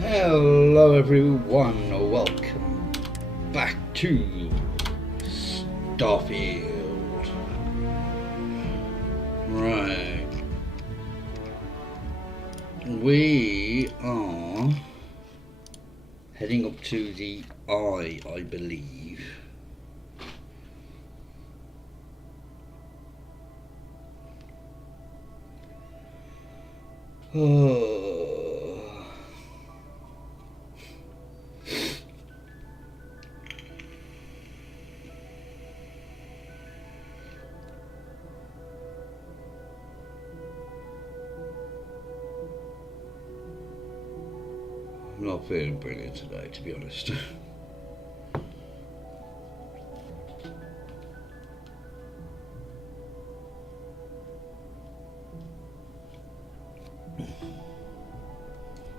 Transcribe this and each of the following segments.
Hello everyone, welcome back to Starfield. Right. We are heading up to the I believe. I'm not feeling brilliant today, to be honest.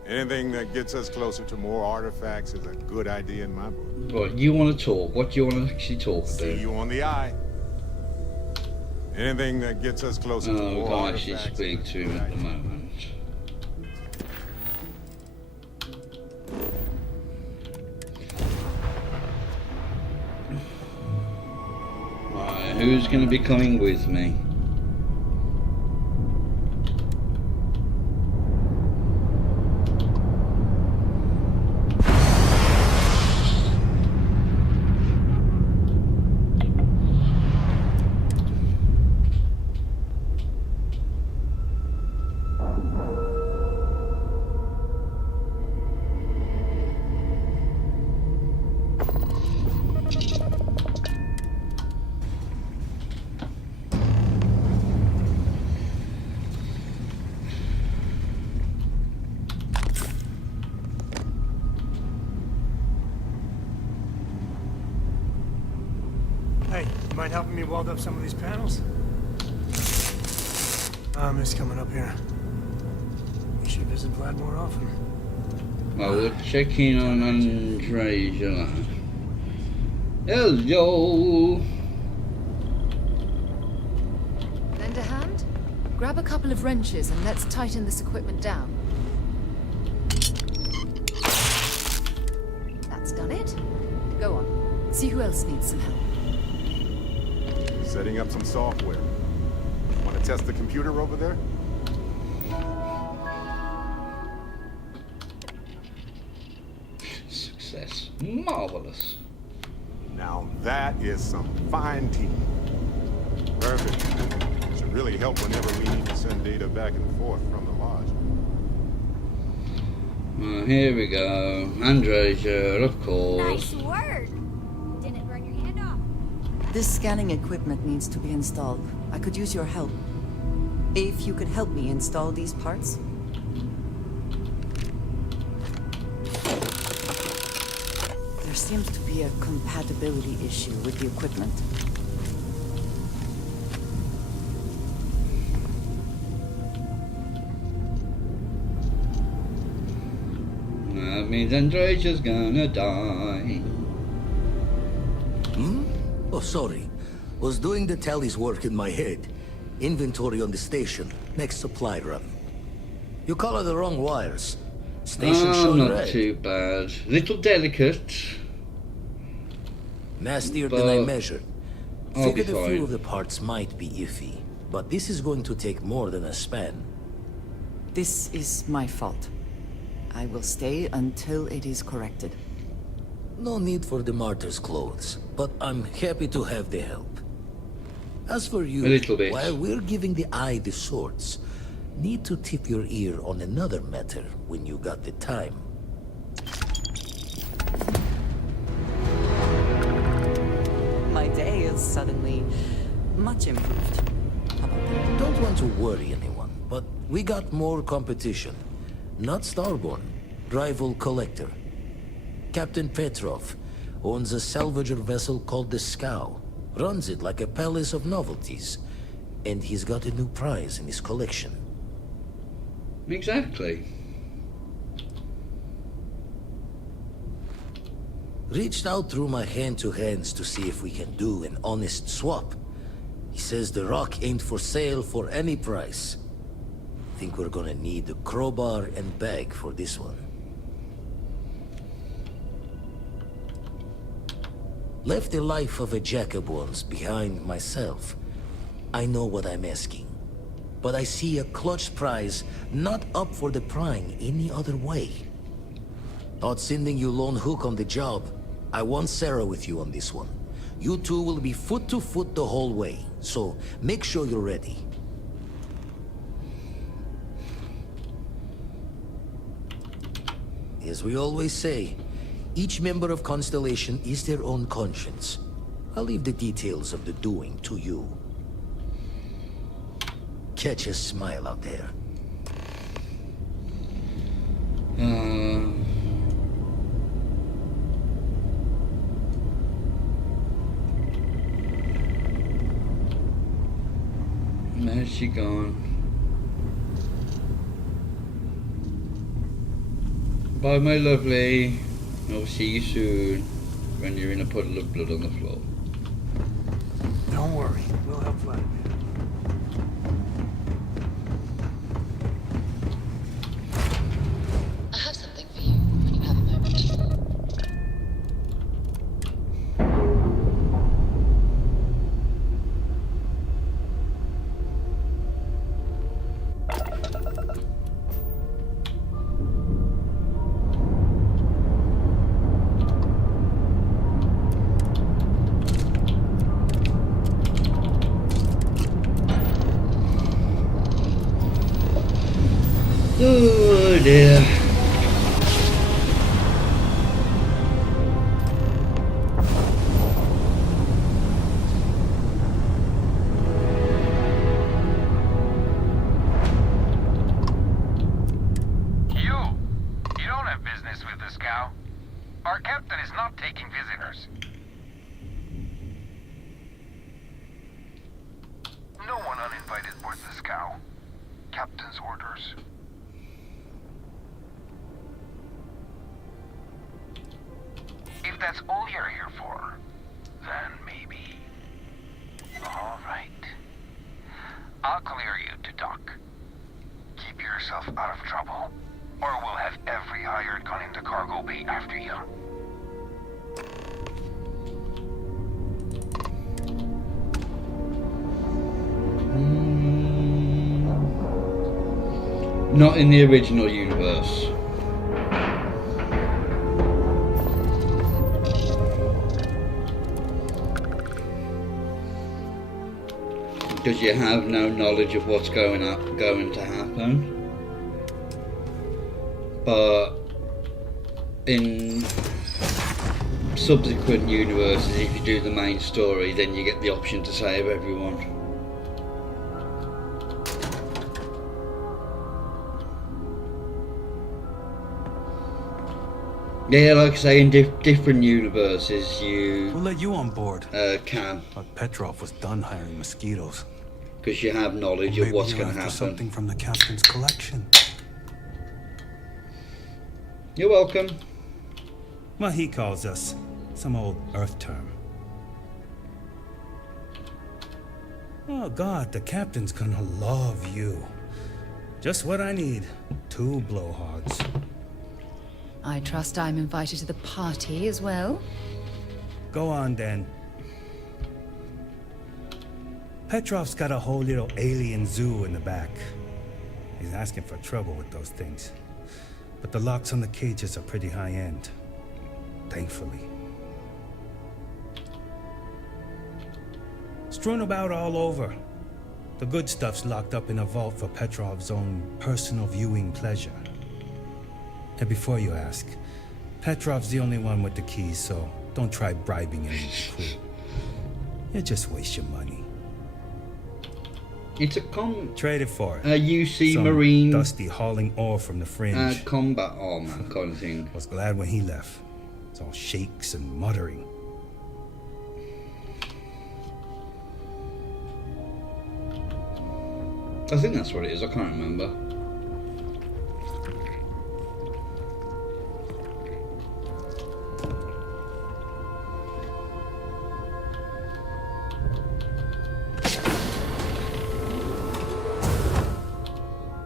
Anything that gets us closer to more artifacts is a good idea in my book. Right, you want to talk? What do you want to actually talk about? See you on the eye. Anything that gets us closer to We more can't actually artifacts speak is a to good him at the idea. moment. Right, who's going to be coming with me? Hey, you mind helping me weld up some of these panels? I'm just coming up here. You should visit Vlad more often. Well, we're checking on Andrea. Hello! Lend a hand? Grab a couple of wrenches and let's tighten this equipment down. That's done it. Go on. See who else needs some help. Setting up some software. Want to test the computer over there? Success. Marvelous. Now that is some fine team. Perfect. Should really help whenever we need to send data back and forth from the lodge. Well, here we go. Andrea, of course. Nice work! Didn't burn your hand off. This scanning equipment needs to be installed. I could use your help. If you could help me install these parts. There seems to be a compatibility issue with the equipment. That means Andrea's gonna die. Oh, sorry. Was doing the tallies work in my head. Inventory on the station. Next supply run. You color the wrong wires. Station Oh, showing not red. too bad. Little delicate. Nastier than I But measured. I'll be Figured a few fine. of the parts might be iffy. But this is going to take more than a span. This is my fault. I will stay until it is corrected. No need for the martyr's clothes, but I'm happy to have the help. As for you, A little bit. while we're giving the eye the swords, need to tip your ear on another matter when you got the time. My day is suddenly much improved. How about that? Don't want to worry anyone, but we got more competition. Not Starborn, rival collector. Captain Petrov owns a salvager vessel called the Scow. Runs it like a palace of novelties. And he's got a new prize in his collection. Exactly. Reached out through my hand-to-hands to see if we can do an honest swap. He says the rock ain't for sale for any price. Think we're gonna need a crowbar and bag for this one. Left the life of a Jacobons behind myself. I know what I'm asking. But I see a clutch prize not up for the prying any other way. Not sending you lone hook on the job. I want Sarah with you on this one. You two will be foot to foot the whole way, so make sure you're ready. As we always say, each member of Constellation is their own conscience. I'll leave the details of the doing to you. Catch a smile out there. Where's she gone? Bye, my lovely. I'll see you soon when you're in a puddle of blood on the floor. Don't worry, we'll help Vladimir. I have something for you when you have a moment. Oh dear. You don't have business with the scow. Our captain is not taking visitors. No one uninvited boards the scow. Captain's orders. If that's all you're here for, then maybe. All right. I'll clear you to dock. Keep yourself out of trouble, or we'll have every hired gun in the cargo bay after you. Not in the original universe. Because you have no knowledge of what's going to happen. But in subsequent universes, if you do the main story, then you get the option to save everyone. Yeah, like I say, in different universes, you We'll let you on board. can. But Petrov was done hiring mosquitoes. Because you have knowledge Maybe of what's you're going to after happen. something from the captain's collection. You're welcome. Well, he calls us. Some old Earth term. Oh God, the captain's gonna love you. Just what I need. 2 blowhards. I trust I'm invited to the party as well. Go on, then. Petrov's got a whole little alien zoo in the back. He's asking for trouble with those things. But the locks on the cages are pretty high-end. Thankfully. Strewn about all over. The good stuff's locked up in a vault for Petrov's own personal viewing pleasure. And before you ask, Petrov's the only one with the keys, so don't try bribing him with the crew. You just waste your money. It's a Trade it for it. UC Some Marine Dusty hauling ore from the fringe. combat armor kind of thing. Was glad when he left. It's all shakes and muttering. I think that's what it is. I can't remember.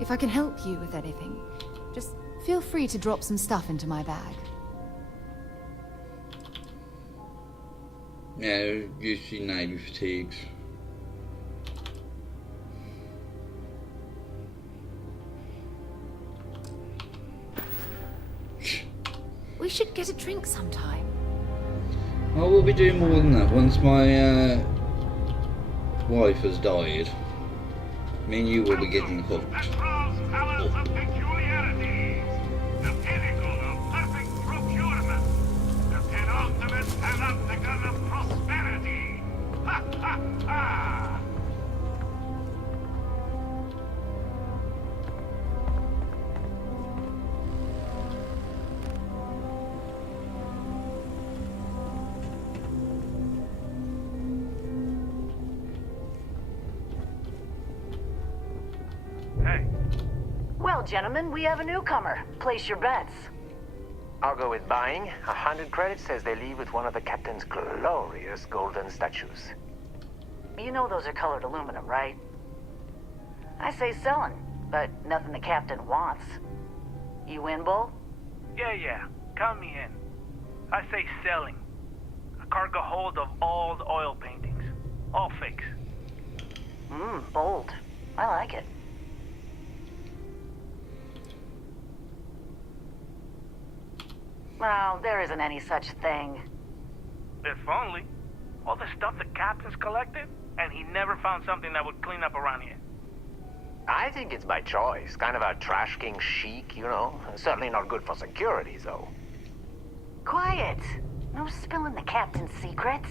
If I can help you with anything, just feel free to drop some stuff into my bag. Yeah, usually Navy fatigues. We should get a drink sometime. I will be doing more than that once my wife has died. Me and you will be getting hooked. Petrov's Palace of Peculiarities, the pinnacle of perfect procurement, the penultimate panopticon of prosperity. Ha ha ha! Hey. Well, gentlemen, we have a newcomer. Place your bets. I'll go with buying. 100 credits says they leave with one of the captain's glorious golden statues. You know those are colored aluminum, right? I say selling, but nothing the captain wants. You win, Bull? Yeah. Count me in. I say selling. A cargo hold of all the oil paintings. All fakes. Bold. I like it. Well, there isn't any such thing. If only. All the stuff the captain's collected, and he never found something that would clean up around here. I think it's by choice. Kind of a trash king chic, you know? Certainly not good for security, though. Quiet. No spilling the captain's secrets.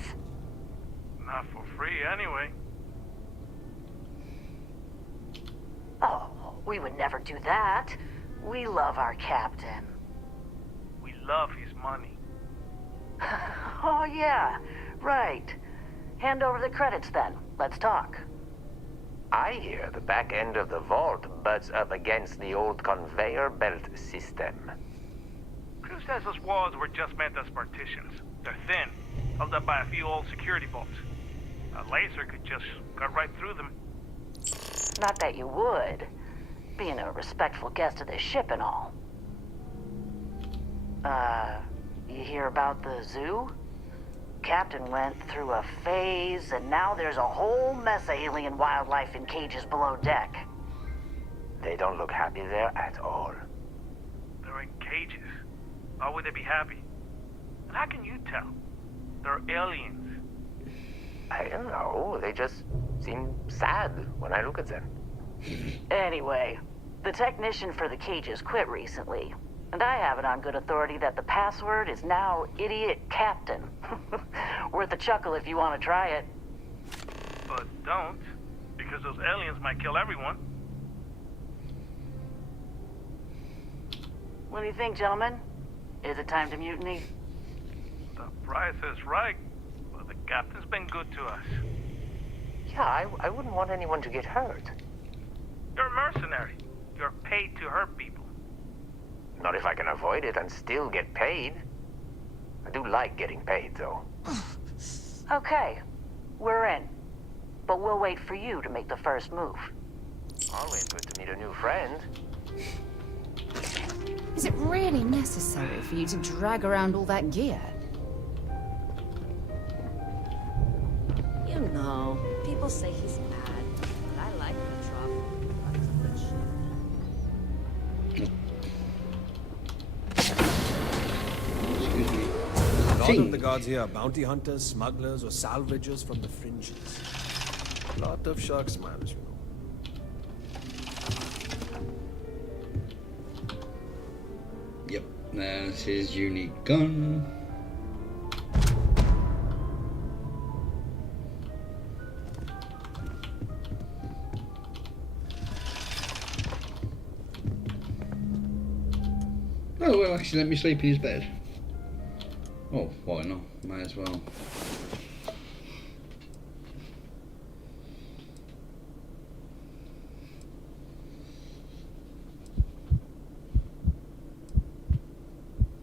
Not for free, anyway. Oh, we would never do that. We love our captain. We love his money. Oh, yeah. Right. Hand over the credits, then. Let's talk. I hear the back end of the vault butts up against the old conveyor belt system. Crew says those walls were just meant as partitions. They're thin, held up by a few old security bolts. A laser could just cut right through them. Not that you would. Being a respectful guest of this ship and all. You hear about the zoo? Captain went through a phase, and now there's a whole mess of alien wildlife in cages below deck. They don't look happy there at all. They're in cages. Why would they be happy? And how can you tell? They're aliens. I don't know. They just seem sad when I look at them. Anyway, the technician for the cages quit recently. And I have it on good authority that the password is now Idiot Captain. Worth a chuckle if you want to try it. But don't, because those aliens might kill everyone. What do you think, gentlemen? Is it time to mutiny? The price is right, but the captain's been good to us. Yeah, I wouldn't want anyone to get hurt. You're a mercenary. You're paid to hurt people. Not if I can avoid it and still get paid. I do like getting paid, though. Okay, we're in. But we'll wait for you to make the first move. Always good to meet a new friend. Is it really necessary for you to drag around all that gear? You know, people say he's mad, but I like Petrov. Runs a good ship. A lot of the guards here are bounty hunters, smugglers, or salvagers from the fringes. A lot of shark smiles, you know. Yep, there's his unique gun. Oh, well, actually, let me sleep in his bed. Oh, why not? May as well.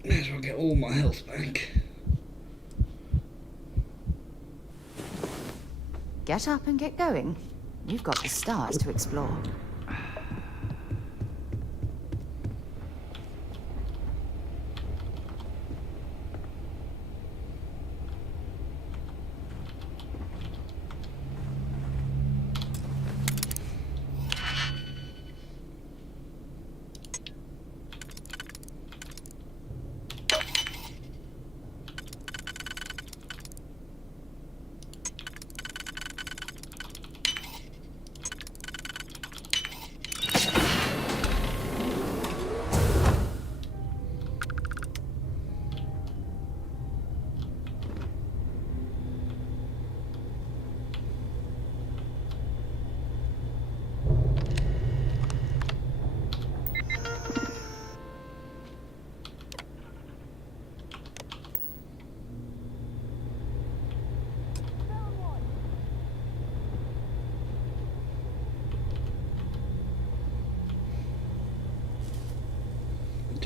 May as well get all my health back. Get up and get going. You've got the stars to explore.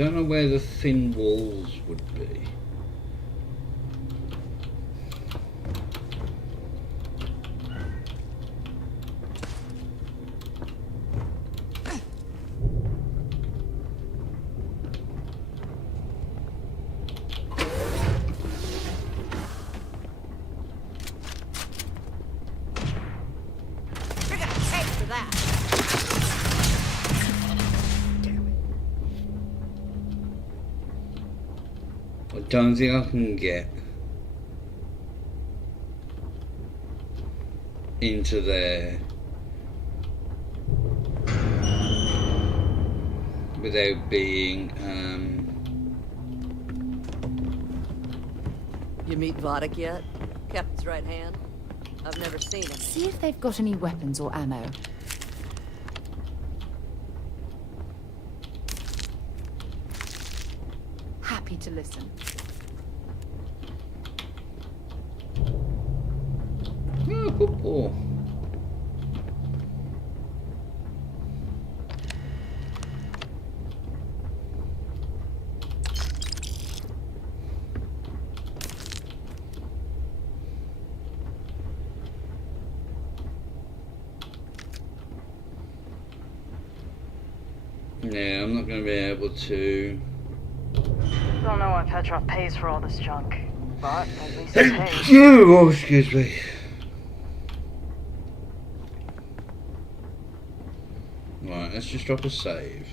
don't know where the thin walls would be. I don't think I can get into there without being You meet Vodek yet? Captain's right hand? I've never seen him. See if they've got any weapons or ammo. Happy to listen. Oh, good ball. Yeah, I'm not going to be able to. Don't know why Petrov pays for all this junk, but at least he pays. Oh, excuse me. Right, let's just drop a save.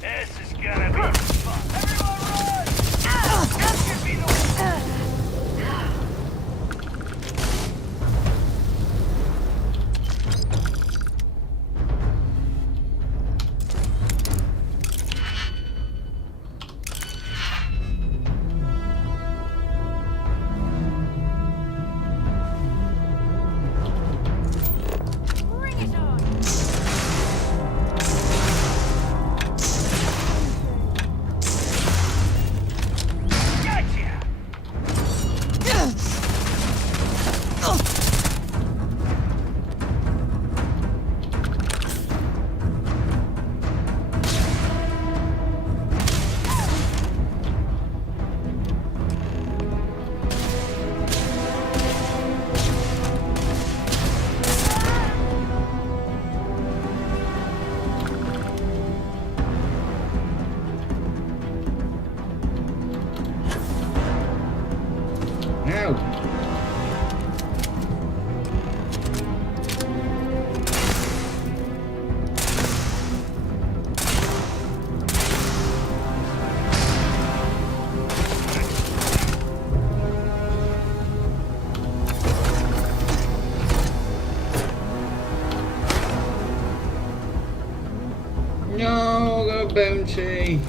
This is gonna be fun. Everyone run! This could be the Bring it on! gotcha! Now. No, I got a bounty.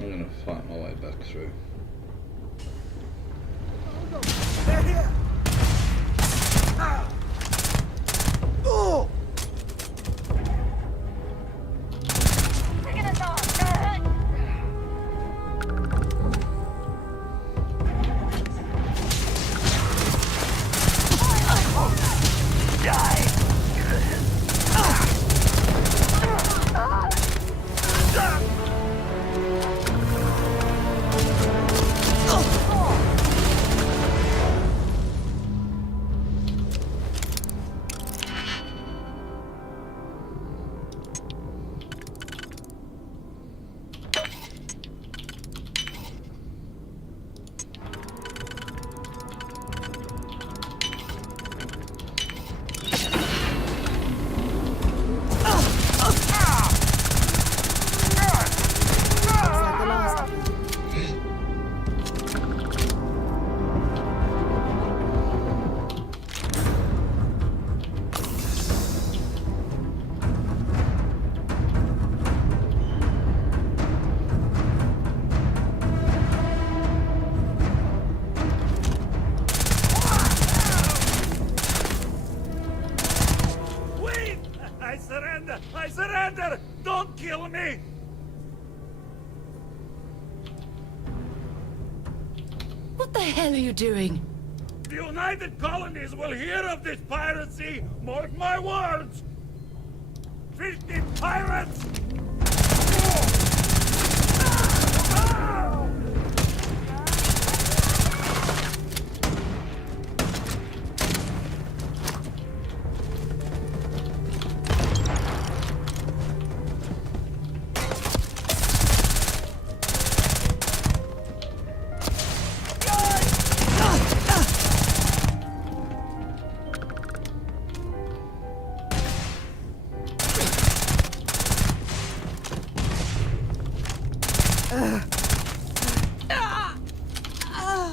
I'm gonna fight my way back through. They're here! Oh! Taking us on! surrender! Don't kill me! What the hell are you doing? The United Colonies will hear of this piracy! Mark my words! 50 pirates!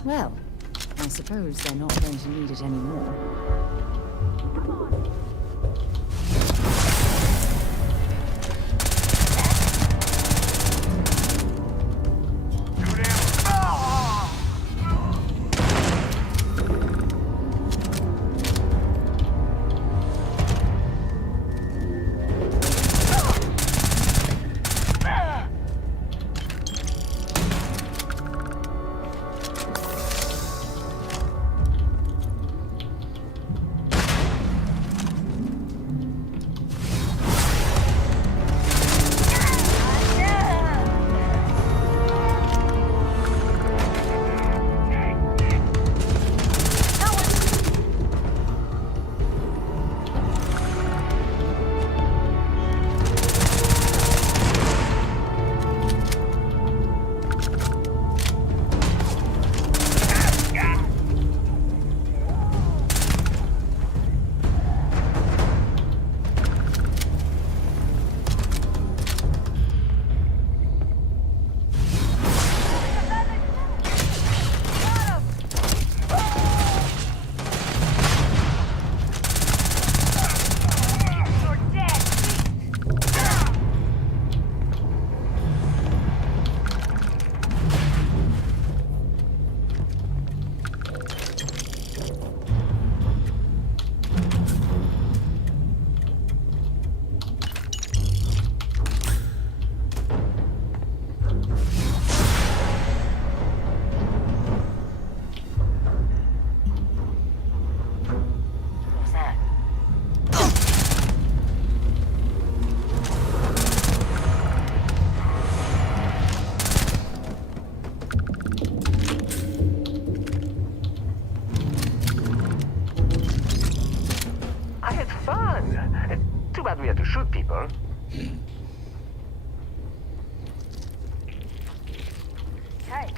Well, I suppose they're not going to need it anymore. Too bad we had to shoot people. Hey.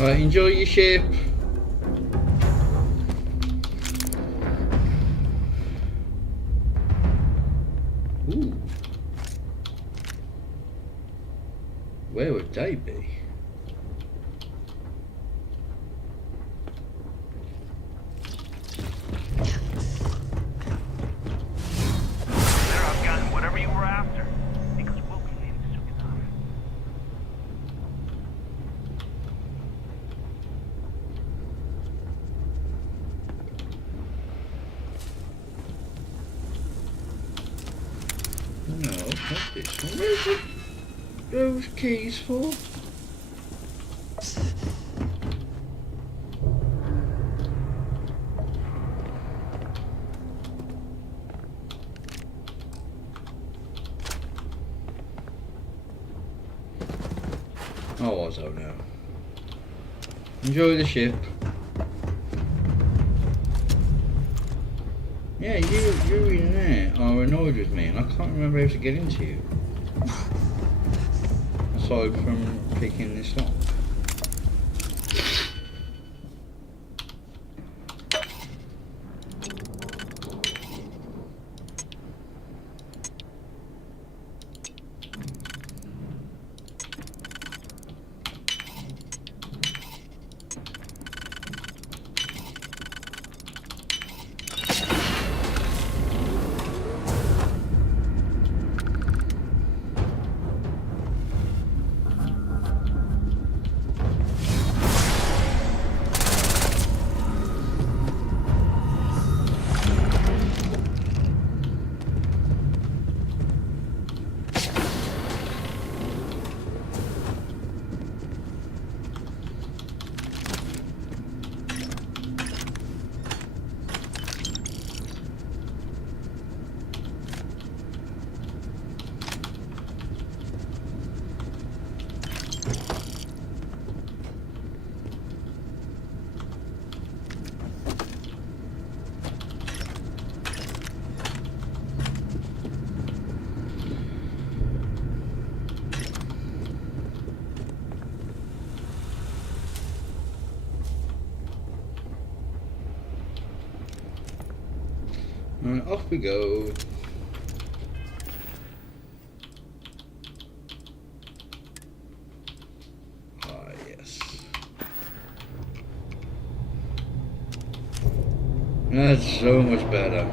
Right, enjoy your ship. Ooh. Where would they be? There, I've gotten whatever you were after. Because we'll be leaving soon enough. No, not this one. Where's those keys for? Oh, I don't know. Enjoy the ship. Yeah, you in there are annoyed with me, and I can't remember how to get into you. Aside from picking this lock. And off we go. Ah, yes. That's so much better.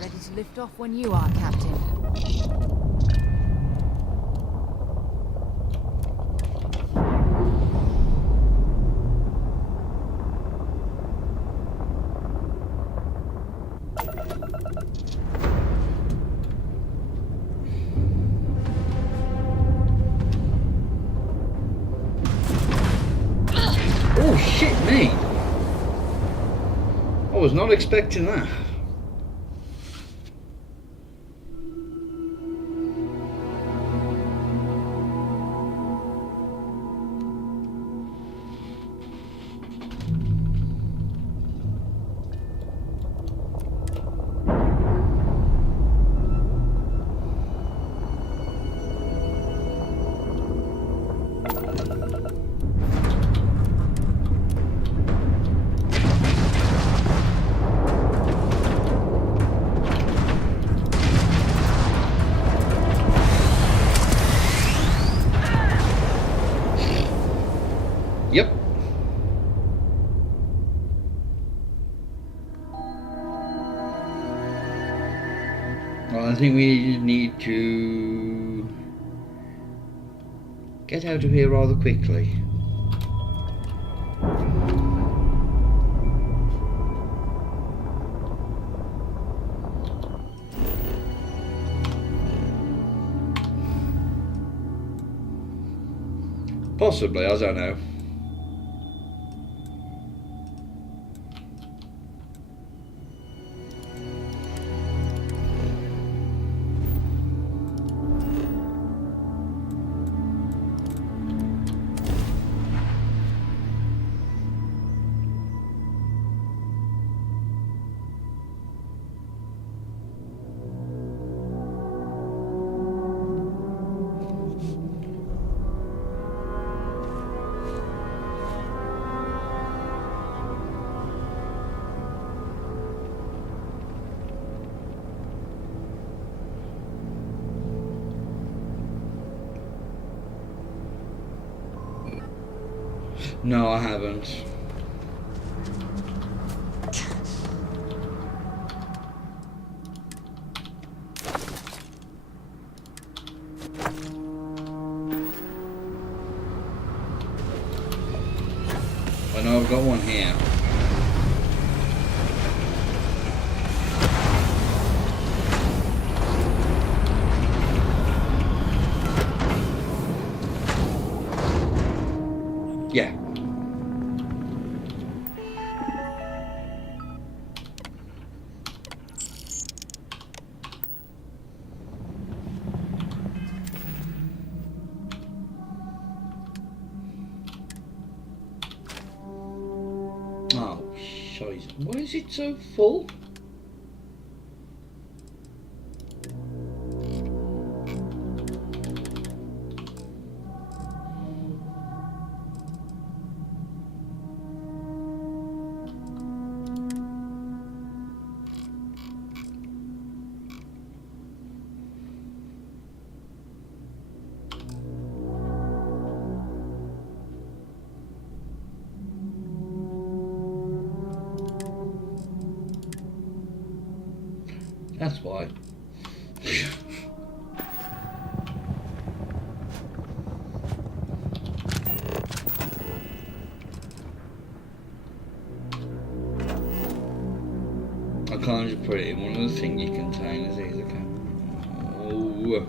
Ready to lift off when you are, Captain. Oh shit me! I was not expecting that. Yep. Well, I think we need to get out of here rather quickly. Possibly, I don't know. No, I haven't. I know I've got one here. Yeah. Oh, shite. Why is it so full? That's why. I can't just put it in one of the thingy containers either, can I? Oh.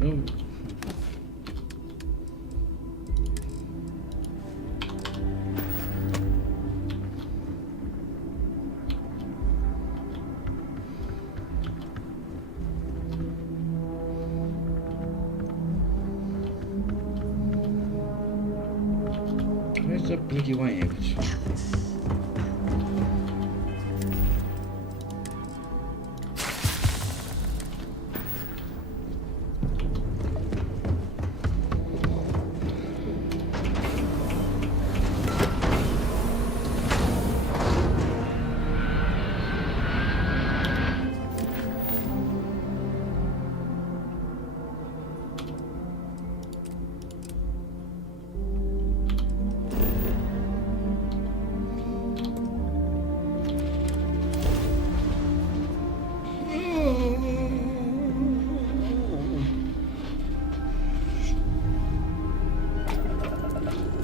No. bloody way out.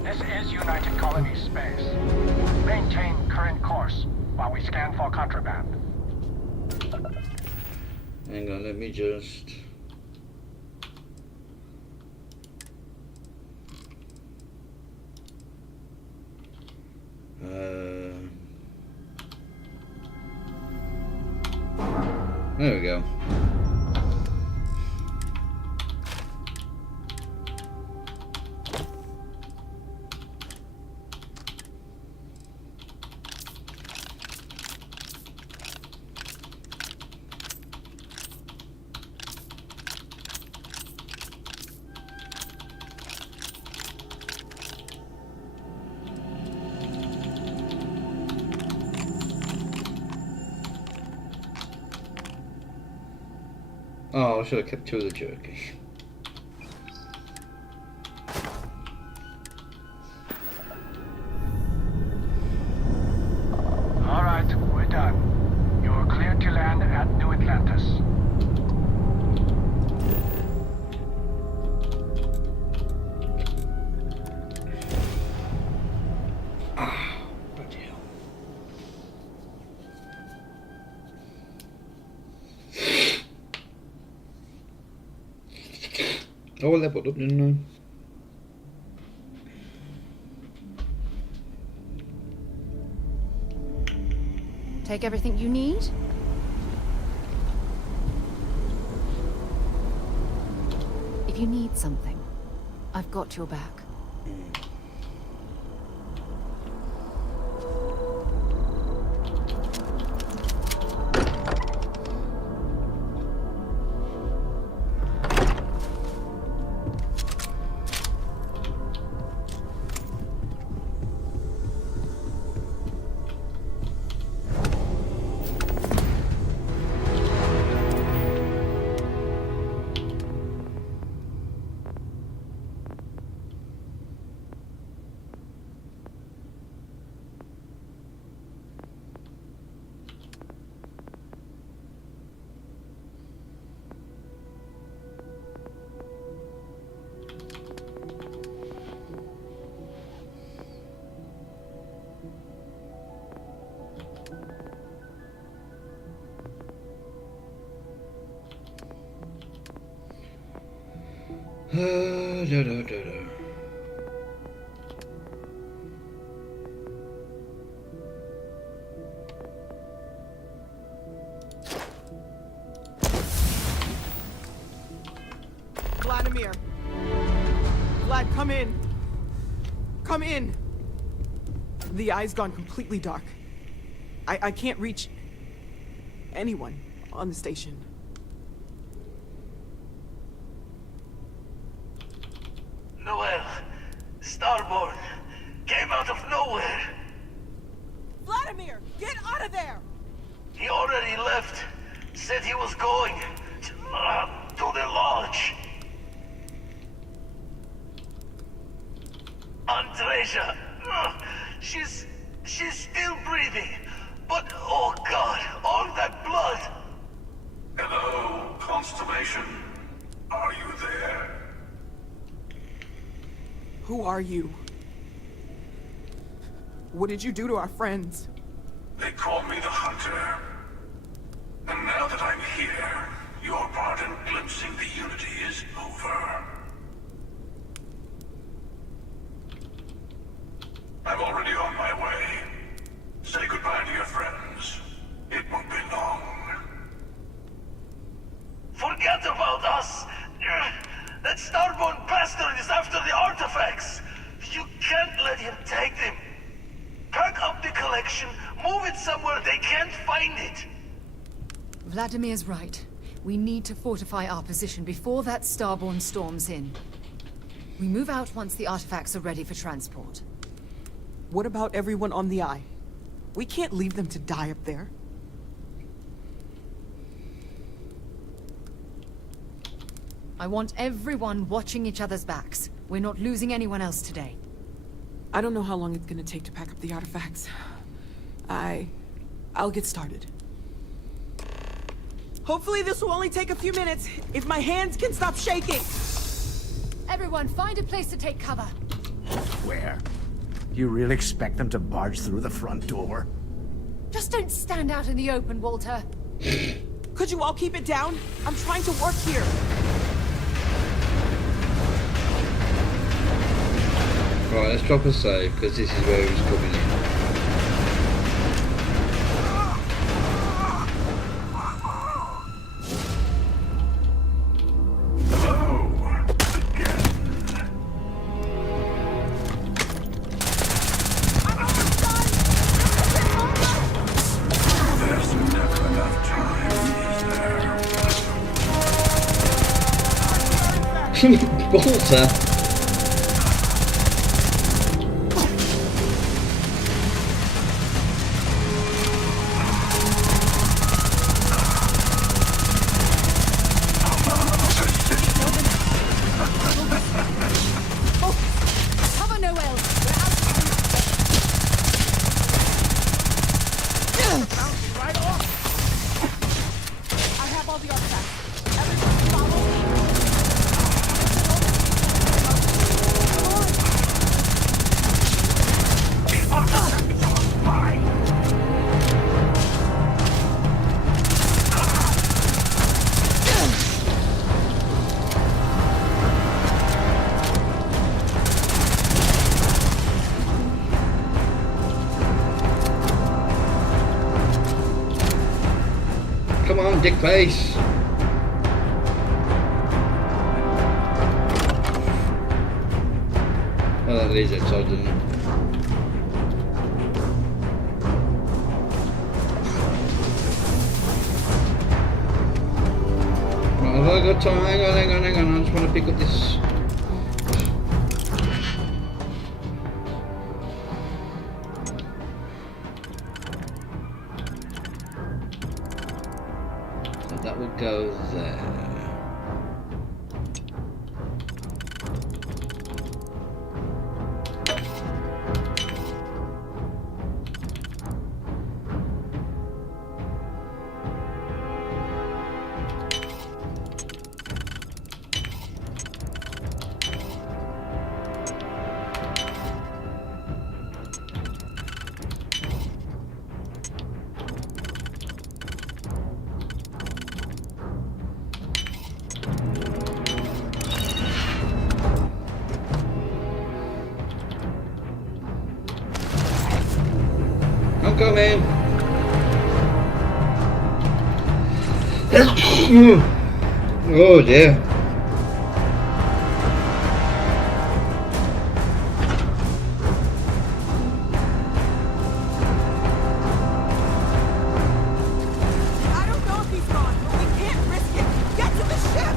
This is United Colony Space. Maintain current course while we scan for contraband. Hang on, let me just... There we go. Oh, I should have kept two of the jerky. All right, we're done. You're cleared to land at New Atlantis. Oh, I leveled up, didn't I? Take everything you need? If you need something, I've got your back. Vladimir! Vlad, come in! Come in! The eye's gone completely dark. I can't reach anyone on the station. Noel, Starborn, came out of nowhere. Vladimir, get out of there! He already left. Said he was going to the lodge. Andreja, she's still breathing. But, oh God, all that blood. Hello, Constellation. Are you there? Who are you? What did you do to our friends? They call me the Hunter. And now that I'm here, your part in glimpsing the Unity is over. I'm already on my way. Say goodbye to your friends. It won't be long. Forget about us! That Starborn bastard is after the artifacts! You can't let him take them! move it somewhere, they can't find it. Vladimir's right. We need to fortify our position before that Starborn storms in. We move out once the artifacts are ready for transport. What about everyone on the Eye? We can't leave them to die up there. I want everyone watching each other's backs. We're not losing anyone else today. I don't know how long it's gonna take to pack up the artifacts. I'll get started. Hopefully this will only take a few minutes, if my hands can stop shaking! Everyone, find a place to take cover. Where? You really expect them to barge through the front door? Just don't stand out in the open, Walter. Could you all keep it down? I'm trying to work here. Right, let's drop a save, because this is where he's coming in. There's never enough time, is there? Walter! Cover Noel. I have all the artifacts. Everyone follow me. Come on, dick face! Oh, that leaves it, so I didn't. Right, have I got time? Hang on, I just want to pick up this. So that would go there. I'm coming. Oh dear. I don't know if he's gone, but we can't risk it. Get to the ship!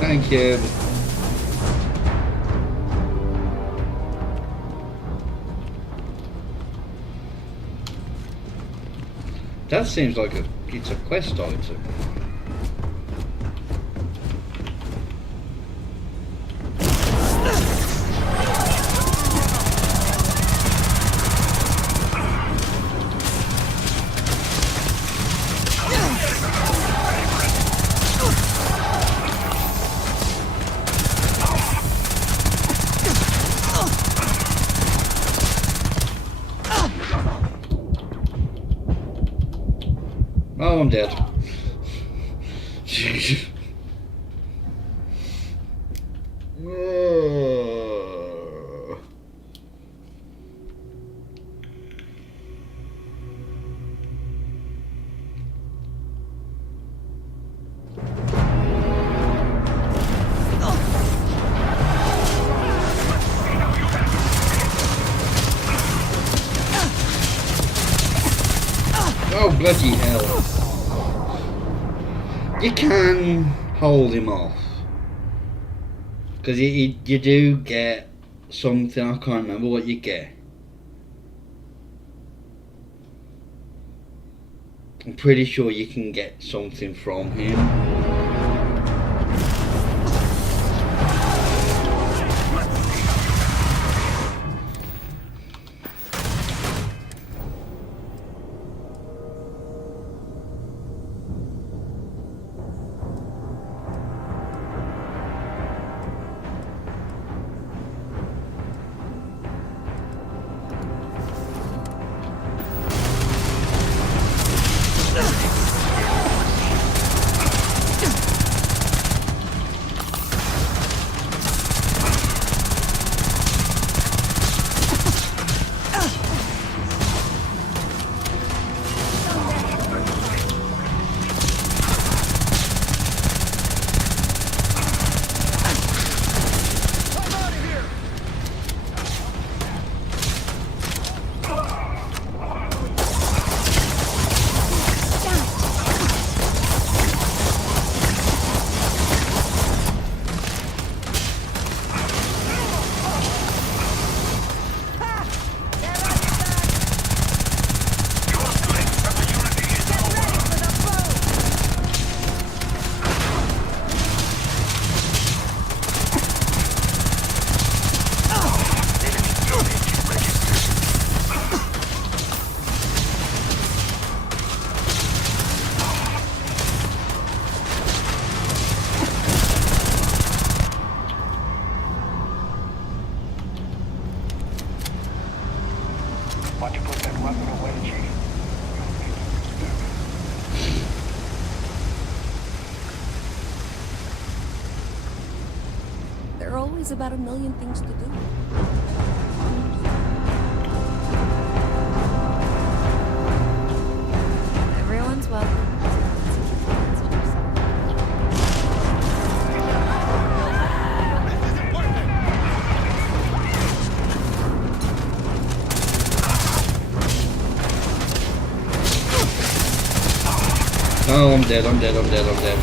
Thank you. That seems like it's a quest item. Oh, I'm dead. Bloody hell. You can hold him off. Because you do get something, I can't remember what you get. I'm pretty sure you can get something from him. There are always about 1 million things to do. Everyone's welcome. Oh, I'm dead, I'm dead, I'm dead, I'm dead.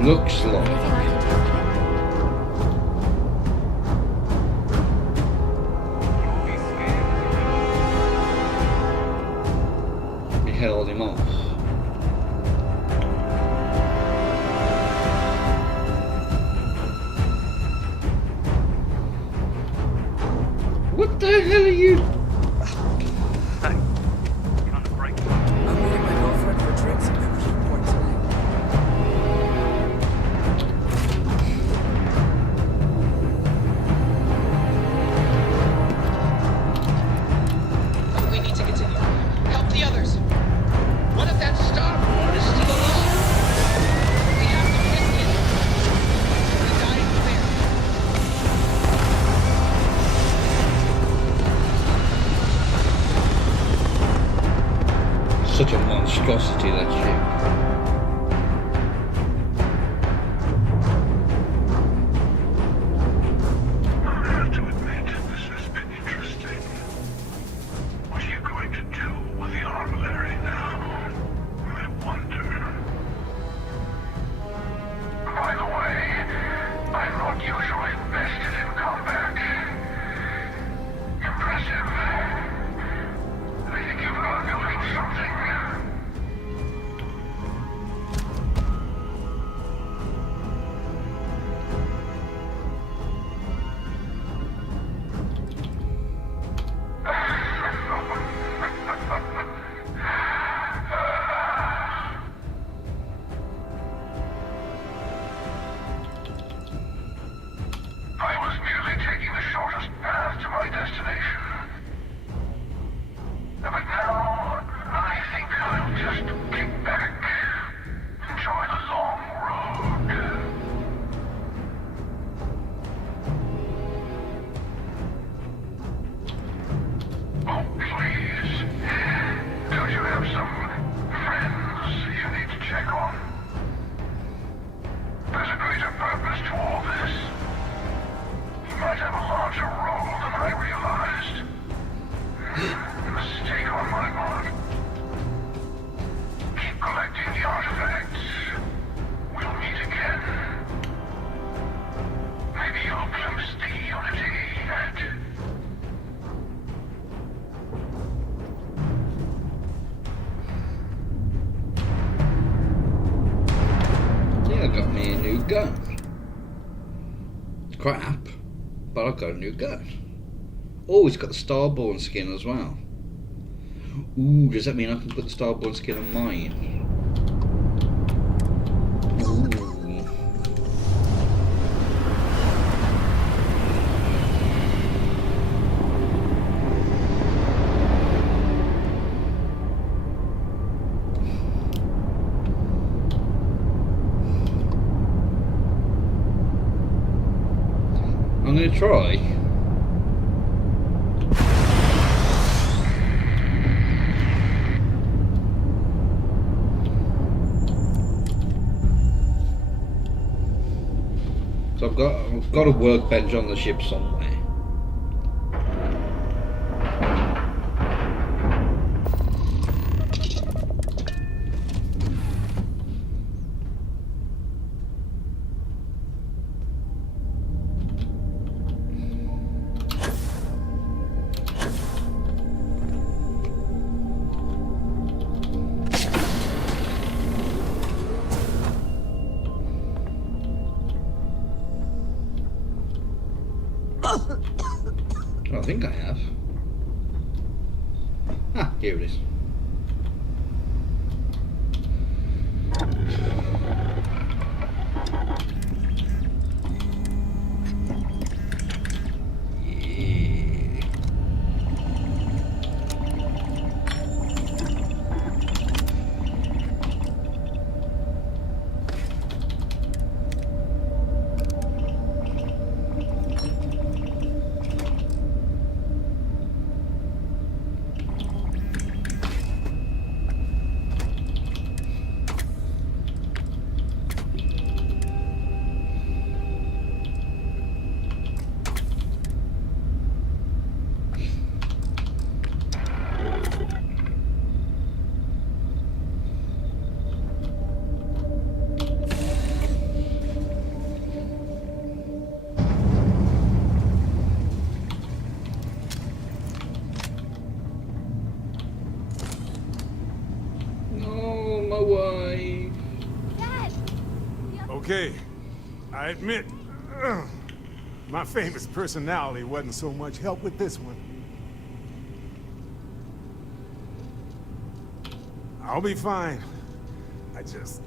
Looks like. He held him off. What the hell are you? I'm meeting my girlfriend for drinks at Membership Point tonight. such a monstrosity, that ship. Gun. Crap, but I've got a new gun. Oh, it's got the Starborn skin as well. Ooh, does that mean I can put the Starborn skin on mine? I'm going to try. So I've got a workbench on the ship somewhere. I think I have. Ah, here it is. Okay, I admit, my famous personality wasn't so much help with this one. I'll be fine. I just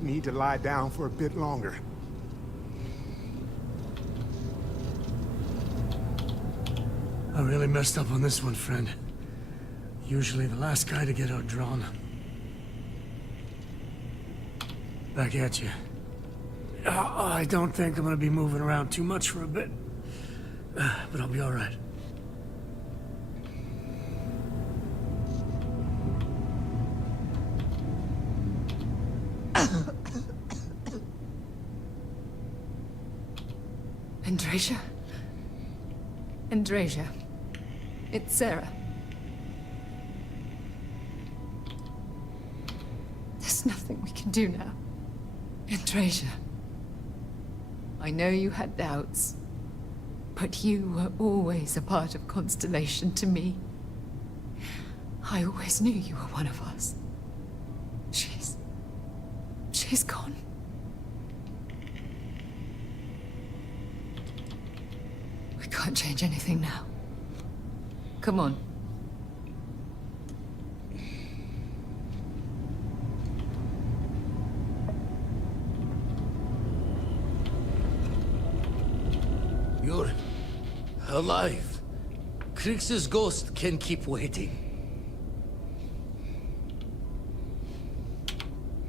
need to lie down for a bit longer. I really messed up on this one, friend. Usually the last guy to get outdrawn. Back at you. I don't think I'm gonna be moving around too much for a bit. But I'll be alright. Andrasia? Andrasia. It's Sarah. There's nothing we can do now. Andrasia. I know you had doubts, but you were always a part of Constellation to me. I always knew you were one of us. She's gone. We can't change anything now. Come on. You're alive. Krix's ghost can keep waiting.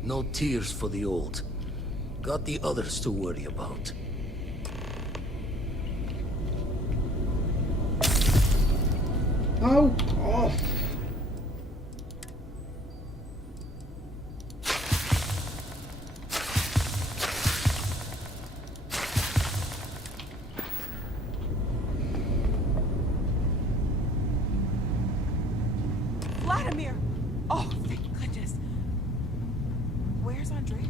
No tears for the old. Got the others to worry about. Oh, off. Vladimir! Oh, thank goodness. Where's Andrea?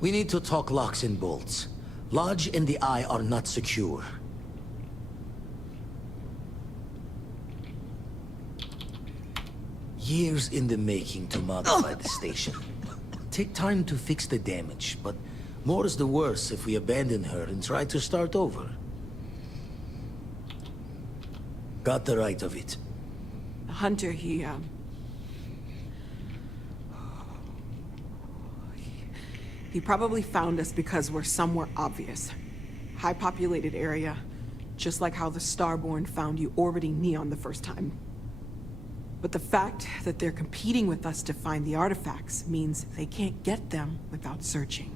We need to talk locks and bolts. Lodge and the Eye are not secure. Years in the making to modify the station. Take time to fix the damage, but more is the worse if we abandon her and try to start over. Got the right of it. Hunter, he probably found us because we're somewhere obvious. High-populated area, just like how the Starborn found you orbiting Neon the first time. But the fact that they're competing with us to find the artifacts means they can't get them without searching.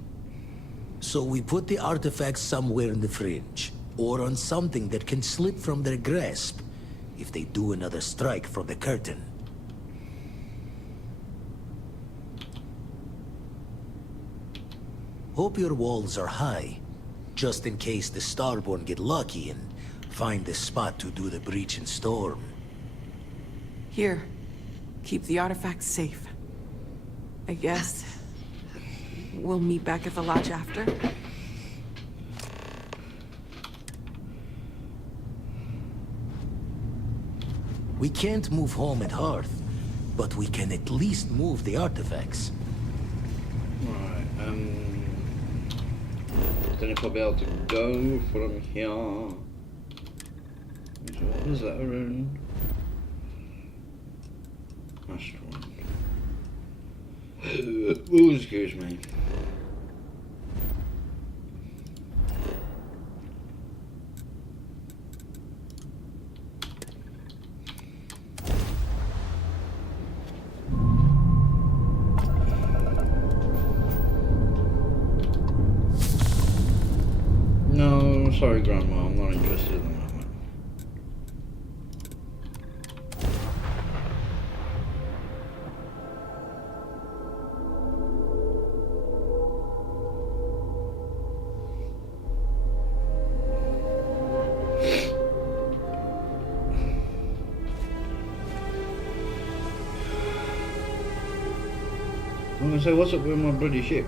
So we put the artifacts somewhere in the fringe, or on something that can slip from their grasp if they do another strike from the curtain. Hope your walls are high, just in case the Starborn get lucky and find the spot to do the breach and storm. Here, keep the artifacts safe. I guess we'll meet back at the lodge after. We can't move home at Hearth, but we can at least move the artifacts. Right, then if I'll be able to go from here. What is that around? Astral. Oh, excuse me. No, sorry, Grandma, I'm not interested in that. I'm gonna say, what's up with my bloody ship?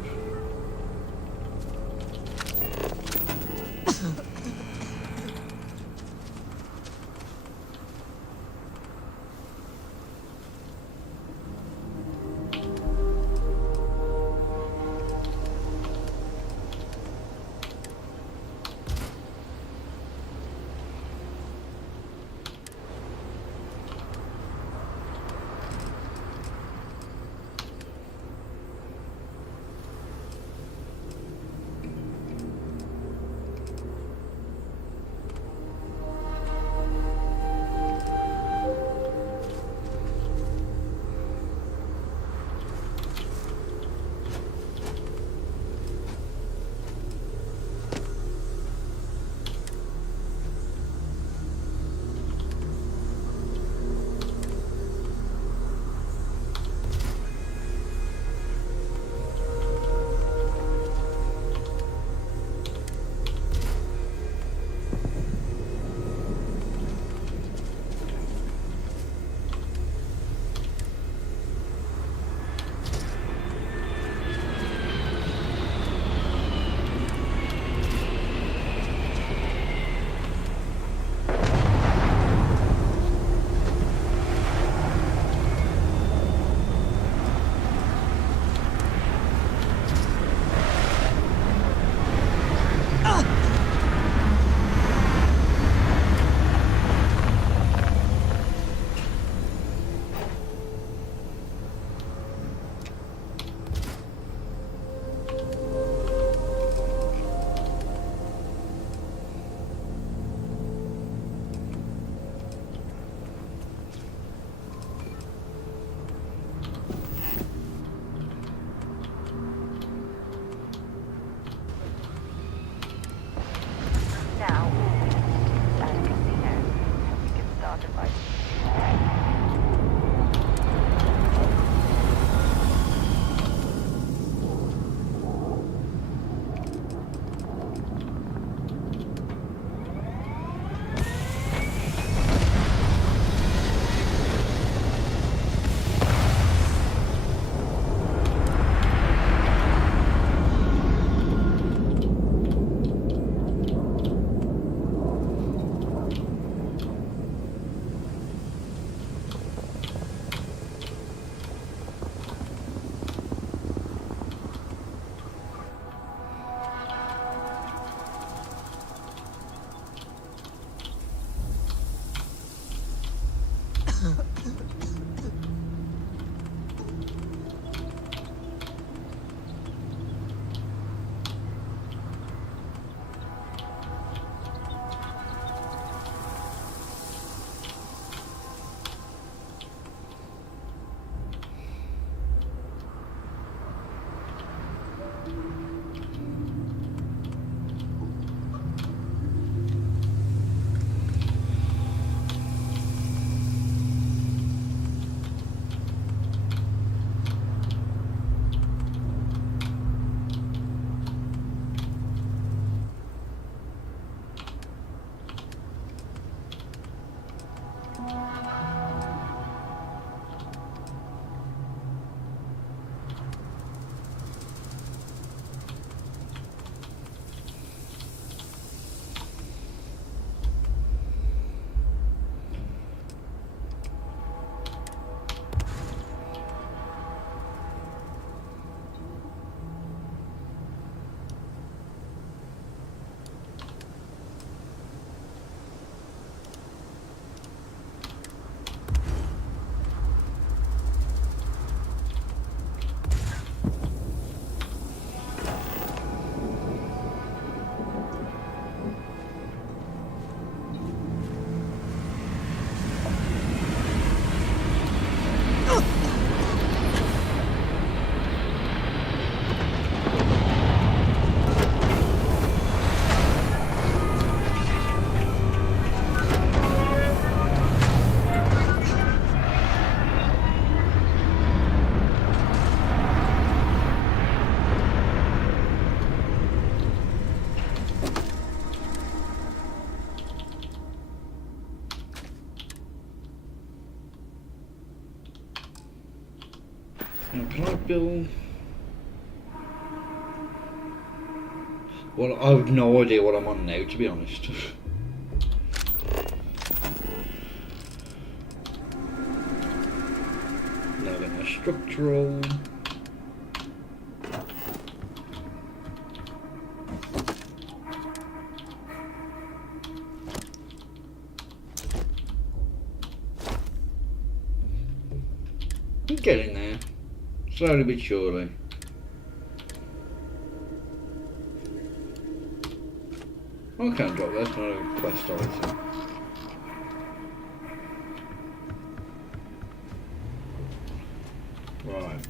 Can I build? Well, I have no idea what I'm on now, to be honest. Now then, a structural. I'm getting there. Slowly but surely. I can't drop that, it's not a quest item. Right.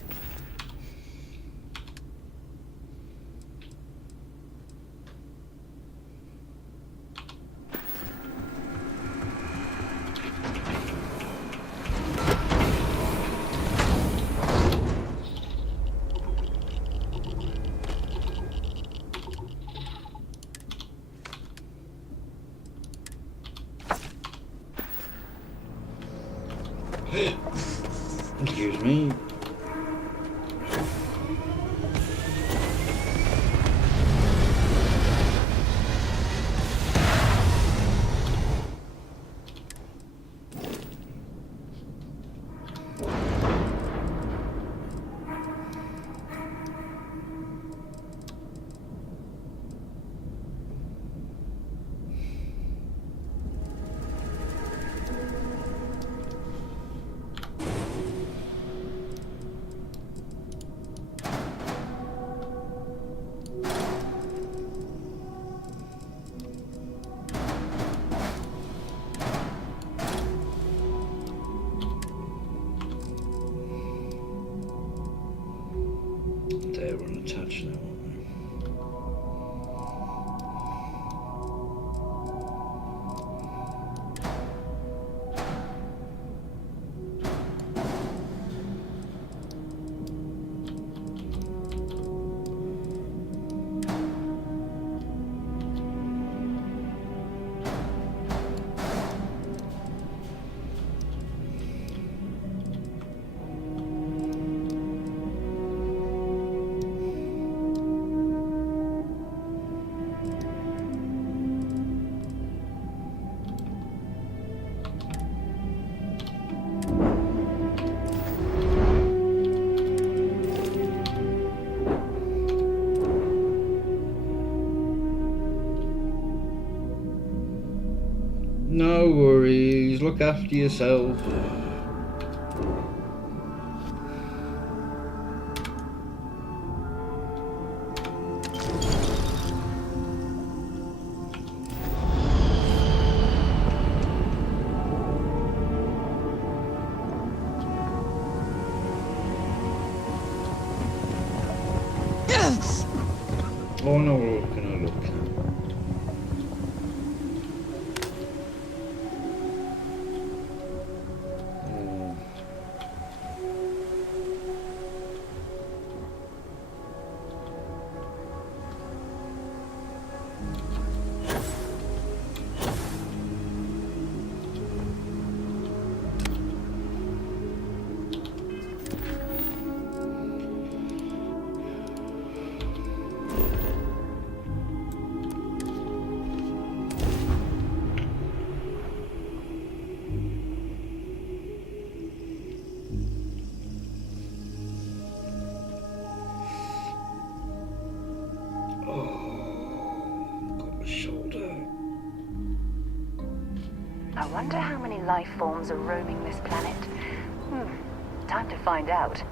Excuse me. They're unattached now, aren't they? No worries, look after yourself. Oh no, what can I look at? I wonder how many life forms are roaming this planet. Time to find out.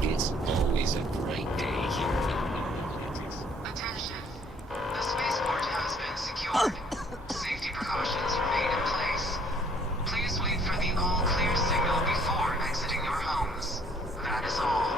It's always a bright day here. Attention. The spaceport has been secured. Safety precautions remain in place. Please wait for the all-clear signal before exiting your homes. That is all.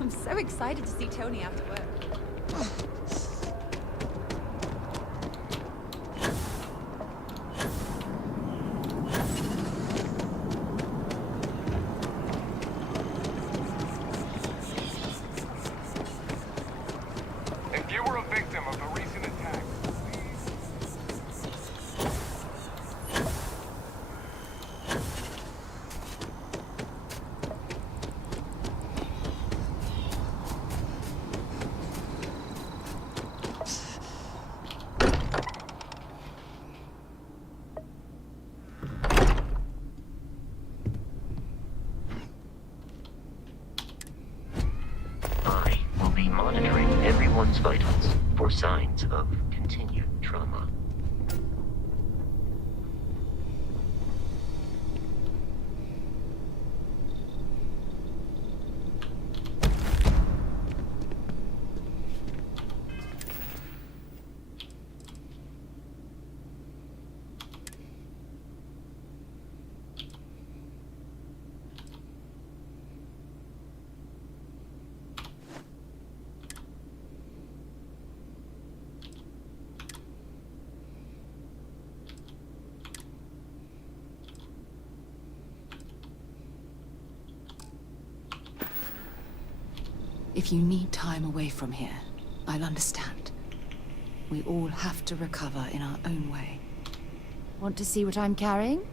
I'm so excited to see Tony after work. If you were a victim of a recent attack, I will be monitoring everyone's vitals for signs of continued trauma. If you need time away from here, I'll understand. We all have to recover in our own way. Want to see what I'm carrying?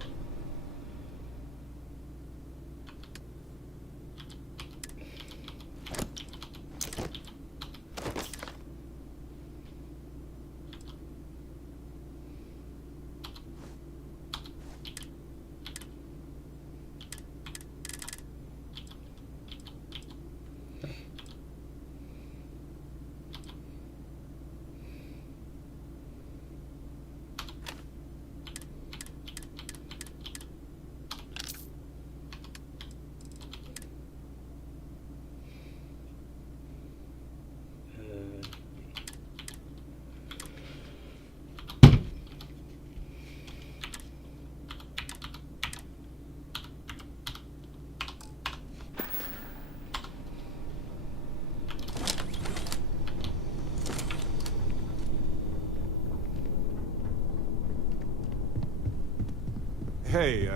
Hey,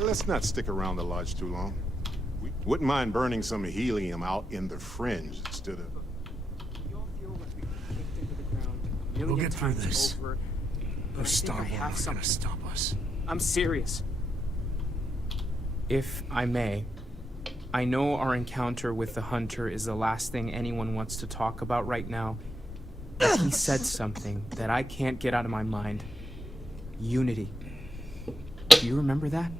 let's not stick around the lodge too long. We wouldn't mind burning some helium out in the fringe instead of... We'll get through this. Those Starboard aren't gonna stop us. I'm serious. If I may, I know our encounter with the Hunter is the last thing anyone wants to talk about right now. But he said something that I can't get out of my mind. Unity. Do you remember that?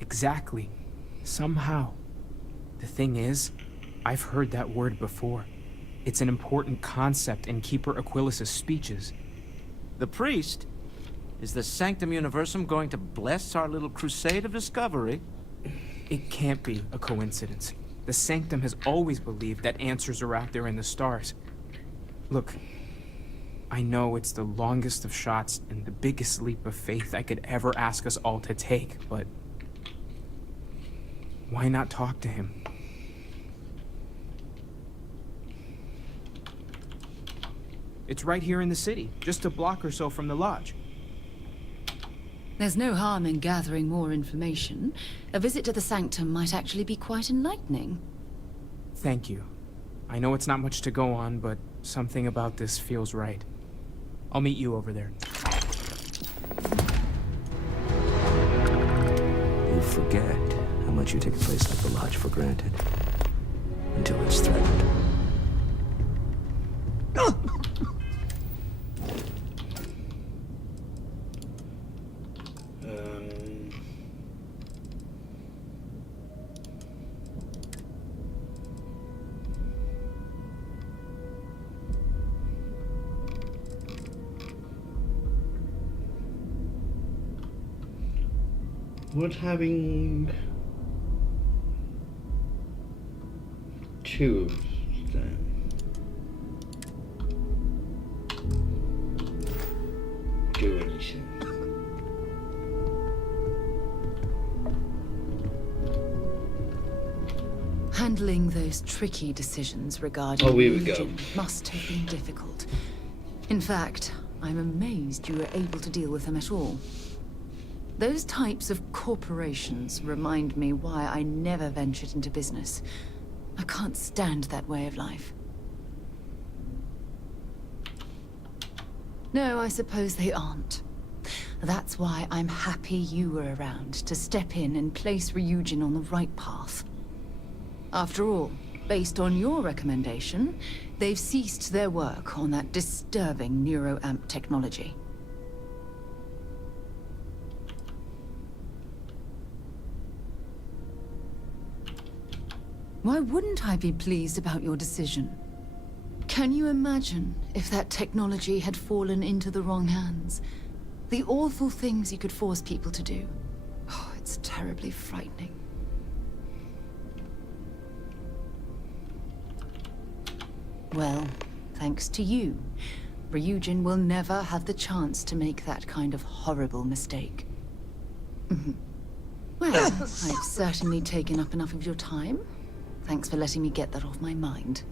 Exactly. Somehow. The thing is, I've heard that word before. It's an important concept in Keeper Aquilas's speeches. The priest? Is the Sanctum Universum going to bless our little crusade of discovery? It can't be a coincidence. The Sanctum has always believed that answers are out there in the stars. Look, I know it's the longest of shots and the biggest leap of faith I could ever ask us all to take, but why not talk to him? It's right here in the city, just a block or so from the lodge. There's no harm in gathering more information. A visit to the Sanctum might actually be quite enlightening. Thank you. I know it's not much to go on, but something about this feels right. I'll meet you over there. You forget how much you take a place like the lodge for granted. Until it's threatened. Would having two of them do anything? Handling those tricky decisions regarding Oh, here we go. religion must have been difficult. In fact, I'm amazed you were able to deal with them at all. Those types of corporations remind me why I never ventured into business. I can't stand that way of life. No, I suppose they aren't. That's why I'm happy you were around to step in and place Ryujin on the right path. After all, based on your recommendation, they've ceased their work on that disturbing neuroamp technology. Why wouldn't I be pleased about your decision? Can you imagine if that technology had fallen into the wrong hands? The awful things you could force people to do. Oh, it's terribly frightening. Well, thanks to you, Ryujin will never have the chance to make that kind of horrible mistake. Well, I've certainly taken up enough of your time. Thanks for letting me get that off my mind.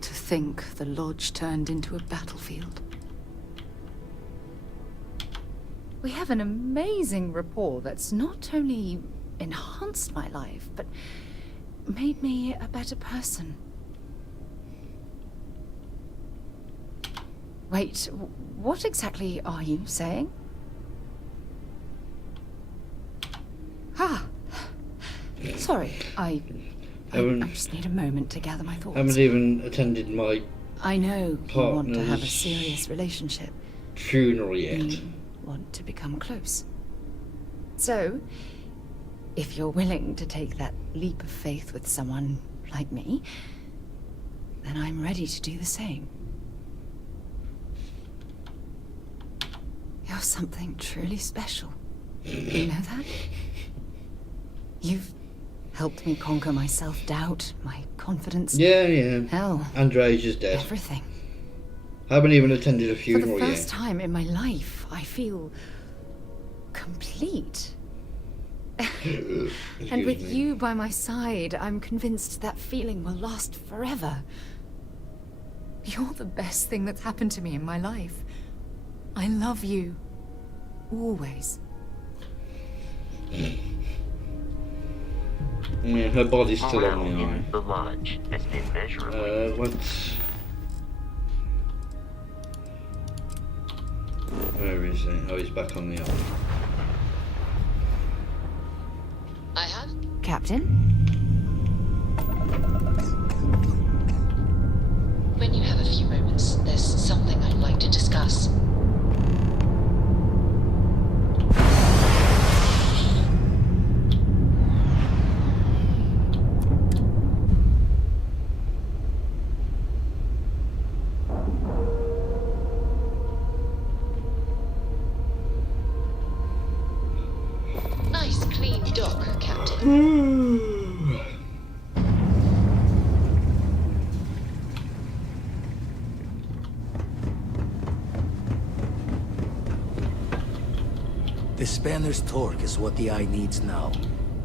To think the lodge turned into a battlefield. We have an amazing rapport that's not only enhanced my life, but made me a better person. Wait, what exactly are you saying? Ah, sorry, I just need a moment to gather my thoughts. Haven't even attended my I know you want to have a partner's serious relationship. funeral yet. You want to become close. So, if you're willing to take that leap of faith with someone like me, then I'm ready to do the same. You're something truly special. You know that? You've helped me conquer my self-doubt, my confidence. Yeah. Hell, Andre's just dead. everything. Haven't even attended a For funeral the first yet. time in my life, I feel complete. And with you by my side, I'm convinced that feeling will last forever. You're the best thing that's happened to me in my life. I love you. Always. Yeah, her body's still on the eye. In the lodge has been measurably. What's... Where is he? Oh, he's back on the eye. I have. Captain? When you have a few moments, there's something I'd like to discuss. Nice clean dock, Captain. The spanner's torque is what the eye needs now.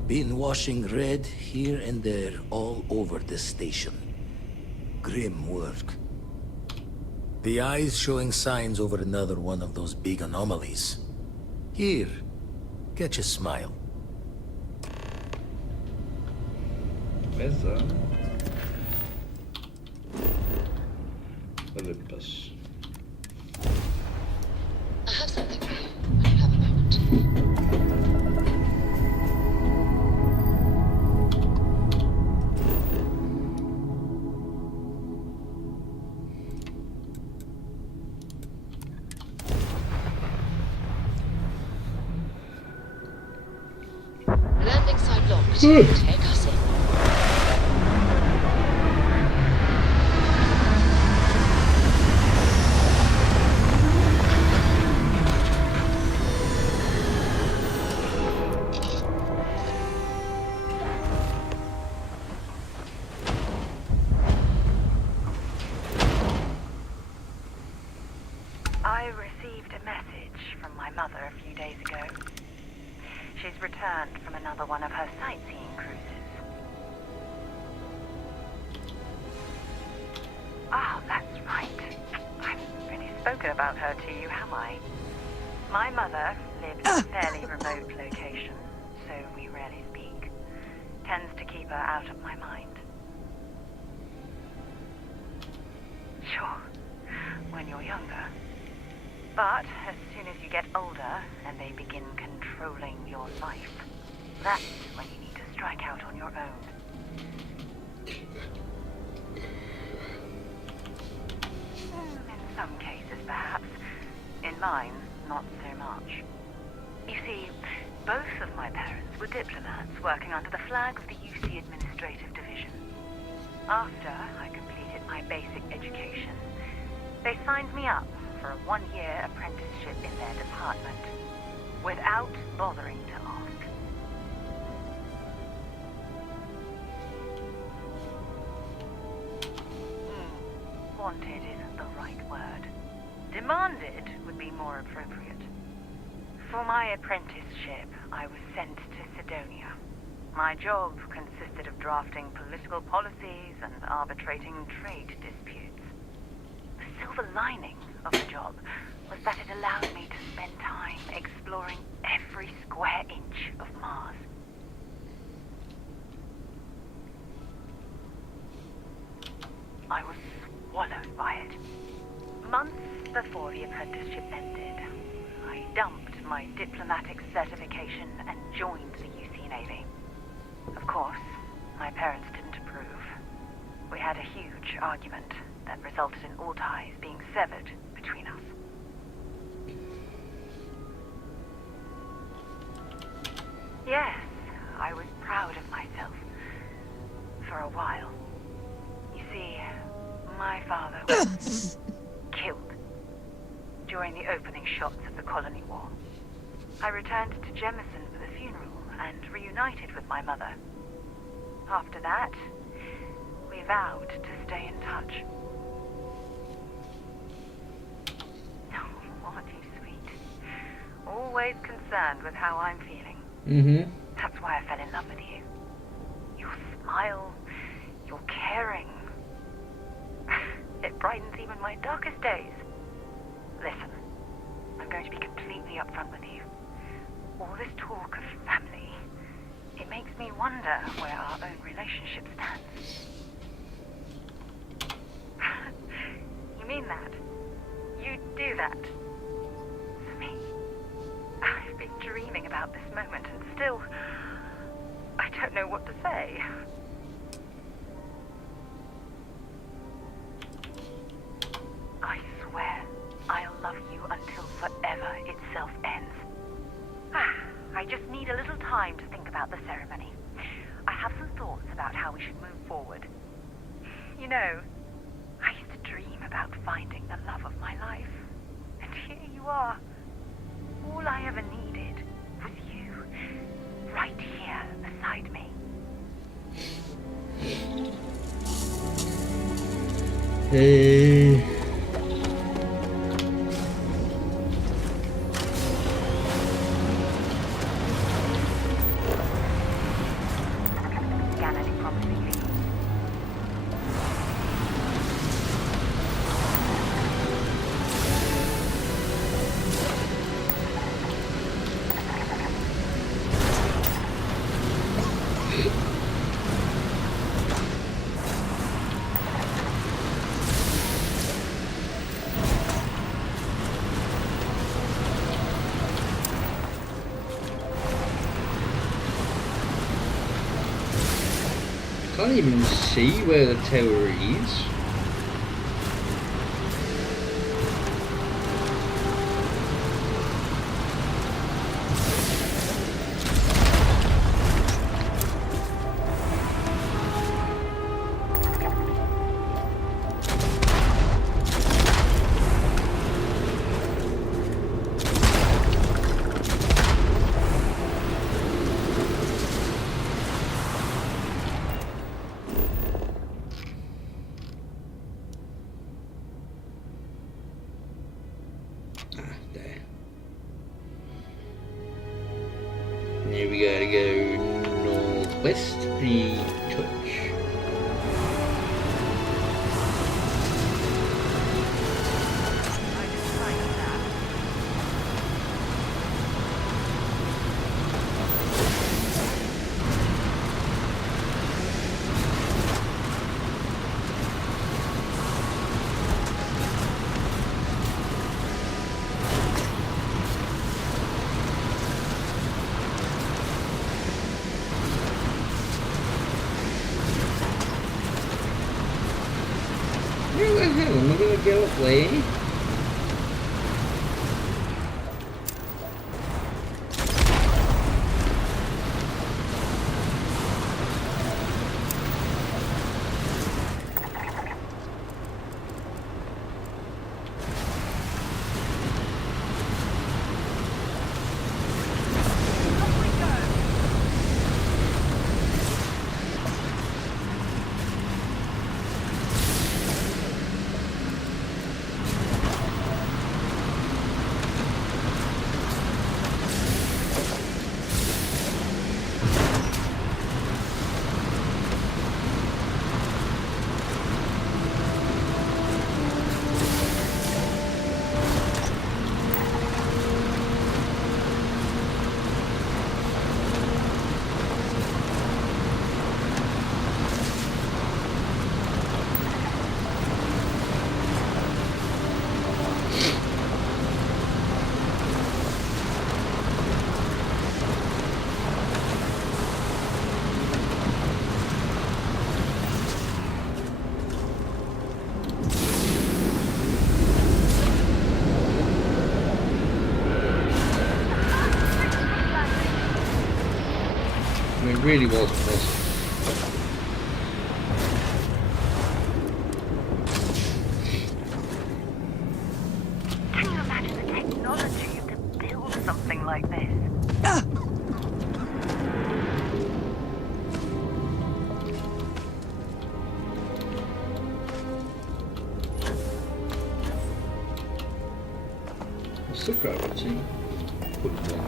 Been washing red here and there all over this station. Grim work. The eye's showing signs over another one of those big anomalies. Here, catch a smile. Where's that? Olympus. I have something for you when you have a moment. Landing side locked. Take us in. I received a message from my mother a few days ago. She's returned from another one of her sightseeing cruises. Oh, that's right. I haven't really spoken about her to you, have I? My mother lives in a fairly remote location, so we rarely speak. Tends to keep her out of my mind. Sure, when you're younger. But as soon as you get older and they begin controlling your life, that's when you need to strike out on your own. In some cases, perhaps. In mine, not so much. You see, both of my parents were diplomats working under the flag of the UC Administrative Division. After I completed my basic education, they signed me up for a one-year apprenticeship in their department, without bothering to ask. Wanted isn't the right word. Demanded would be more appropriate. For my apprenticeship, I was sent to Sidonia. My job consisted of drafting political policies and arbitrating trade disputes. The silver lining of the job was that it allowed me to spend time exploring every square inch of Mars. I was swallowed by it. Months before the apprenticeship ended, I dumped my diplomatic certification and joined the UC Navy. Of course, my parents didn't approve. We had a huge argument that resulted in all ties being severed between us. Yes, I was proud of myself. For a while. You see, my father was killed during the opening shots of the Colony War. I returned to Jemison for the funeral and reunited with my mother. After that, we vowed to stay in touch. Oh, aren't you sweet? Always concerned with how I'm feeling. Mm-hmm. That's why I fell in love with you. Your smile, your caring. It brightens darkest days. Listen, I'm going to be completely upfront with you. All this talk of family, it makes me wonder where our own relationship stands. You mean that? You do that? For me? I've been dreaming about this moment and still, I don't know what to say. I swear, I'll love you until forever itself ends. I just need a little time to think about the ceremony. I have some thoughts about how we should move forward. You know, I used to dream about finding the love of my life. And here you are. All I ever needed was you, right here beside me. Hey. Scan any promising leads. Can't even see where the tower is. Now we gotta go northwest and touch. Where the hell am I gonna get up there? It really was close. Can you imagine the technology to build something like this? What's the gravity? Put it down.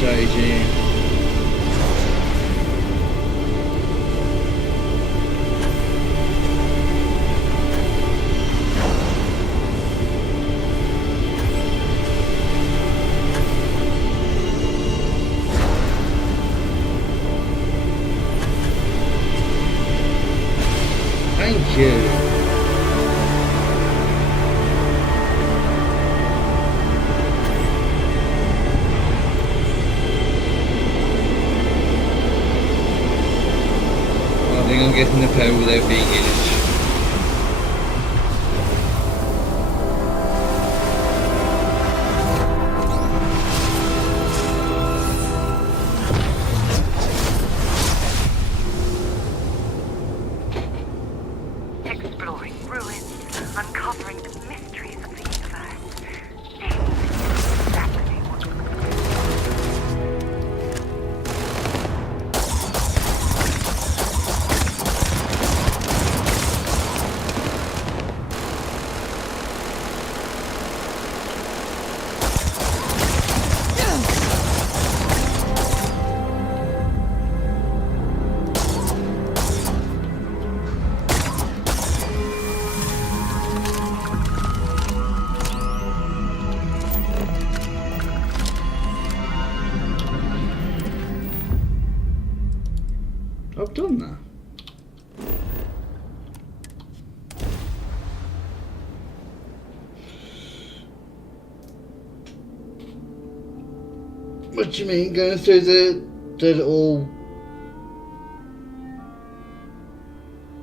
Daisy. Thank you. I think I'm getting the power without being in it. Exploring ruins, uncovering the mysteries of the universe. Exactly what I've done that. What do you mean, going through the little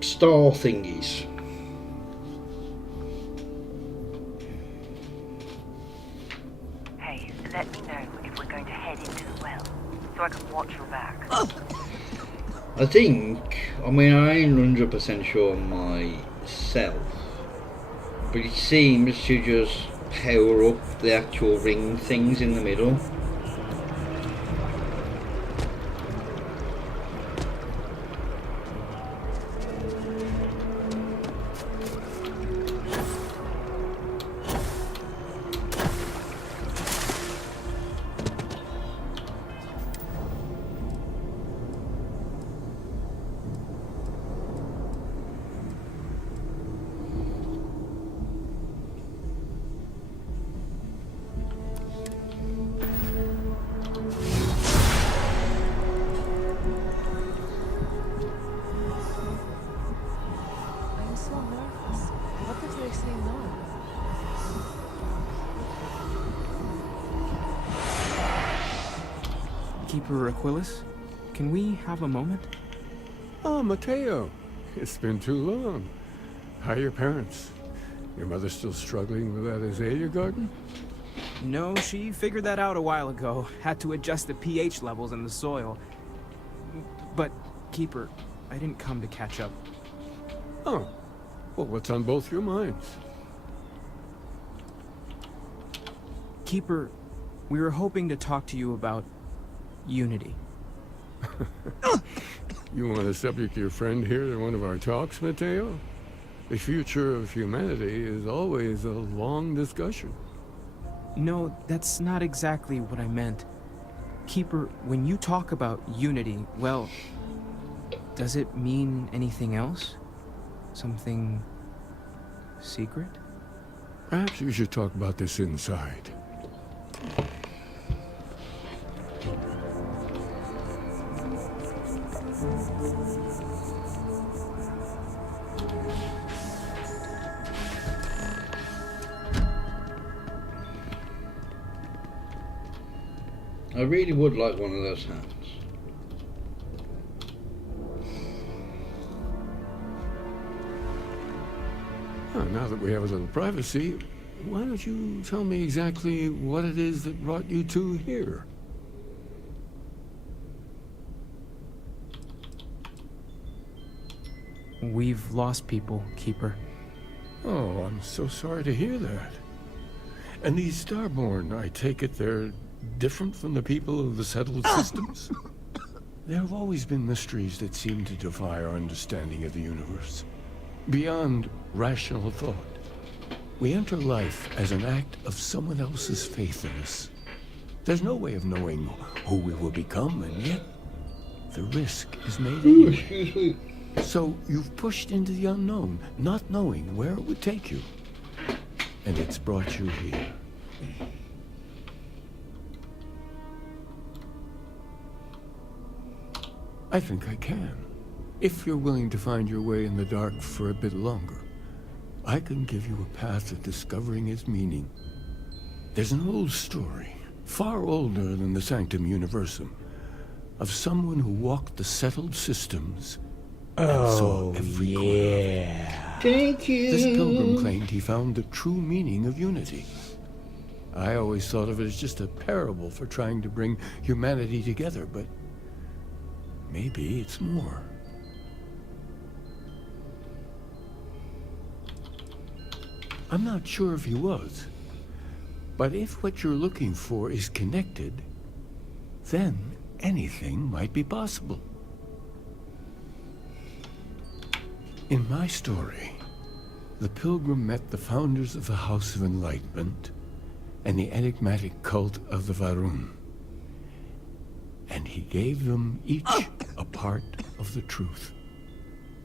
star thingies? Hey, let me know if we're going to head into the well, so I can watch your back. I think, I mean, I ain't 100% sure myself, but it seems to just power up the actual ring things in the middle. I'm so nervous. What if they say no? Keeper Aquilus, can we have a moment? Oh, Mateo. It's been too long. How are your parents? Your mother still struggling with that azalea garden? No, she figured that out a while ago. Had to adjust the pH levels in the soil. But, Keeper, I didn't come to catch up. Oh. Well, what's on both your minds? Keeper, we were hoping to talk to you about unity. You want to subject your friend here to one of our talks, Mateo? The future of humanity is always a long discussion. No, that's not exactly what I meant. Keeper, when you talk about unity, well, does it mean anything else? Something secret? Perhaps we should talk about this inside. I really would like one of those hats. Oh, now that we have a little privacy, why don't you tell me exactly what it is that brought you two here? We've lost people, Keeper. Oh, I'm so sorry to hear that. And these Starborn, I take it they're different from the people of the settled systems? There have always been mysteries that seem to defy our understanding of the universe. Beyond rational thought. We enter life as an act of someone else's faith in us. There's no way of knowing who we will become, and yet the risk is made anyway. Excuse me. So you've pushed into the unknown, not knowing where it would take you. And it's brought you here. I think I can. If you're willing to find your way in the dark for a bit longer, I can give you a path to discovering its meaning. There's an old story, far older than the Sanctum Universum, of someone who walked the settled systems and saw every corner of it. Thank you. This pilgrim claimed he found the true meaning of unity. I always thought of it as just a parable for trying to bring humanity together, but maybe it's more. I'm not sure if he was, but if what you're looking for is connected, then anything might be possible. In my story, the pilgrim met the founders of the House of Enlightenment and the enigmatic cult of the Varun, and he gave them each a part of the truth.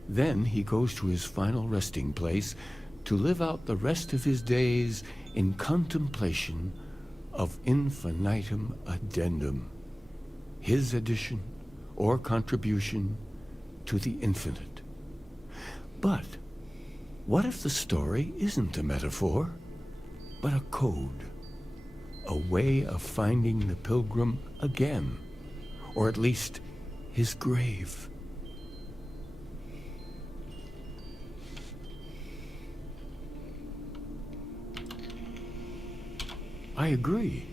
Then he goes to his final resting place to live out the rest of his days in contemplation of infinitum addendum, his addition or contribution to the infinite. But what if the story isn't a metaphor, but a code, a way of finding the pilgrim again, or at least his grave? I agree.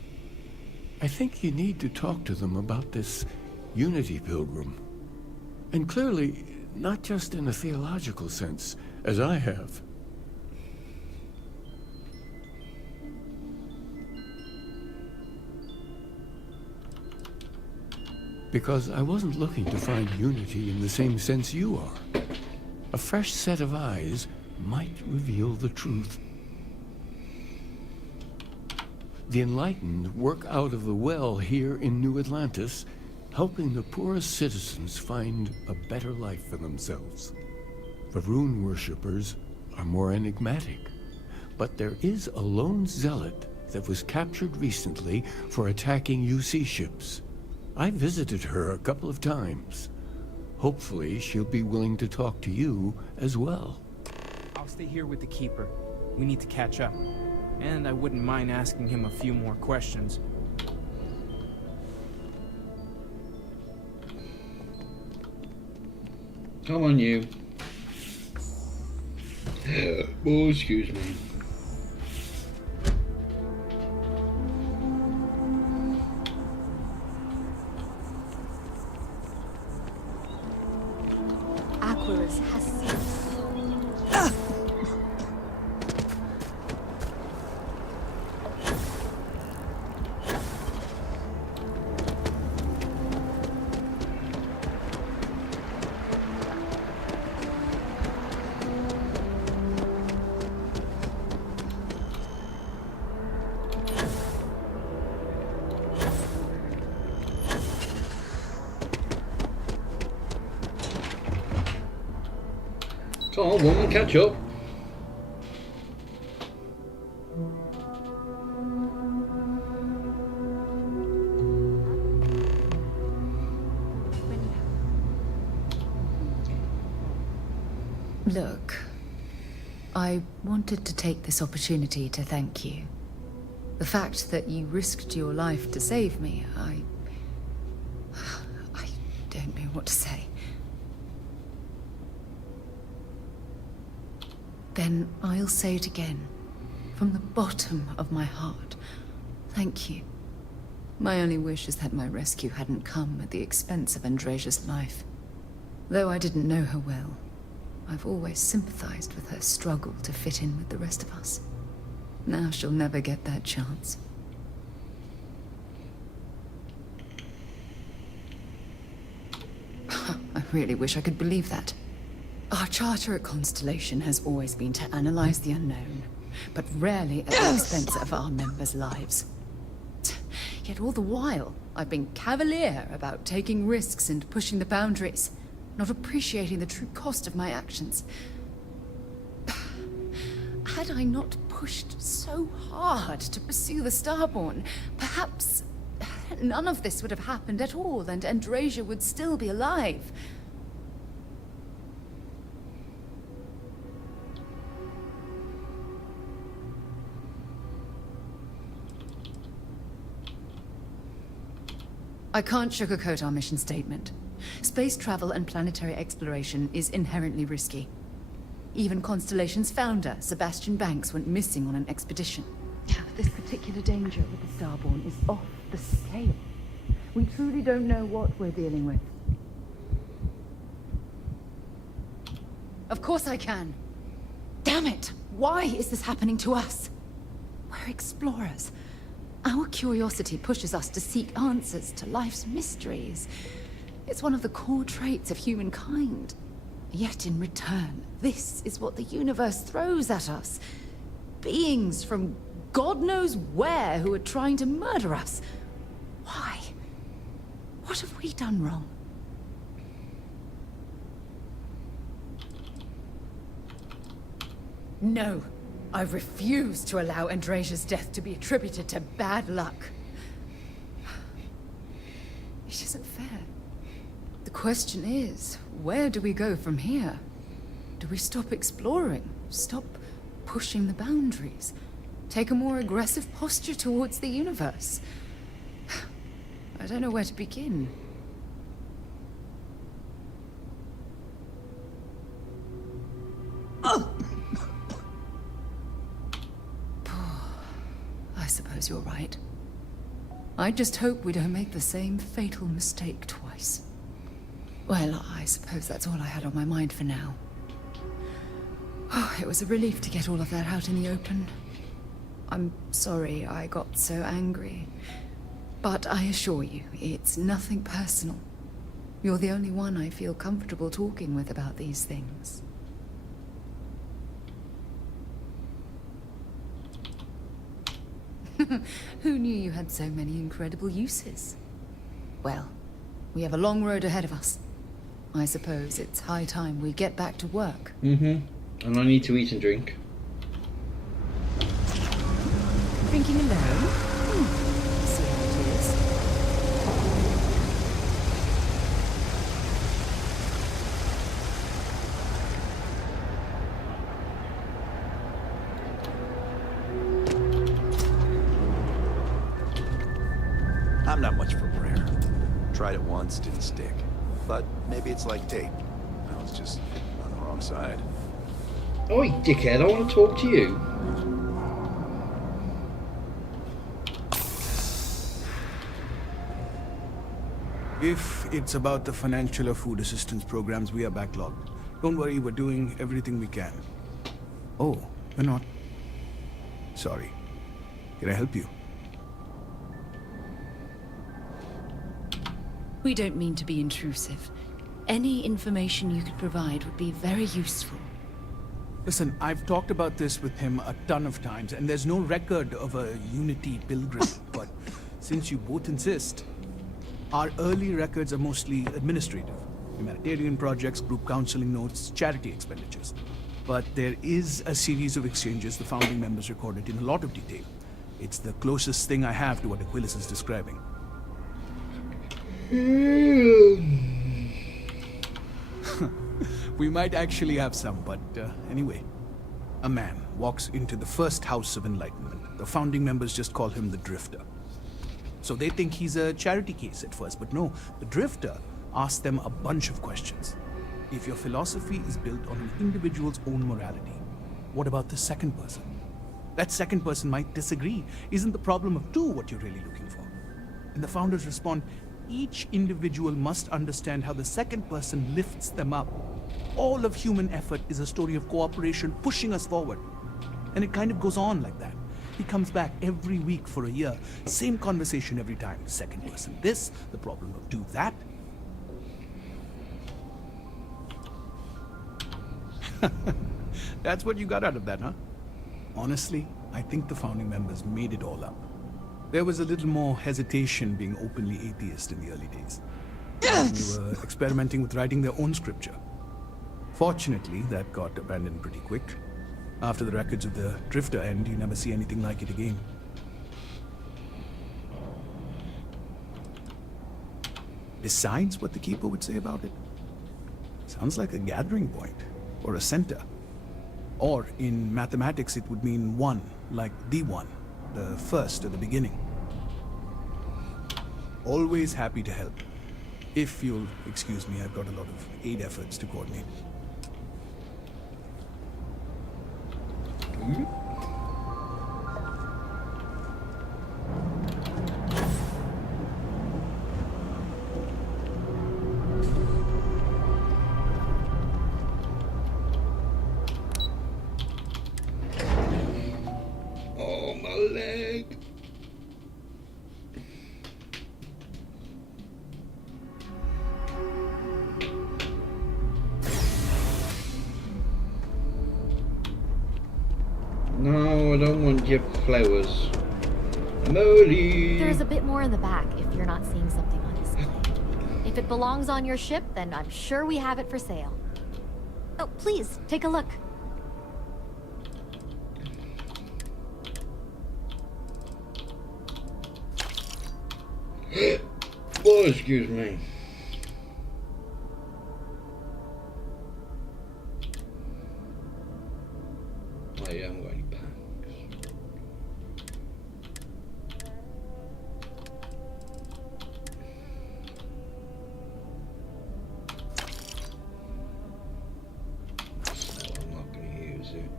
I think you need to talk to them about this unity pilgrim. And clearly, not just in a theological sense, as I have. Because I wasn't looking to find unity in the same sense you are. A fresh set of eyes might reveal the truth. The enlightened work out of the well here in New Atlantis, helping the poorest citizens find a better life for themselves. The rune worshippers are more enigmatic, but there is a lone zealot that was captured recently for attacking UC ships. I visited her a couple of times. Hopefully she'll be willing to talk to you as well. I'll stay here with the Keeper. We need to catch up. And I wouldn't mind asking him a few more questions. Come on, you. Oh, excuse me. Aquilus has ceased. Come on, woman, catch up. Look, I wanted to take this opportunity to thank you. The fact that you risked your life to save me, I don't know what to say. Then I'll say it again, from the bottom of my heart. Thank you. My only wish is that my rescue hadn't come at the expense of Andresia's life. Though I didn't know her well, I've always sympathized with her struggle to fit in with the rest of us. Now she'll never get that chance. I really wish I could believe that. Our charter at Constellation has always been to analyze the unknown, but rarely at the expense of our members' lives. Yet all the while, I've been cavalier about taking risks and pushing the boundaries, not appreciating the true cost of my actions. Had I not pushed so hard to pursue the Starborn, perhaps none of this would have happened at all, and Andrasia would still be alive. I can't sugarcoat our mission statement. Space travel and planetary exploration is inherently risky. Even Constellation's founder, Sebastian Banks, went missing on an expedition. This particular danger with the Starborn is off the scale. We truly don't know what we're dealing with. Of course I can. Damn it! Why is this happening to us? We're explorers. Our curiosity pushes us to seek answers to life's mysteries. It's one of the core traits of humankind. Yet in return, this is what the universe throws at us. Beings from God knows where who are trying to murder us. Why? What have we done wrong? No. I refuse to allow Andrasia's death to be attributed to bad luck. It isn't fair. The question is, where do we go from here? Do we stop exploring? Stop pushing the boundaries? Take a more aggressive posture towards the universe? I don't know where to begin. I suppose you're right. I just hope we don't make the same fatal mistake twice. Well, I suppose that's all I had on my mind for now. Oh, it was a relief to get all of that out in the open. I'm sorry I got so angry. But I assure you, it's nothing personal. You're the only one I feel comfortable talking with about these things. Who knew you had so many incredible uses? Well, we have a long road ahead of us. I suppose it's high time we get back to work. And I need to eat and drink. Drinking alone? See how it is. I'm not much for prayer. Tried it once, didn't stick. But maybe it's like tape. I was just on the wrong side. Oi, dickhead, I want to talk to you. If it's about the financial or food assistance programs, we are backlogged. Don't worry, we're doing everything we can. Oh, we're not. Sorry. Can I help you? We don't mean to be intrusive. Any information you could provide would be very useful. Listen, I've talked about this with him a ton of times, and there's no record of a Unity pilgrim. But since you both insist, our early records are mostly administrative. Humanitarian projects, group counseling notes, charity expenditures. But there is a series of exchanges the founding members recorded in a lot of detail. It's the closest thing I have to what Aquilus is describing. We might actually have some, but anyway. A man walks into the first house of enlightenment. The founding members just call him the Drifter. So they think he's a charity case at first, but no, the Drifter asks them a bunch of questions. If your philosophy is built on an individual's own morality, what about the second person? That second person might disagree. Isn't the problem of two what you're really looking for? And the founders respond, each individual must understand how the second person lifts them up. All of human effort is a story of cooperation pushing us forward. And it kind of goes on like that. He comes back every week for a year. Same conversation every time. Second person this, the problem of do that. That's what you got out of that, huh? Honestly, I think the founding members made it all up. There was a little more hesitation being openly atheist in the early days. They were experimenting with writing their own scripture. Fortunately, that got abandoned pretty quick. After the records of the Drifter end, you never see anything like it again. Besides what the Keeper would say about it, sounds like a gathering point, or a center. Or, in mathematics, it would mean one, like the one, the first or the beginning. Always happy to help. If you'll excuse me, I've got a lot of aid efforts to coordinate. Oh, my leg. No, I don't want your flowers. Molly! There's a bit more in the back if you're not seeing something on display. If it belongs on your ship, then I'm sure we have it for sale. Oh, please, take a look. Oh, excuse me. Oh, yeah, I'm going back. So I'm not going to use it.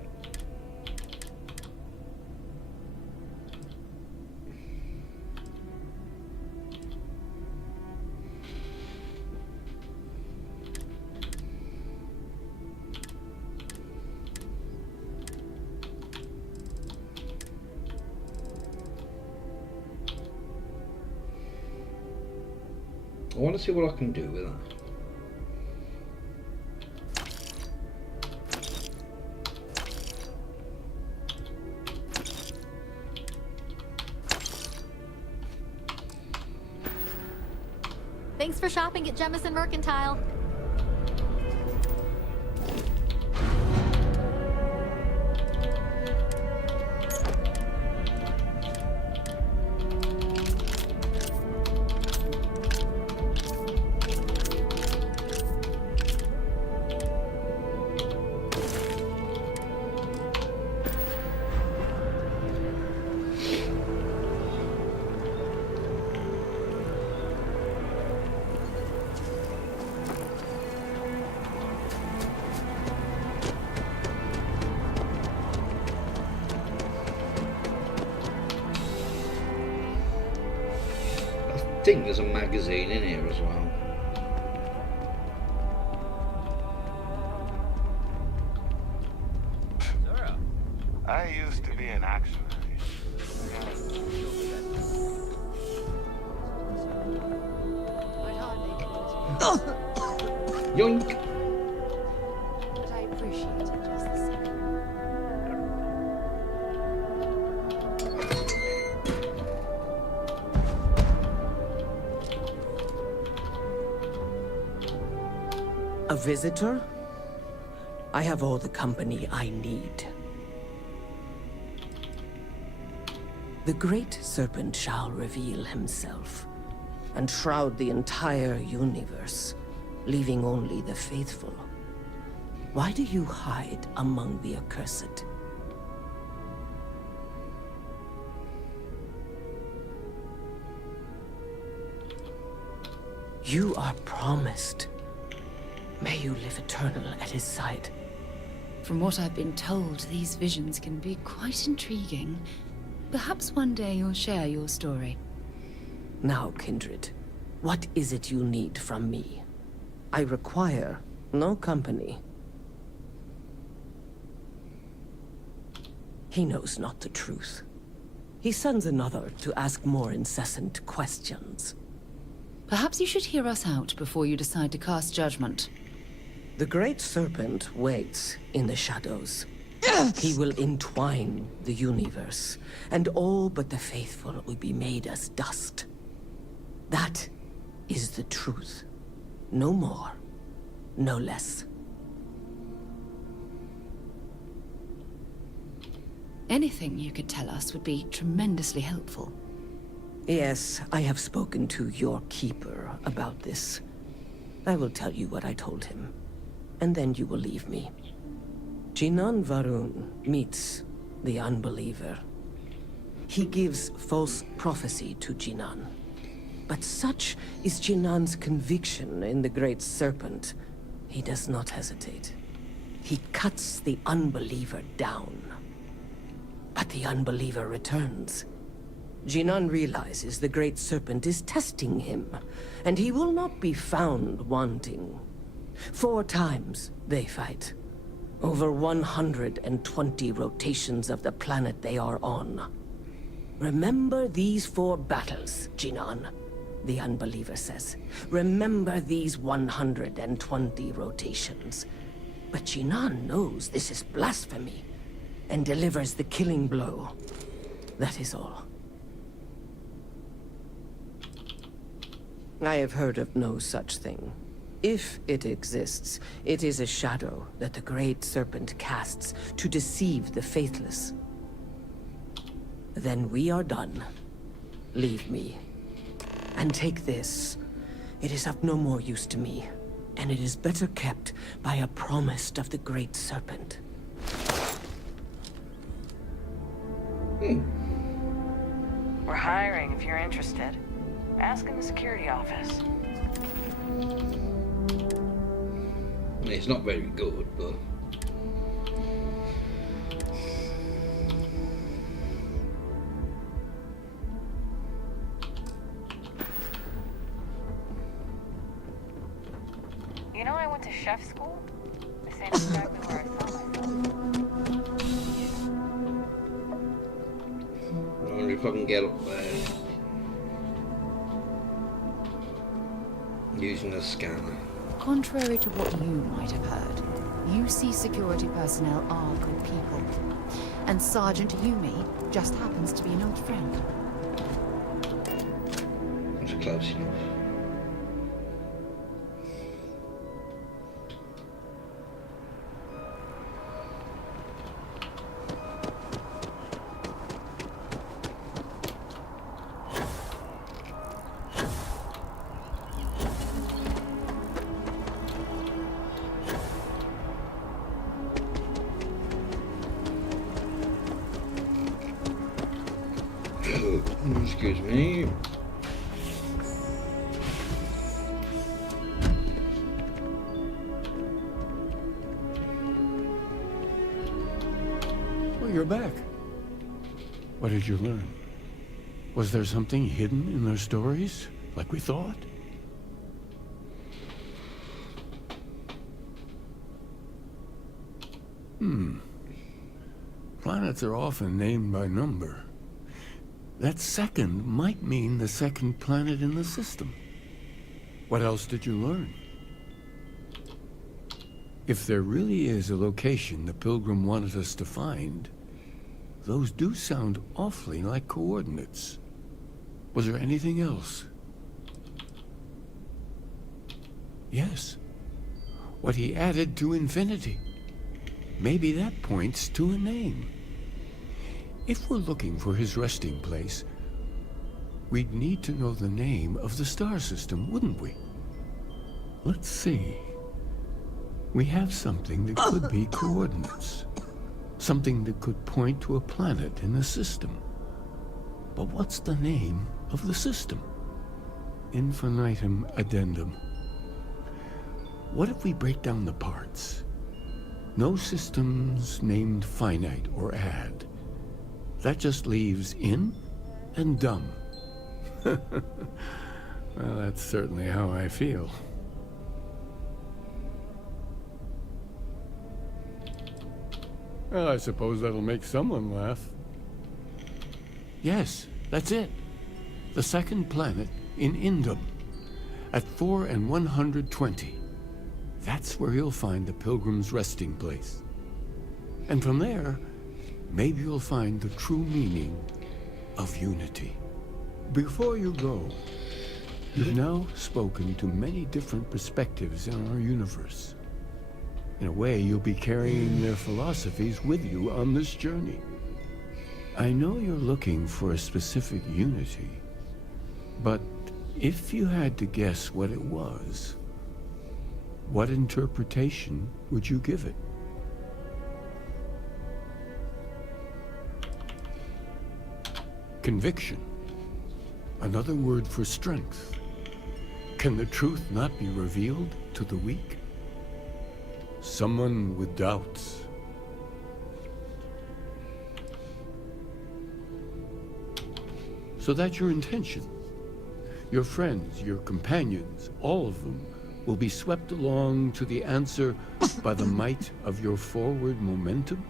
I want to see what I can do with that. Thanks for shopping at Jemison Mercantile. I think there's a magazine in here as well. I used to be an actioner. Yoink! But I appreciate it just the same. A visitor? I have all the company I need. The Great Serpent shall reveal himself and shroud the entire universe, leaving only the faithful. Why do you hide among the accursed? You are promised. May you live eternal at his side. From what I've been told, these visions can be quite intriguing. Perhaps one day you'll share your story. Now, Kindred, what is it you need from me? I require no company. He knows not the truth. He sends another to ask more incessant questions. Perhaps you should hear us out before you decide to cast judgment. The Great Serpent waits in the shadows. He will entwine the universe, and all but the faithful will be made as dust. That is the truth. No more, no less. Anything you could tell us would be tremendously helpful. Yes, I have spoken to your keeper about this. I will tell you what I told him, and then you will leave me. Jinan Varun meets the unbeliever. He gives false prophecy to Jinan. But such is Jinan's conviction in the Great Serpent, he does not hesitate. He cuts the unbeliever down. But the unbeliever returns. Jinan realizes the Great Serpent is testing him, and he will not be found wanting. 4 times they fight. Over 120 rotations of the planet they are on. Remember these 4 battles, Jinan, the unbeliever says. Remember these 120 rotations. But Jinan knows this is blasphemy, and delivers the killing blow. That is all. I have heard of no such thing. If it exists, it is a shadow that the Great Serpent casts to deceive the faithless. Then we are done. Leave me. And take this. It is of no more use to me, and it is better kept by a promise of the Great Serpent. We're hiring if you're interested. Ask in the security office. It's not very good, but... You know I went to chef school? The same exactly where I found myself. I wonder if I can get up there. Using a scanner. Contrary to what you might have heard, UC security personnel are good people. And Sergeant Yumi just happens to be an old friend. That's close enough. Excuse me. Well, you're back. What did you learn? Was there something hidden in their stories, like we thought? Planets are often named by number. That second might mean the second planet in the system. What else did you learn? If there really is a location the Pilgrim wanted us to find, those do sound awfully like coordinates. Was there anything else? Yes. What he added to infinity. Maybe that points to a name. If we're looking for his resting place, we'd need to know the name of the star system, wouldn't we? Let's see. We have something that could be coordinates. Something that could point to a planet in the system. But what's the name of the system? Infinitum addendum. What if we break down the parts? No systems named finite or add. That just leaves in and dumb. Well, that's certainly how I feel. Well, I suppose that'll make someone laugh. Yes, that's it. The second planet in Indum, at 4 and 120. That's where you'll find the Pilgrim's resting place. And from there, maybe you'll find the true meaning of unity. Before you go, you've now spoken to many different perspectives in our universe. In a way, you'll be carrying their philosophies with you on this journey. I know you're looking for a specific unity, but if you had to guess what it was, what interpretation would you give it? Conviction. Another word for strength. Can the truth not be revealed to the weak? Someone with doubts. So that's your intention. Your friends, your companions, all of them will be swept along to the answer by the might of your forward momentum?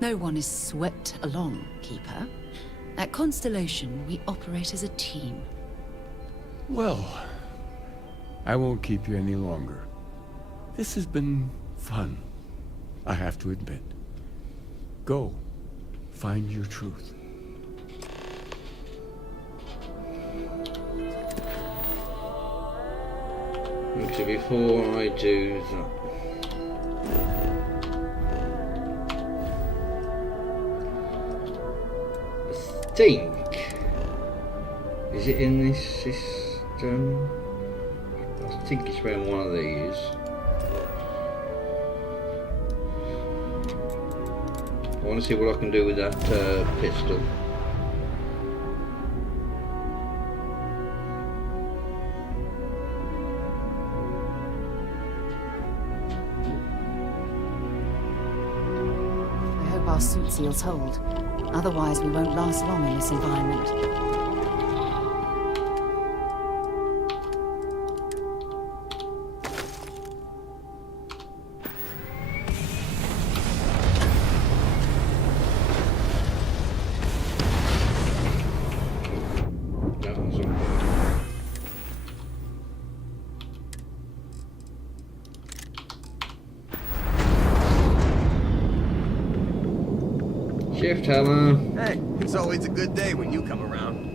No one is swept along, Keeper. At Constellation, we operate as a team. Well, I won't keep you any longer. This has been fun, I have to admit. Go, find your truth. Okay, before I do that, I think, is it in this system? I think it's around one of these. I want to see what I can do with that pistol. I hope our suit seals hold. Otherwise, we won't last long in this environment. Shift hammer. Hey, it's always a good day when you come around.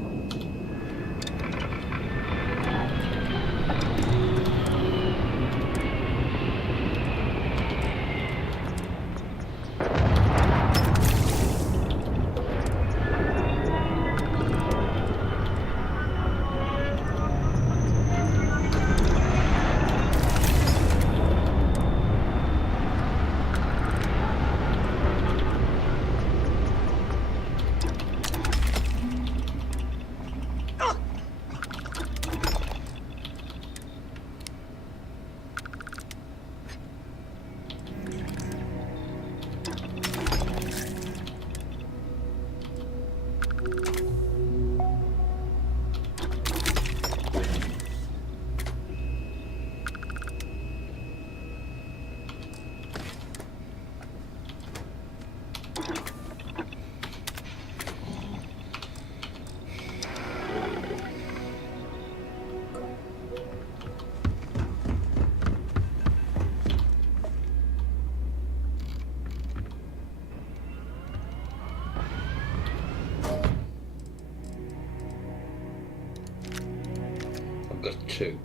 I've got two.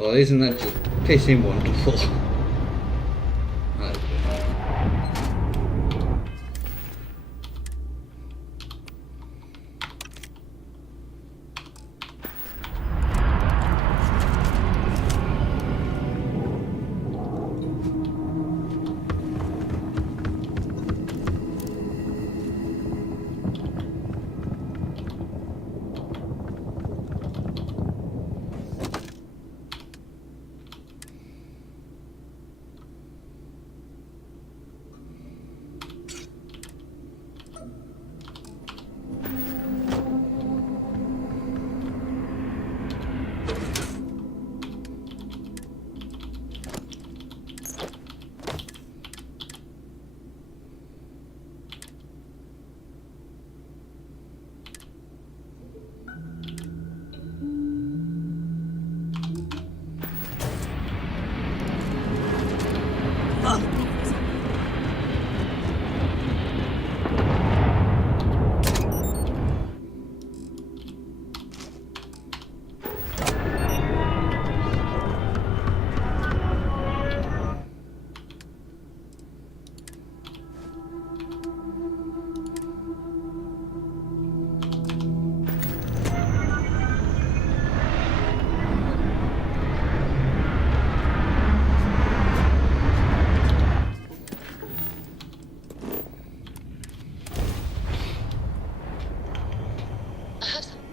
Well, isn't that just pissing wonderful?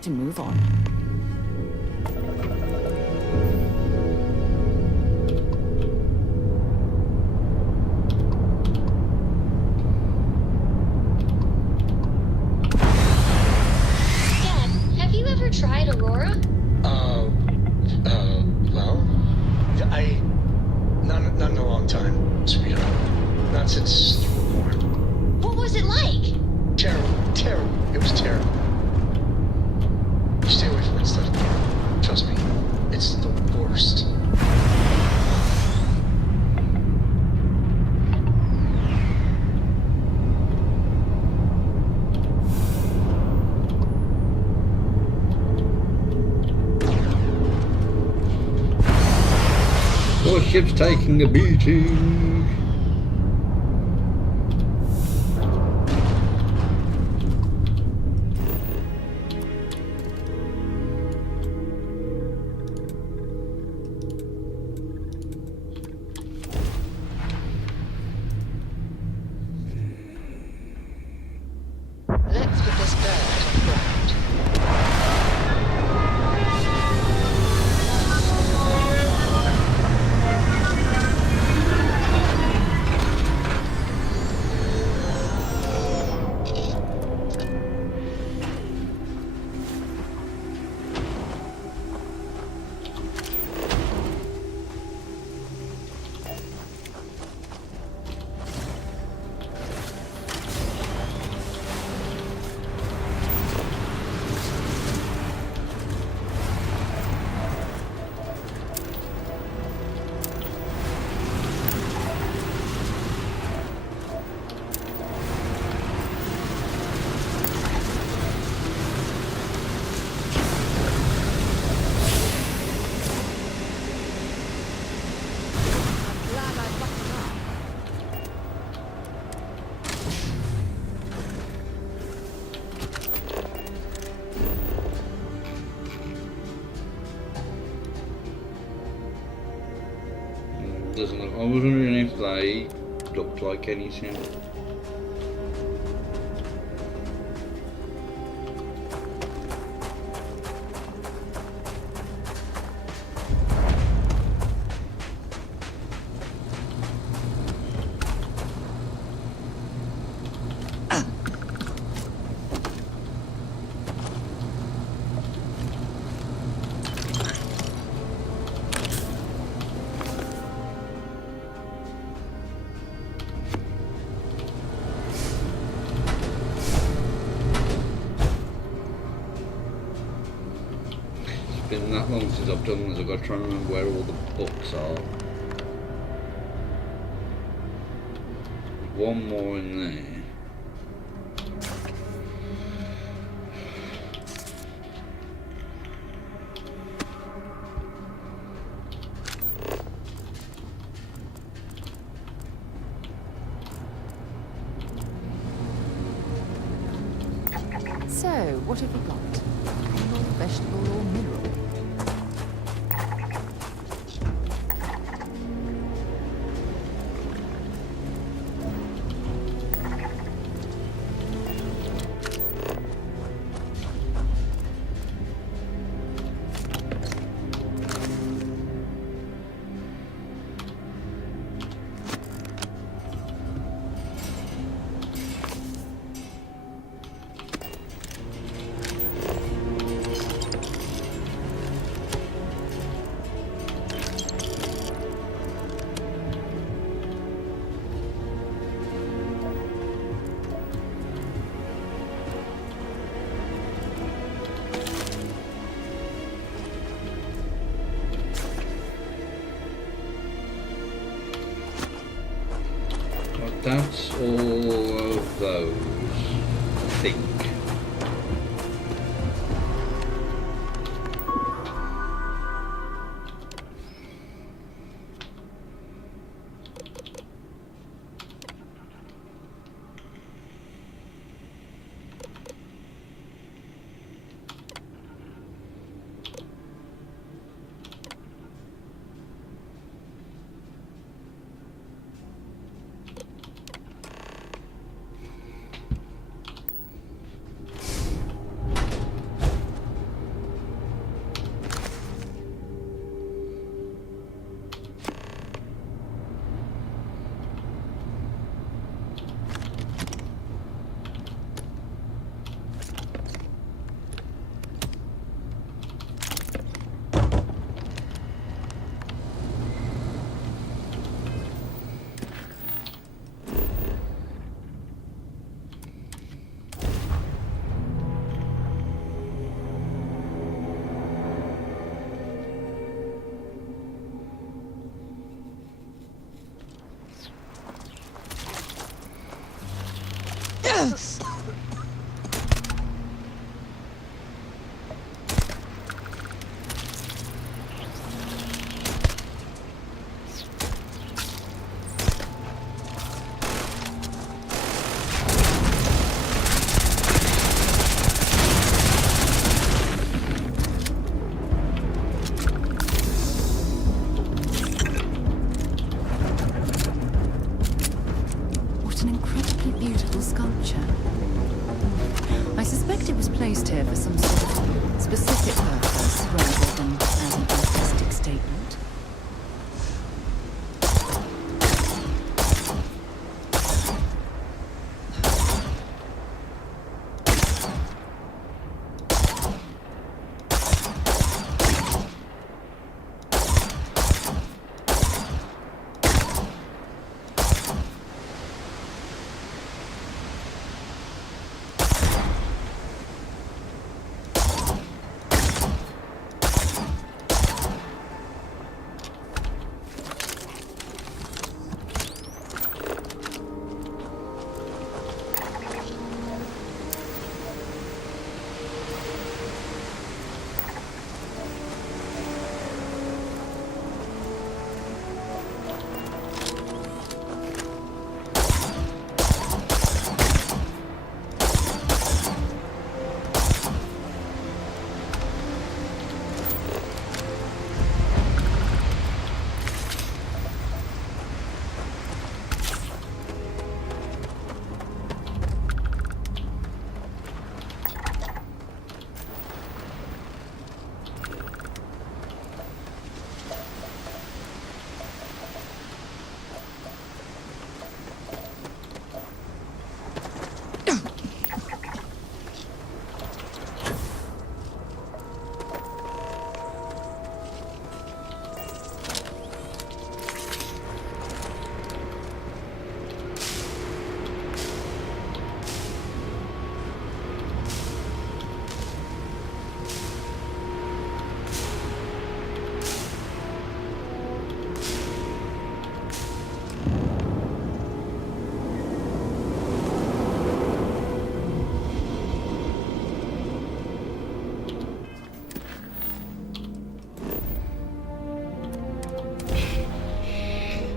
to move on. Dad, have you ever tried Aurora? Well, not in a long time, sweetheart. Not since you were born. What was it like? Terrible. It was terrible. You stay away from that stuff. Trust me, it's the worst. Your ship's taking a beating. Let's put this bird on the ground. Doesn't look, I was wondering if they looked like anything. It's been that long since I've done this, I've got to try and remember where all the books are. One more in there. So, what have we got? Animal, vegetable, or mineral? That's all of those, I think. an incredibly beautiful sculpture. I suspect it was placed here for some sort of specific purpose rather than as an artistic statement.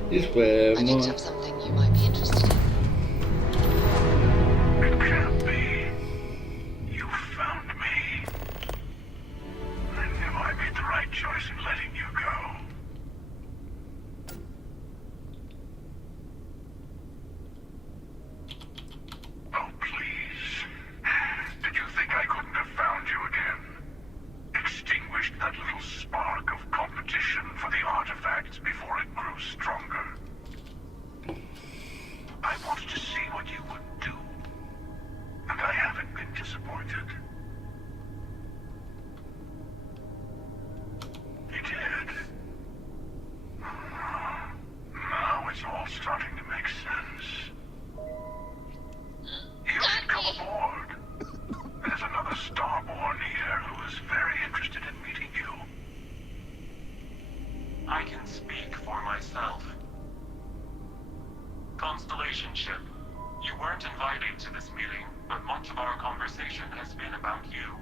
This is where I picked up something you might be interested in. It can't be. You found me. I knew I made the right choice in letting you go. Oh, please. Did you think I couldn't have found you again? Extinguished that little spark of competition for the artifacts before it grew stronger. I wanted to see what you would do, and I haven't been disappointed. You did. Now it's all starting to make sense. You should come aboard. There's another Starborn here who is very interested in meeting you. I can speak for myself. Constellation ship, you weren't invited to this meeting, but much of our conversation has been about you.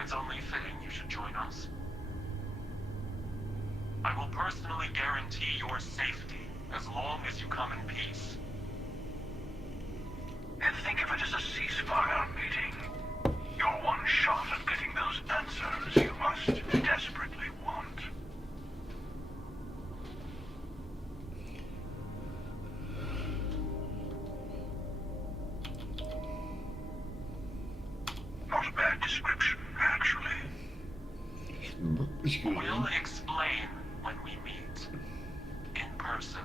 It's only fitting you should join us. I will personally guarantee your safety as long as you come in peace. And think of it as a ceasefire meeting. Your one shot at getting those answers you must desperately want. Not a bad description, actually. We'll explain when we meet in person.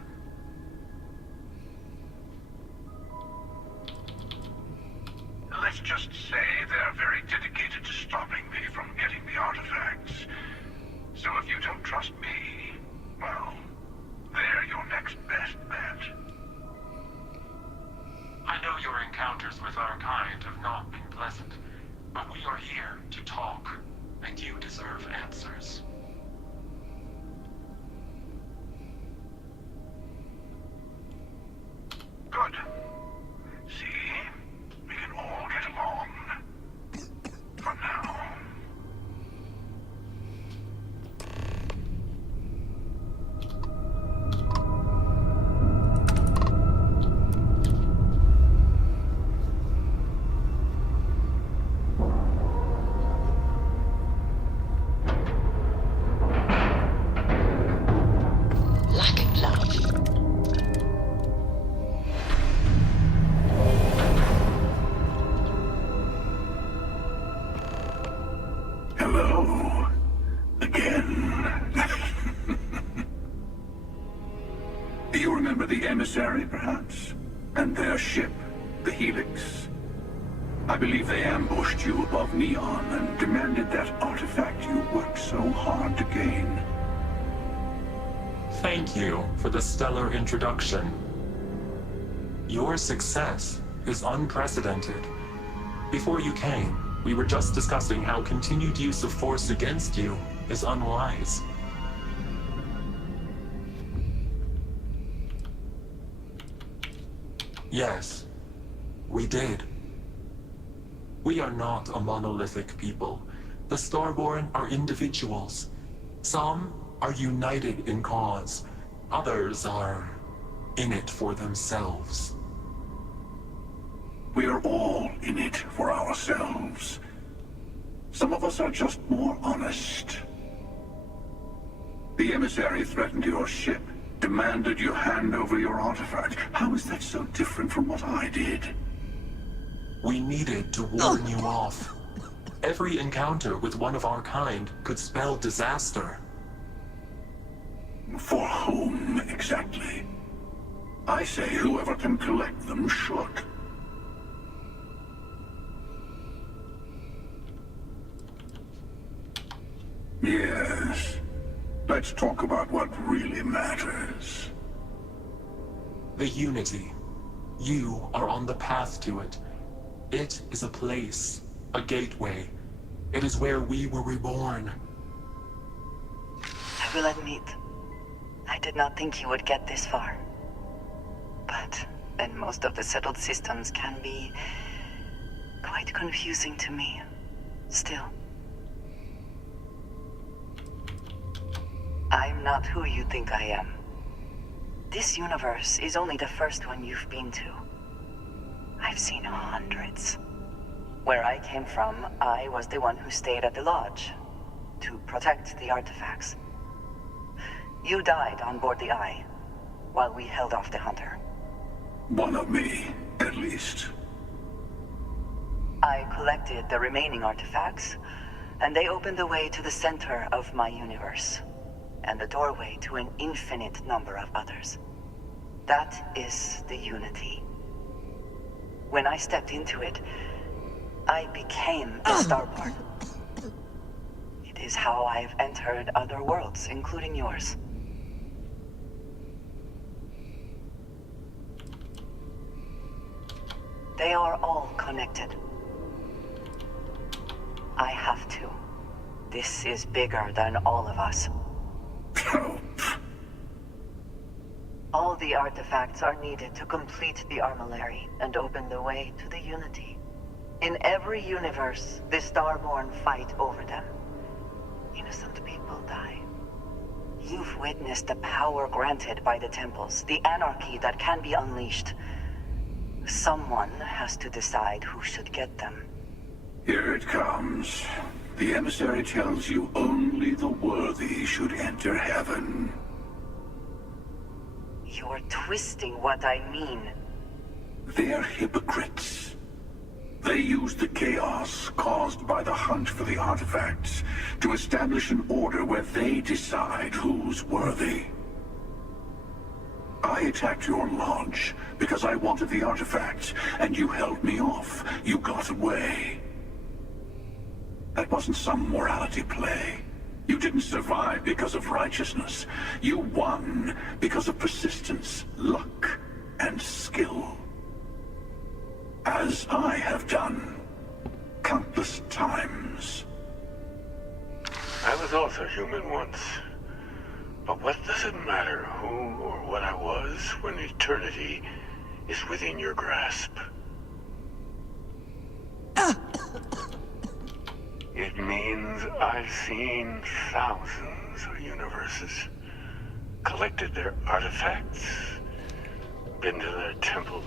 Let's just say they're very dedicated to stopping me from getting the artifacts. So if you don't trust me, well, they're your next best bet. I know your encounters with our kind have not been pleasant, but we are here to talk, and you deserve answers. Good. See? We can all get along. For now. emissary, perhaps? And their ship, the Helix. I believe they ambushed you above Neon and demanded that artifact you worked so hard to gain. Thank you for the stellar introduction. Your success is unprecedented. Before you came, we were just discussing how continued use of force against you is unwise. Yes, we did. We are not a monolithic people. The Starborn are individuals. Some are united in cause. Others are in it for themselves. We are all in it for ourselves. Some of us are just more honest. The emissary threatened your ship, demanded you hand over your artifact. How is that so different from what I did? We needed to warn you off. Every encounter with one of our kind could spell disaster. For whom, exactly? I say whoever can collect them should. Yes. Let's talk about what really matters. The Unity. You are on the path to it. It is a place, a gateway. It is where we were reborn. I will admit, I did not think you would get this far. But then most of the settled systems can be quite confusing to me, still. I'm not who you think I am. This universe is only the first one you've been to. I've seen hundreds. Where I came from, I was the one who stayed at the lodge to protect the artifacts. You died on board the Eye, while we held off the Hunter. One of me, at least. I collected the remaining artifacts, and they opened the way to the center of my universe, and the doorway to an infinite number of others. That is the Unity. When I stepped into it, I became a Starborn. It is how I've entered other worlds, including yours. They are all connected. I have to. This is bigger than all of us. All the artifacts are needed to complete the armillary and open the way to the Unity. In every universe, the Starborn fight over them. Innocent people die. You've witnessed the power granted by the temples, the anarchy that can be unleashed. Someone has to decide who should get them. Here it comes. The emissary tells you only the worthy should enter heaven. You're twisting what I mean. They're hypocrites. They use the chaos caused by the hunt for the artifacts to establish an order where they decide who's worthy. I attacked your lodge because I wanted the artifacts, and you held me off. You got away. That wasn't some morality play. You didn't survive because of righteousness. You won because of persistence, luck, and skill. As I have done countless times. I was also human once. But what does it matter who or what I was when eternity is within your grasp? It means I've seen thousands of universes, collected their artifacts, been to their temples.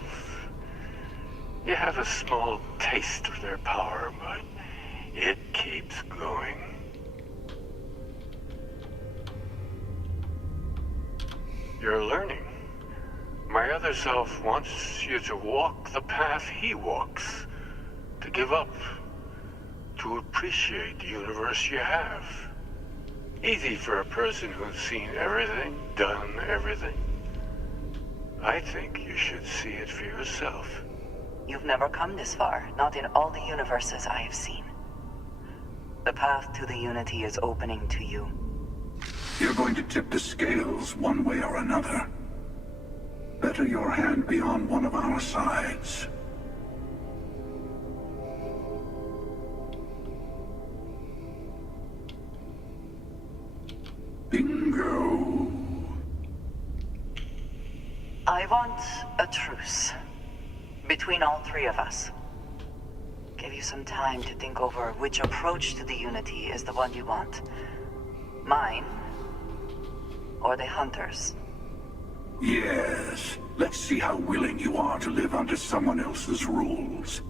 You have a small taste of their power, but it keeps going. You're learning. My other self wants you to walk the path he walks, to give up, to appreciate the universe you have. Easy for a person who's seen everything, done everything. I think you should see it for yourself. You've never come this far, not in all the universes I have seen. The path to the Unity is opening to you. You're going to tip the scales one way or another. Better your hand be on one of our sides. Bingo. I want a truce. Between all three of us. Give you some time to think over which approach to the Unity is the one you want. Mine, or the Hunters. Yes. Let's see how willing you are to live under someone else's rules.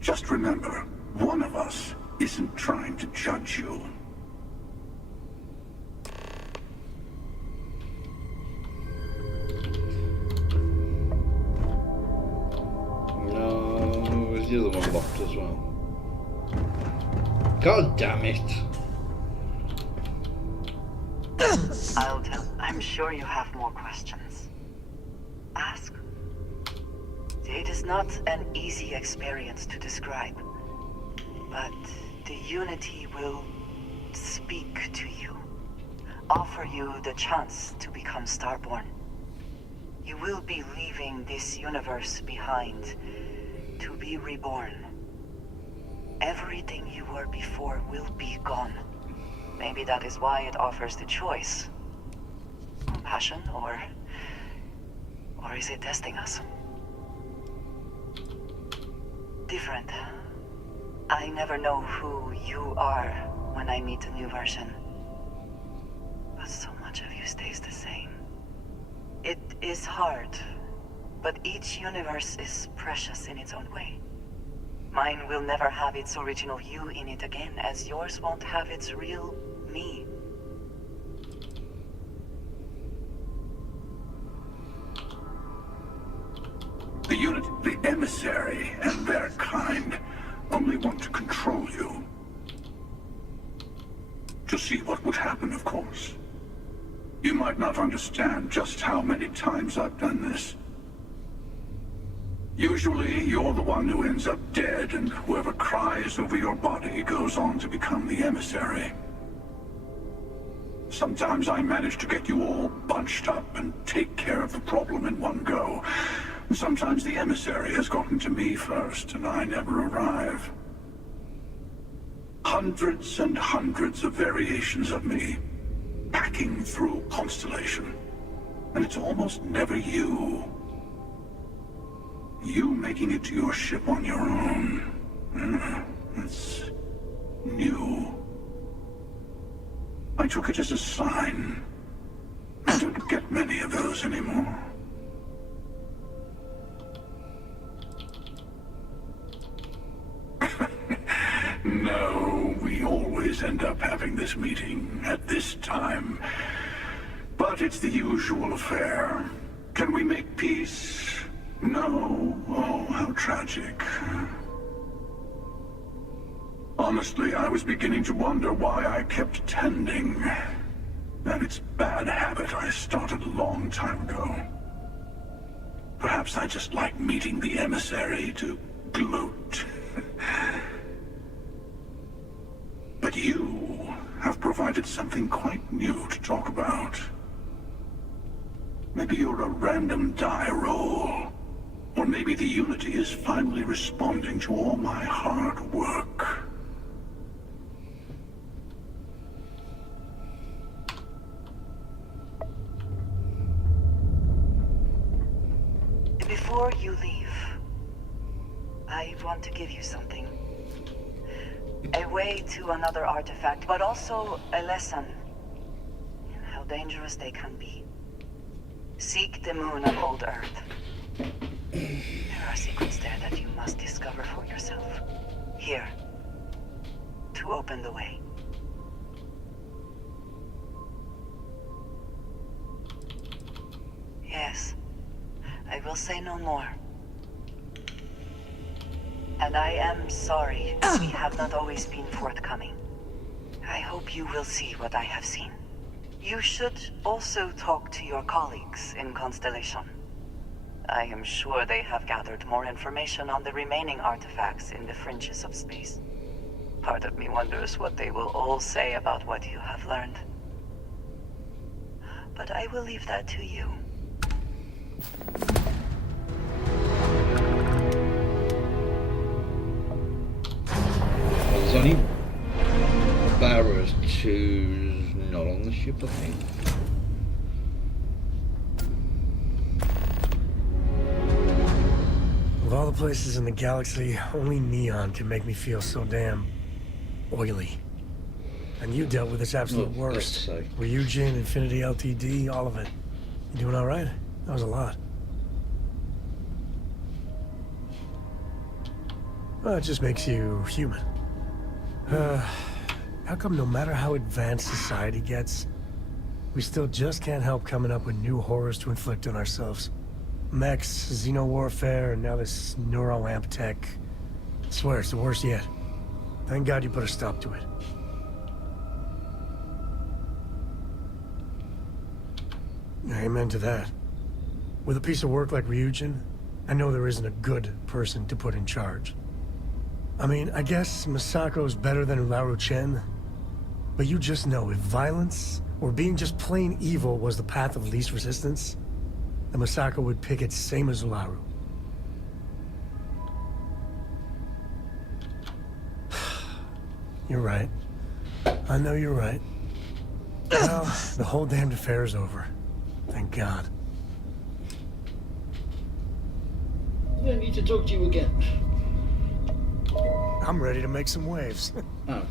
Just remember, one of us isn't trying to judge you. No, was the other one locked as well? God damn it! I'll tell. I'm sure you have more questions. Ask. It is not an easy experience to describe, but the Unity will speak to you, offer you the chance to become Starborn. You will be leaving this universe behind to be reborn. Everything you were before will be gone. Maybe that is why it offers the choice. Passion, or is it testing us? Different. I never know who you are when I meet a new version. But so much of you stays the same. It is hard, but each universe is precious in its own way. Mine will never have its original you in it again, as yours won't have its real me. The unit, the emissary, and their kind only want to control you. To see what would happen, of course. You might not understand just how many times I've done this. Usually, you're the one who ends up dead, and whoever cries over your body goes on to become the emissary. Sometimes I manage to get you all bunched up and take care of the problem in one go. Sometimes the emissary has gotten to me first, and I never arrive. Hundreds and hundreds of variations of me, packing through Constellation. And it's almost never you. You making it to your ship on your own. It's new. I took it as a sign. I don't get many of those anymore. No, we always end up having this meeting at this time. But it's the usual affair. Can we make peace? No. Oh, how tragic. Honestly, I was beginning to wonder why I kept attending. And it's a bad habit I started a long time ago. Perhaps I just like meeting the emissary to gloat. But you have provided something quite new to talk about. Maybe you're a random die roll. Or maybe the Unity is finally responding to all my hard work. Before you leave, I want to give you something. A way to another artifact, but also a lesson in how dangerous they can be. Seek the moon on old Earth. There are secrets there that you must discover for yourself. Here. To open the way. Yes. I will say no more. And I am sorry that we have not always been forthcoming. I hope you will see what I have seen. You should also talk to your colleagues in Constellation. I am sure they have gathered more information on the remaining artifacts in the fringes of space. Part of me wonders what they will all say about what you have learned. But I will leave that to you. There's only Barrows who's not on the ship, I think. Of all the places in the galaxy, only Neon can make me feel so damn oily. And you dealt with its absolute worst. Ryujin, Infinity LTD, all of it. You doing all right? That was a lot. Well, it just makes you human. How come no matter how advanced society gets, we still just can't help coming up with new horrors to inflict on ourselves? Mechs, xeno-warfare, and now this neuroamp tech. I swear, it's the worst yet. Thank God you put a stop to it. Amen to that. With a piece of work like Ryujin, I know there isn't a good person to put in charge. I mean, I guess Masako's better than Ularu Chen, but you just know if violence, or being just plain evil was the path of least resistance, then Masako would pick it same as Ularu. You're right. I know you're right. Well, the whole damned affair is over. Thank God. I don't need to talk to you again. I'm ready to make some waves. Oh.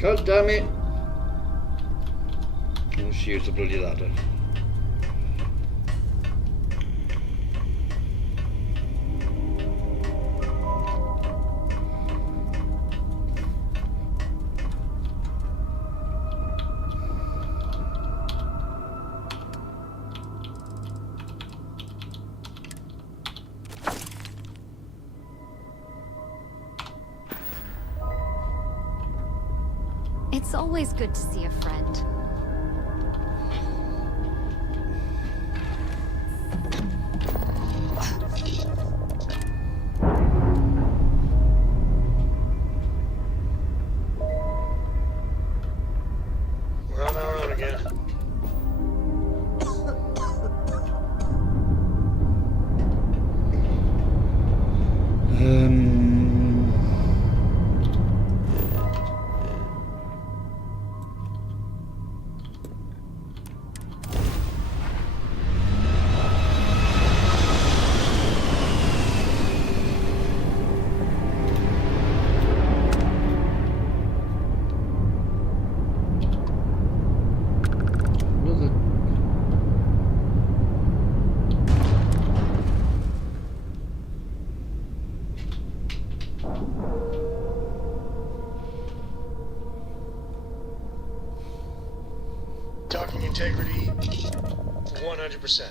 God damn it! Let's use the bloody ladder. It's always good to see a friend. We're on our own again. Talking integrity, 100%.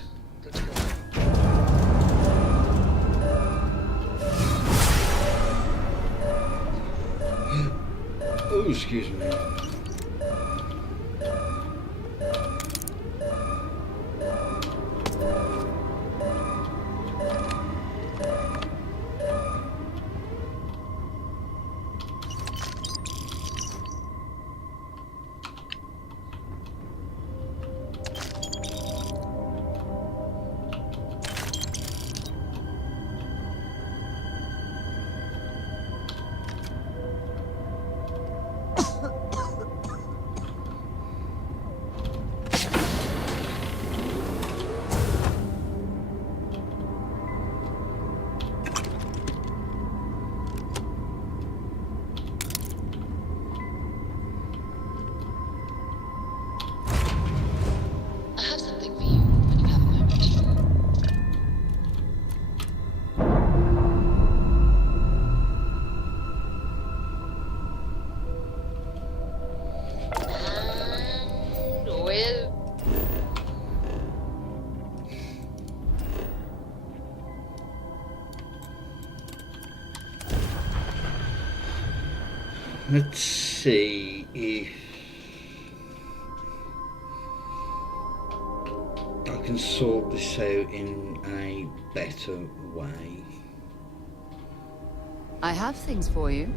Good to go. Oh, excuse me. Let's see if I can sort this out in a better way. I have things for you.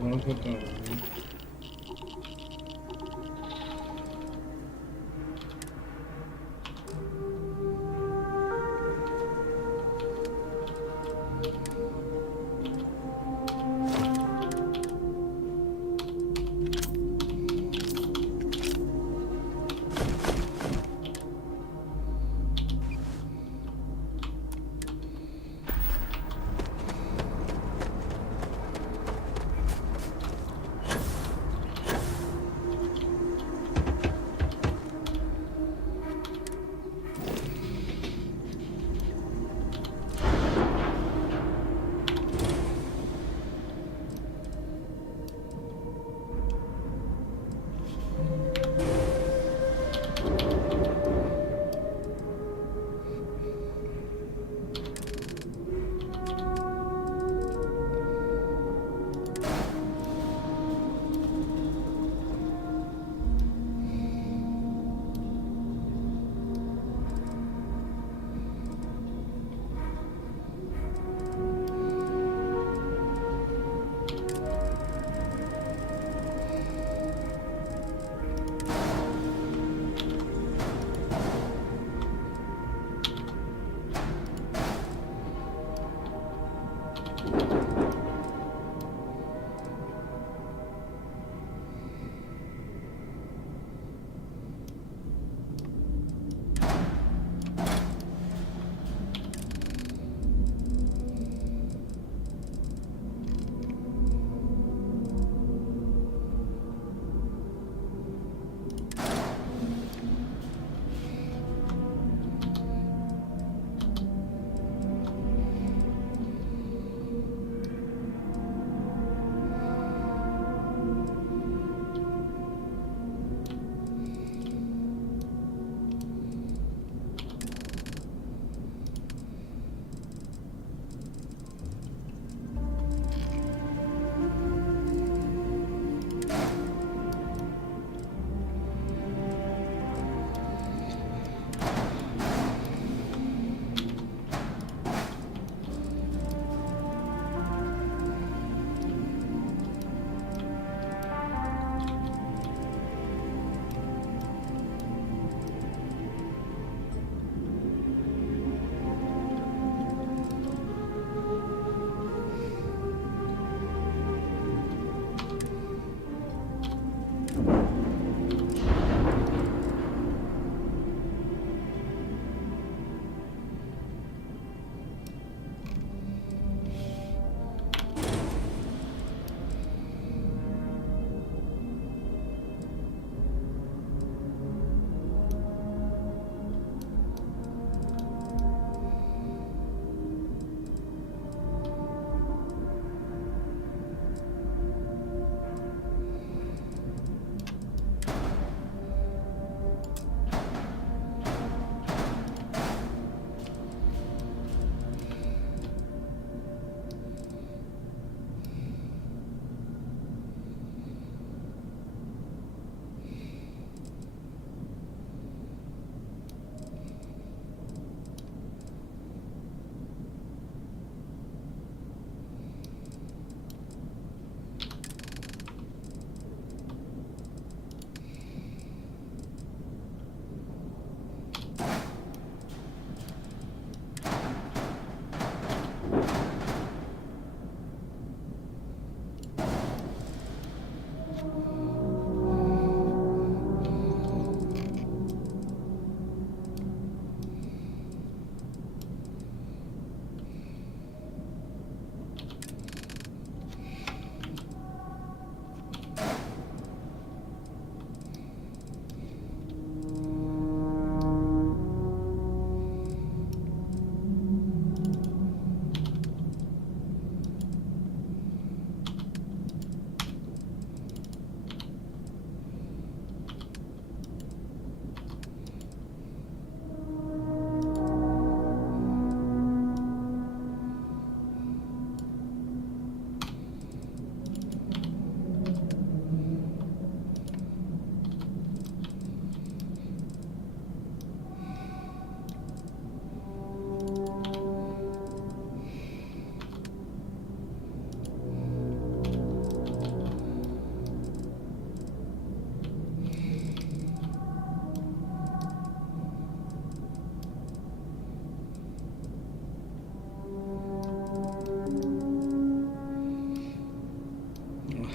What have I got?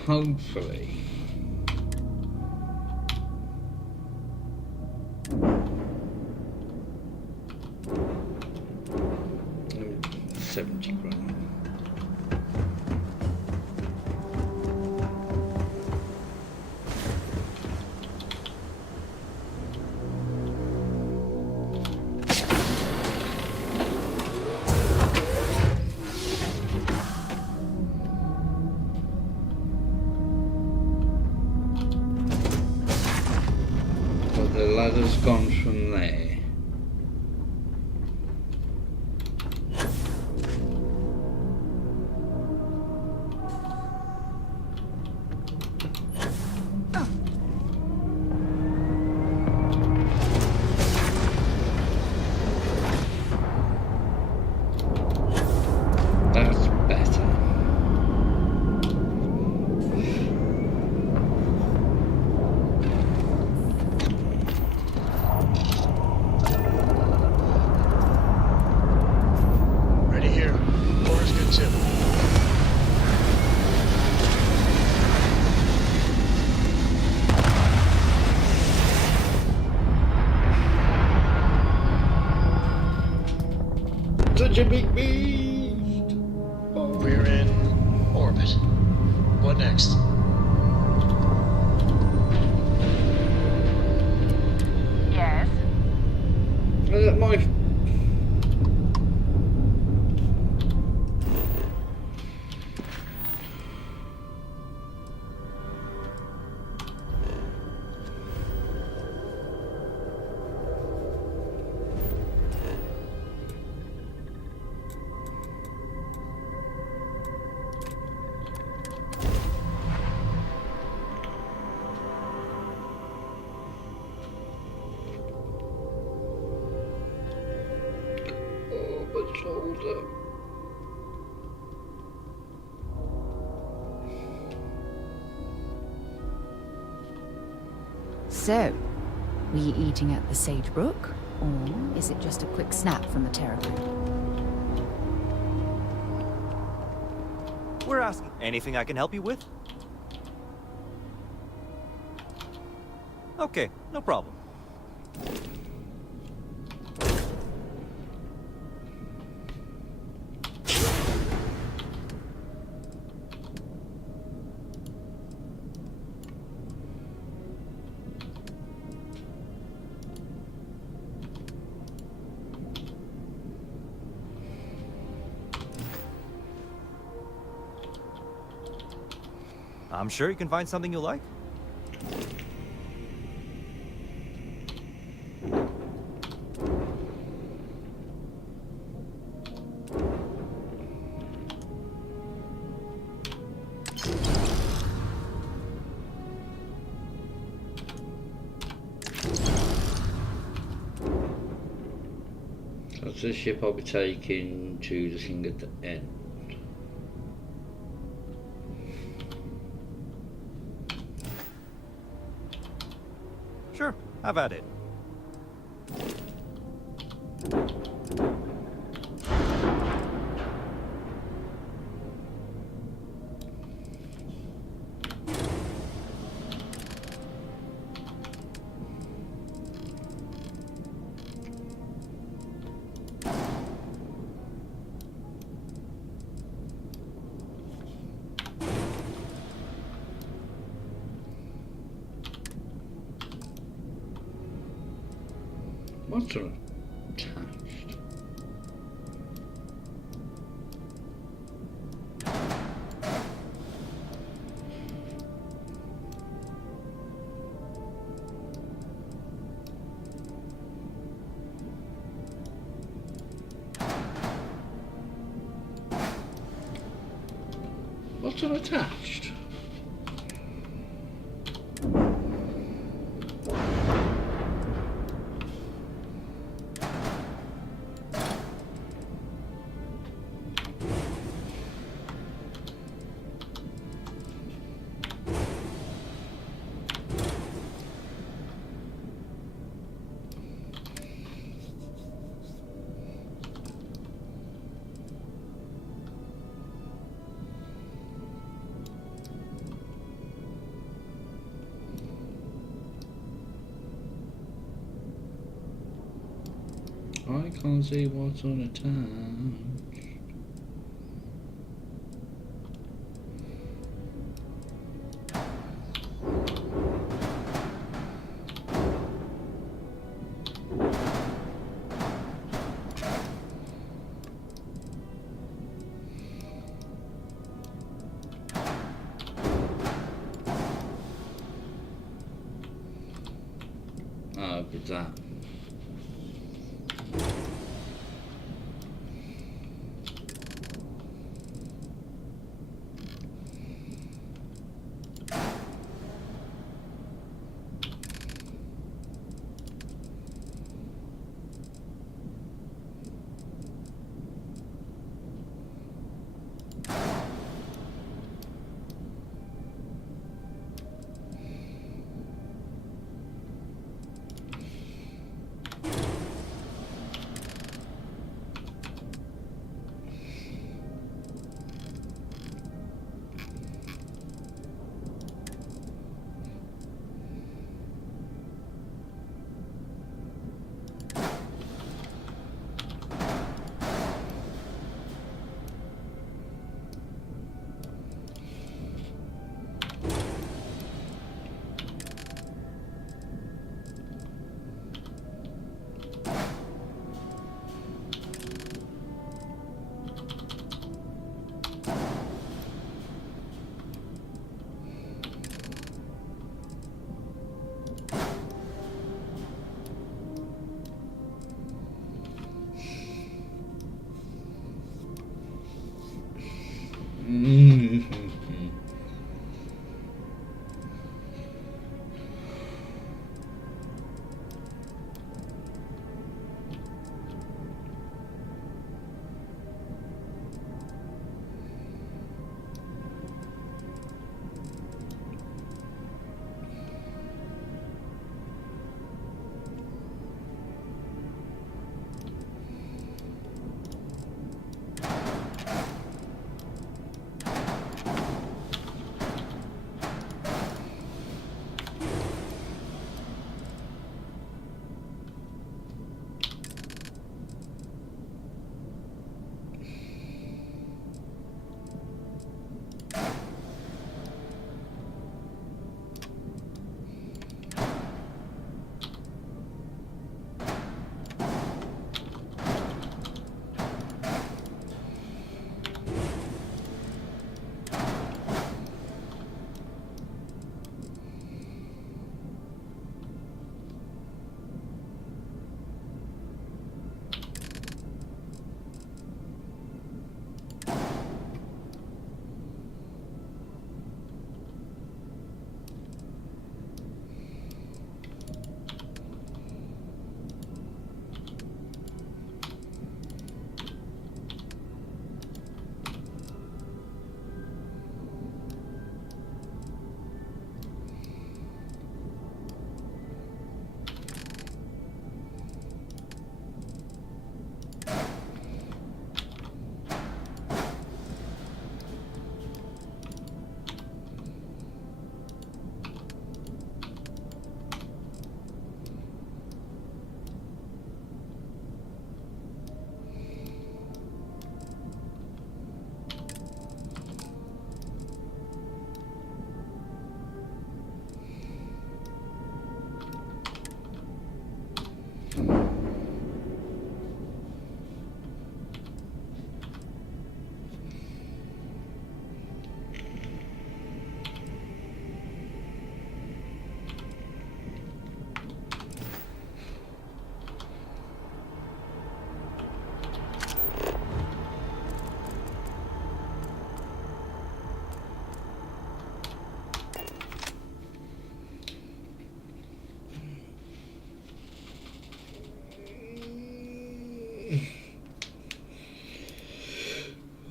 hopefully. £70 grand. But the ladder's gone from there. That's better. Ready here. Order's good too. Such a big beast! We're in orbit. What next? Yes? My... Oh, my shoulder. So, were you eating at the Sagebrook, or is it just a quick snap from the Terrapin? We're asking. Anything I can help you with? Okay, no problem. I'm sure you can find something you like. That's the ship I'll be taking to the thing at the end. Sure, have at it. What's attached? What's unattached? can't see what's unattached. Oh, good that.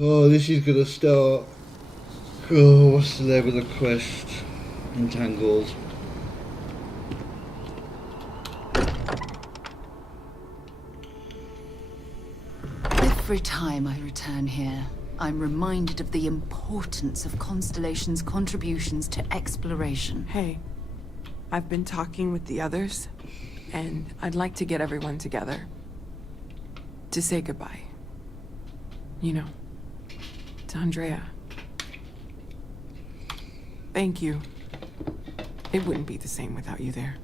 Oh, this is gonna start. Oh, what's the name of the quest? Entangled. Every time I return here, I'm reminded of the importance of Constellation's contributions to exploration. Hey, I've been talking with the others, and I'd like to get everyone together. To say goodbye. You know, to Andrea. Thank you. It wouldn't be the same without you there.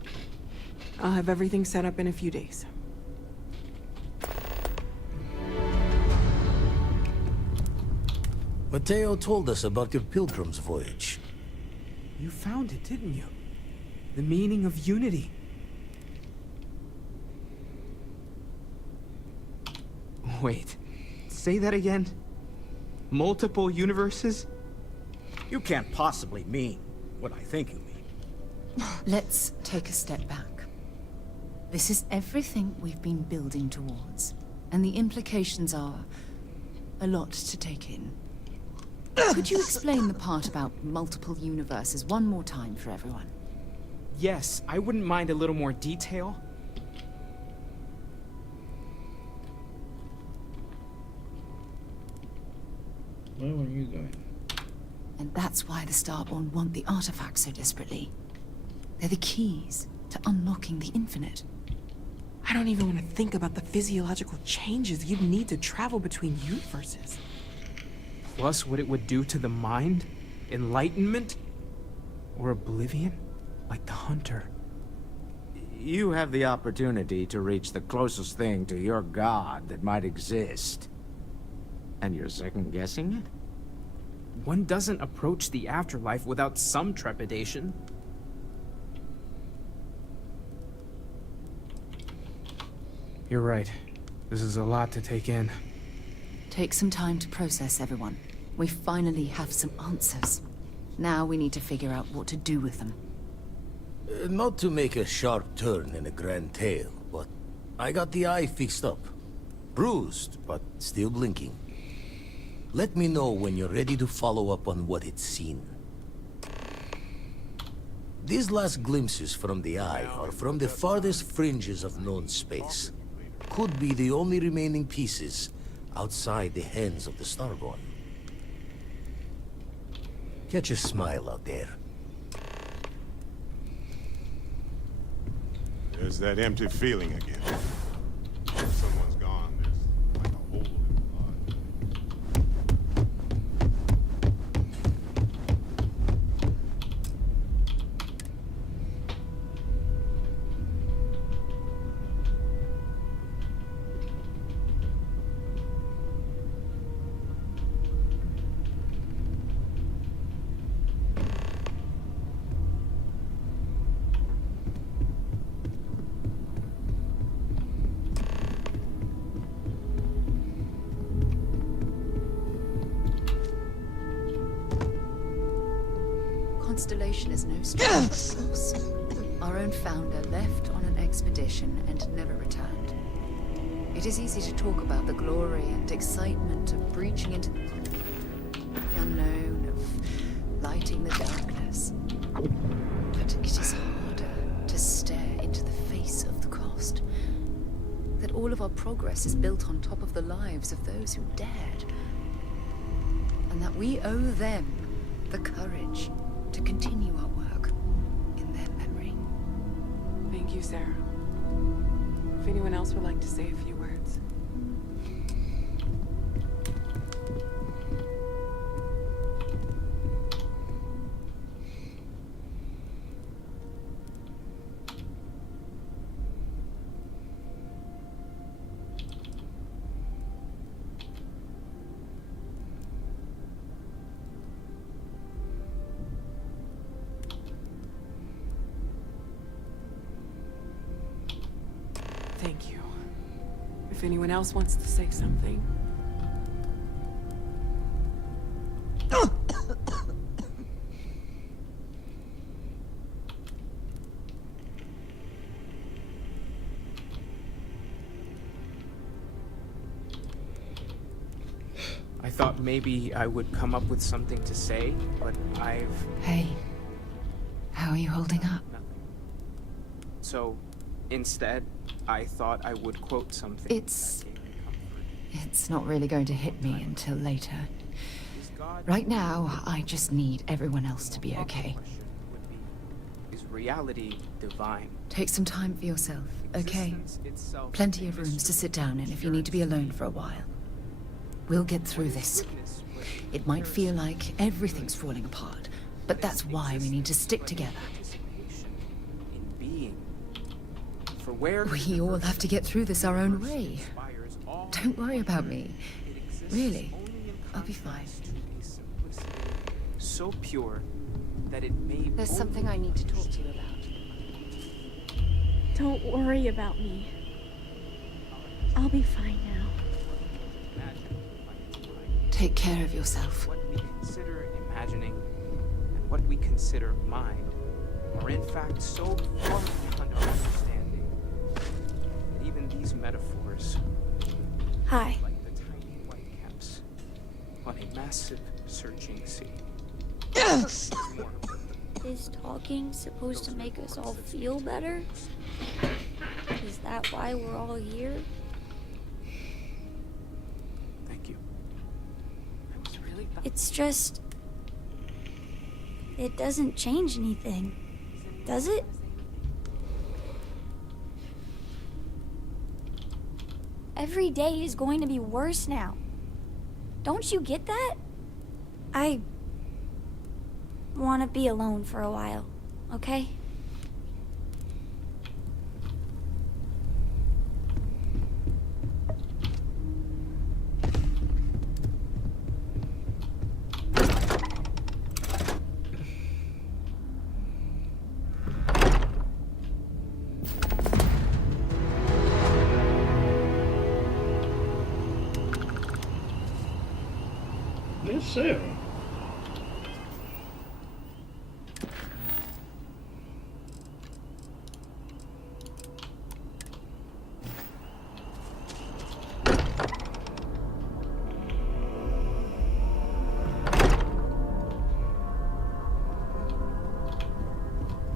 I'll have everything set up in a few days. Mateo told us about your pilgrim's voyage. You found it, didn't you? The meaning of unity. Wait, say that again? Multiple universes? You can't possibly mean what I think you mean. Let's take a step back. This is everything we've been building towards, and the implications are a lot to take in. Could you explain the part about multiple universes one more time for everyone? Yes, I wouldn't mind a little more detail. Where were you going? And that's why the Starborn want the artifacts so desperately. They're the keys to unlocking the infinite. I don't even want to think about the physiological changes you'd need to travel between universes. Plus what it would do to the mind? Enlightenment? Or oblivion? Like the Hunter. You have the opportunity to reach the closest thing to your god that might exist. And you're second-guessing it? One doesn't approach the afterlife without some trepidation. You're right. This is a lot to take in. Take some time to process, everyone. We finally have some answers. Now we need to figure out what to do with them. Not to make a sharp turn in a grand tale, but I got the eye fixed up. Bruised, but still blinking. Let me know when you're ready to follow up on what it's seen. These last glimpses from the eye are from the farthest fringes of known space. Could be the only remaining pieces outside the hands of the Starborn. Catch a smile out there. There's that empty feeling again. If someone's gone, there's like a hole in the lodge. Constellation is no stranger, of course. Our own founder left on an expedition and never returned. It is easy to talk about the glory and excitement of breaching into the unknown, of lighting the darkness. But it is harder to stare into the face of the cost. That all of our progress is built on top of the lives of those who dared. And that we owe them the courage to continue our work in their memory. Thank you, Sarah. If anyone else would like to say a few words. Thank you. If anyone else wants to say something. I thought maybe I would come up with something to say, but Hey, how are you holding up? So, instead, I thought I would quote something. It's not really going to hit me until later. Right now, I just need everyone else to be okay. is reality divine. Take some time for yourself, okay? Existence itself Plenty is of a rooms to mystery. sit down in if you need to be alone for a while. We'll get through this. It might feel like everything's falling apart, but that's why we need to stick together. In being. For where We all have to get through this our own way. Don't worry about me. Really, I'll be fine. So pure that it may. There's something I need to talk to you about. Don't worry about me. I'll be fine now. Take care of yourself. What we consider imagining and what we consider mind are in fact so far beyond our understanding that even these metaphors, Hi. like the tiny white caps on a massive searching sea. Is talking supposed to make us all feel better? Is that why we're all here? Thank you. I was really It's just... It doesn't change anything, does it? Every day is going to be worse now. Don't you get that? I want to be alone for a while, okay? Yes, sir.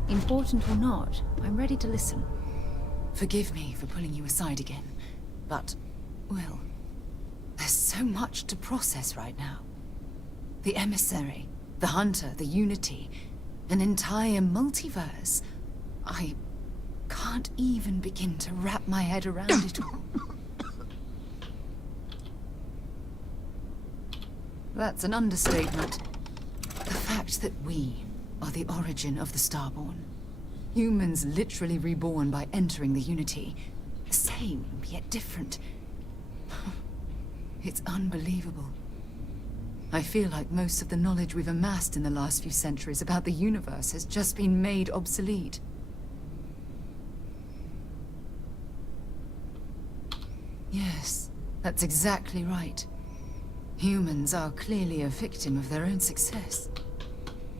Important or not, I'm ready to listen. Forgive me for pulling you aside again, but, well, there's so much to process right now. The emissary, the hunter, the unity, an entire multiverse. I can't even begin to wrap my head around it all. That's an understatement. The fact that we are the origin of the Starborn. Humans literally reborn by entering the Unity. The same, yet different. It's unbelievable. I feel like most of the knowledge we've amassed in the last few centuries about the universe has just been made obsolete. Yes, that's exactly right. Humans are clearly a victim of their own success.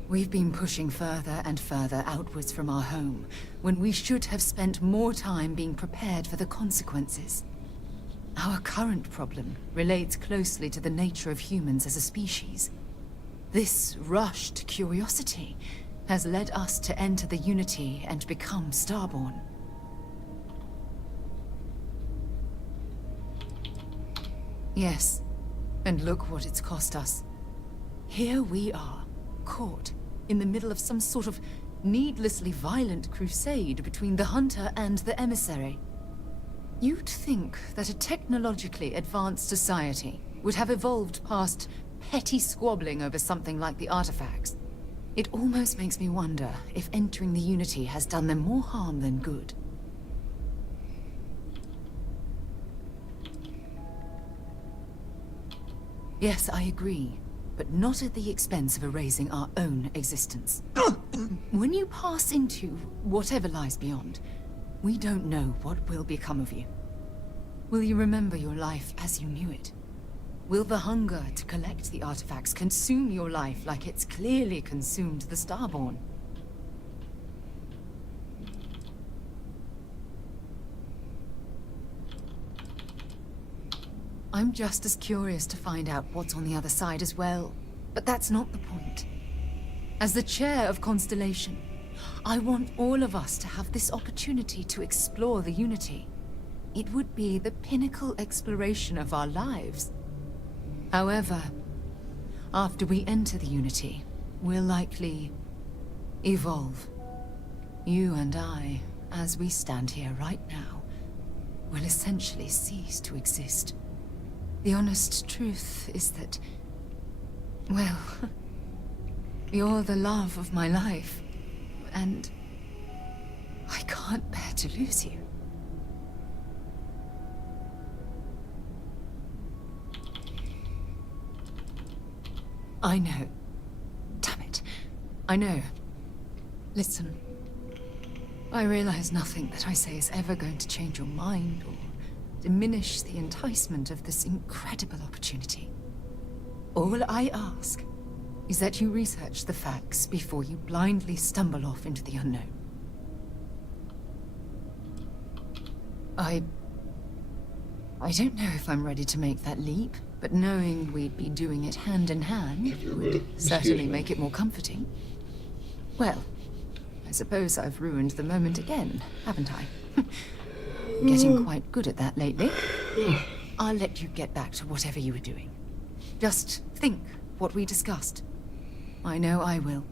We've been pushing further and further outwards from our home, when we should have spent more time being prepared for the consequences. Our current problem relates closely to the nature of humans as a species. This rushed curiosity has led us to enter the Unity and become Starborn. Yes, and look what it's cost us. Here we are, caught in the middle of some sort of needlessly violent crusade between the hunter and the emissary. You'd think that a technologically advanced society would have evolved past petty squabbling over something like the artifacts. It almost makes me wonder if entering the Unity has done them more harm than good. Yes, I agree, but not at the expense of erasing our own existence. When you pass into whatever lies beyond, we don't know what will become of you. Will you remember your life as you knew it? Will the hunger to collect the artifacts consume your life like it's clearly consumed the Starborn? I'm just as curious to find out what's on the other side as well, but that's not the point. As the chair of Constellation, I want all of us to have this opportunity to explore the Unity. It would be the pinnacle exploration of our lives. However, after we enter the Unity, we'll likely evolve. You and I, as we stand here right now, will essentially cease to exist. The honest truth is that, well, you're the love of my life, and I can't bear to lose you. I know. Damn it. I know. Listen. I realize nothing that I say is ever going to change your mind or diminish the enticement of this incredible opportunity. All I ask is that you research the facts before you blindly stumble off into the unknown. I don't know if I'm ready to make that leap, but knowing we'd be doing it hand in hand would certainly make it more comforting. Well, I suppose I've ruined the moment again, haven't I? Getting quite good at that lately. I'll let you get back to whatever you were doing. Just think what we discussed. I know I will.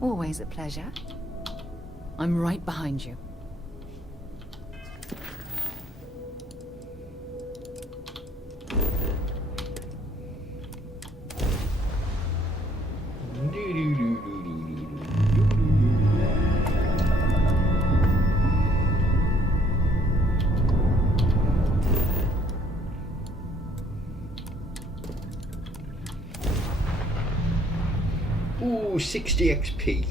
Always a pleasure. I'm right behind you. Ooh, 60 XP.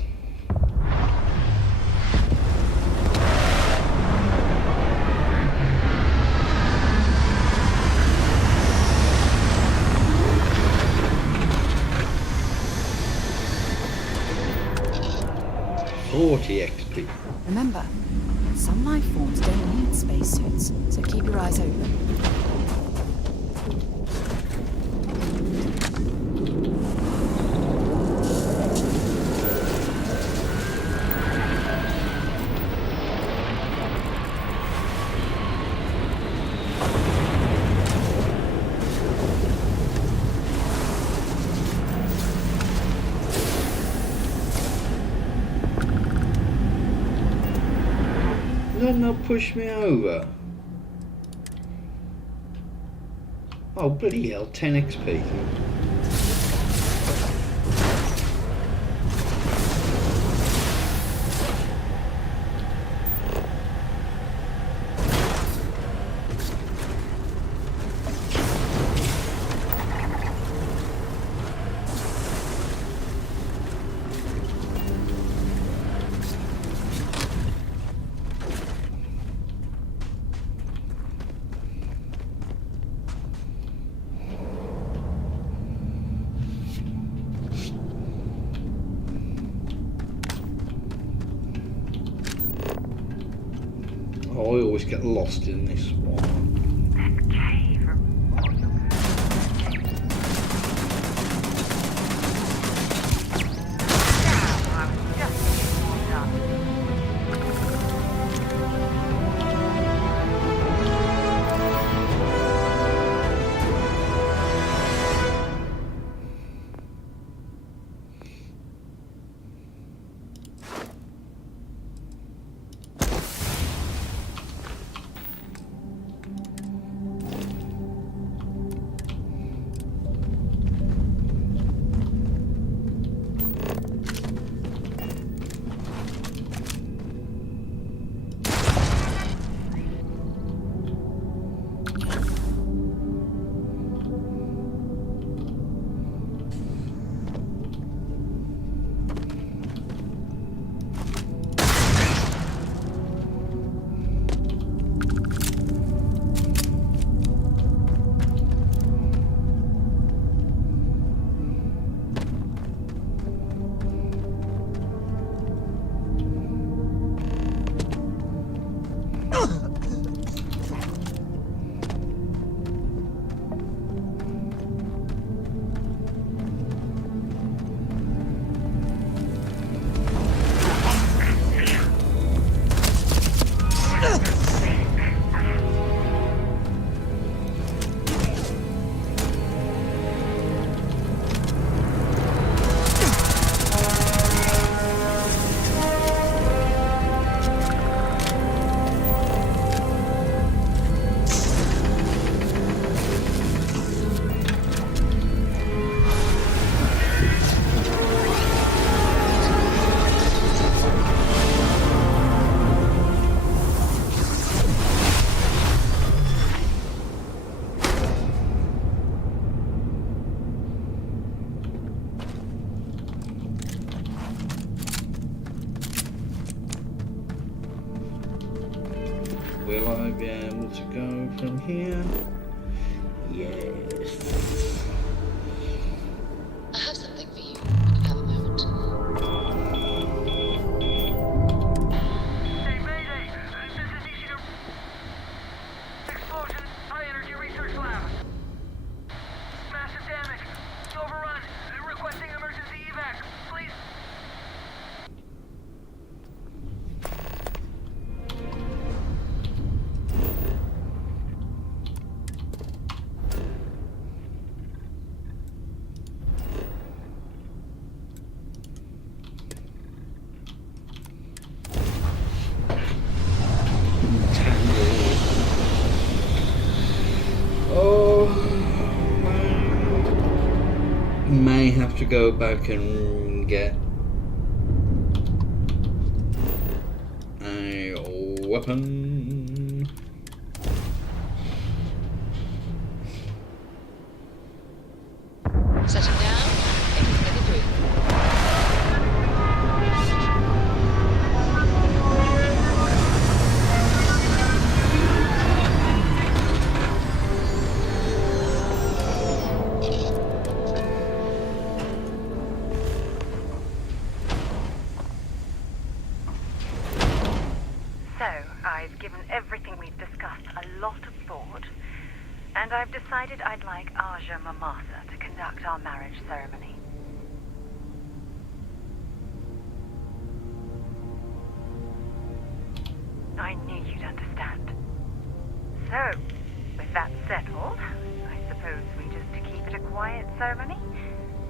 XP. Remember, some life forms don't need spacesuits, so keep your eyes open. Not push me over. Oh bloody hell, 10 XP. I always get lost in this one. able to go from here. Yes. I have something for you, if you have a moment. Hey, Mayday! This is Ishida. Explosion, high energy research lab. Massive damage. Overrun. Requesting emergency evac. Please. Oh, may have to go back and get a weapon. Settle down, take a breath. So, I've given everything we've discussed a lot of thought, and I've decided I'd like Aja Mamasa to conduct our marriage ceremony. I knew you'd understand. So, with that settled, I suppose we just keep it a quiet ceremony?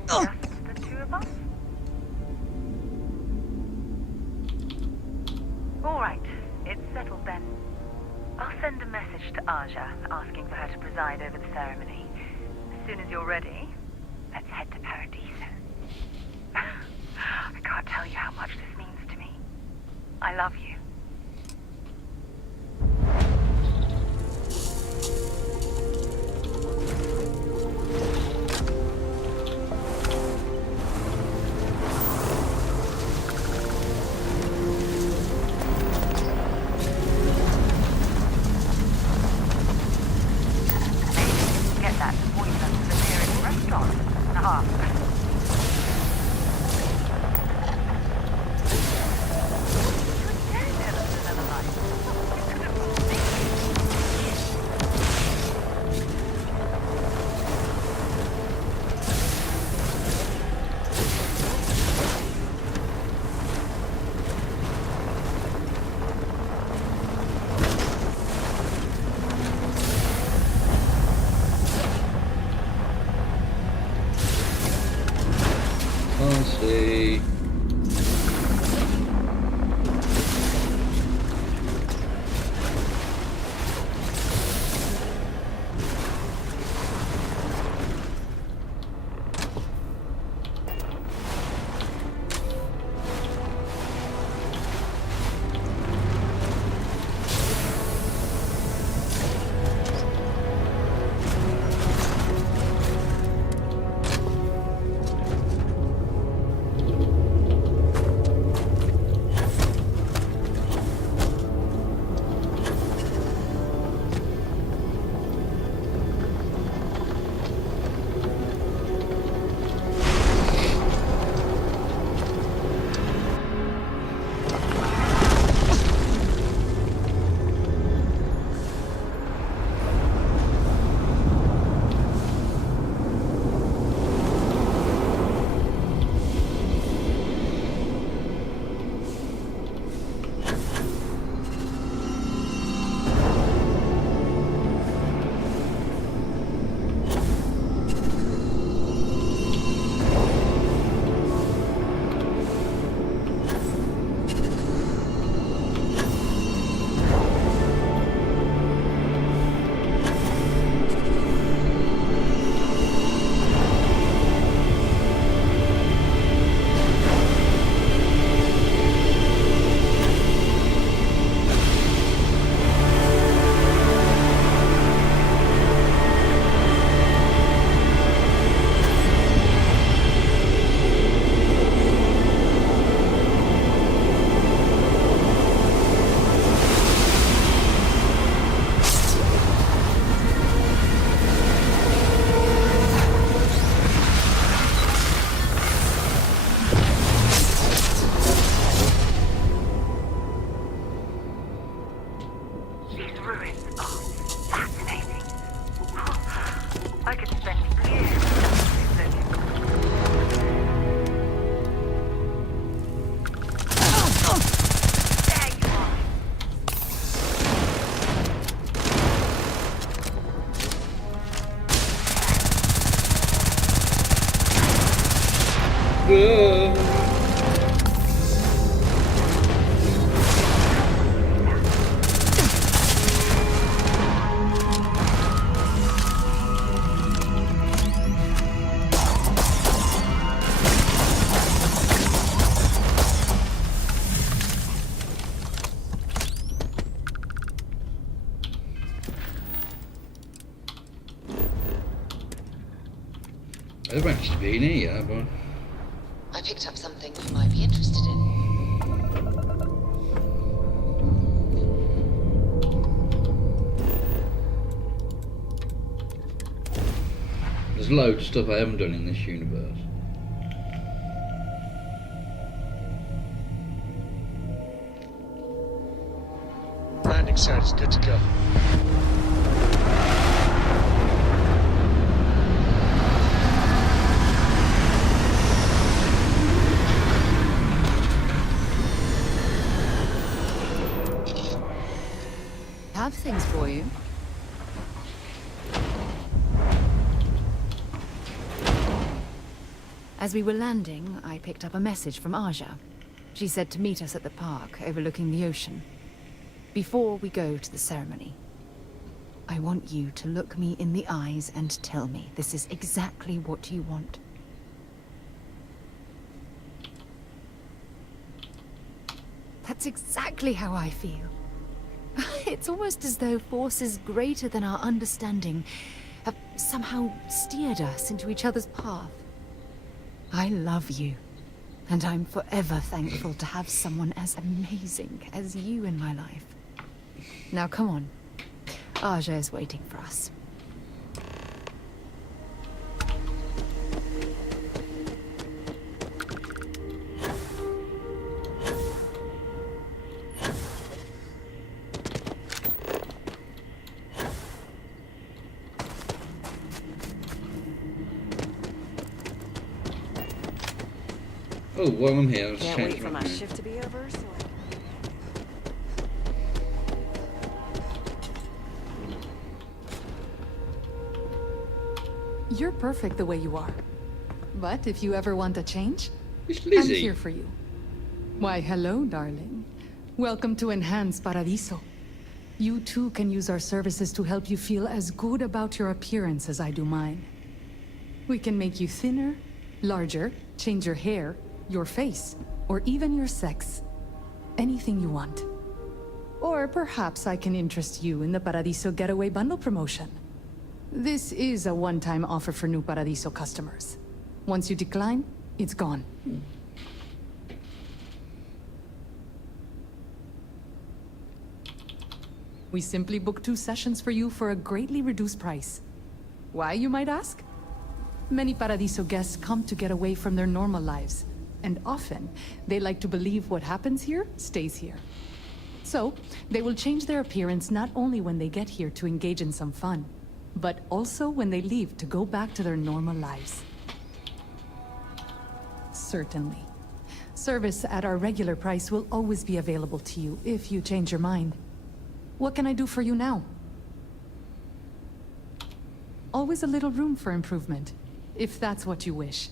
Just the two of us? All right, it's settled then. I'll send a message to Aja asking for her to preside over the ceremony. As soon as you're ready, let's head to Paradiso. I can't tell you how much this means to me. I love you. Get that appointment to appear in the restaurant. Good day. I've actually been here, but I picked up something you might be interested in. there's loads of stuff I haven't done in this universe. Landing site is good to go. Have things for you. As we were landing, I picked up a message from Aja. She said to meet us at the park overlooking the ocean. Before we go to the ceremony, I want you to look me in the eyes and tell me this is exactly what you want. That's exactly how I feel. It's almost as though forces greater than our understanding have somehow steered us into each other's path. I love you, and I'm forever thankful to have someone as amazing as you in my life. Now come on. Aja is waiting for us. Oh, while I'm here, let's Can't change wait for my name. shift to be over, so You're perfect the way you are. But if you ever want a change, It's I'm Lizzie. here for you. Why, hello, darling. Welcome to Enhanced Paradiso. You too can use our services to help you feel as good about your appearance as I do mine. We can make you thinner, larger, change your hair, your face, or even your sex. Anything you want. Or perhaps I can interest you in the Paradiso Getaway Bundle promotion. This is a one-time offer for new Paradiso customers. Once you decline, it's gone. We simply book 2 sessions for you for a greatly reduced price. Why, you might ask? Many Paradiso guests come to get away from their normal lives, and often they like to believe what happens here stays here. So, they will change their appearance not only when they get here to engage in some fun, but also when they leave to go back to their normal lives. Certainly. Service at our regular price will always be available to you if you change your mind. What can I do for you now? Always a little room for improvement, if that's what you wish.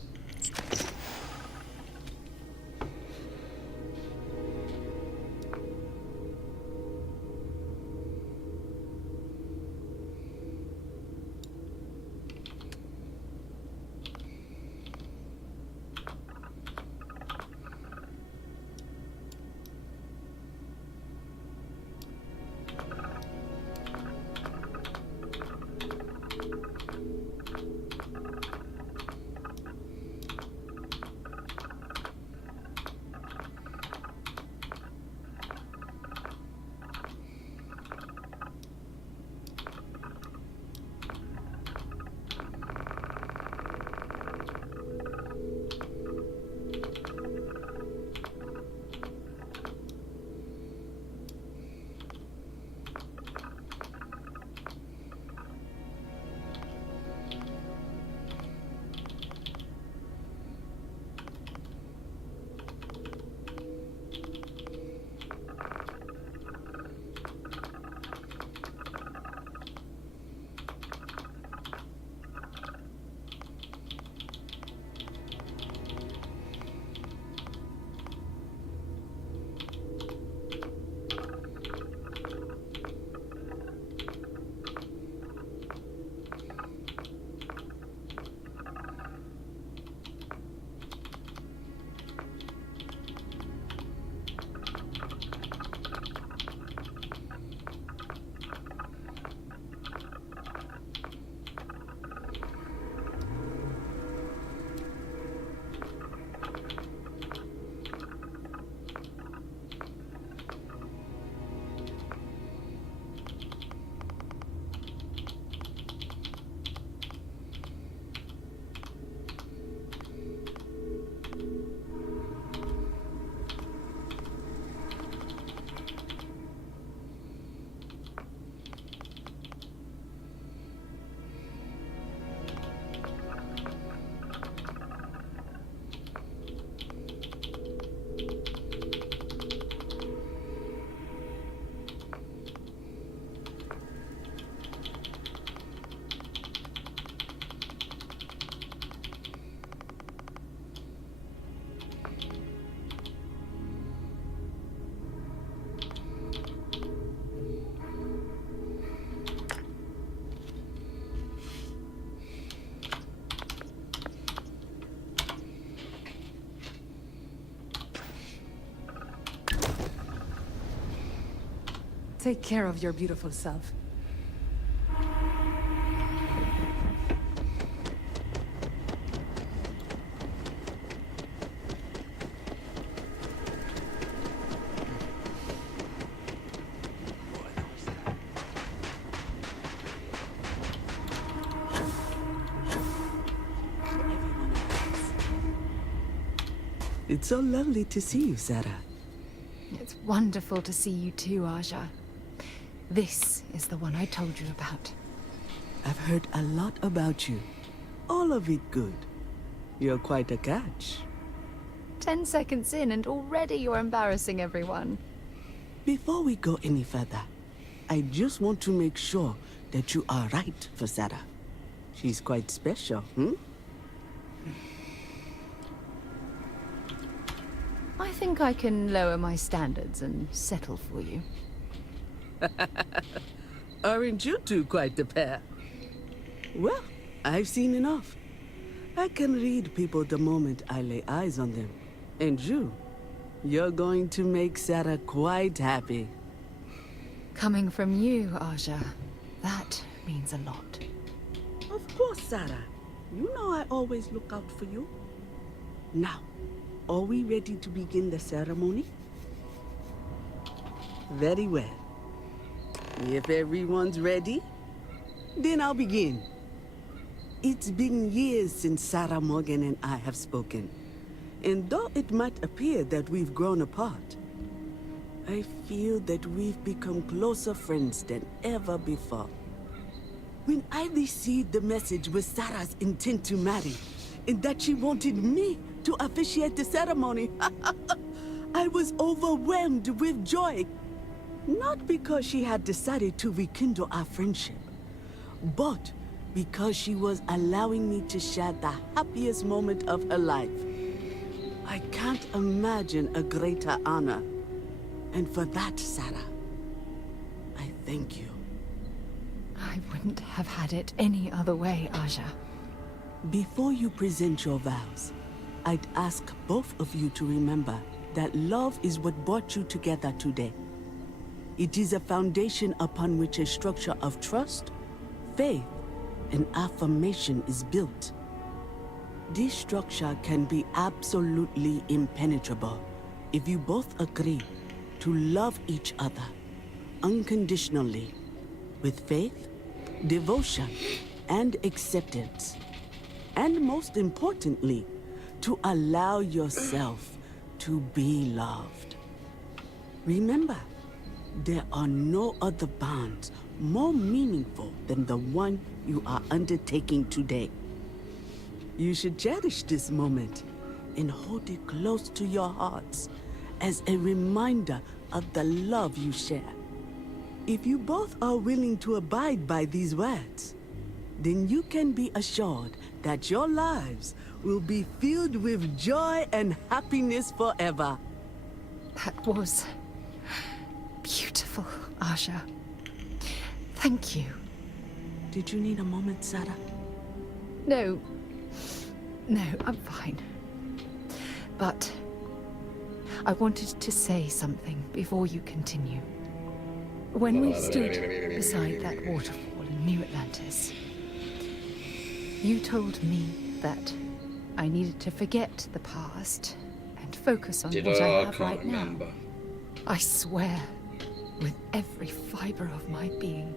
Take care of your beautiful self. It's so lovely to see you, Sarah. It's wonderful to see you too, Aja. This is the one I told you about. I've heard a lot about you. All of it good. You're quite a catch. 10 seconds in and already you're embarrassing everyone. Before we go any further, I just want to make sure that you are right for Sarah. She's quite special, I think I can lower my standards and settle for you. Aren't you two quite the pair? Well, I've seen enough. I can read people the moment I lay eyes on them. And you're going to make Sarah quite happy. Coming from you, Aja, that means a lot. Of course, Sarah. You know I always look out for you. Now, are we ready to begin the ceremony? Very well. If everyone's ready, then I'll begin. It's been years since Sarah Morgan and I have spoken. And though it might appear that we've grown apart, I feel that we've become closer friends than ever before. When I received the message with Sarah's intent to marry, and that she wanted me to officiate the ceremony, I was overwhelmed with joy. Not because she had decided to rekindle our friendship, but because she was allowing me to share the happiest moment of her life. I can't imagine a greater honor. And for that, Sarah, I thank you. I wouldn't have had it any other way, Aja. Before you present your vows, I'd ask both of you to remember that love is what brought you together today. It is a foundation upon which a structure of trust, faith, and affirmation is built. This structure can be absolutely impenetrable if you both agree to love each other unconditionally, with faith, devotion, and acceptance. And most importantly, to allow yourself to be loved. Remember, there are no other bonds more meaningful than the one you are undertaking today. You should cherish this moment and hold it close to your hearts as a reminder of the love you share. If you both are willing to abide by these words, then you can be assured that your lives will be filled with joy and happiness forever. That was beautiful, Aja. Thank you. Did you need a moment, Sarah? No, I'm fine. But I wanted to say something before you continue. When we stood beside that waterfall in New Atlantis, you told me that I needed to forget the past and focus on what I have right now. I swear, with every fiber of my being,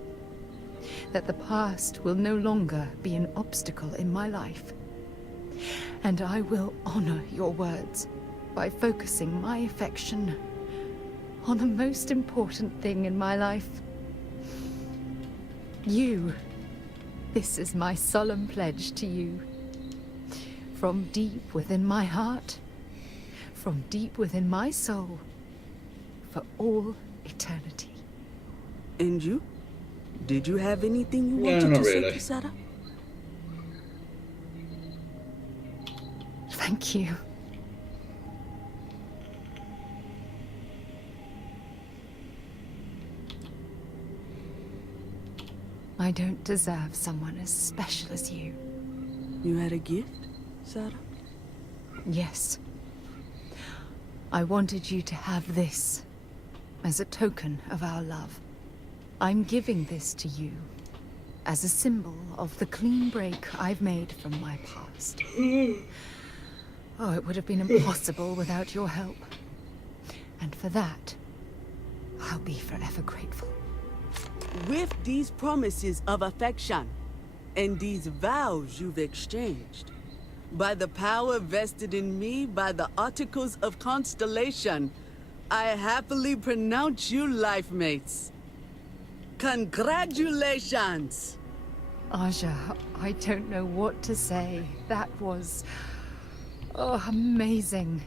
that the past will no longer be an obstacle in my life. And I will honor your words by focusing my affection on the most important thing in my life. You. This is my solemn pledge to you. From deep within my heart, from deep within my soul, for all eternity. And you? Did you have anything you wanted to say to Sarah? Thank you. I don't deserve someone as special as you. You had a gift, Sarah? Yes. I wanted you to have this as a token of our love. I'm giving this to you as a symbol of the clean break I've made from my past. Oh, it would have been impossible without your help. And for that, I'll be forever grateful. With these promises of affection and these vows you've exchanged, by the power vested in me by the Articles of Constellation, I happily pronounce you life mates. Congratulations! Aja, I don't know what to say. That was... oh, amazing.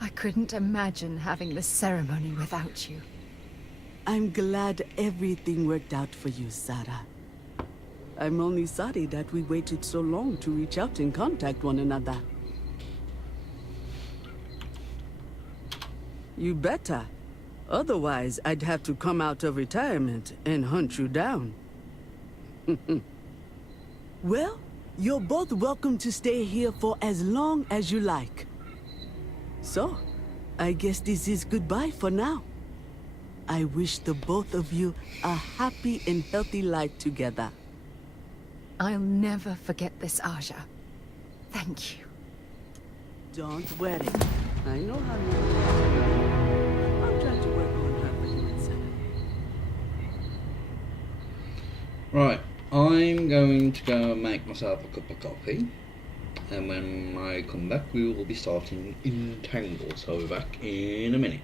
I couldn't imagine having this ceremony without you. I'm glad everything worked out for you, Sarah. I'm only sorry that we waited so long to reach out and contact one another. You better. Otherwise, I'd have to come out of retirement and hunt you down. Well, you're both welcome to stay here for as long as you like. So, I guess this is goodbye for now. I wish the both of you a happy and healthy life together. I'll never forget this, Aja. Thank you. Don't worry. I know how you do. I'll try to work on her for you, Sarah. Right, I'm going to go and make myself a cup of coffee. And when I come back, we will be starting Entangle. So I'll be back in a minute.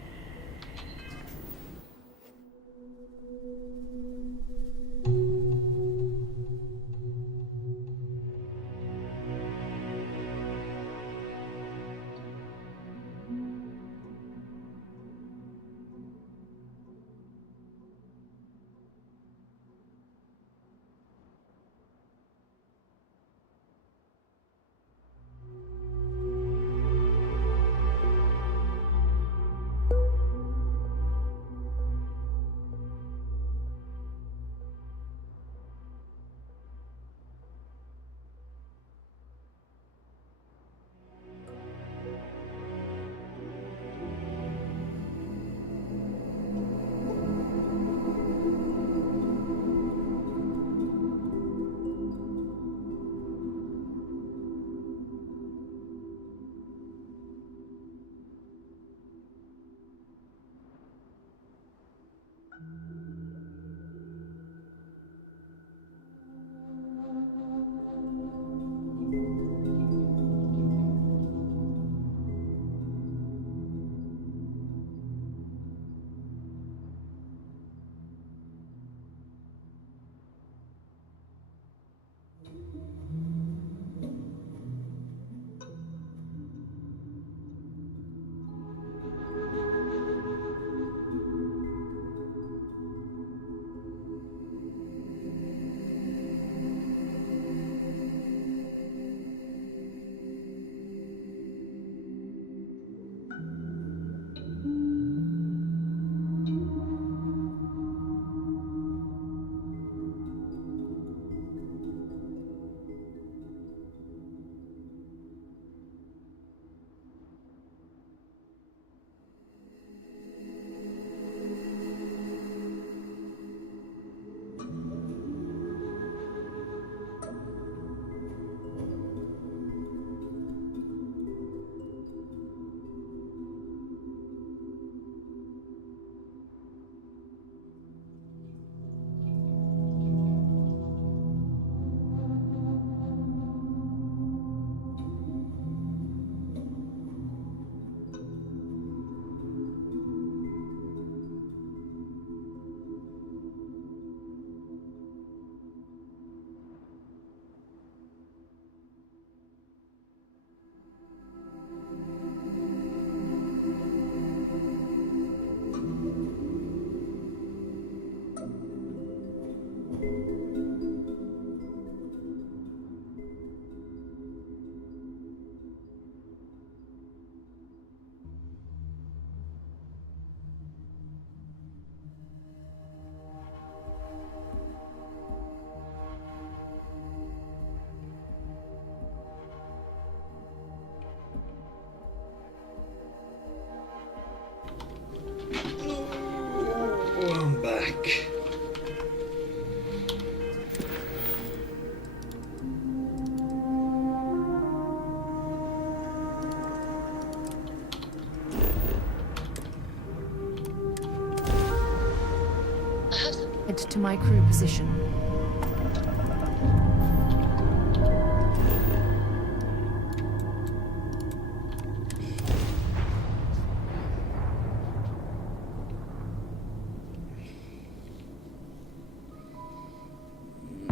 Head to my crew position.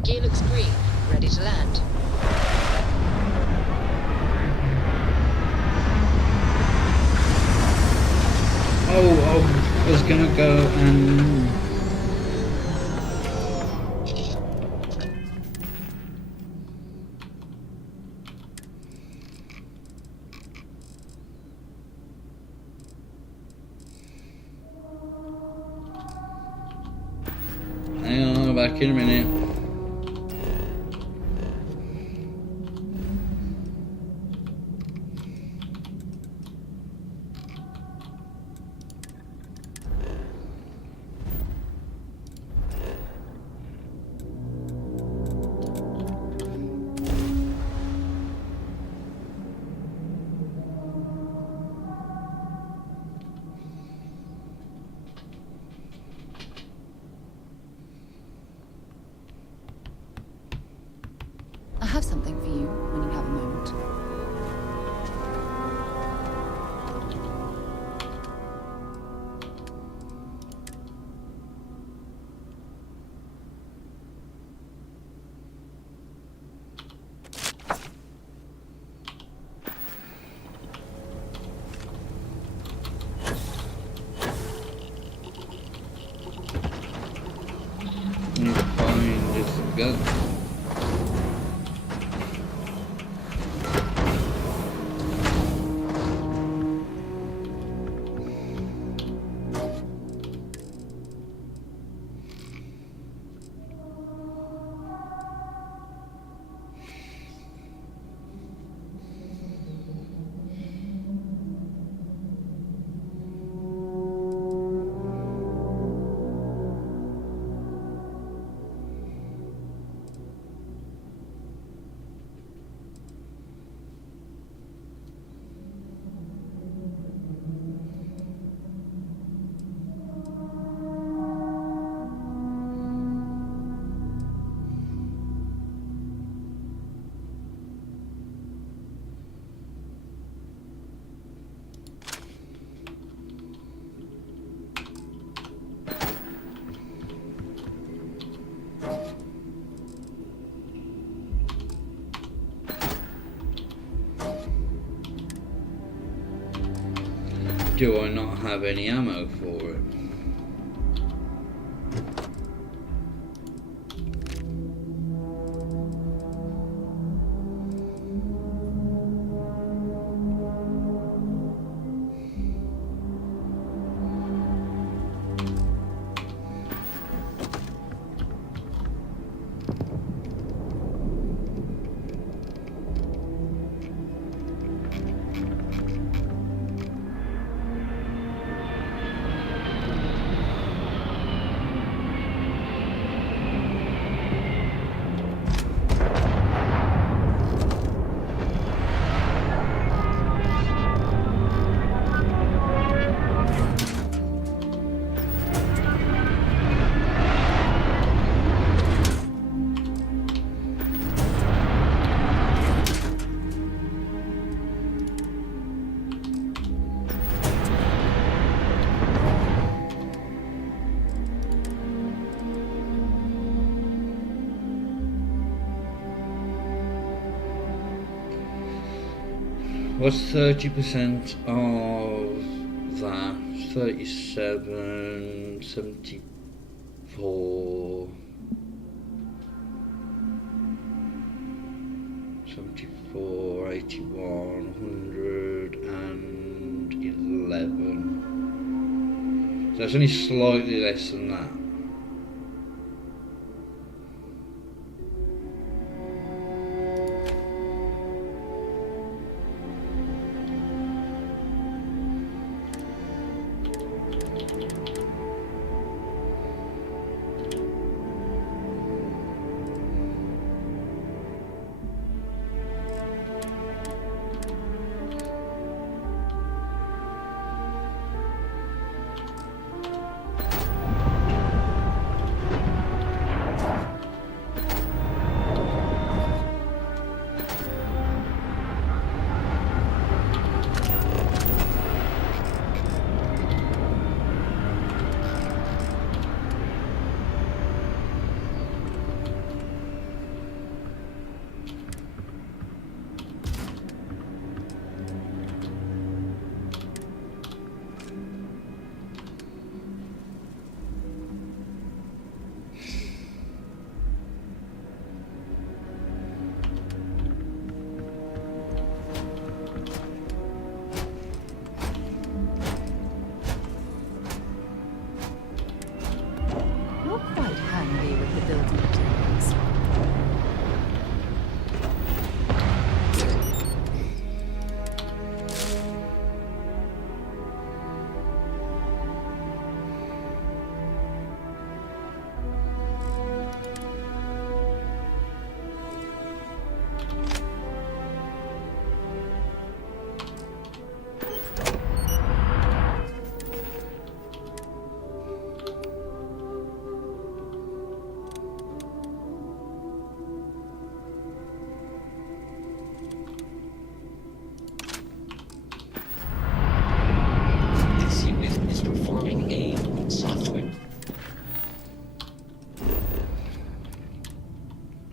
Gear looks green. Ready to land. Oh, I was gonna go and... Hang on, I'll be back in a minute. I have something for you when you have a moment. Need to find this gun. Do I not have any ammo for it? What's 30% of that? 37, 74, 74, 81, 111. So that's only slightly less than that.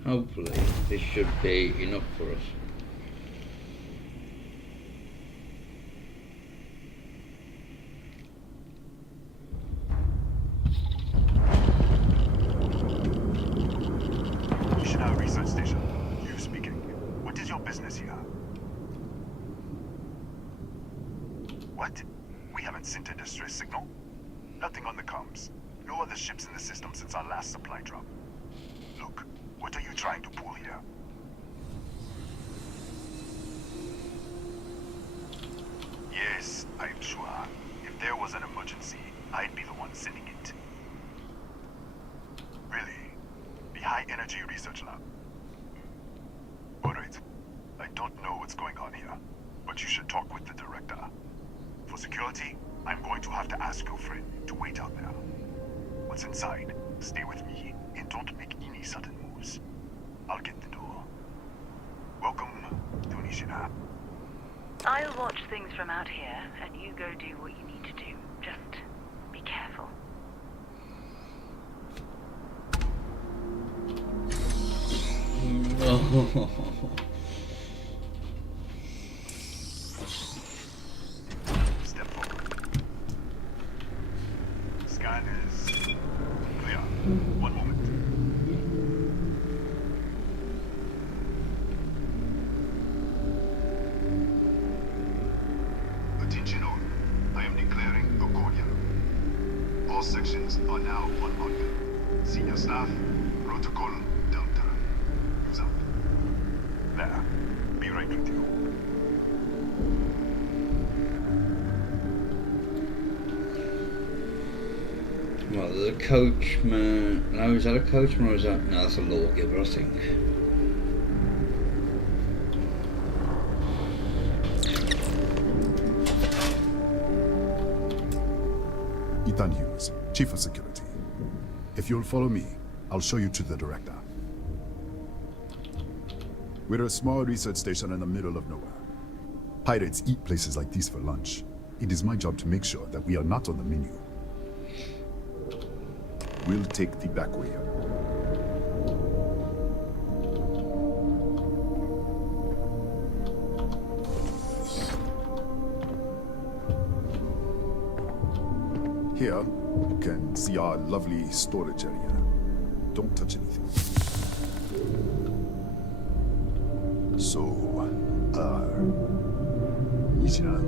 hopefully this should be enough for us. Missionary Research Station. You speaking. What is your business here? What? We haven't sent a distress signal? Nothing on the comms. No other ships in the system since our last supply drop. Look, what are you trying to pull here? Yes, I'm sure. If there was an emergency, I'd be the one sending it. Really? The High Energy Research Lab? Alright. I don't know what's going on here, but you should talk with the director. For security, I'm going to have to ask your friend to wait out there. Once inside, stay with me and don't make any sudden moves. I'll get the door. Welcome to Nishina. I'll watch things from out here, and you go do what you need to do. Just be careful. Step forward. Scan is clear. One moment. Attention all. I am declaring a code yellow. All sections are now on lockdown. Senior staff, protocol Delta. Use out. There. Be right with you. Well, the coachman. No, is that a coachman or is that? No, that's a lawgiver, I think. Ethan Hughes, Chief of Security. If you'll follow me, I'll show you to the director. We're a small research station in the middle of nowhere. Pirates eat places like these for lunch. It is my job to make sure that we are not on the menu. We'll take the back way. Here, you can see our lovely storage area. Don't touch anything. So, Nishina.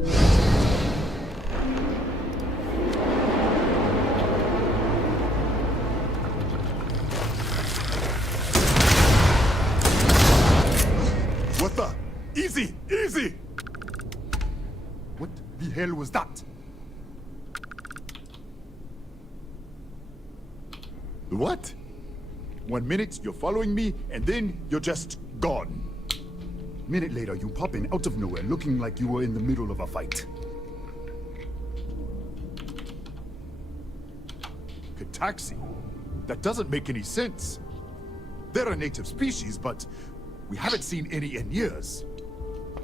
What the? Easy! Easy! What the hell was that? What? 1 minute, you're following me, and then you're just gone. Minute later, you pop in out of nowhere, looking like you were in the middle of a fight. Taxi? That doesn't make any sense. They're a native species, but we haven't seen any in years.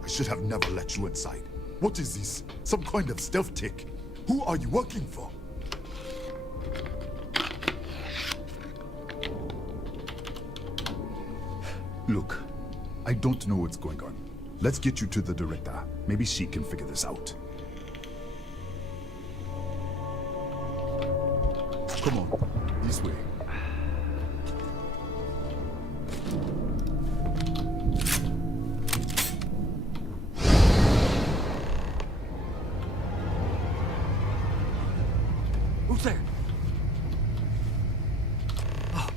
I should have never let you inside. What is this? Some kind of stealth tick? Who are you working for? Look, I don't know what's going on. Let's get you to the director. Maybe she can figure this out. Come on, this way. Who's there? Oh,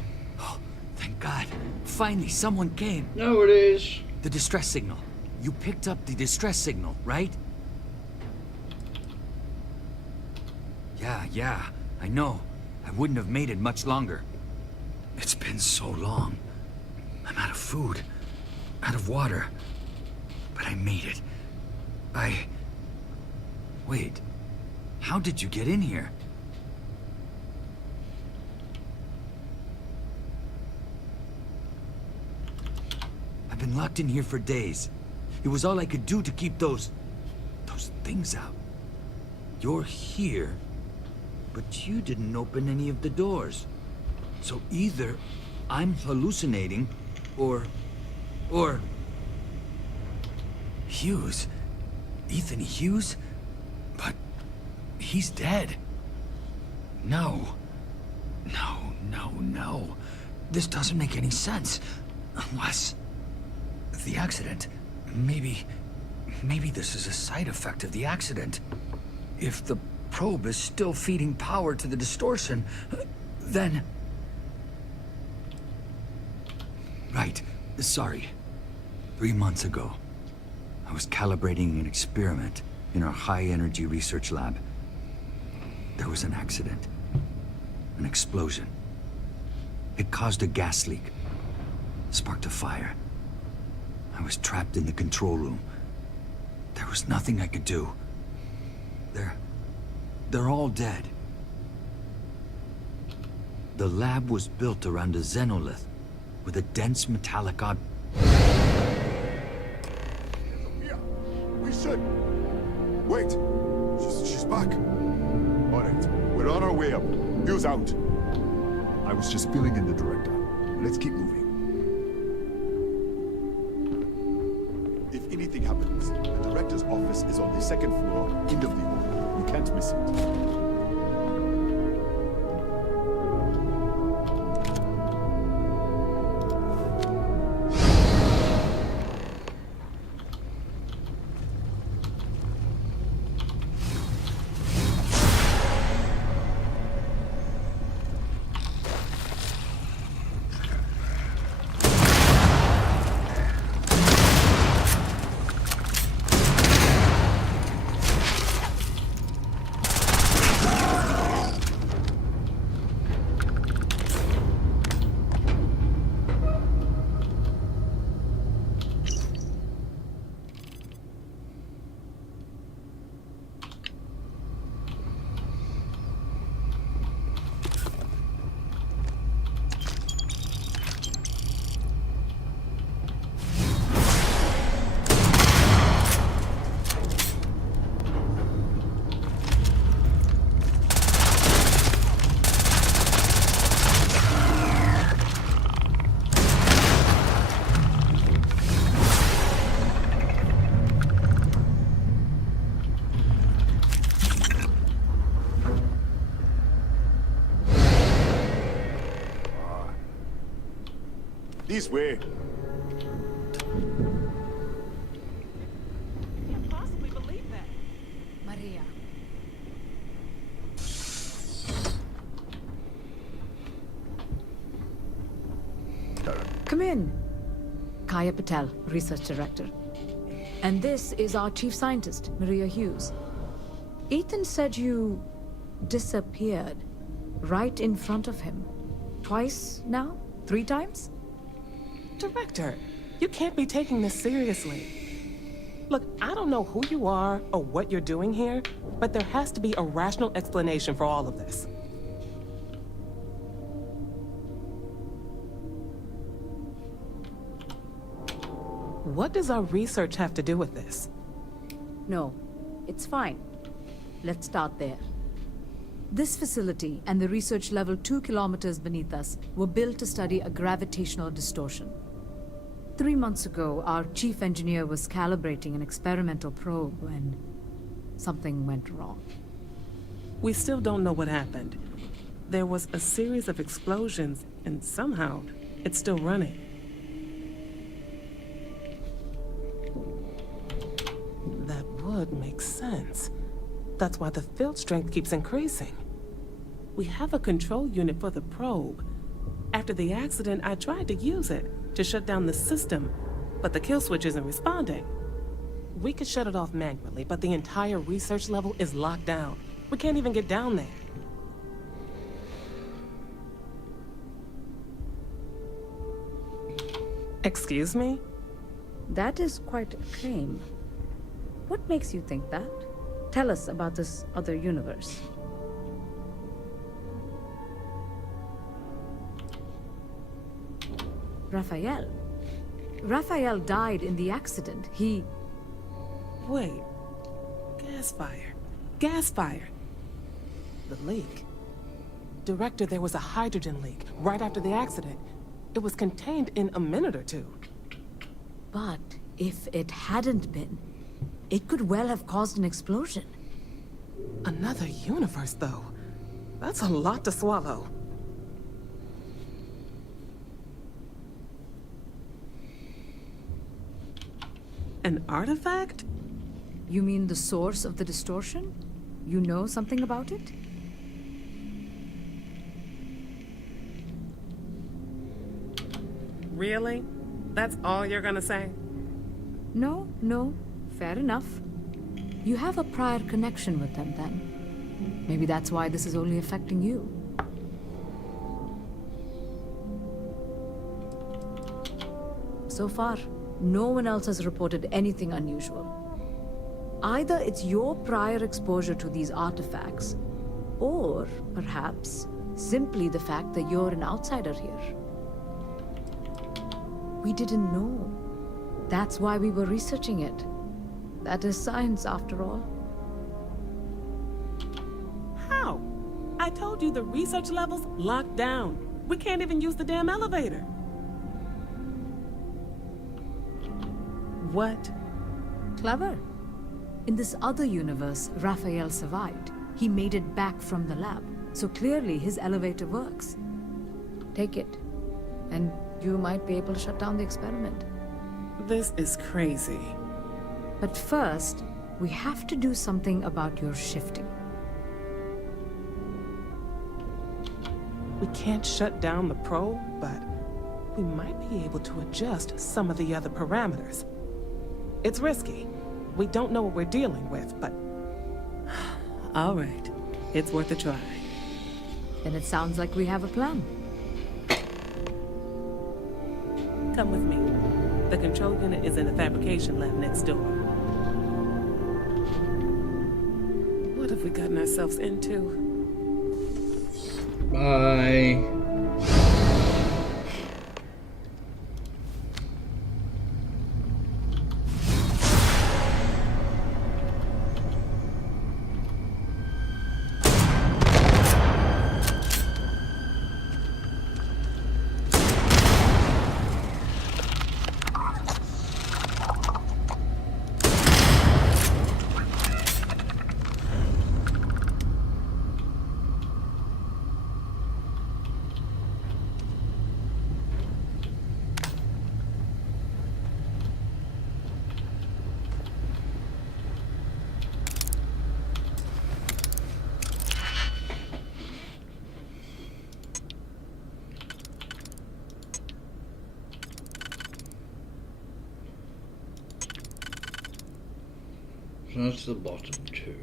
thank God. Finally, someone came. No, it is. The distress signal. You picked up the distress signal, right? Yeah, I know. I wouldn't have made it much longer. It's been so long. I'm out of food, out of water. But I made it. Wait. How did you get in here? I've been locked in here for days. It was all I could do to keep those things out. You're here, but you didn't open any of the doors. So either I'm hallucinating, Or... Hughes? Ethan Hughes? But he's dead. No. No. This doesn't make any sense. Unless... the accident. Maybe this is a side effect of the accident. If the probe is still feeding power to the distortion, then... Right. Sorry. 3 months ago, I was calibrating an experiment in our high-energy research lab. There was an accident. An explosion. It caused a gas leak. Sparked a fire. I was trapped in the control room. There was nothing I could do. They're all dead. The lab was built around a xenolith with a dense metallic object. We should... Wait! She's back. All right, we're on our way up. Hughes out. I was just filling in the director. Let's keep moving. If anything happens, the director's office is on the second floor, end of the hall. You can't miss it. This way. Can't possibly believe that. Maria. Come in. Kaya Patel, Research Director. And this is our Chief Scientist, Maria Hughes. Ethan said you disappeared right in front of him. Twice now? 3 times? Director, you can't be taking this seriously. Look, I don't know who you are or what you're doing here, but there has to be a rational explanation for all of this. What does our research have to do with this? No, it's fine. Let's start there. This facility and the research level 2 kilometers beneath us were built to study a gravitational distortion. 3 months ago, our chief engineer was calibrating an experimental probe when something went wrong. We still don't know what happened. There was a series of explosions, and somehow, it's still running. That would make sense. That's why the field strength keeps increasing. We have a control unit for the probe. After the accident, I tried to use it to shut down the system, but the kill switch isn't responding. We could shut it off manually, but the entire research level is locked down. We can't even get down there. Excuse me? That is quite a claim. What makes you think that? Tell us about this other universe. Raphael. Raphael died in the accident. He... Wait. Gas fire. Gas fire. The leak. Director, there was a hydrogen leak right after the accident. it was contained in a minute or two. But if it hadn't been, it could well have caused an explosion. Another universe, though. That's a lot to swallow. An artifact? You mean the source of the distortion? You know something about it? Really? That's all you're gonna say? No, fair enough. You have a prior connection with them then. Maybe that's why this is only affecting you. So far, no one else has reported anything unusual. Either it's your prior exposure to these artifacts, or perhaps simply the fact that you're an outsider here. We didn't know. That's why we were researching it. That is science, after all. How? I told you the research level's locked down. We can't even use the damn elevator. What? Clever. In this other universe, Raphael survived. He made it back from the lab, so clearly his elevator works. Take it, and you might be able to shut down the experiment. This is crazy. But first, we have to do something about your shifting. We can't shut down the probe, but we might be able to adjust some of the other parameters. It's risky. We don't know what we're dealing with, but... All right. It's worth a try. Then it sounds like we have a plan. Come with me. The control unit is in the fabrication lab next door. What have we gotten ourselves into? Bye. So that's the bottom two.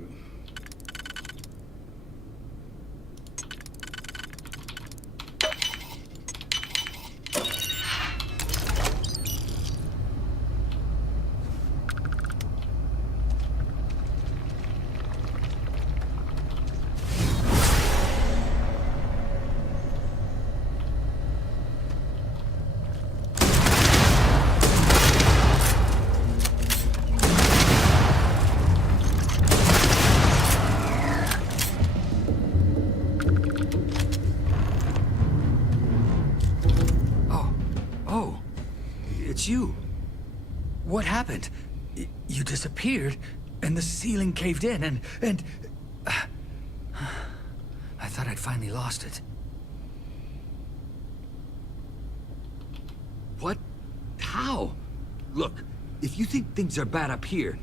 You. What happened? You disappeared, and the ceiling caved in, and I thought I'd finally lost it. What? How? Look, if you think things are bad up here,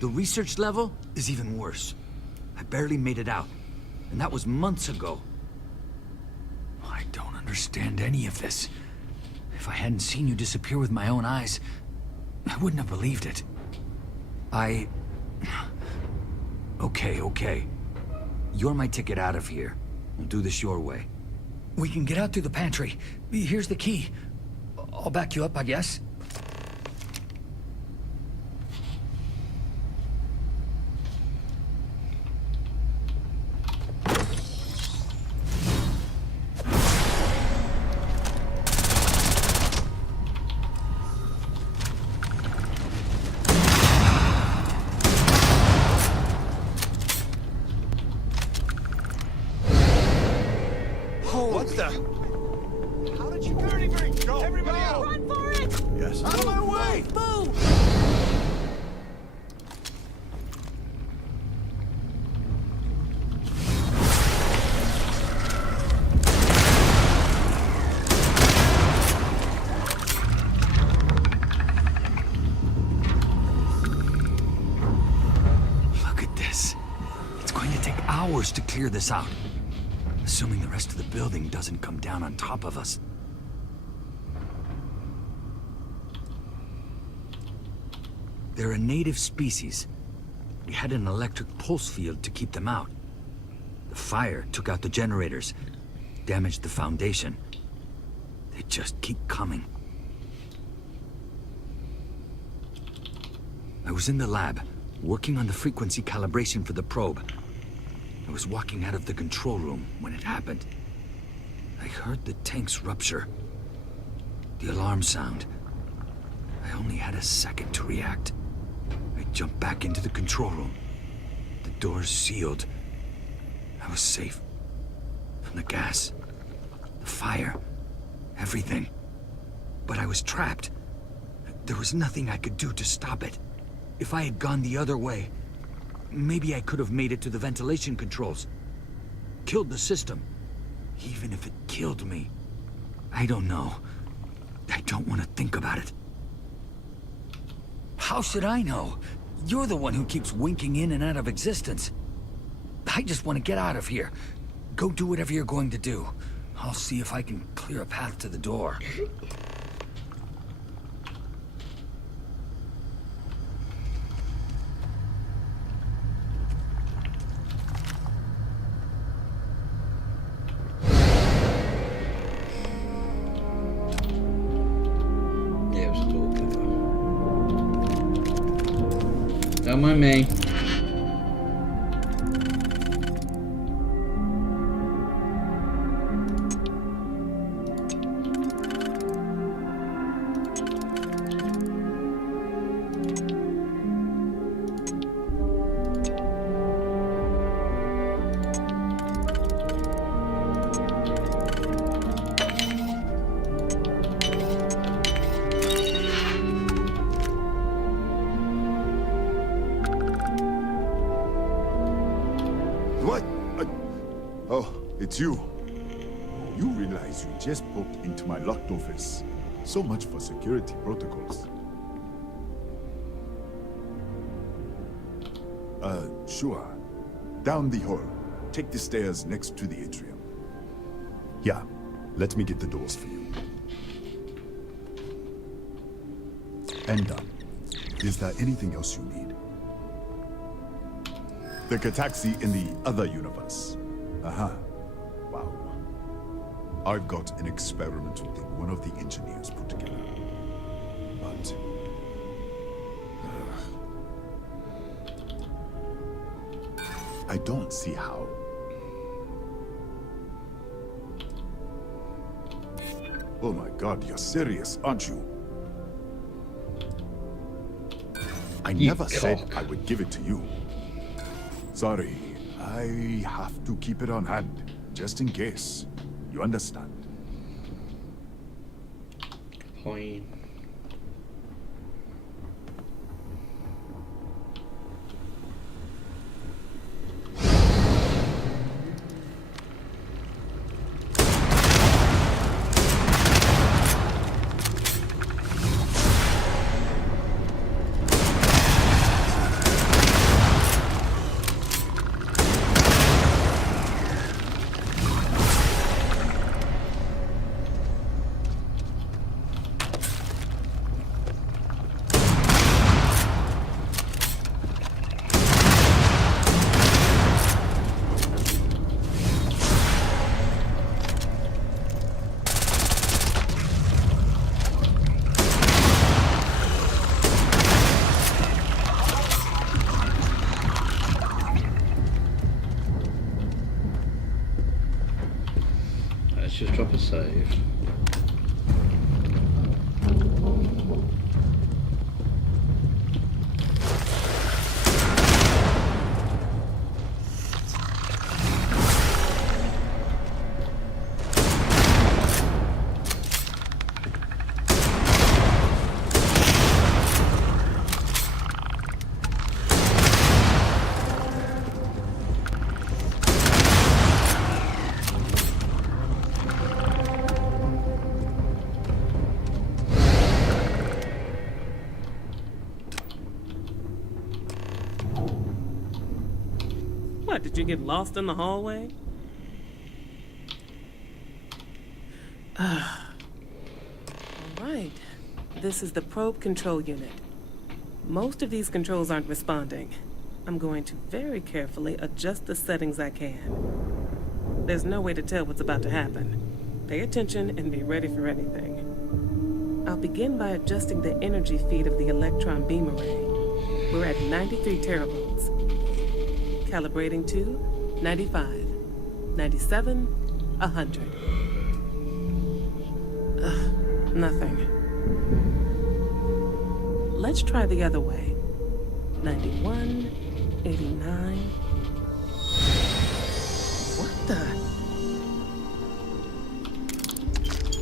the research level is even worse. I barely made it out, and that was months ago. I don't understand any of this. If I hadn't seen you disappear with my own eyes, I wouldn't have believed it. Okay. You're my ticket out of here. We'll do this your way. We can get out through the pantry. Here's the key. I'll back you up, I guess. What the? How did you... Where did he go? Everybody out! Run for it! Yes. Out of my way! Move! Look at this. It's going to take hours to clear this out. Assuming the rest of the building doesn't come down on top of us. They're a native species. We had an electric pulse field to keep them out. The fire took out the generators, damaged the foundation. They just keep coming. I was in the lab, working on the frequency calibration for the probe. I was walking out of the control room when it happened. I heard the tanks rupture. The alarm sound. I only had a second to react. I jumped back into the control room. The doors sealed. I was safe. From the gas, the fire, everything. But I was trapped. There was nothing I could do to stop it. If I had gone the other way, maybe I could have made it to the ventilation controls. Killed the system. Even if it killed me. I don't know. I don't want to think about it. How should I know? You're the one who keeps winking in and out of existence. I just want to get out of here. Go do whatever you're going to do. I'll see if I can clear a path to the door. Yeah, I was talking about. Don't mind me. What? Oh, it's you. You realize you just poked into my locked office. So much for security protocols. Sure. Down the hall. Take the stairs next to the atrium. Yeah, let me get the doors for you. And done. Is there anything else you need? The Cataxi in the other universe. Uh-huh. Wow. I've got an experimental thing one of the engineers put together. But... I don't see how. Oh my god, you're serious, aren't you? I never said I would give it to you. Sorry, I have to keep it on hand, just in case. You understand? Fine. What, did you get lost in the hallway? Alright, this is the probe control unit. Most of these controls aren't responding. I'm going to very carefully adjust the settings I can. There's no way to tell what's about to happen. Pay attention and be ready for anything. I'll begin by adjusting the energy feed of the electron beam array. We're at 93 teravolts. Calibrating to 95, 97, 100. Nothing. Let's try the other way. 91, 89. What the?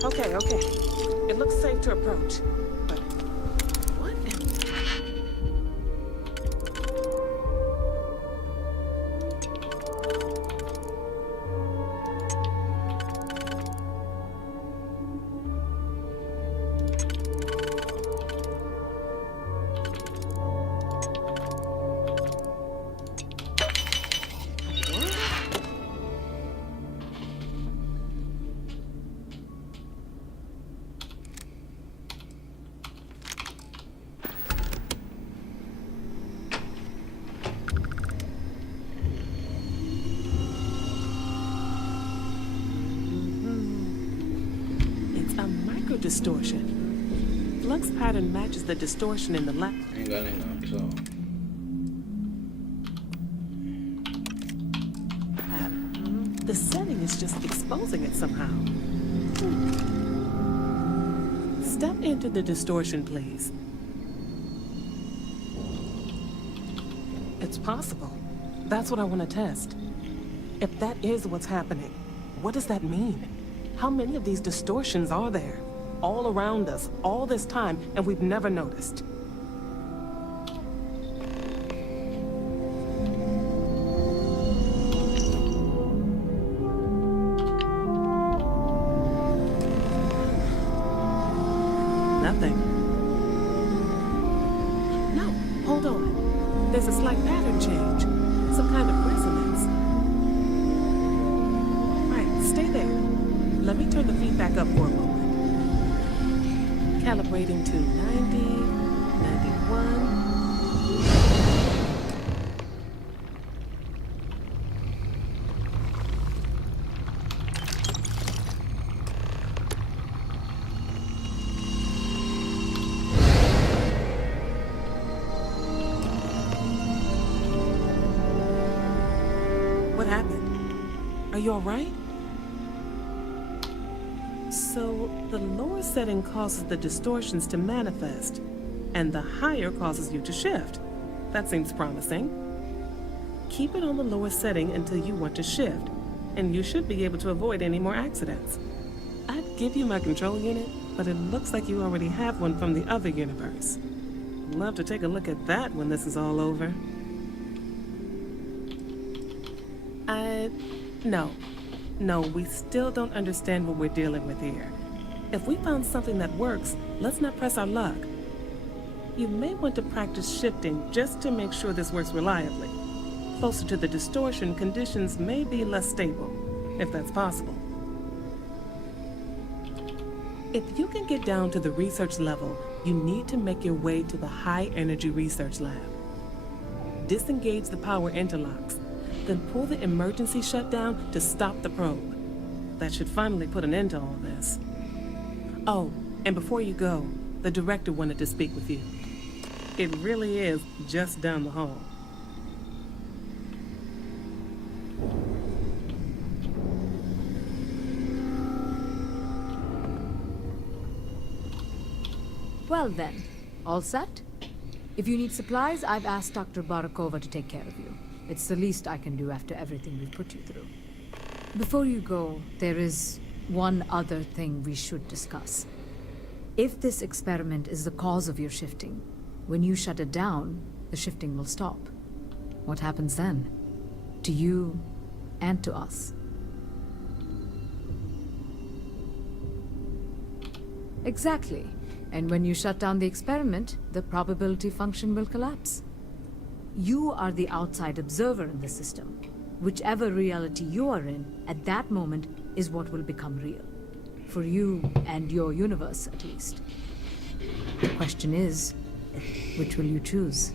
Okay. It looks safe to approach. But what distortion. Flux pattern matches the distortion in the lab. Hang on, so. The setting is just exposing it somehow. Step into the distortion, please. It's possible. That's what I want to test. If that is what's happening, what does that mean? How many of these distortions are there? All around us, all this time, and we've never noticed. Nothing. No, hold on. There's a slight pattern change. Some kind of resonance. Right, stay there. Let me turn the feedback up for a moment. Calibrating to 90, 91. What happened? Are you all right? So, the lower setting causes the distortions to manifest, and the higher causes you to shift. That seems promising. Keep it on the lower setting until you want to shift, and you should be able to avoid any more accidents. I'd give you my control unit, but it looks like you already have one from the other universe. Love to take a look at that when this is all over. No, we still don't understand what we're dealing with here. If we found something that works, let's not press our luck. You may want to practice shifting just to make sure this works reliably. Closer to the distortion, conditions may be less stable, if that's possible. If you can get down to the research level, you need to make your way to the high energy research lab. Disengage the power interlocks. Then pull the emergency shutdown to stop the probe. That should finally put an end to all this. Oh, and before you go, the director wanted to speak with you. It really is just down the hall. Well then, all set? If you need supplies, I've asked Dr. Barakova to take care of you. It's the least I can do after everything we've put you through. Before you go, there is one other thing we should discuss. If this experiment is the cause of your shifting, when you shut it down, the shifting will stop. What happens then? To you and to us. Exactly. And when you shut down the experiment, the probability function will collapse. You are the outside observer in the system. Whichever reality you are in, at that moment, is what will become real. For you and your universe, at least. The question is, which will you choose?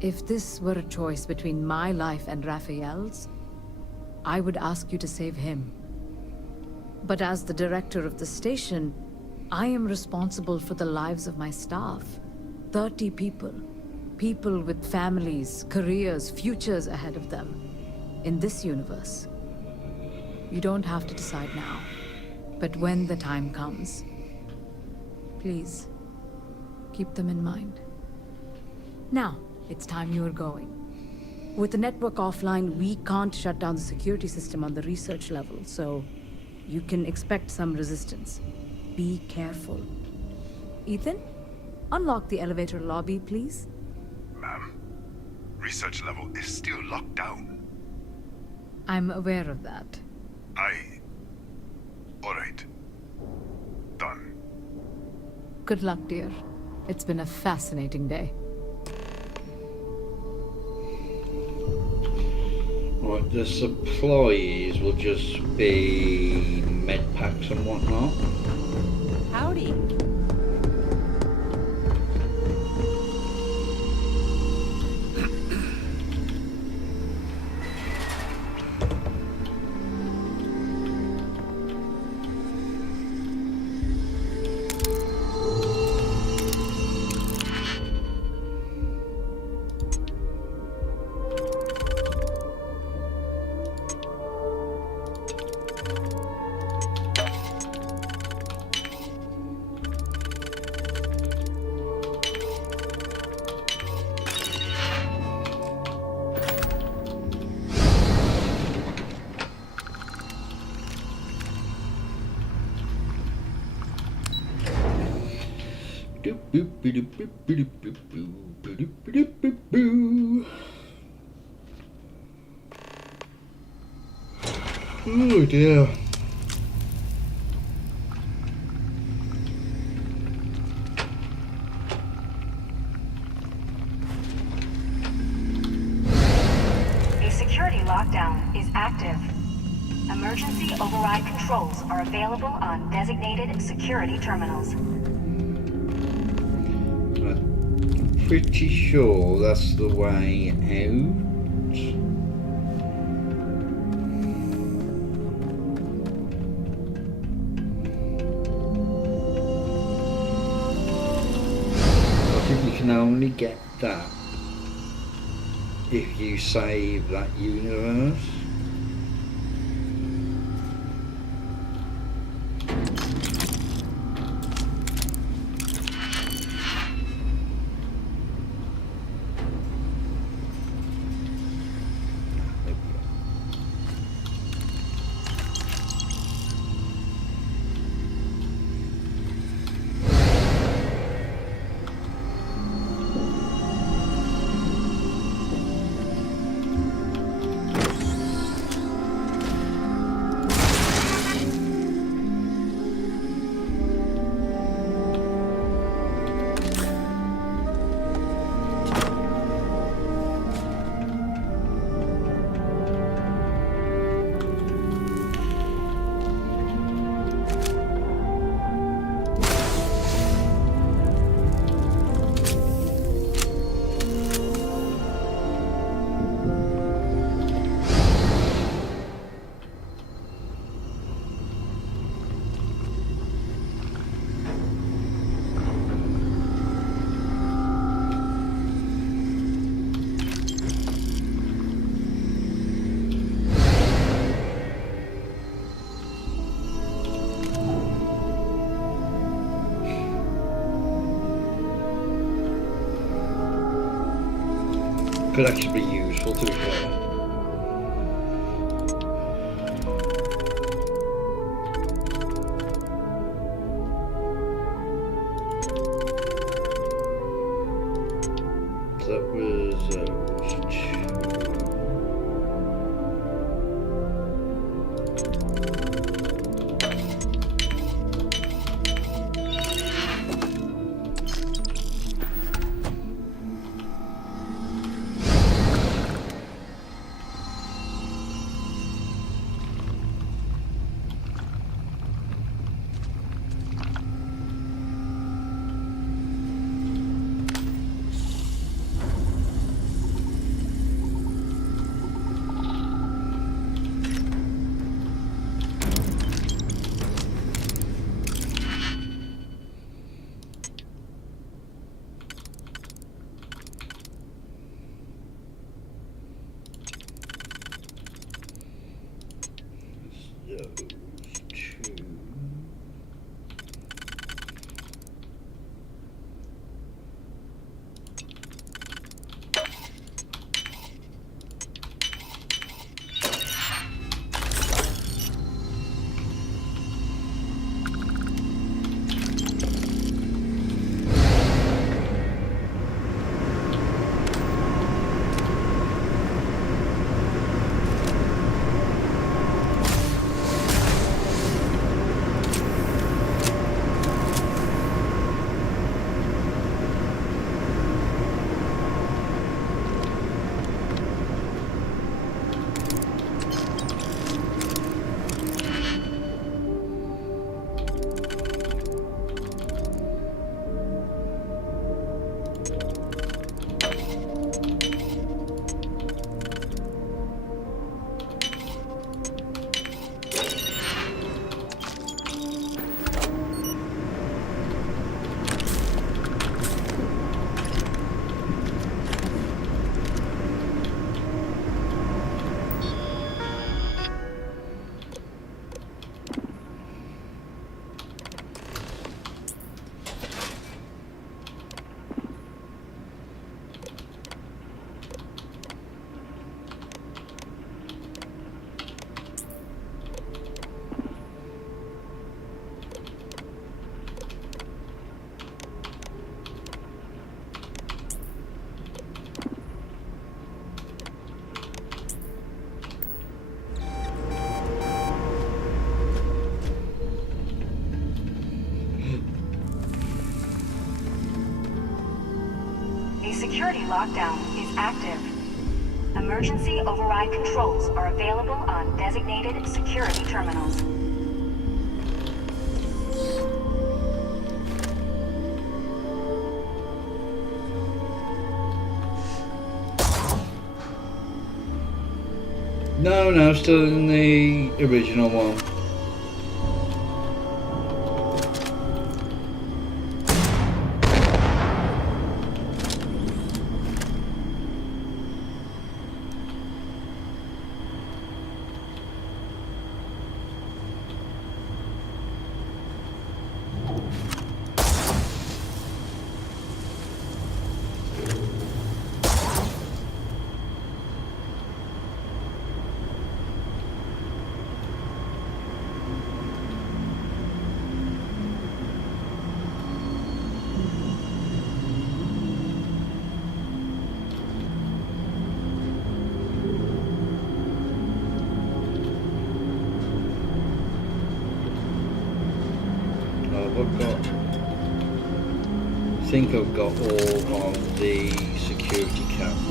If this were a choice between my life and Raphael's, I would ask you to save him. But as the director of the station, I am responsible for the lives of my staff. 30 people. People with families, careers, futures ahead of them. In this universe. You don't have to decide now. But when the time comes, please, keep them in mind. Now, it's time you are going. With the network offline, we can't shut down the security system on the research level, so you can expect some resistance. Be careful. Ethan, unlock the elevator lobby, please. Ma'am, research level is still locked down. I'm aware of that. All right. Done. Good luck, dear. It's been a fascinating day. Right, the supplies will just be med packs and whatnot. Howdy. Oh dear. A security lockdown is active. Emergency override controls are available on designated security terminals. I'm pretty sure that's the way out. You can only get that if you save that universe. Could actually be useful, to be fair. That was those two. A security lockdown is active. Emergency override controls are available on designated security terminals. No, still in the original one. I think I've got all of the security cameras.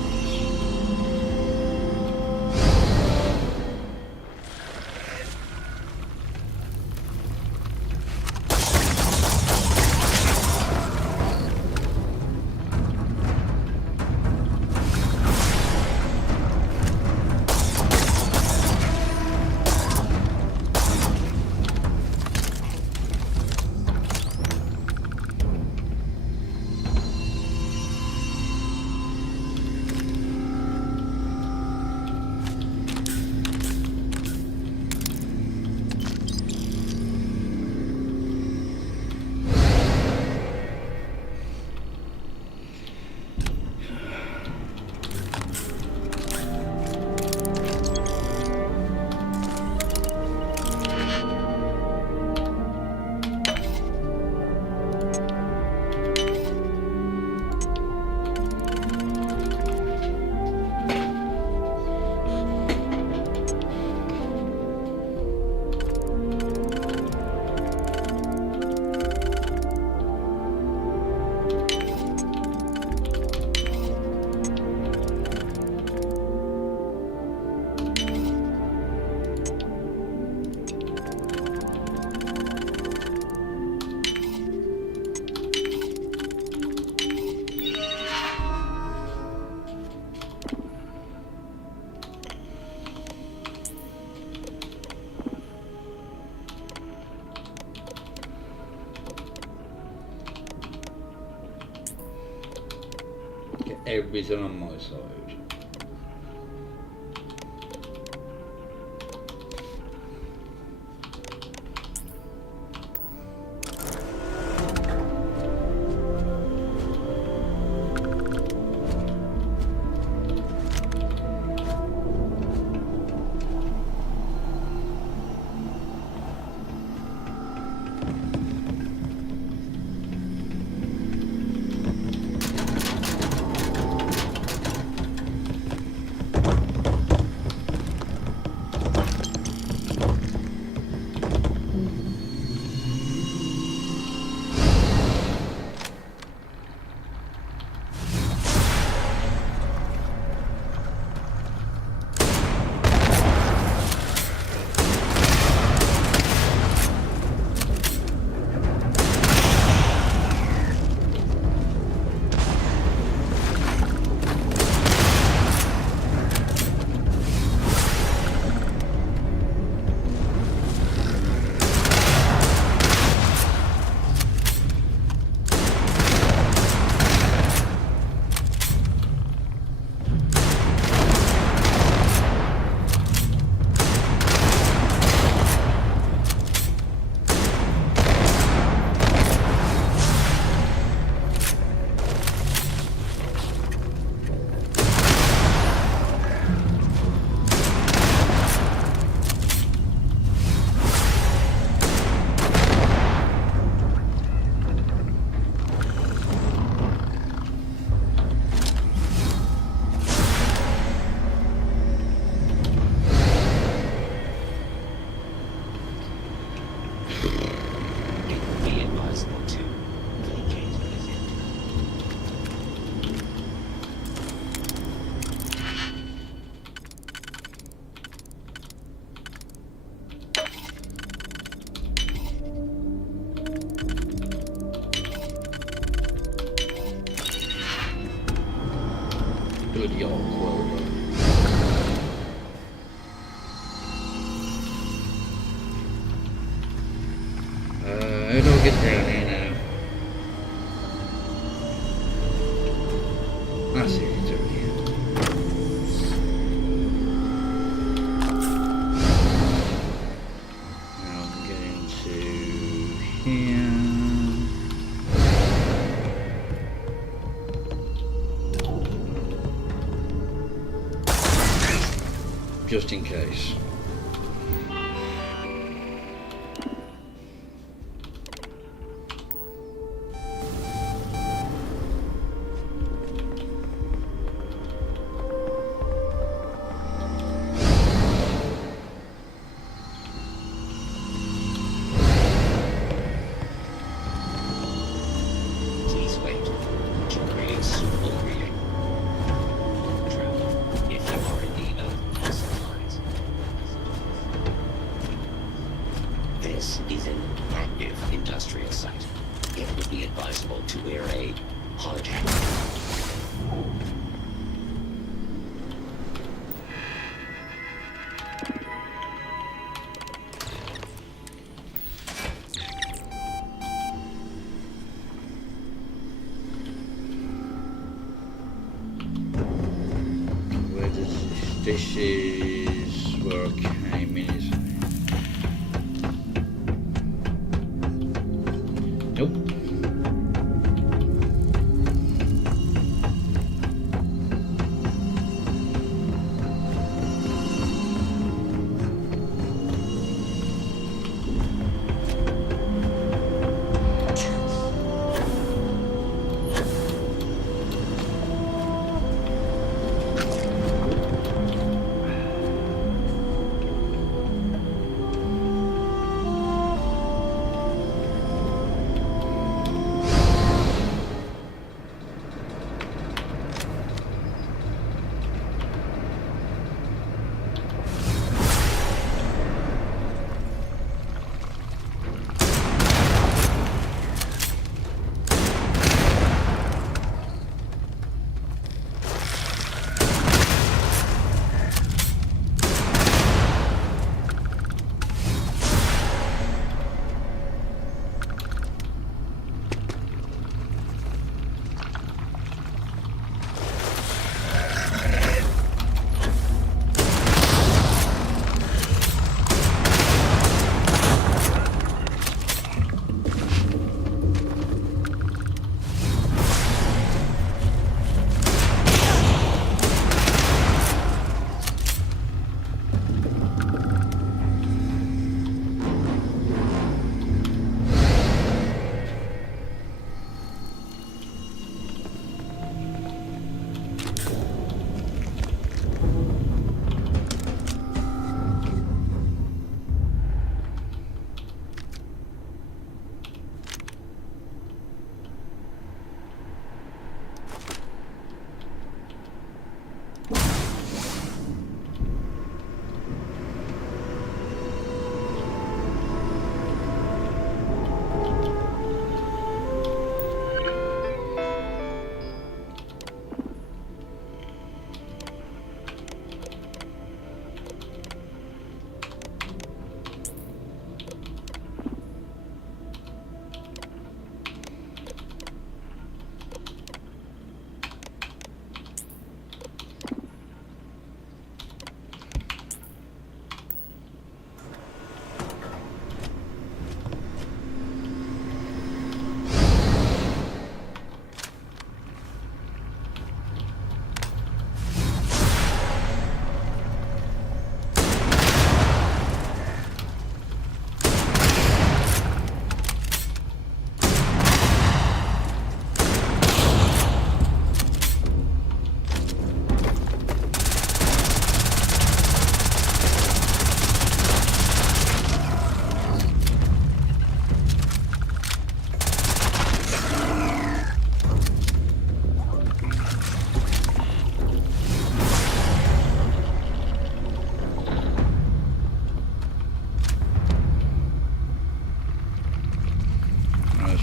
Everything on my side. bloody arc welder. How do I get down here now? That's it, it's over here. Now I can get into here. Just in case. This is an active industrial site. It would be advisable to wear a hard hat. Where does this is where I came in, isn't it? Nope.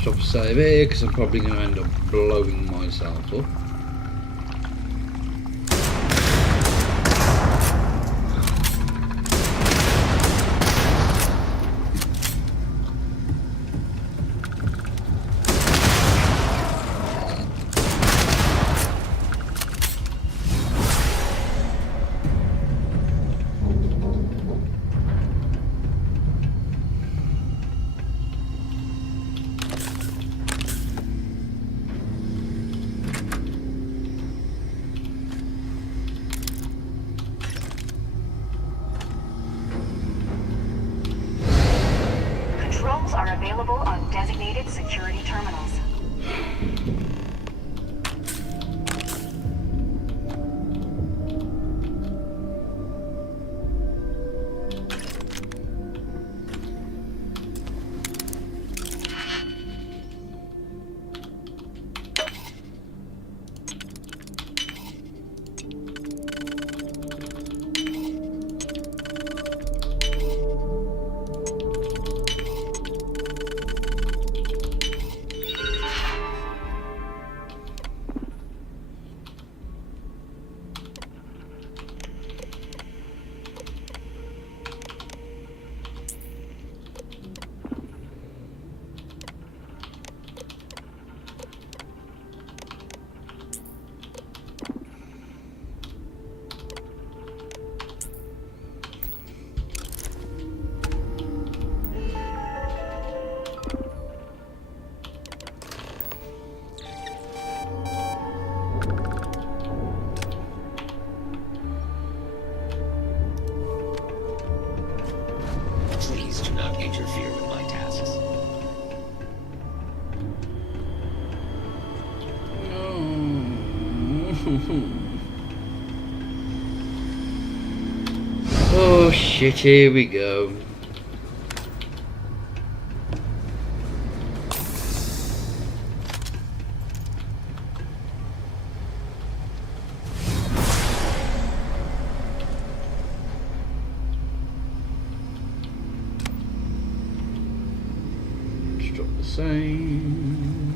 Stop save here because I'm probably going to end up blowing myself up. consumables are available on designated security terminals. Please do not interfere with my tasks. Oh shit, here we go. Drop the same.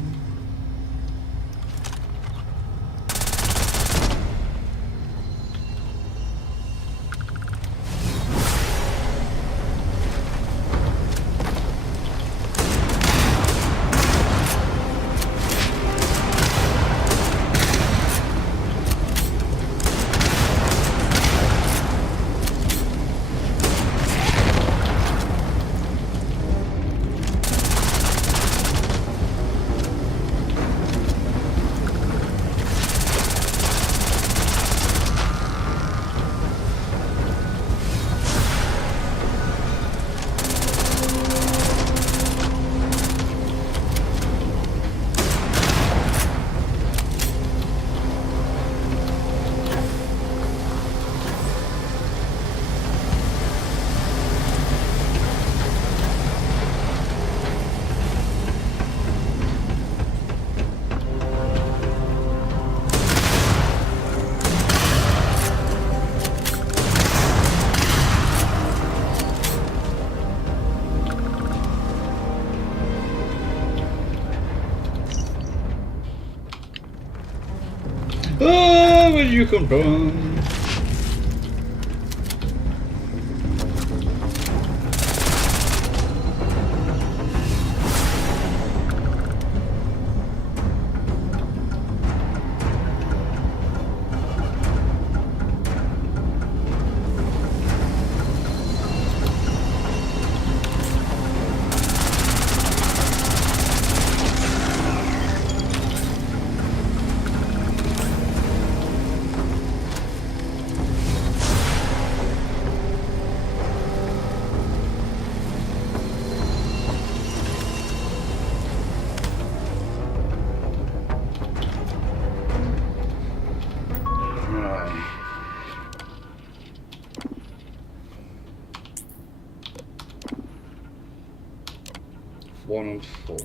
Oh, where did you come from? Right. 1 and 4.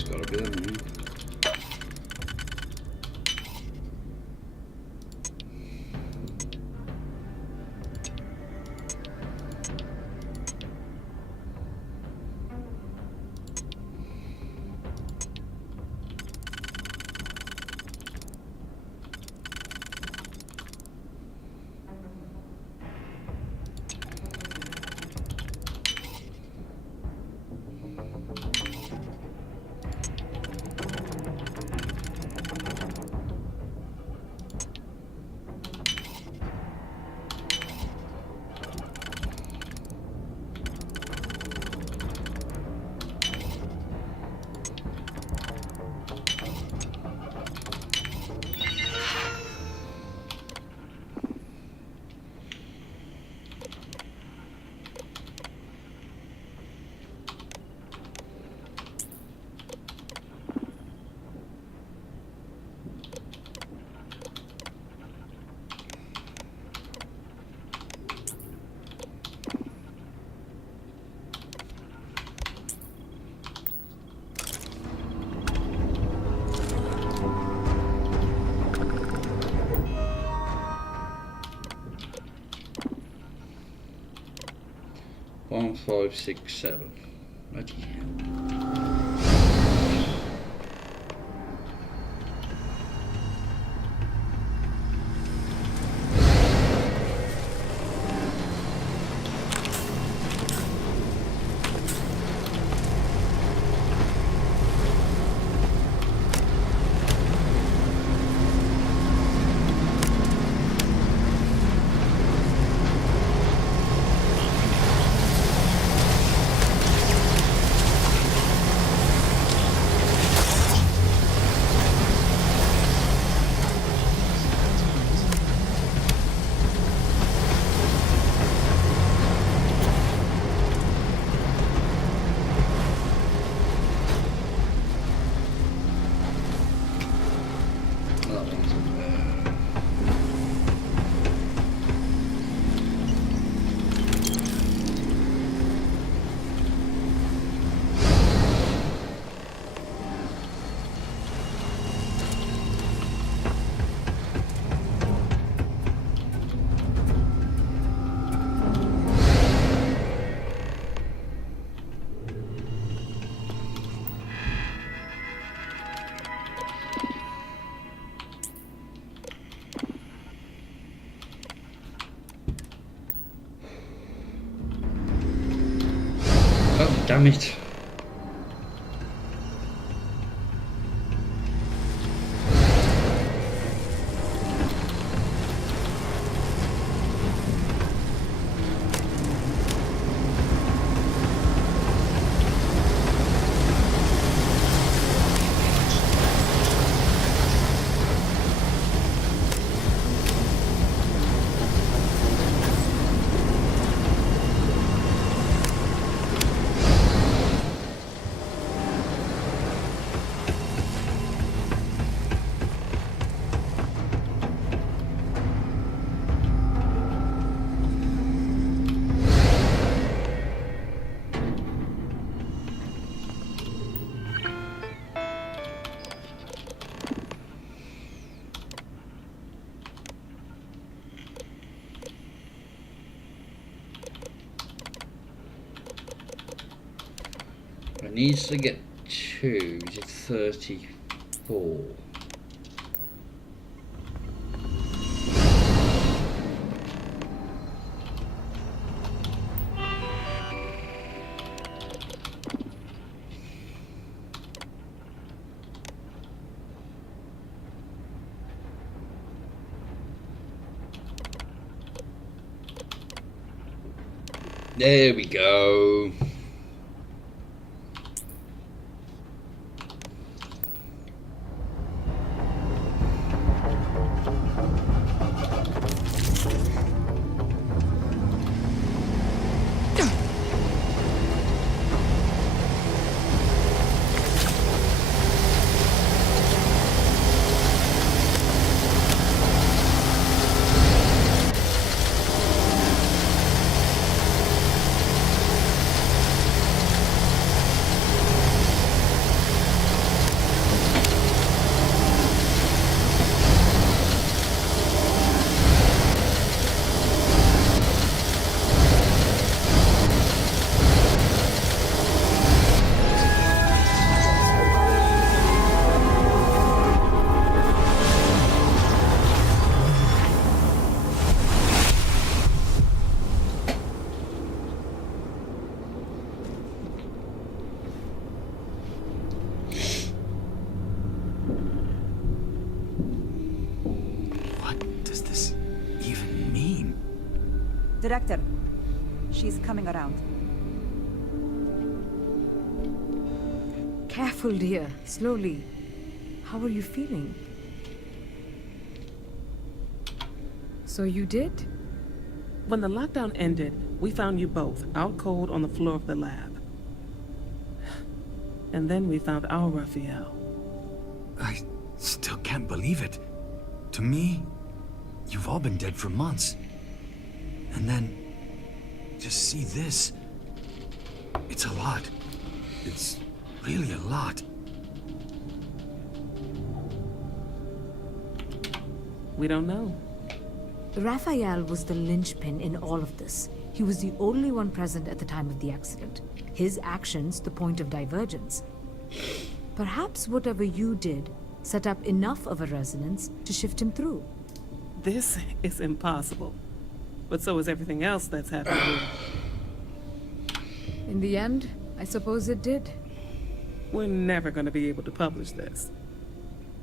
It's gotta be them. One, 5, 6, 7. Bloody hell. God damn it. It needs to get to 34. There we go. Director. She's coming around. Careful, dear. Slowly. How are you feeling? So you did? When the lockdown ended, we found you both out cold on the floor of the lab. And then we found our Raphael. I still can't believe it. To me, you've all been dead for months. And then, just see this. It's a lot. It's really a lot. We don't know. Raphael was the linchpin in all of this. He was the only one present at the time of the accident. His actions, the point of divergence. Perhaps whatever you did set up enough of a resonance to shift him through. This is impossible. But so is everything else that's happened here. In the end, I suppose it did. We're never going to be able to publish this.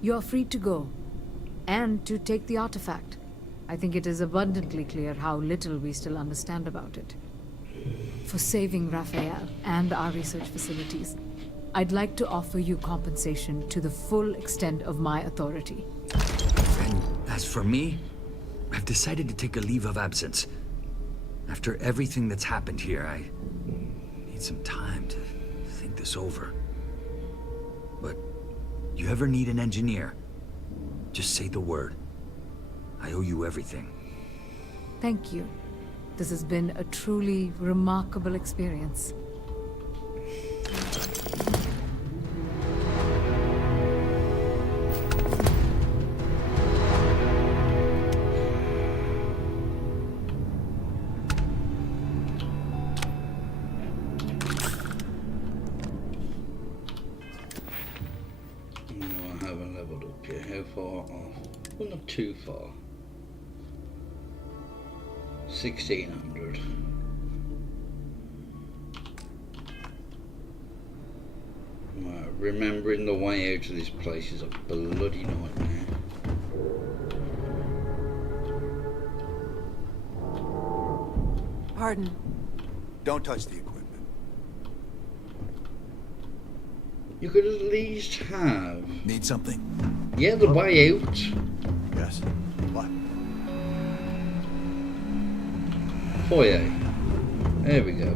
You're free to go. And to take the artifact. I think it is abundantly clear how little we still understand about it. For saving Raphael and our research facilities, I'd like to offer you compensation to the full extent of my authority. And as for me, I've decided to take a leave of absence. After everything that's happened here, I need some time to think this over. But you ever need an engineer, just say the word. I owe you everything. Thank you. This has been a truly remarkable experience. No, I haven't leveled up yet. How far off? Well, not too far. 1600. Right, remembering the way out of this place is a bloody nightmare. Pardon. Don't touch the equipment. You could at least have... Need something? Yeah, the way out. Yes. What? Foyer. There we go.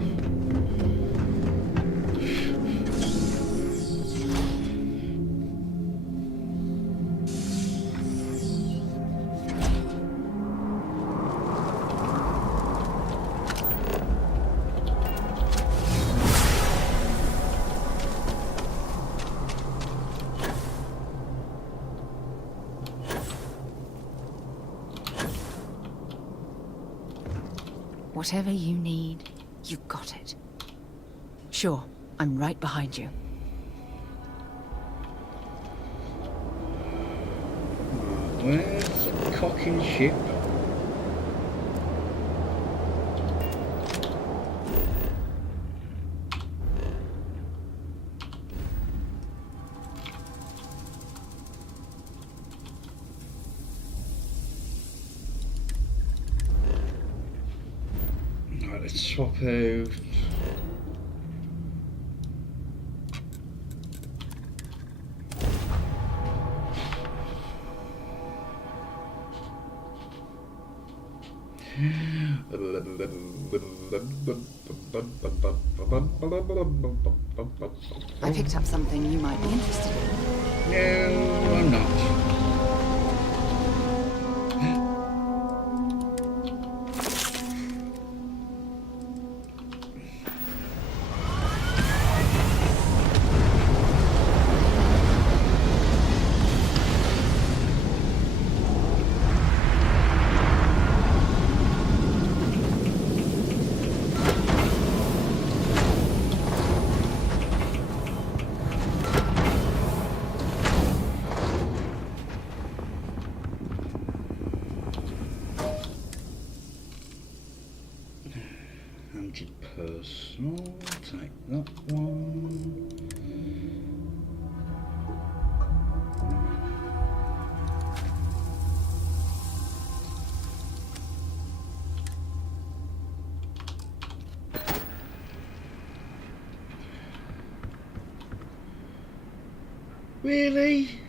Whatever you need, you got it. Sure, I'm right behind you. Where's the cocking ship? Right, let's swap out. I picked up something you might be interested in. No, I'm not. Personal, take that one. Really?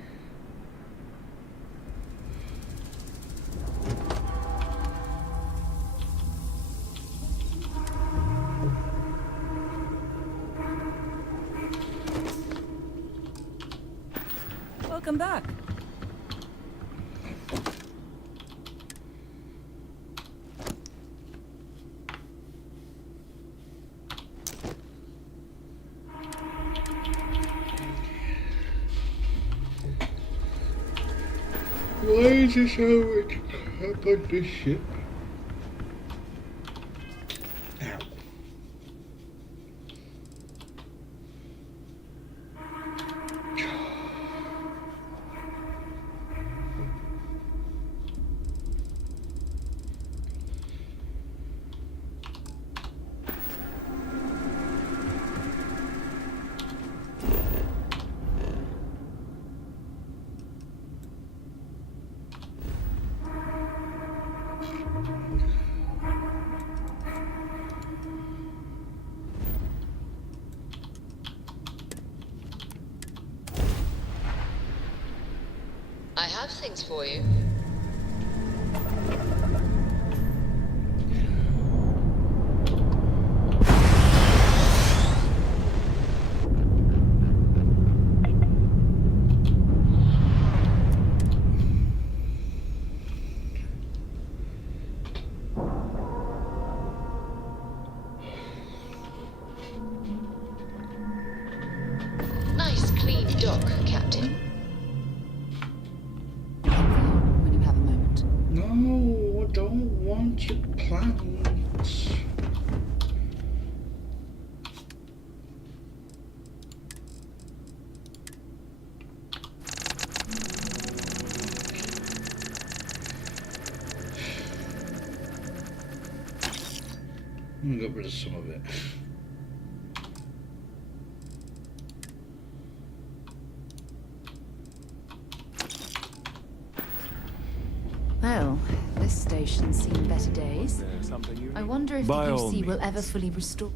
Welcome back. Why is there so much crap on this ship? Ow. I have things for you. Nice clean dock, Captain. When you have a moment. No, I don't want your plans. Got rid of some of it. Well, this station's seen better days. I wonder if the By all UC will means. ever fully restore.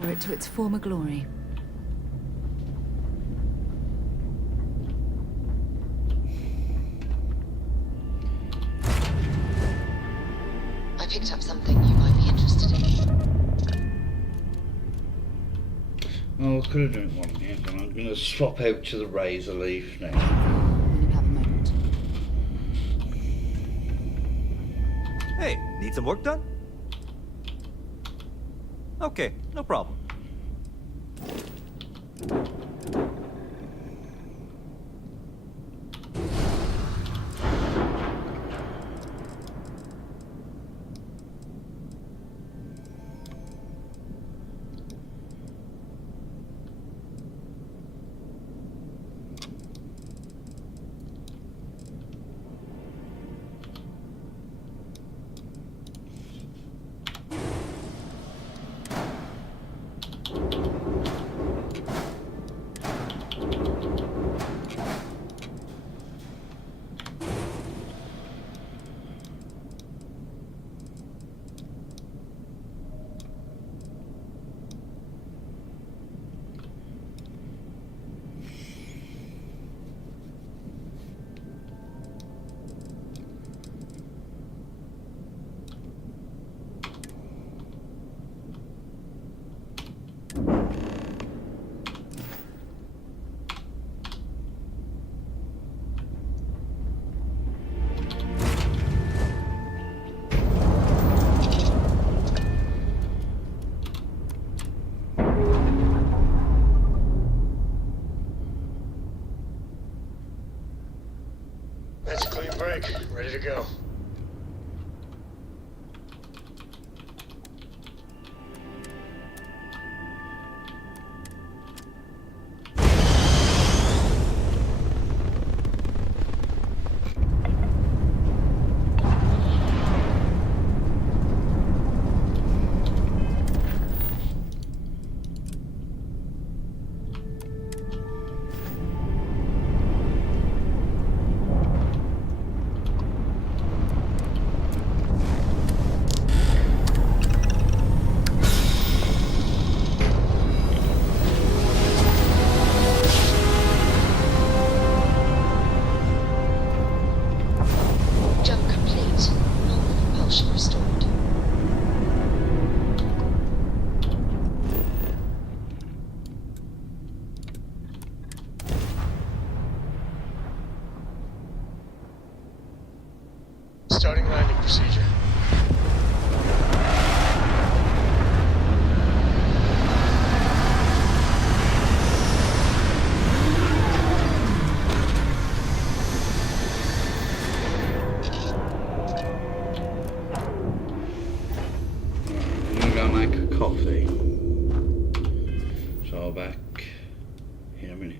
Restore it to its former glory. I picked up something you might be interested in. Oh, I could have done one here, but I'm going to swap out to the razor leaf now. When you have a moment. Hey, need some work done? Okay, no problem. go. Jump complete. Normal propulsion restored. Starting landing procedure. I'm gonna go make a coffee. So I'll back in a minute.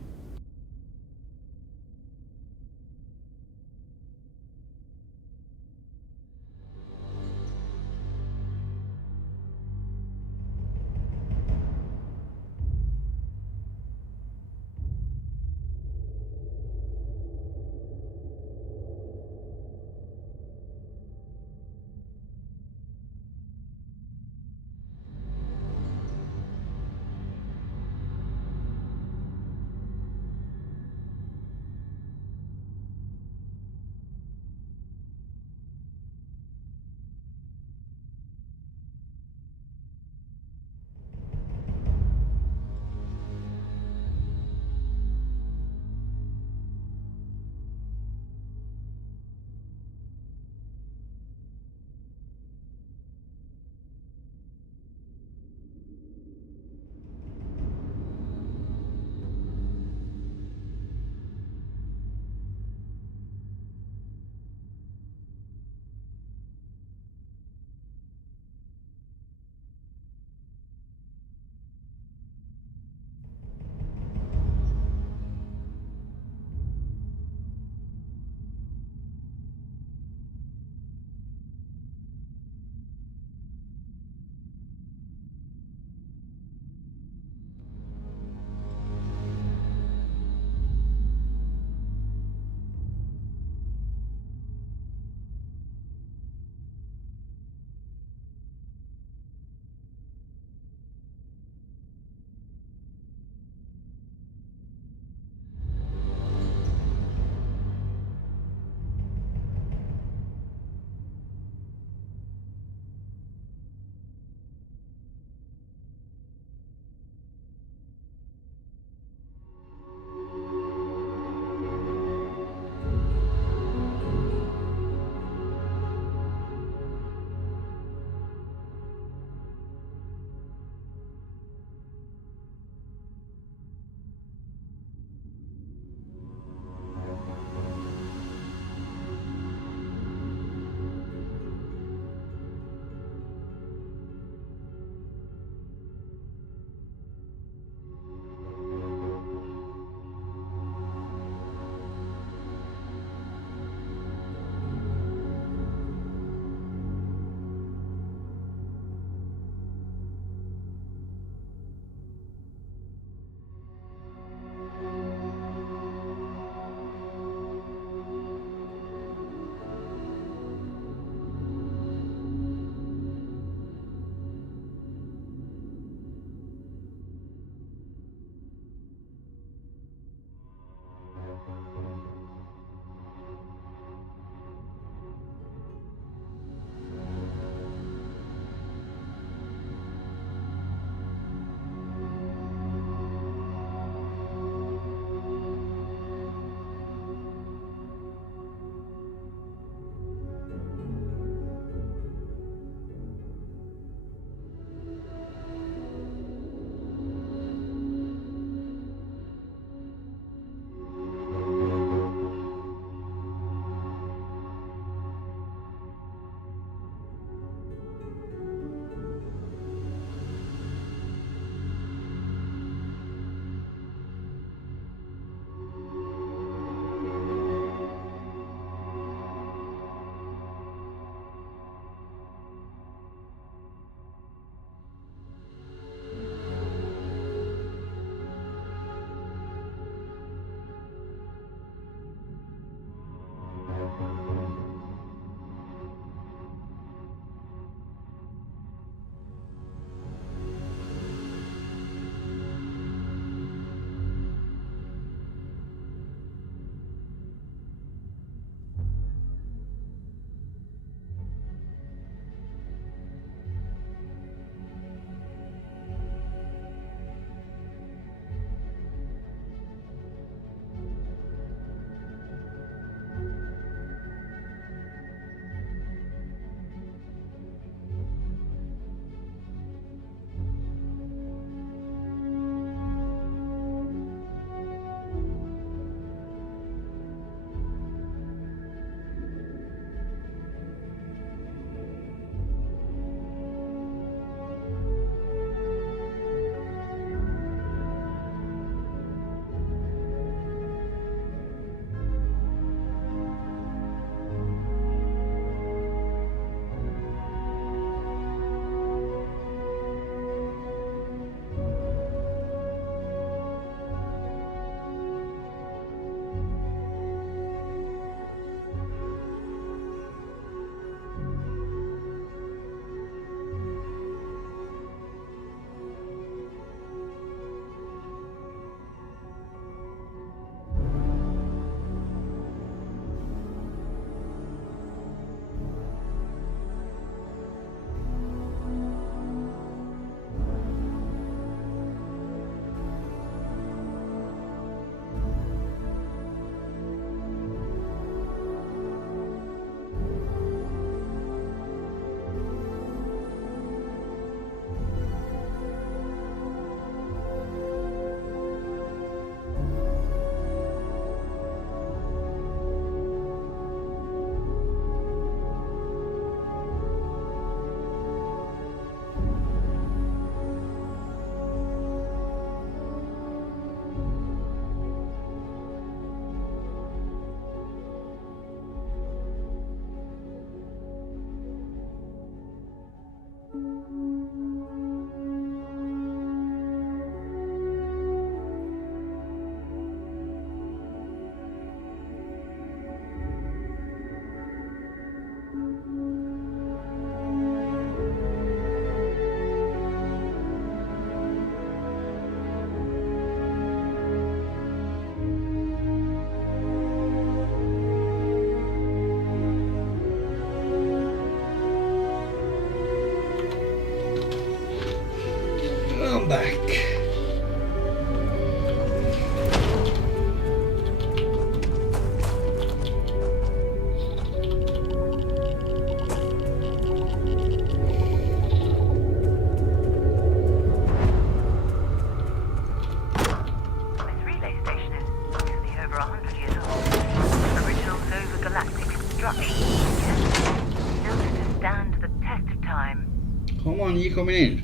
on, are you coming in?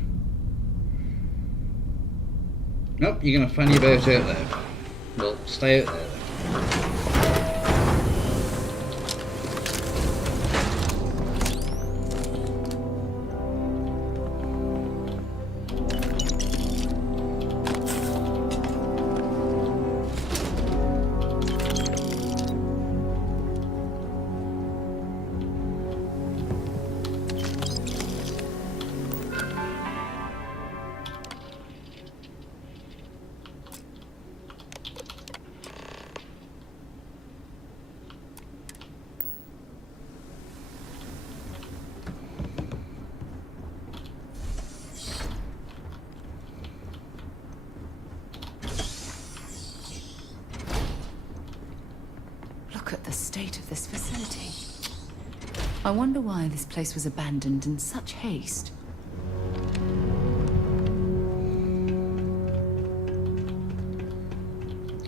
Nope, you're gonna fanny about out there. Well, stay out there then. Look at the state of this facility. I wonder why this place was abandoned in such haste.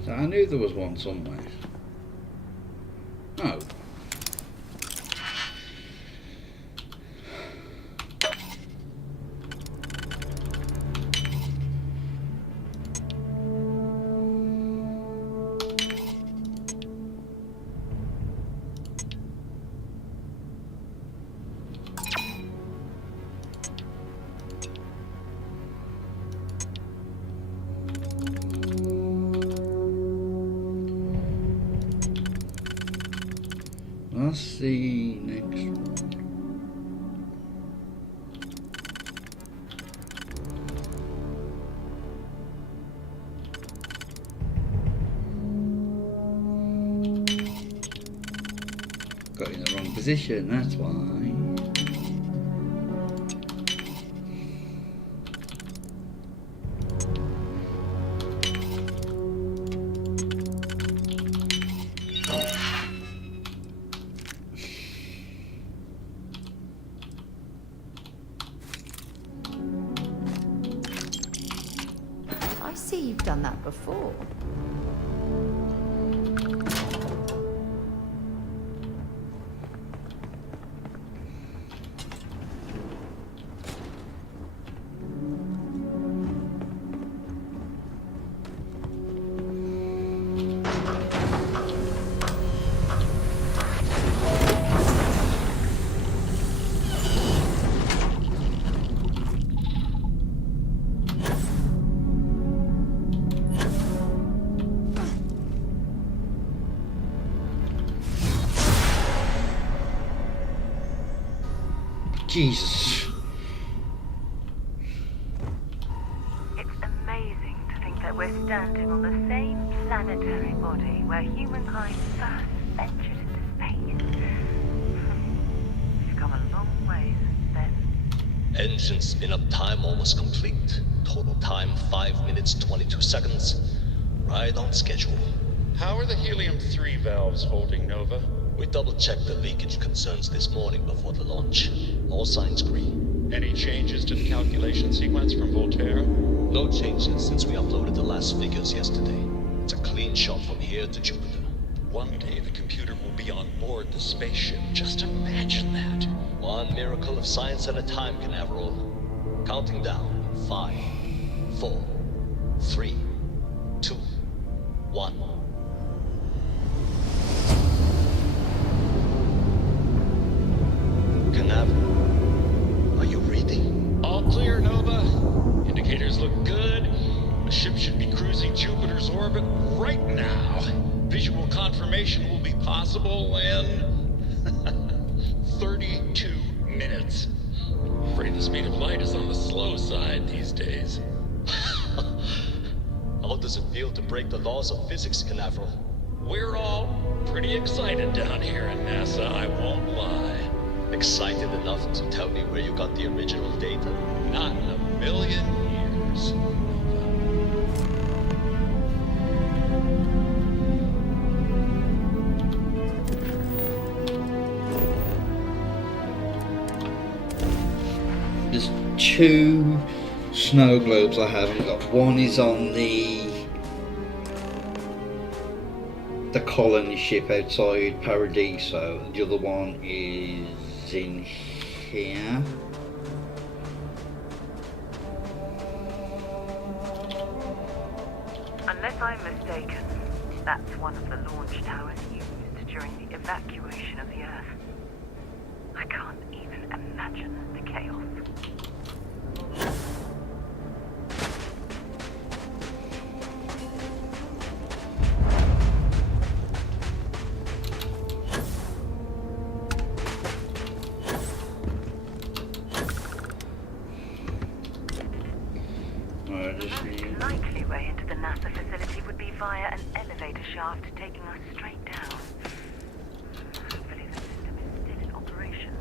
So I knew there was one somewhere. Oh. That's the next one. Got in the wrong position, that's why. I see you've done that before. Jesus. It's amazing to think that we're standing on the same planetary body where humankind first ventured into space. We've come a long way since then. Engine spin-up time almost complete. Total time 5 minutes 22 seconds. Right on schedule. How are the helium-3 valves holding, Nova? We double-checked the leakage concerns this morning before the launch. All signs green. Any changes to the calculation sequence from Voltaire? No changes since we uploaded the last figures yesterday. It's a clean shot from here to Jupiter. One day the computer will be on board the spaceship. Just imagine that. One miracle of science at a time, Canaveral. Counting down. 5, 4, 3, 2, 1. Canaveral, are you reading? All clear, Nova. Indicators look good. The ship should be cruising Jupiter's orbit right now. Visual confirmation will be possible in 32 minutes. Afraid the speed of light is on the slow side these days. How does it feel to break the laws of physics, Canaveral? We're all pretty excited down here in NASA, I won't lie. Excited enough to tell me where you got the original data? Not in a million years. There's 2 snow globes I haven't got. One is on the colony ship outside Paradiso. The other one is in here. Unless I'm mistaken, that's one of the launch towers used during the evacuation of the Earth. I can't even imagine the chaos. The most likely way into the NASA facility would be via an elevator shaft taking us straight down. Hopefully the system is still in operation.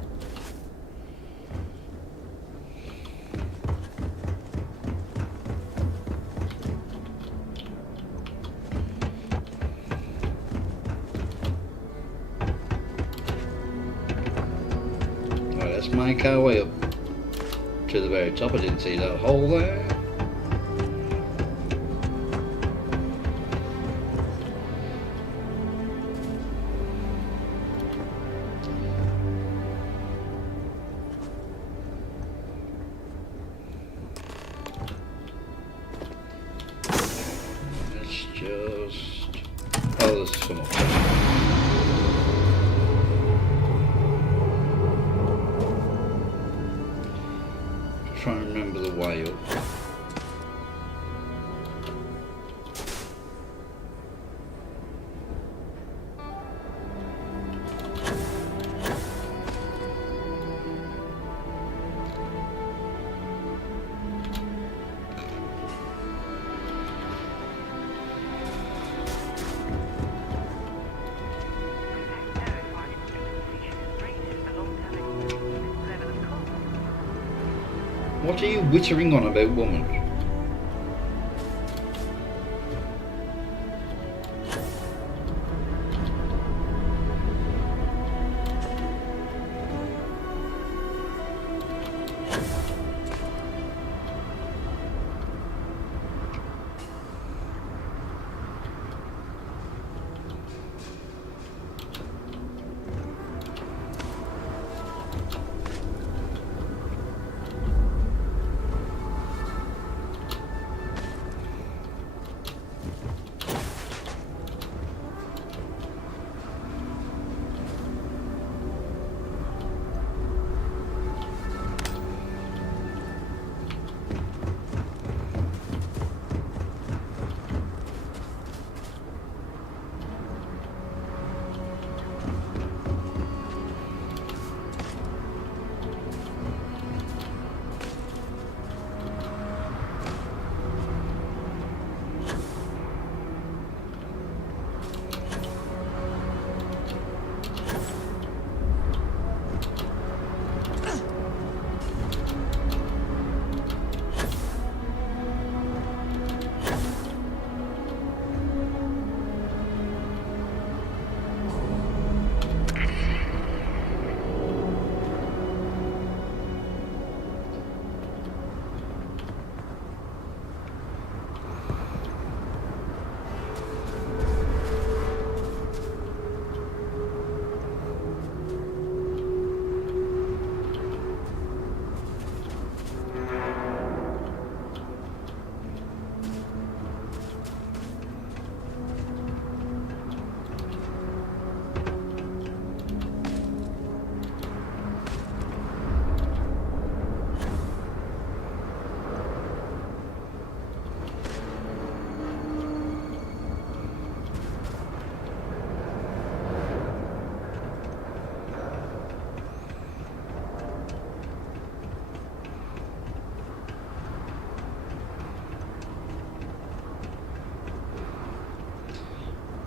Right, let's make our way up to the very top. I didn't see that hole there. Oh, there's some up there. Try and remember the way up. What are you whittering on about, woman?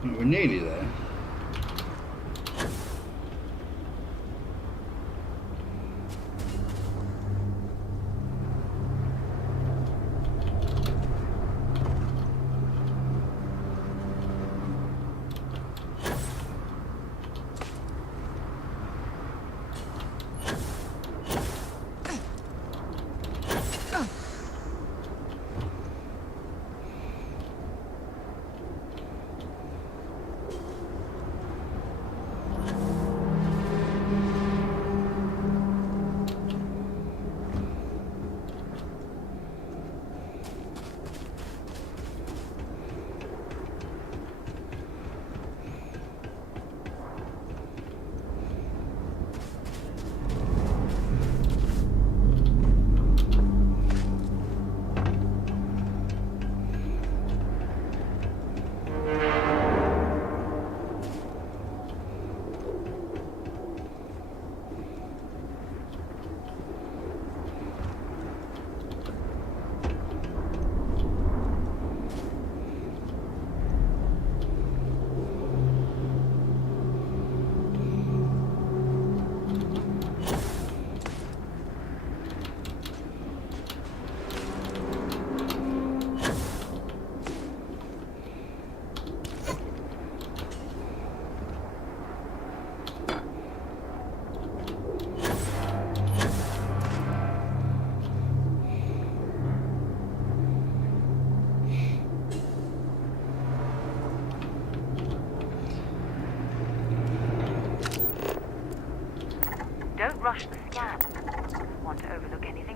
We're nearly there.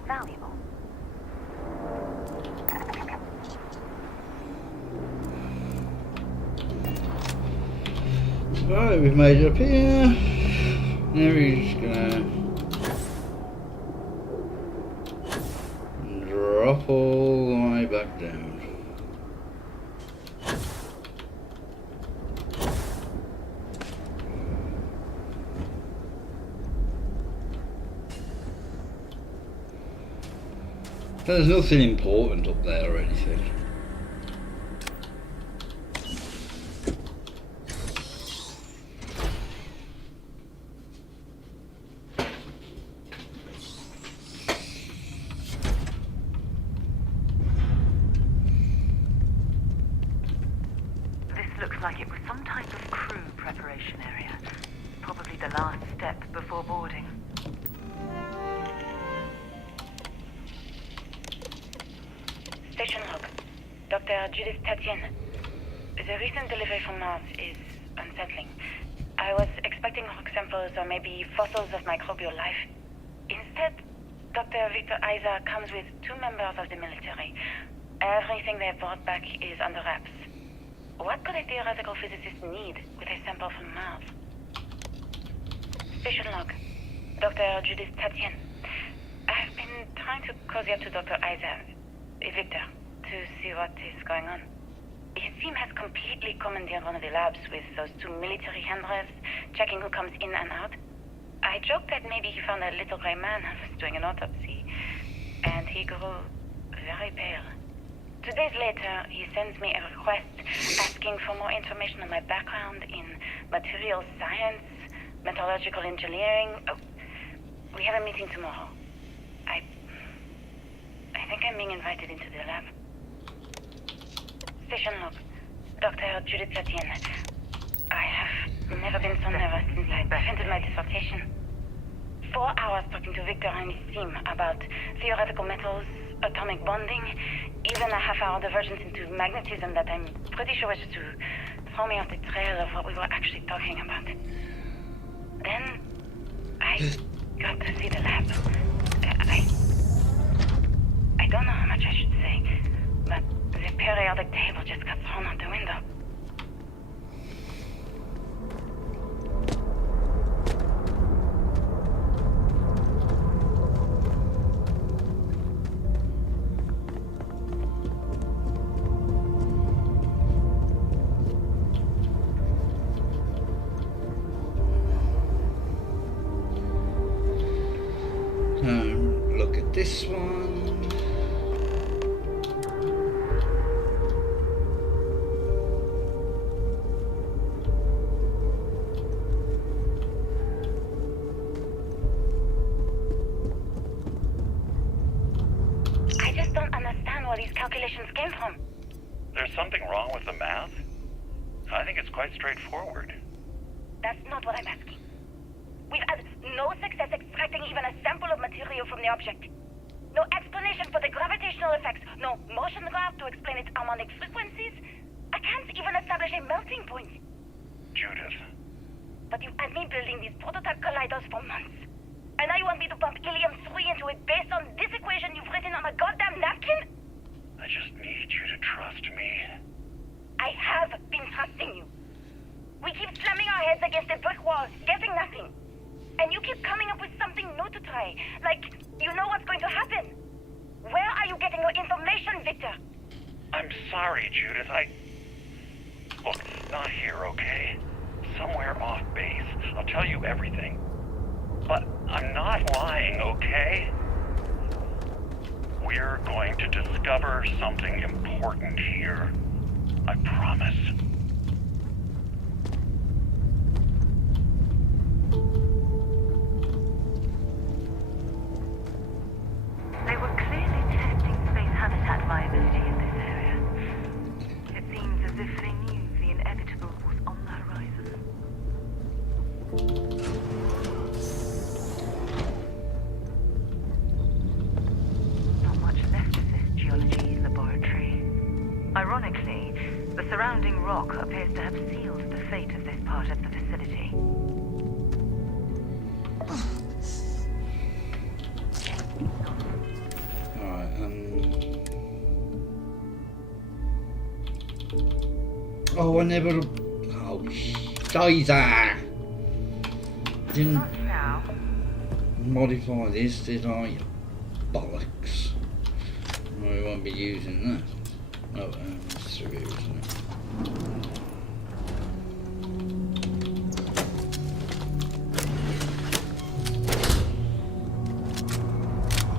valuable. Right, we've made it up here. Now we're just gonna drop all the way back down. There's nothing important up there or anything. This looks like it was some type of crew preparation area. Probably the last step before boarding. Station log. Dr. Judith Tatien. The recent delivery from Mars is unsettling. I was expecting rock samples or maybe fossils of microbial life. Instead, Dr. Victor Isa comes with 2 members of the military. Everything they've brought back is under wraps. What could a theoretical physicist need with a sample from Mars? Station log. Dr. Judith Tatien. I've been trying to cozy up to Dr. Isa, Victor, to see what is going on. His team has completely commandeered one of the labs with those 2 military handrails, checking who comes in and out. I joked that maybe he found a little gray man who was doing an autopsy, and he grew very pale. 2 days later, he sends me a request asking for more information on my background in materials science, metallurgical engineering. Oh, we have a meeting tomorrow. I think I'm being invited into the lab. Station log. Dr. Judith Tatien. I have never been so nervous since I defended my dissertation. 4 hours talking to Victor and his team about theoretical metals, atomic bonding, even a half-hour divergence into magnetism that I'm pretty sure was to throw me off the trail of what we were actually talking about. Then I got to see the lab. I don't know how much I should say, but the periodic table just got thrown out the window. Look at this one. I just don't understand where these calculations came from. There's something wrong with the math? I think it's quite straightforward. That's not what I'm asking. We've had no success extracting even a sample of material from the object. No explanation for the gravitational effects. No motion graph to explain its harmonic frequencies. I can't even establish a melting point. Judith. But you had me building these prototype colliders for months. And now you want me to pump helium-3 into it based on this equation you've written on a goddamn napkin? I just need you to trust me. I have been trusting you. We keep slamming our heads against a brick wall, getting nothing. And you keep coming up with something new to try. Like, you know what's going to happen. Where are you getting your information, Victor? I'm sorry, Judith. Look, not here, okay? Somewhere off base. I'll tell you everything. But I'm not lying, okay? We're going to discover something important here. I promise. They were clearly testing space habitat viability in this area. It seems as if they knew the inevitable was on the horizon. Not much left of this geology laboratory. Ironically, the surrounding rock appears to have sealed the fate of this part of the facility. Oh, I never. Oh, Scheiße! Didn't modify this, did I? Bollocks. No, we won't be using that. Oh, it's through here, isn't it?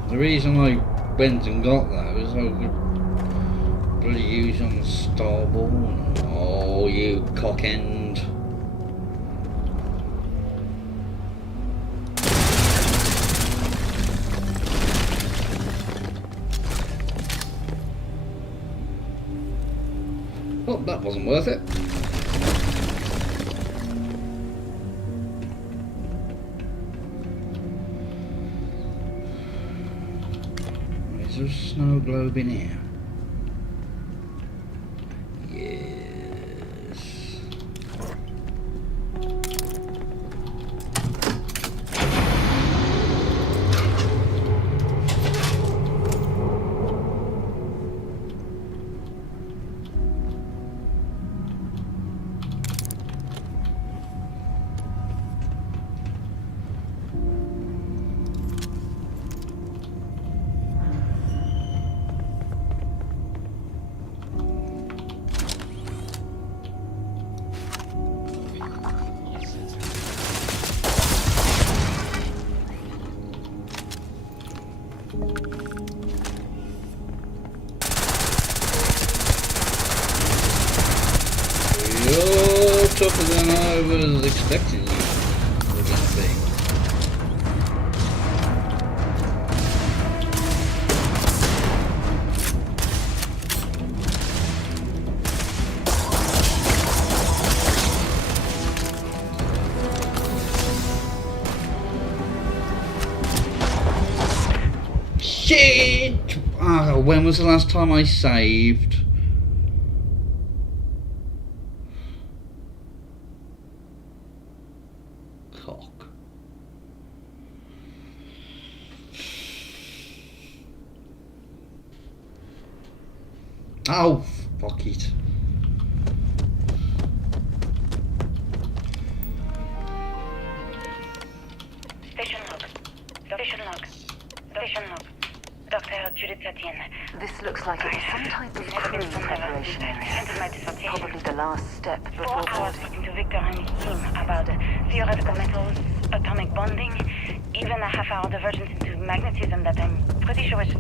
The reason I went and got that was I could bloody use on the starboard. Oh, you cock end. Well, that wasn't worth it. Is there a snow globe in here? Yes. You're tougher than I was expecting you were going to be. Shit! Oh, when was the last time I saved? Cock. Oh, fuck it. Station log. Station log. Station log. Dr. Judith Satien. This looks like it was some type of cruise preparation area. Probably the last step before 4 hours boarding. talking to Victor and his team about theoretical metals, atomic bonding, even a half-hour divergence into magnetism that I'm pretty sure was to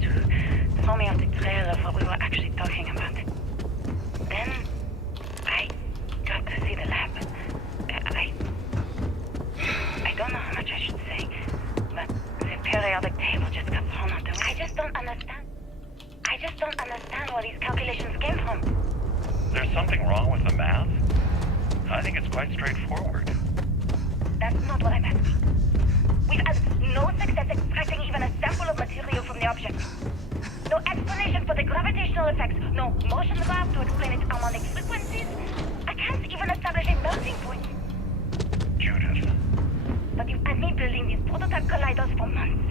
throw me off the trail of what we were actually talking about. Then I got to see the lab. I don't know how much I should say, but the periodic table just got thrown out the window. I just don't understand where these calculations came from. There's something wrong with the math? I think it's quite straightforward. That's not what I'm asking. We've had no success extracting even a sample of material from the object. No explanation for the gravitational effects. No motion graph to explain its harmonic frequencies. I can't even establish a melting point. Judith. But you've had me building these prototype colliders for months.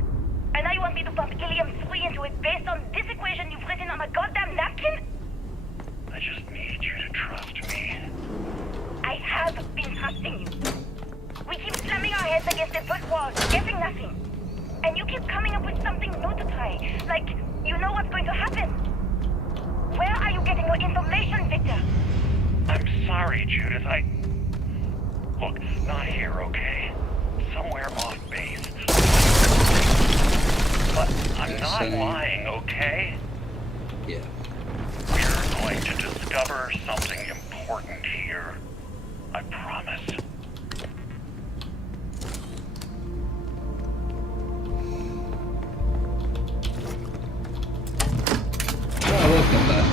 And now you want me to pump helium-3 into it based on this equation you've written on a goddamn napkin? I just need you to trust me. I have been trusting you. We keep slamming our heads against a brick wall, getting nothing. And you keep coming up with something new to try. Like, you know what's going to happen. Where are you getting your information, Victor? I'm sorry, Judith. Look, not here, okay? Somewhere off base. But I'm not lying, okay? Yeah. We're going to discover something important here. I promise. Oh, welcome back.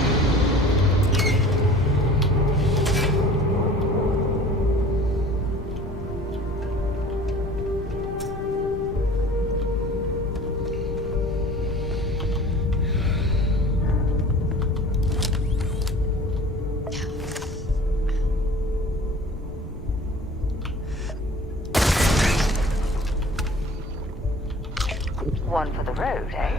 One for the road, eh?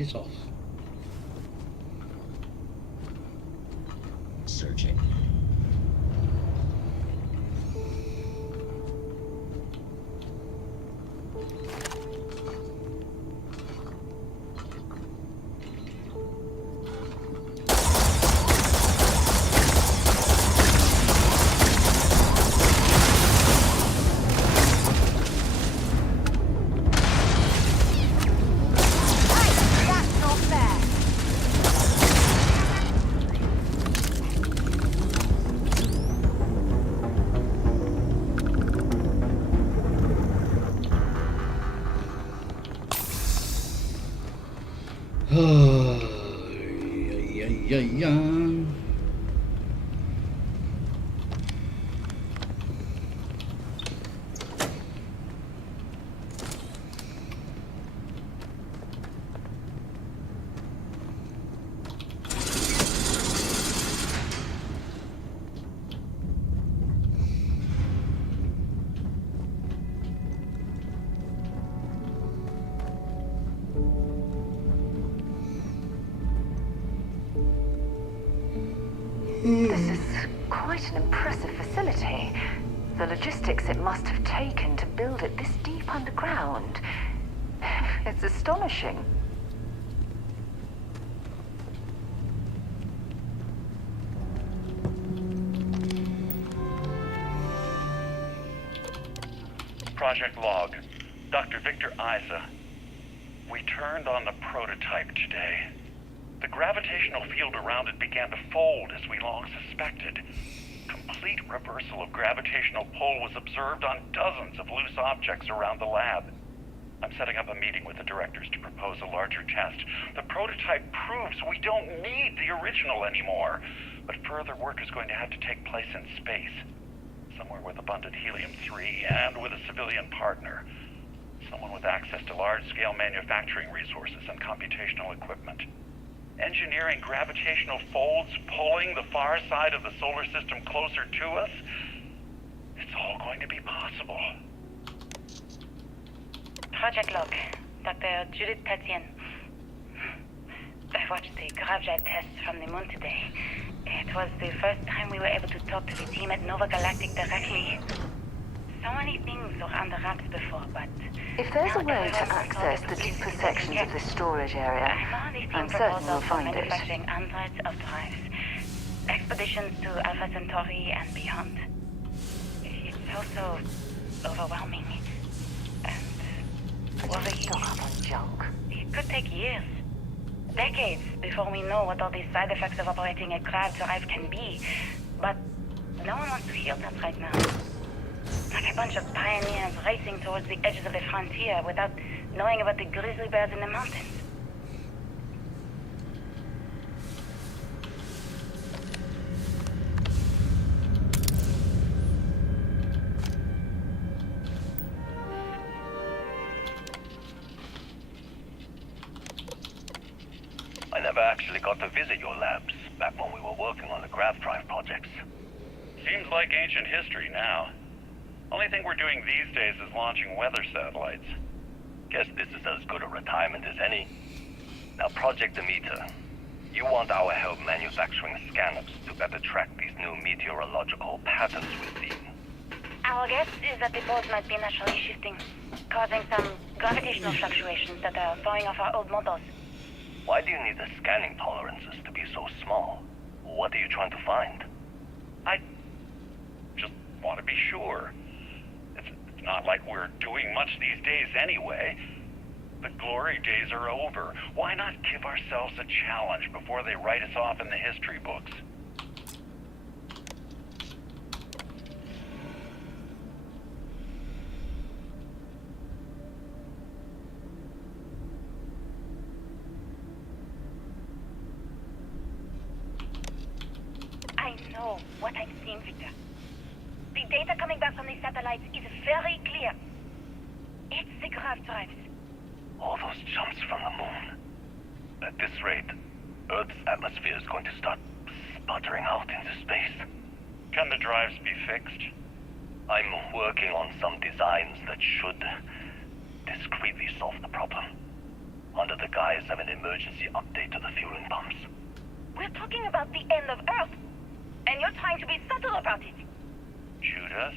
Piss off. Searching. Yeah. This is quite an impressive facility. The logistics it must have taken to build it this deep underground. It's astonishing. Project log. Dr. Victor Isa. We turned on the prototype today. The gravitational field around it began to fold as we long suspected. Complete reversal of gravitational pull was observed on dozens of loose objects around the lab. I'm setting up a meeting with the directors to propose a larger test. The prototype proves we don't need the original anymore, but further work is going to have to take place in space. Somewhere with abundant helium-3 and with a civilian partner. Someone with access to large-scale manufacturing resources and computational equipment. Engineering gravitational folds pulling the far side of the solar system closer to us, it's all going to be possible. Project log. Dr. Judith Tatian. I watched the gravjet tests from the moon today. It was the first time we were able to talk to the team at Nova Galactic directly. So many things were under wraps before, but... If there's a way to access the deeper sections of this storage area, I'm certain we'll find it. Manufacturing hundreds of drives. Expeditions to Alpha Centauri and beyond. It's also overwhelming. And worrying. Junk. It could take years. Decades before we know what all the side effects of operating a grav drive can be. But no one wants to hear that right now. Like a bunch of pioneers racing towards the edges of the frontier without knowing about the grizzly bears in the mountains. I never actually got to visit your labs back when we were working on the grav drive projects. Seems like ancient history now. Only thing we're doing these days is launching weather satellites. Guess this is as good a retirement as any. Now, Project Demeter, you want our help manufacturing scanners to better track these new meteorological patterns we've seen. Our guess is that the poles might be naturally shifting, causing some gravitational fluctuations that are throwing off our old models. Why do you need the scanning tolerances to be so small? What are you trying to find? I just want to be sure. It's not like we're doing much these days anyway. The glory days are over. Why not give ourselves a challenge before they write us off in the history books? I know what I'm seeing, Victor. The data coming back from the satellites is very clear. It's the grav drives. All those jumps from the moon. At this rate, Earth's atmosphere is going to start sputtering out into space. Can the drives be fixed? I'm working on some designs that should discreetly solve the problem. under the guise of an emergency update to the fueling pumps. We're talking about the end of Earth, and you're trying to be subtle about it. Judith,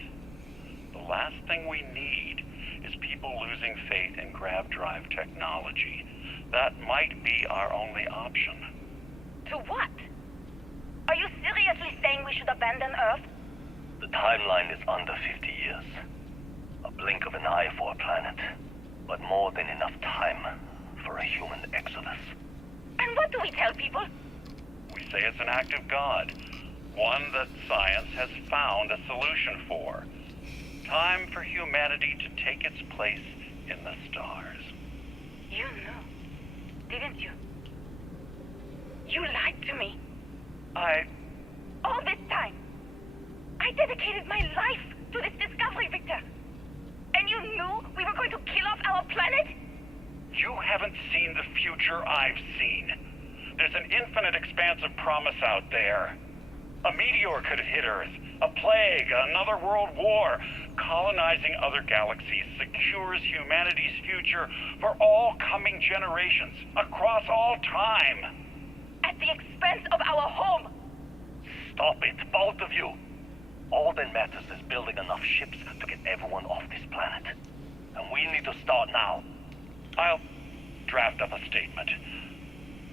the last thing we need is people losing faith in grav drive technology. That might be our only option. To what? Are you seriously saying we should abandon Earth? The timeline is under 50 years. A blink of an eye for a planet, but more than enough time for a human exodus. And what do we tell people? We say it's an act of God, one that science has found a solution for. Time for humanity to take its place in the stars. You knew, didn't you? You lied to me. All this time, I dedicated my life to this discovery, Victor. And you knew we were going to kill off our planet? You haven't seen the future I've seen. There's an infinite expanse of promise out there. A meteor could hit Earth, a plague, another world war. Colonizing other galaxies secures humanity's future for all coming generations, across all time. At the expense of our home. Stop it, both of you. All that matters is building enough ships to get everyone off this planet. And we need to start now. I'll draft up a statement.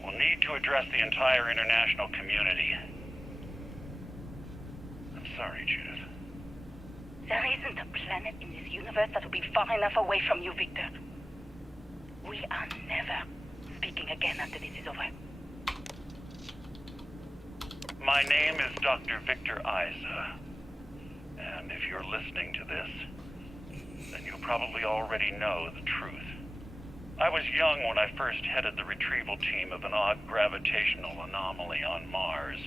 We'll need to address the entire international community. I'm sorry, Judith. There isn't a planet in this universe that will be far enough away from you, Victor. We are never speaking again after this is over. My name is Dr. Victor Isa. And if you're listening to this, then you probably already know the truth. I was young when I first headed the retrieval team of an odd gravitational anomaly on Mars.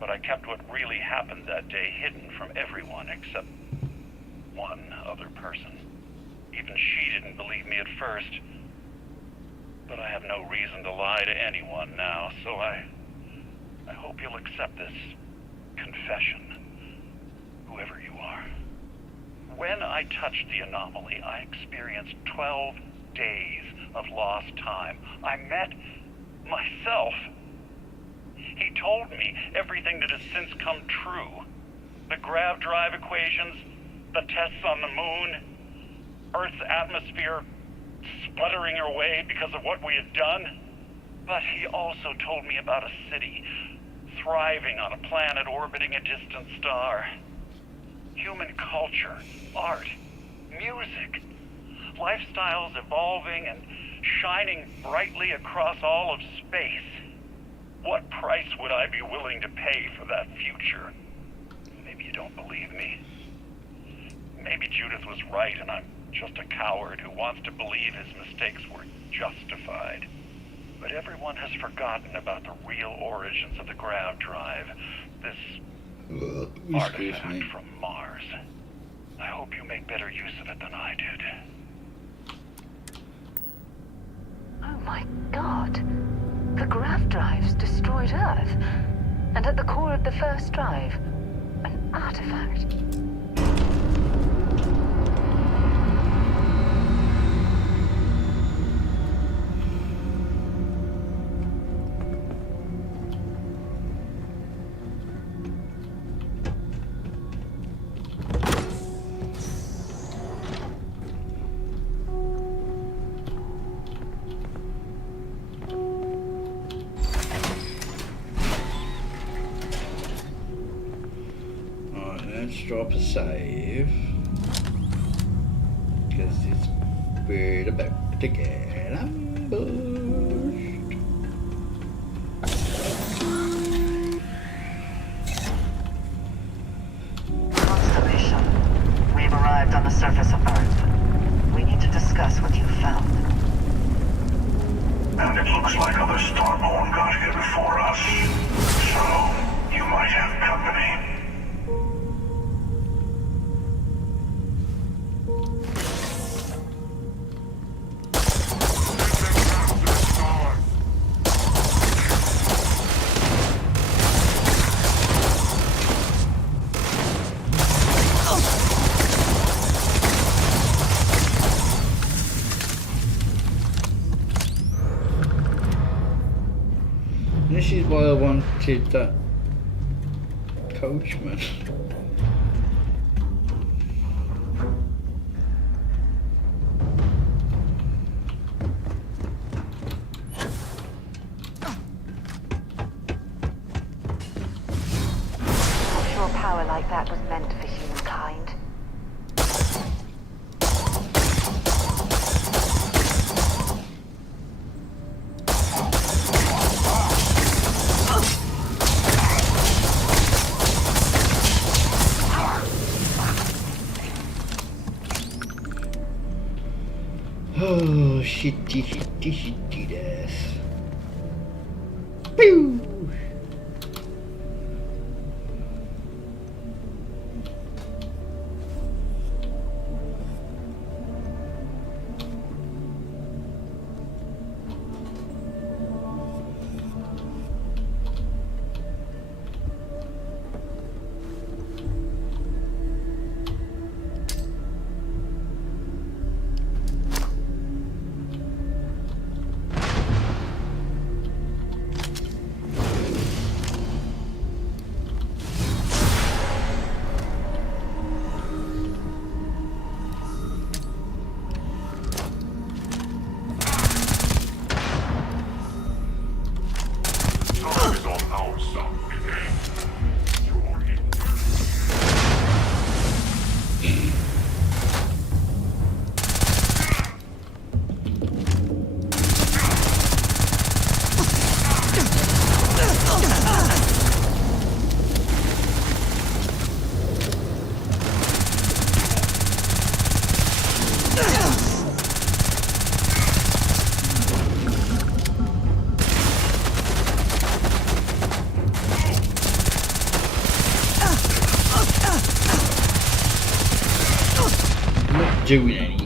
But I kept what really happened that day hidden from everyone except one other person. Even she didn't believe me at first. But I have no reason to lie to anyone now, so I hope you'll accept this confession, whoever you are. When I touched the anomaly, I experienced 12 days of lost time. I met myself. He told me everything that has since come true. The grav drive equations, the tests on the moon, Earth's atmosphere sputtering away because of what we had done. But he also told me about a city thriving on a planet orbiting a distant star. Human culture, art, music, lifestyles evolving and shining brightly across all of space. What price would I be willing to pay for that future? Maybe you don't believe me. Maybe Judith was right and I'm just a coward who wants to believe his mistakes were justified. But everyone has forgotten about the real origins of the grav drive. This artifact from Mars. I hope you make better use of it than I did. Oh my god. The grav drives destroyed Earth. And at the core of the first drive, an artifact. Drop a save because it's we're about to get ambushed. Constellation, we've arrived on the surface of Earth. We need to discuss what you found. And it looks like other Starborn got here before us. So, you might have company. This is why I wanted that coachman. Offshore power like that was meant for humankind. Oh, shitty death. Pew! Doing anything.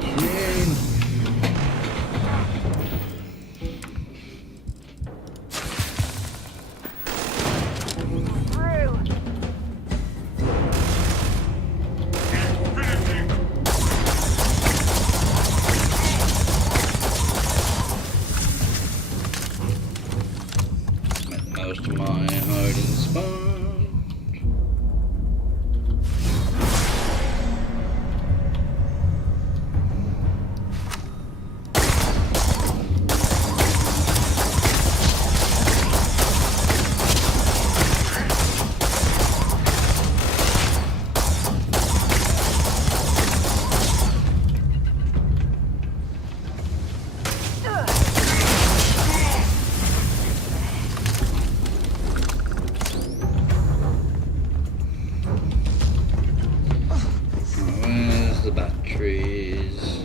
Most of my hiding spot. The batteries.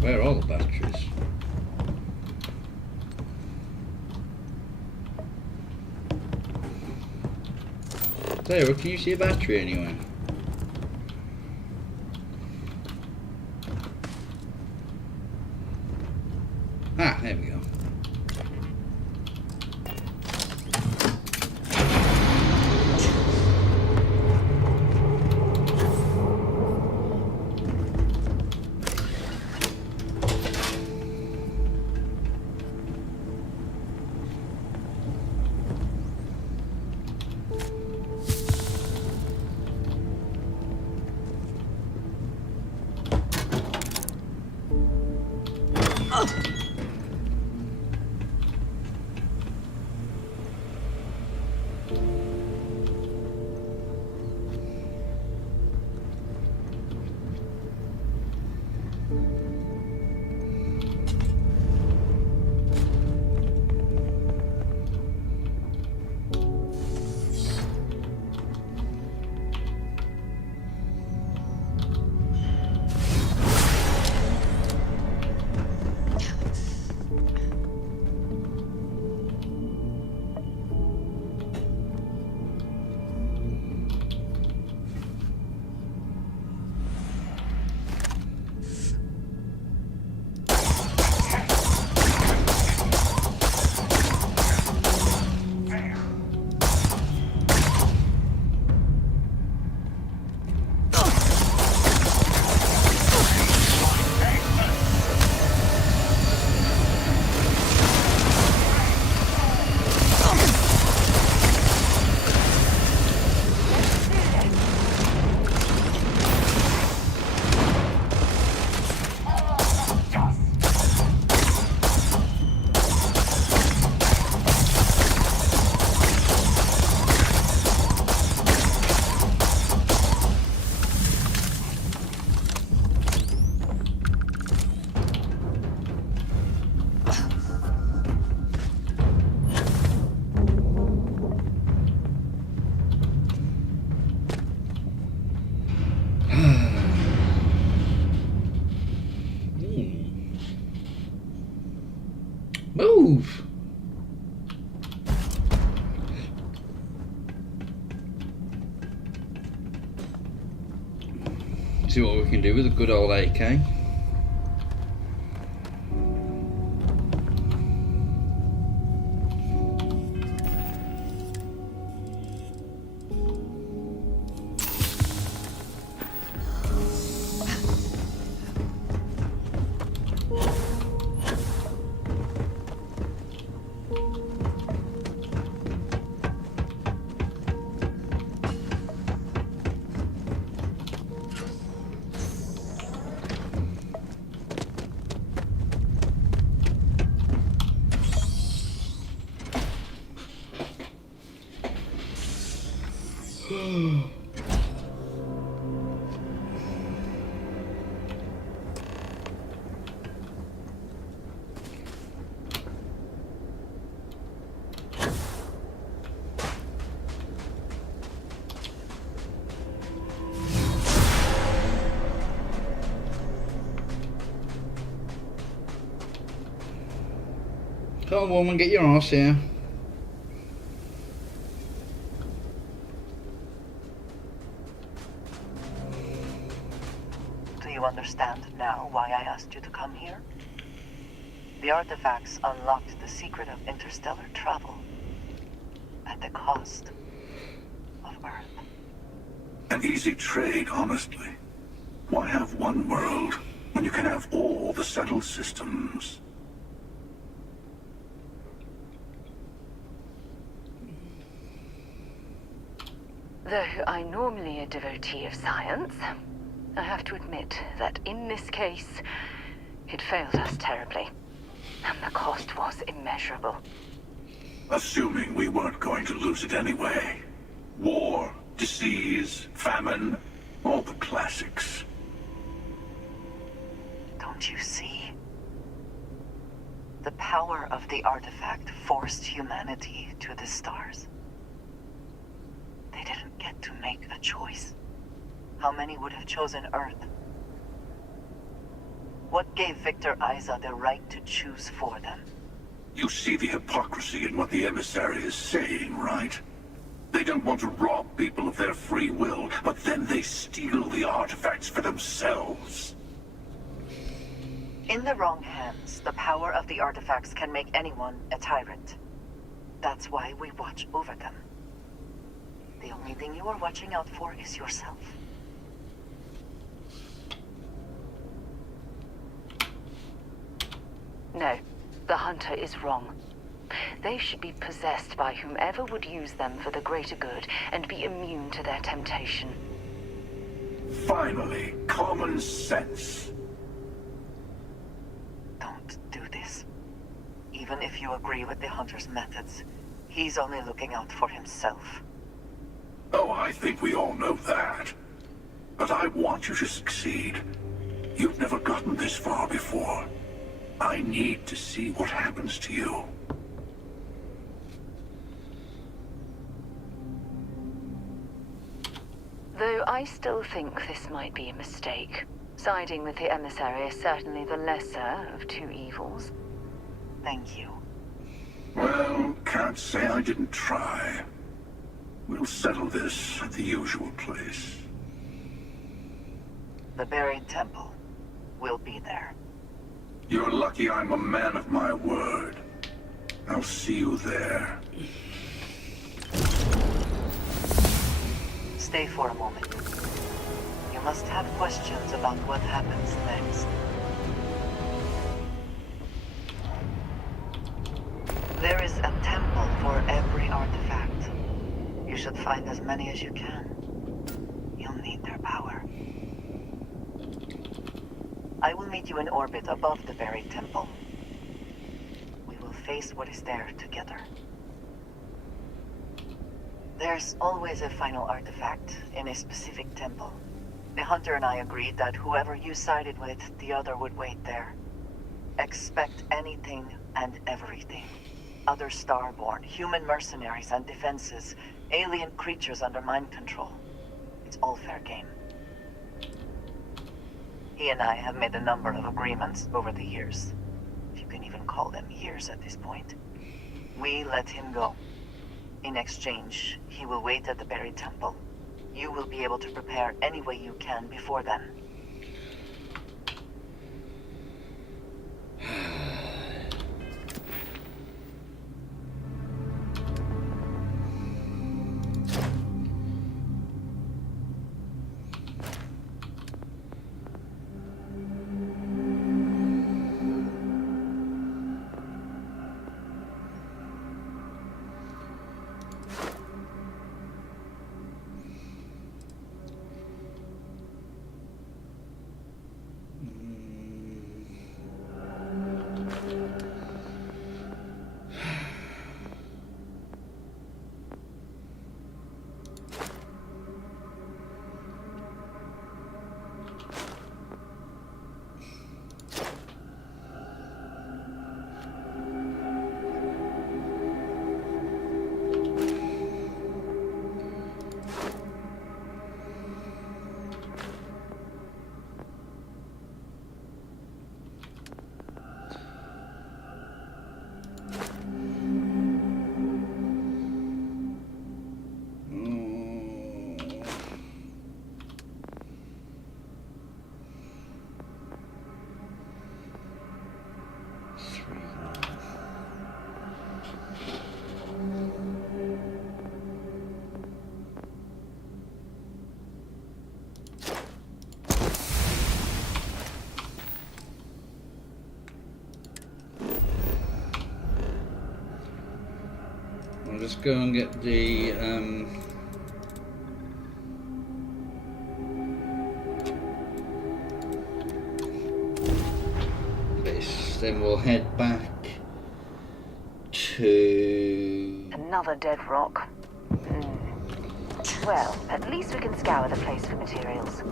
Where are the batteries? Sarah, can you see a battery anywhere? Ah, there we go. See what we can do with a good old AK. Come on, woman, get your ass here. Do you understand now why I asked you to come here? The artifacts unlocked the secret of interstellar travel at the cost of Earth. An easy trade, honestly. Why have one world when you can have all the settled systems? Though I'm normally a devotee of science, I have to admit that in this case, it failed us terribly. And the cost was immeasurable. Assuming we weren't going to lose it anyway. War, disease, famine, all the classics. Don't you see? The power of the artifact forced humanity to the stars. They didn't get to make a choice. How many would have chosen Earth? What gave Victor Isa the right to choose for them? You see the hypocrisy in what the emissary is saying, right? They don't want to rob people of their free will, but then they steal the artifacts for themselves. In the wrong hands, the power of the artifacts can make anyone a tyrant. That's why we watch over them. The only thing you are watching out for is yourself. No, the hunter is wrong. They should be possessed by whomever would use them for the greater good and be immune to their temptation. Finally, common sense. Don't do this. Even if you agree with the hunter's methods, he's only looking out for himself. Oh, I think we all know that. But I want you to succeed. You've never gotten this far before. I need to see what happens to you. Though I still think this might be a mistake. Siding with the emissary is certainly the lesser of two evils. Thank you. Well, can't say I didn't try. We'll settle this at the usual place. The buried temple will be there. You're lucky I'm a man of my word. I'll see you there. Stay for a moment. You must have questions about what happens next. There is a temple for every artifact. You should find as many as you can. You'll need their power. I will meet you in orbit above the buried temple. We will face what is there together. There's always a final artifact in a specific temple. The hunter and I agreed that whoever you sided with, the other would wait there. Expect anything and everything. Other starborn, human mercenaries and defenses, alien creatures under mind control. It's all fair game. He and I have made a number of agreements over the years. If you can even call them years at this point. We let him go. In exchange, he will wait at the buried temple. You will be able to prepare any way you can before then. I'll just go and get the this, then we'll head back to... Another dead rock. Well, at least we can scour the place for materials.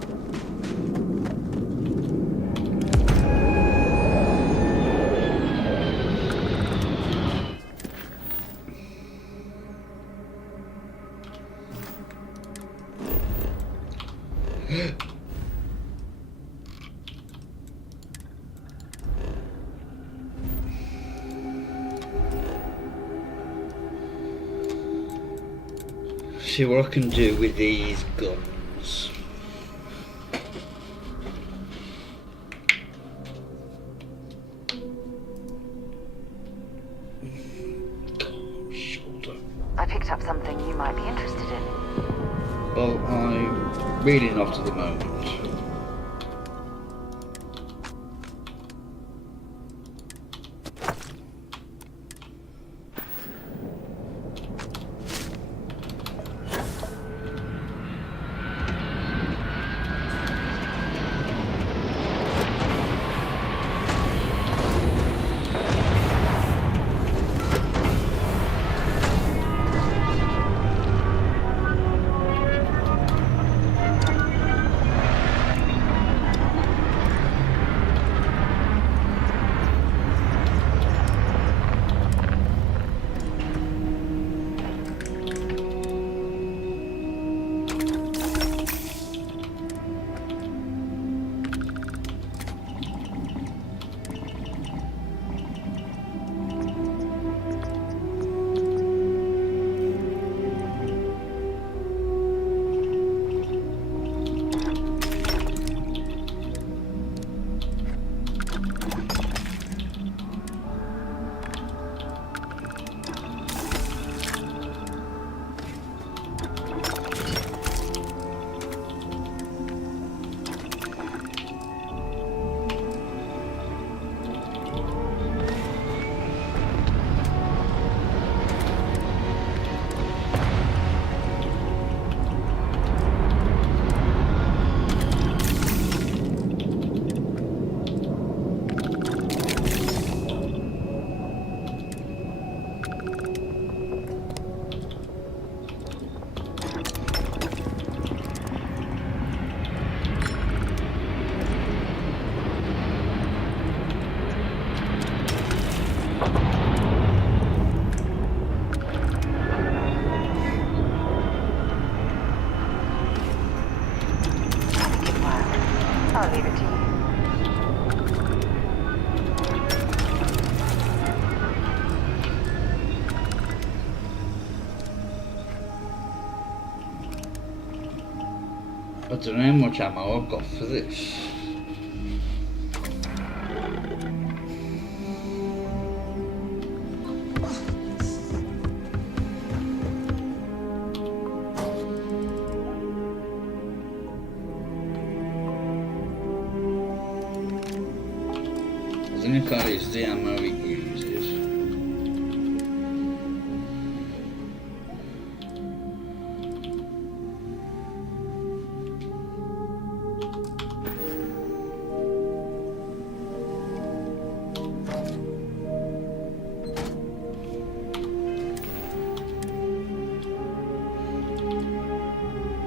See what I can do with these guns. Shoulder. I picked up something you might be interested in. Well, I'm really not at the moment. I'll leave it to you. don't know how much ammo I've got for this. I think that is the ammo it uses.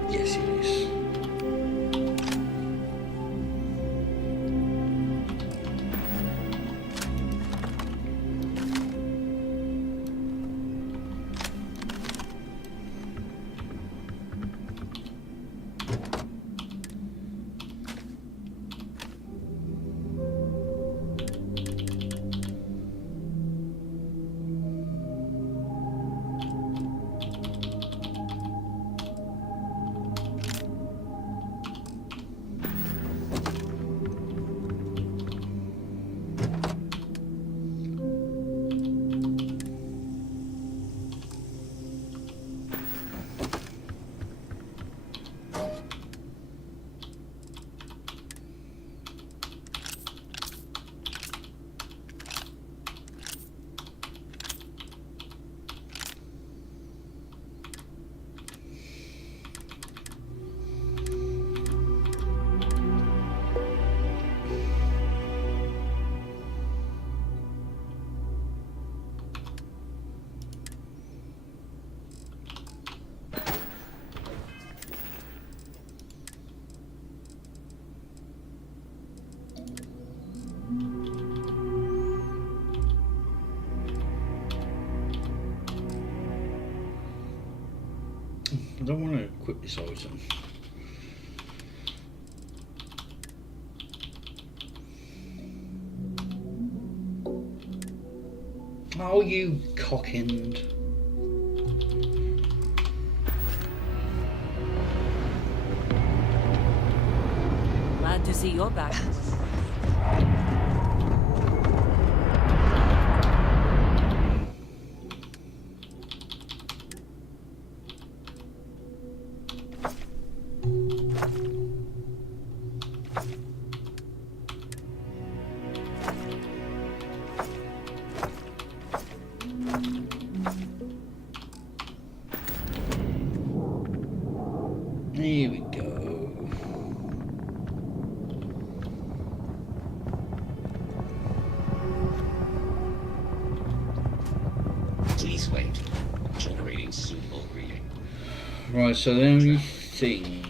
Yes, it is. I don't want to equip this item. Oh, you cock-end. Glad to see you're back. Here we go. Please wait. Generating suitable reading. Right, so let me think.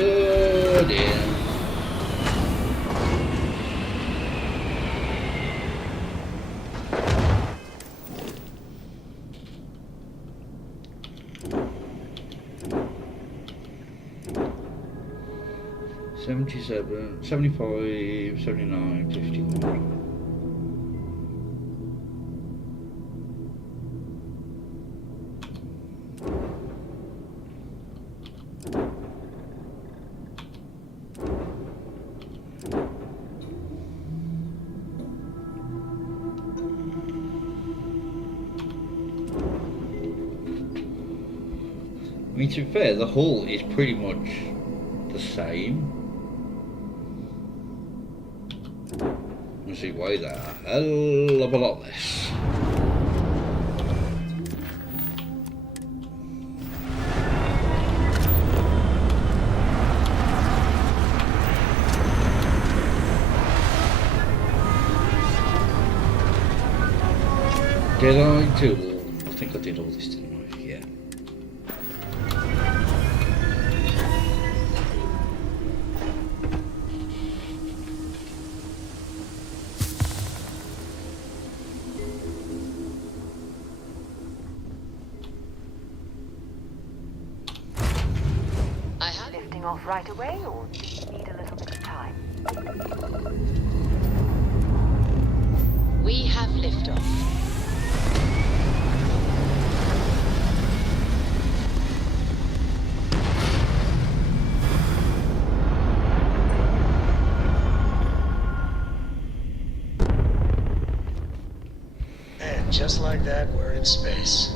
Oh dear. $77, $75, $79, $51. I mean, to be fair, the hull is pretty much the same. Let's see, weigh that a hell of a lot less. Did I do? I think I did all this, didn't I? Yeah. Lifting off right away, or do you need a little bit of time? We have liftoff. And just like that, we're in space.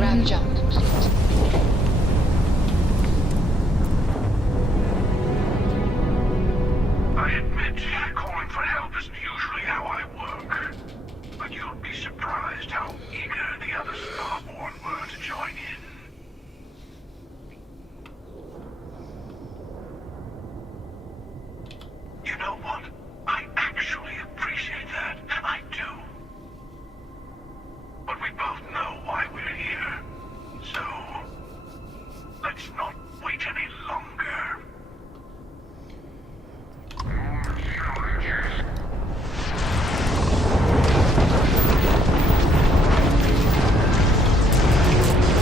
Ram jump complete. I admit, calling for help isn't usually how I work. But you'll be surprised how eager the other Starborn were to join in. You know what? I actually appreciate that. I do. But we both know why we're here. So, let's not wait any longer.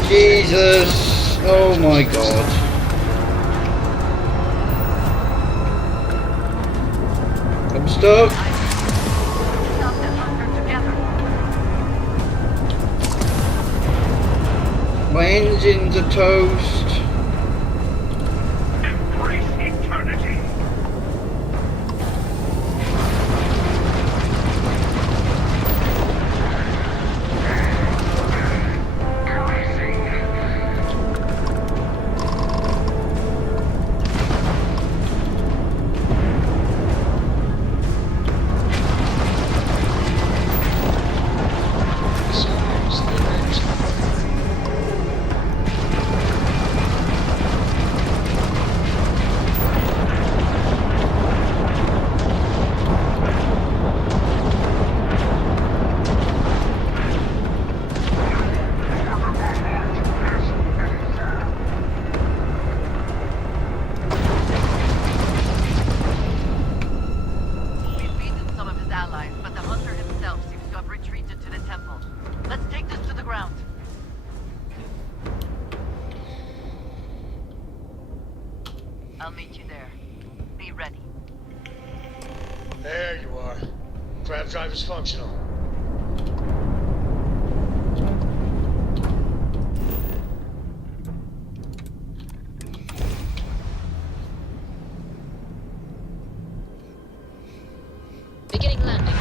Jesus! Oh my god. I'm stuck. My engines are toast. Embrace eternity. I'll meet you there. Be ready. There you are. Grav drive is functional. Beginning landing.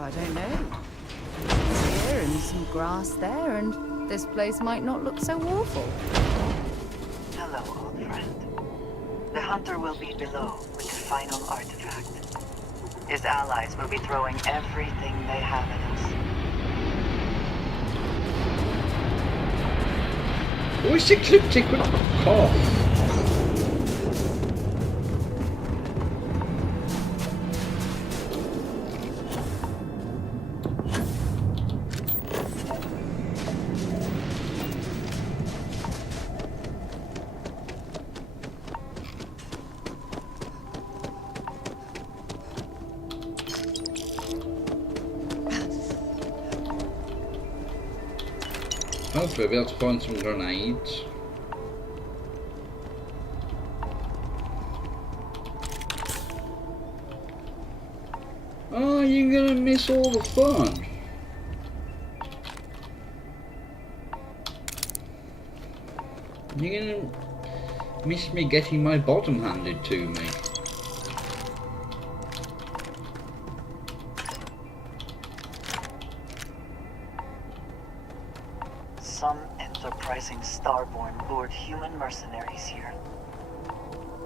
I don't know. Trees here and some grass there, and this place might not look so awful. Hello, old friend. The Hunter will be below with the final artifact. His allies will be throwing everything they have at us. Voice ecliptic with cough. Hopefully I'll be able to find some grenades. Oh, you're gonna miss all the fun. You're gonna miss me getting my bottom handed to me. Some enterprising starborn lured human mercenaries here.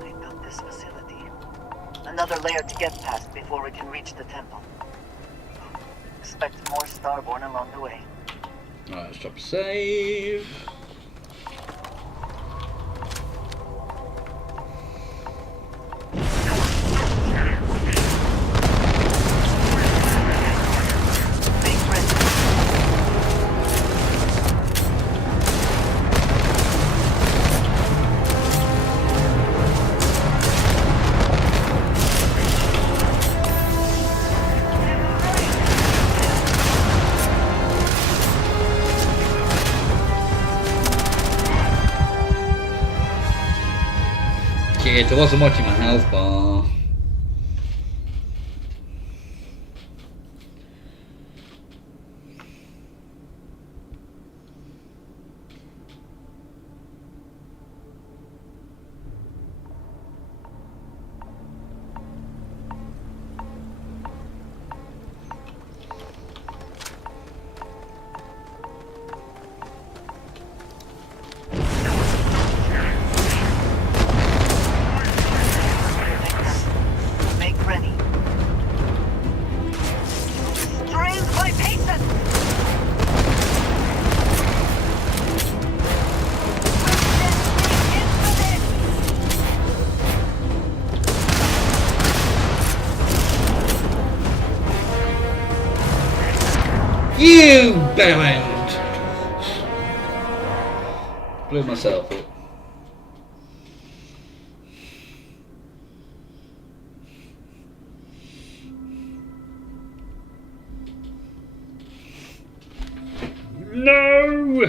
They built this facility. Another layer to get past before we can reach the temple. Expect more starborn along the way. Right, let's drop save. Shit, I wasn't watching my health bar. You bellend! Blew myself up. No!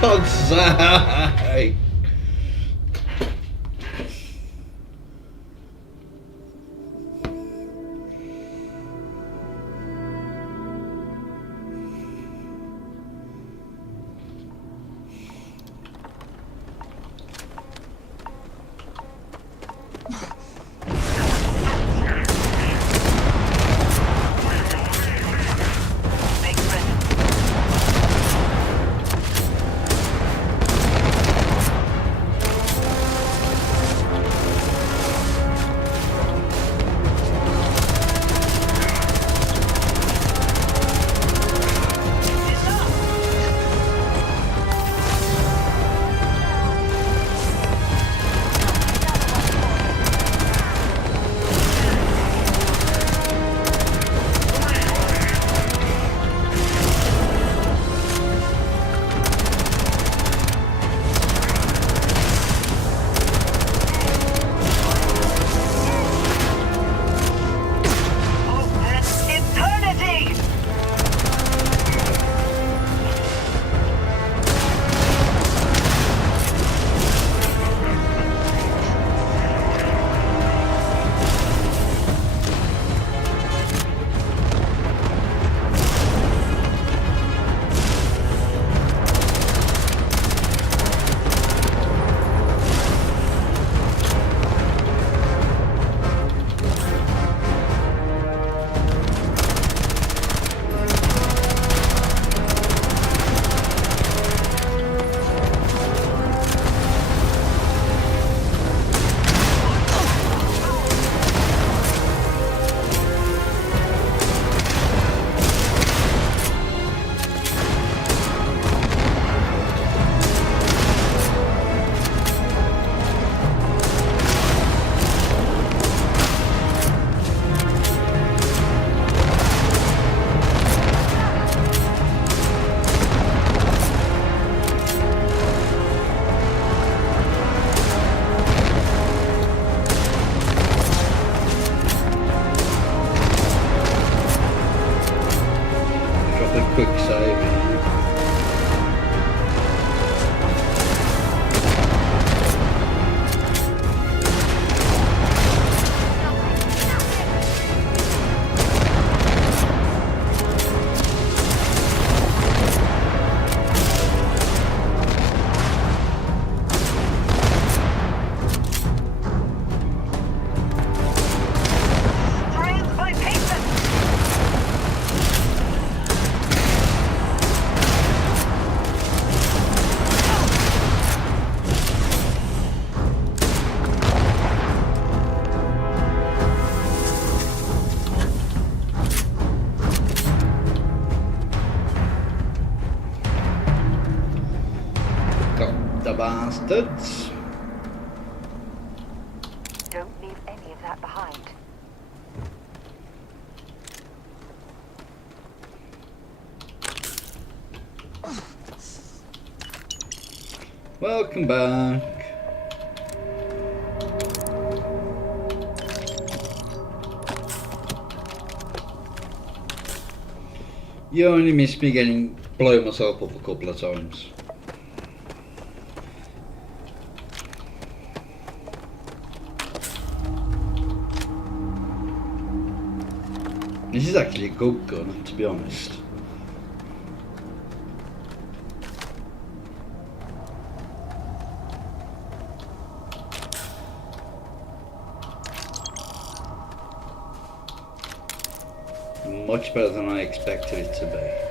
God's sake! the bastards. Don't leave any of that behind. Welcome back. You only missed me blow myself up a couple of times. This is actually a good gun, to be honest. Much better than I expected it to be.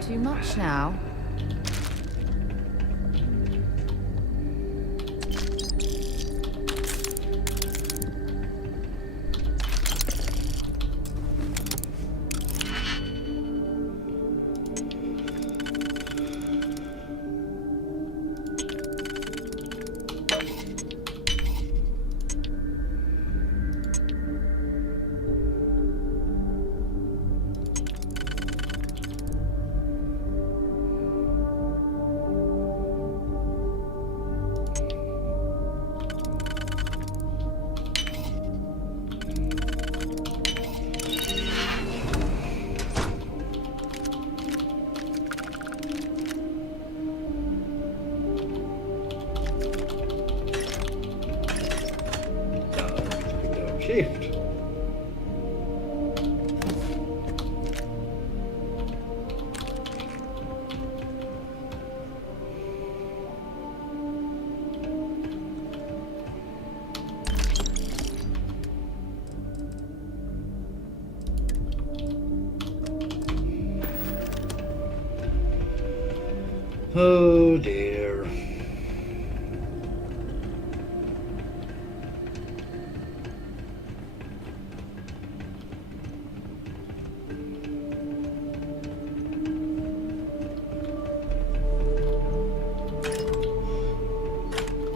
Too much now. shift. Oh dear.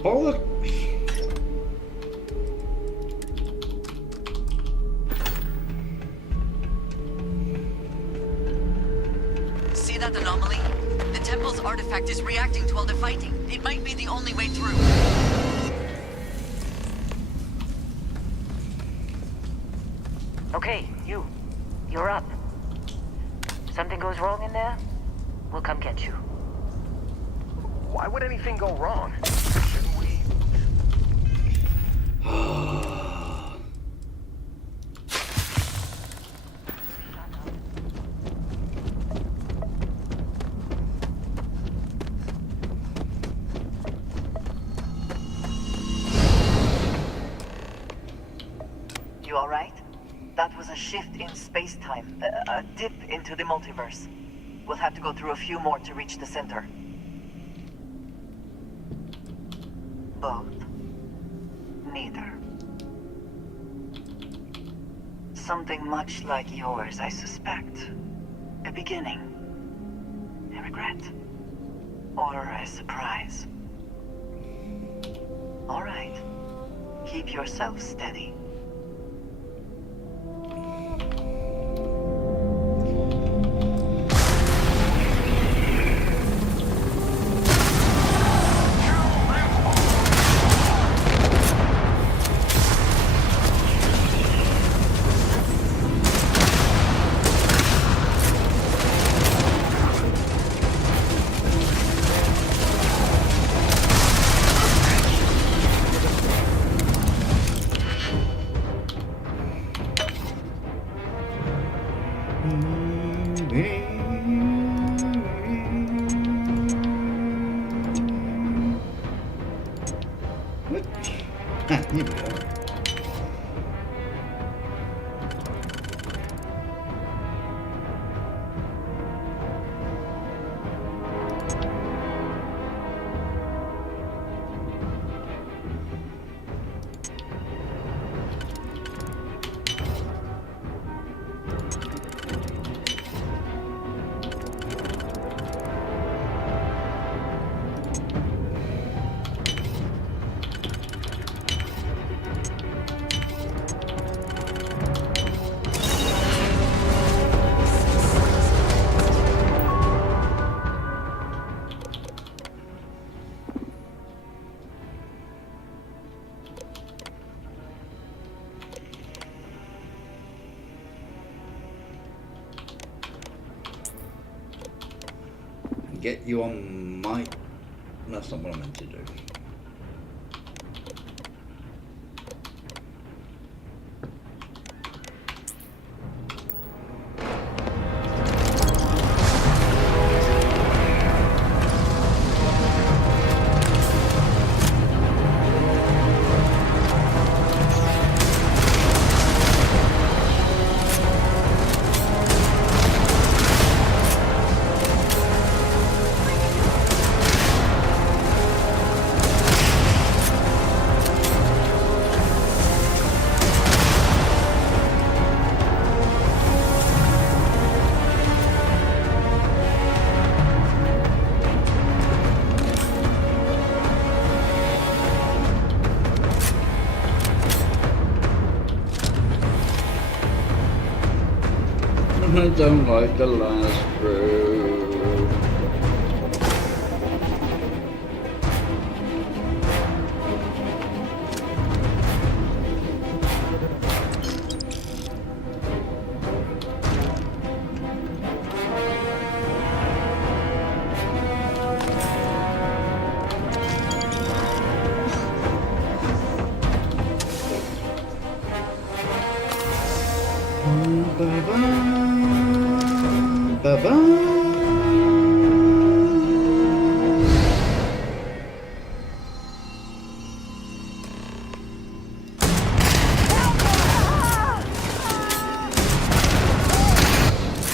Bollocks. See that anomaly? The temple's artifact is reacting to all the fighting. It might be the only way through. Okay, you're up. Something goes wrong in there, we'll come get you. Why would anything go wrong? Shouldn't we? You alright? That was a shift in space-time, a dip into the multiverse. We'll have to go through a few more to reach the center. Both. Neither. Something much like yours, I suspect. A beginning. A regret. Or a surprise. Alright. Keep yourself steady. Here we go. Get you on my... That's not what I meant to do. I don't like the last room.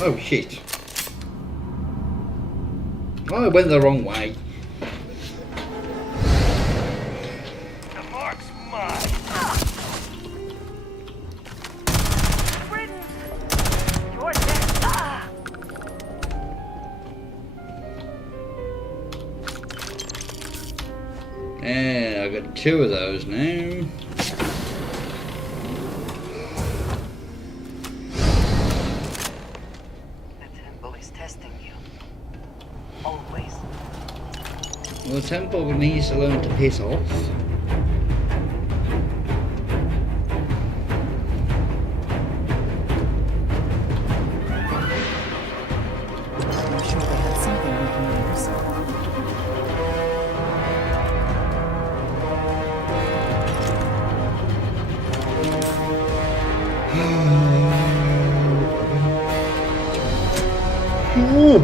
Oh shit. Oh, I went the wrong way. The mark's mine. You're dead. Yeah, I got 2 of those now. Testing you. Always. Well, the temple needs to learn to piss off. I'm sure they had something we can use. Ooh.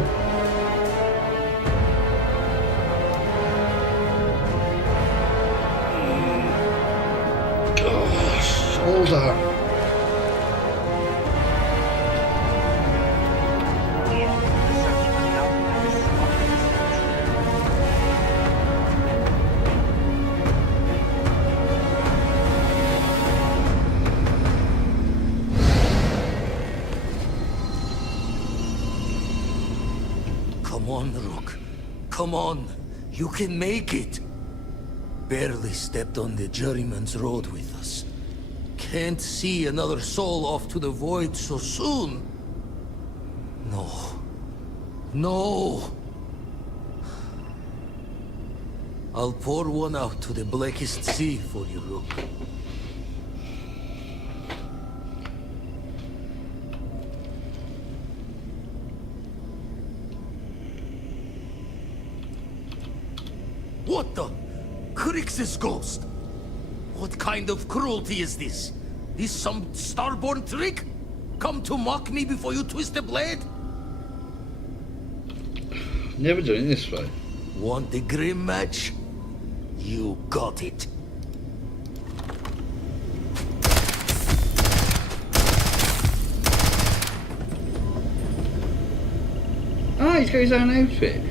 Shoulder. Come on, Rook. Come on. You can make it. Barely stepped on the juryman's road with us. Can't see another soul off to the void so soon. No. No. I'll pour one out to the blackest sea for you, Rook. What the? Crix's ghost? What kind of cruelty is this? Is some starborn trick? Come to mock me before you twist a blade? Never done it this way. Want the grim match? You got it. Ah, he's got his own outfit.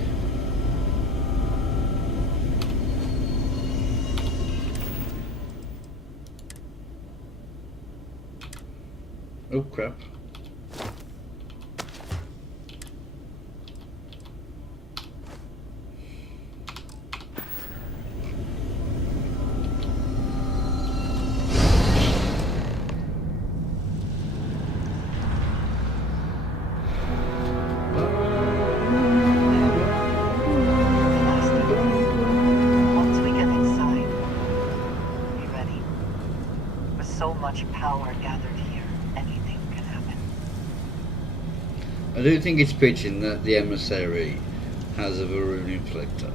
Oh crap. Once we get inside, be ready. With so much power gathered here, anything can happen. I do think it's pitching that the emissary has a Varun inflictor.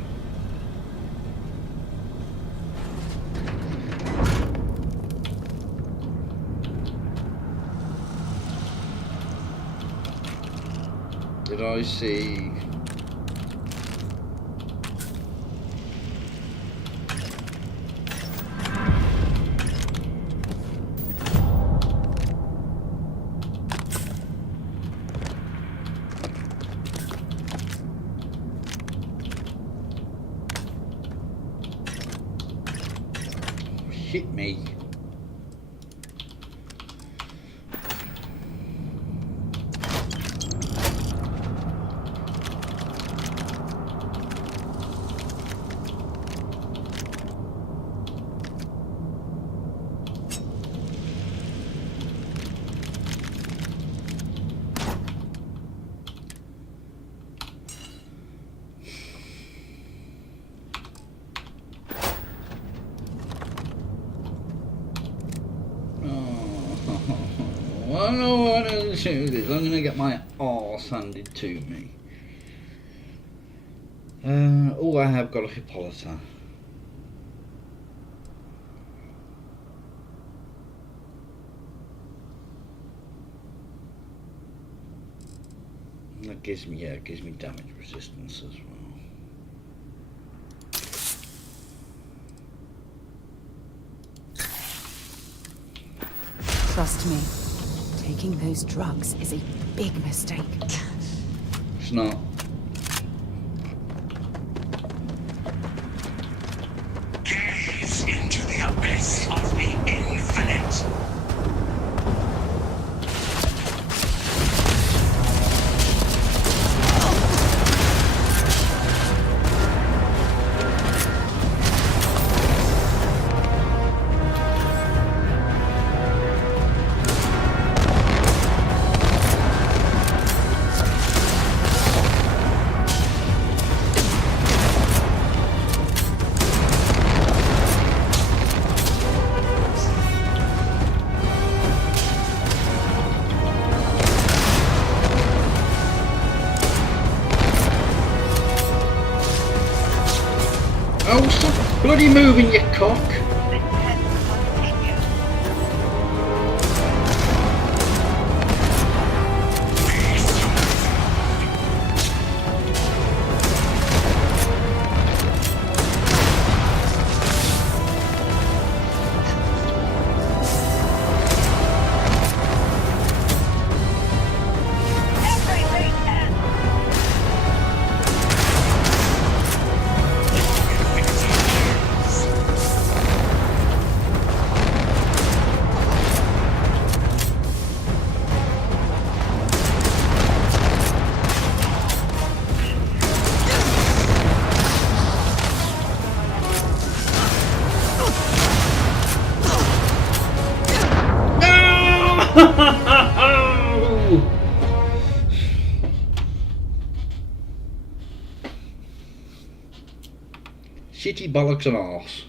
Did I see? Shit me. I don't want to do this. I'm going to get my arse handed to me. Oh, I have got a Hippolyta. That gives me, yeah, it gives me damage resistance as well. Trust me, taking those drugs is a big mistake. It's not. Gaze into the abyss of the infinite. Oh, stop bloody moving, you cock! Shitty bollocks and arse.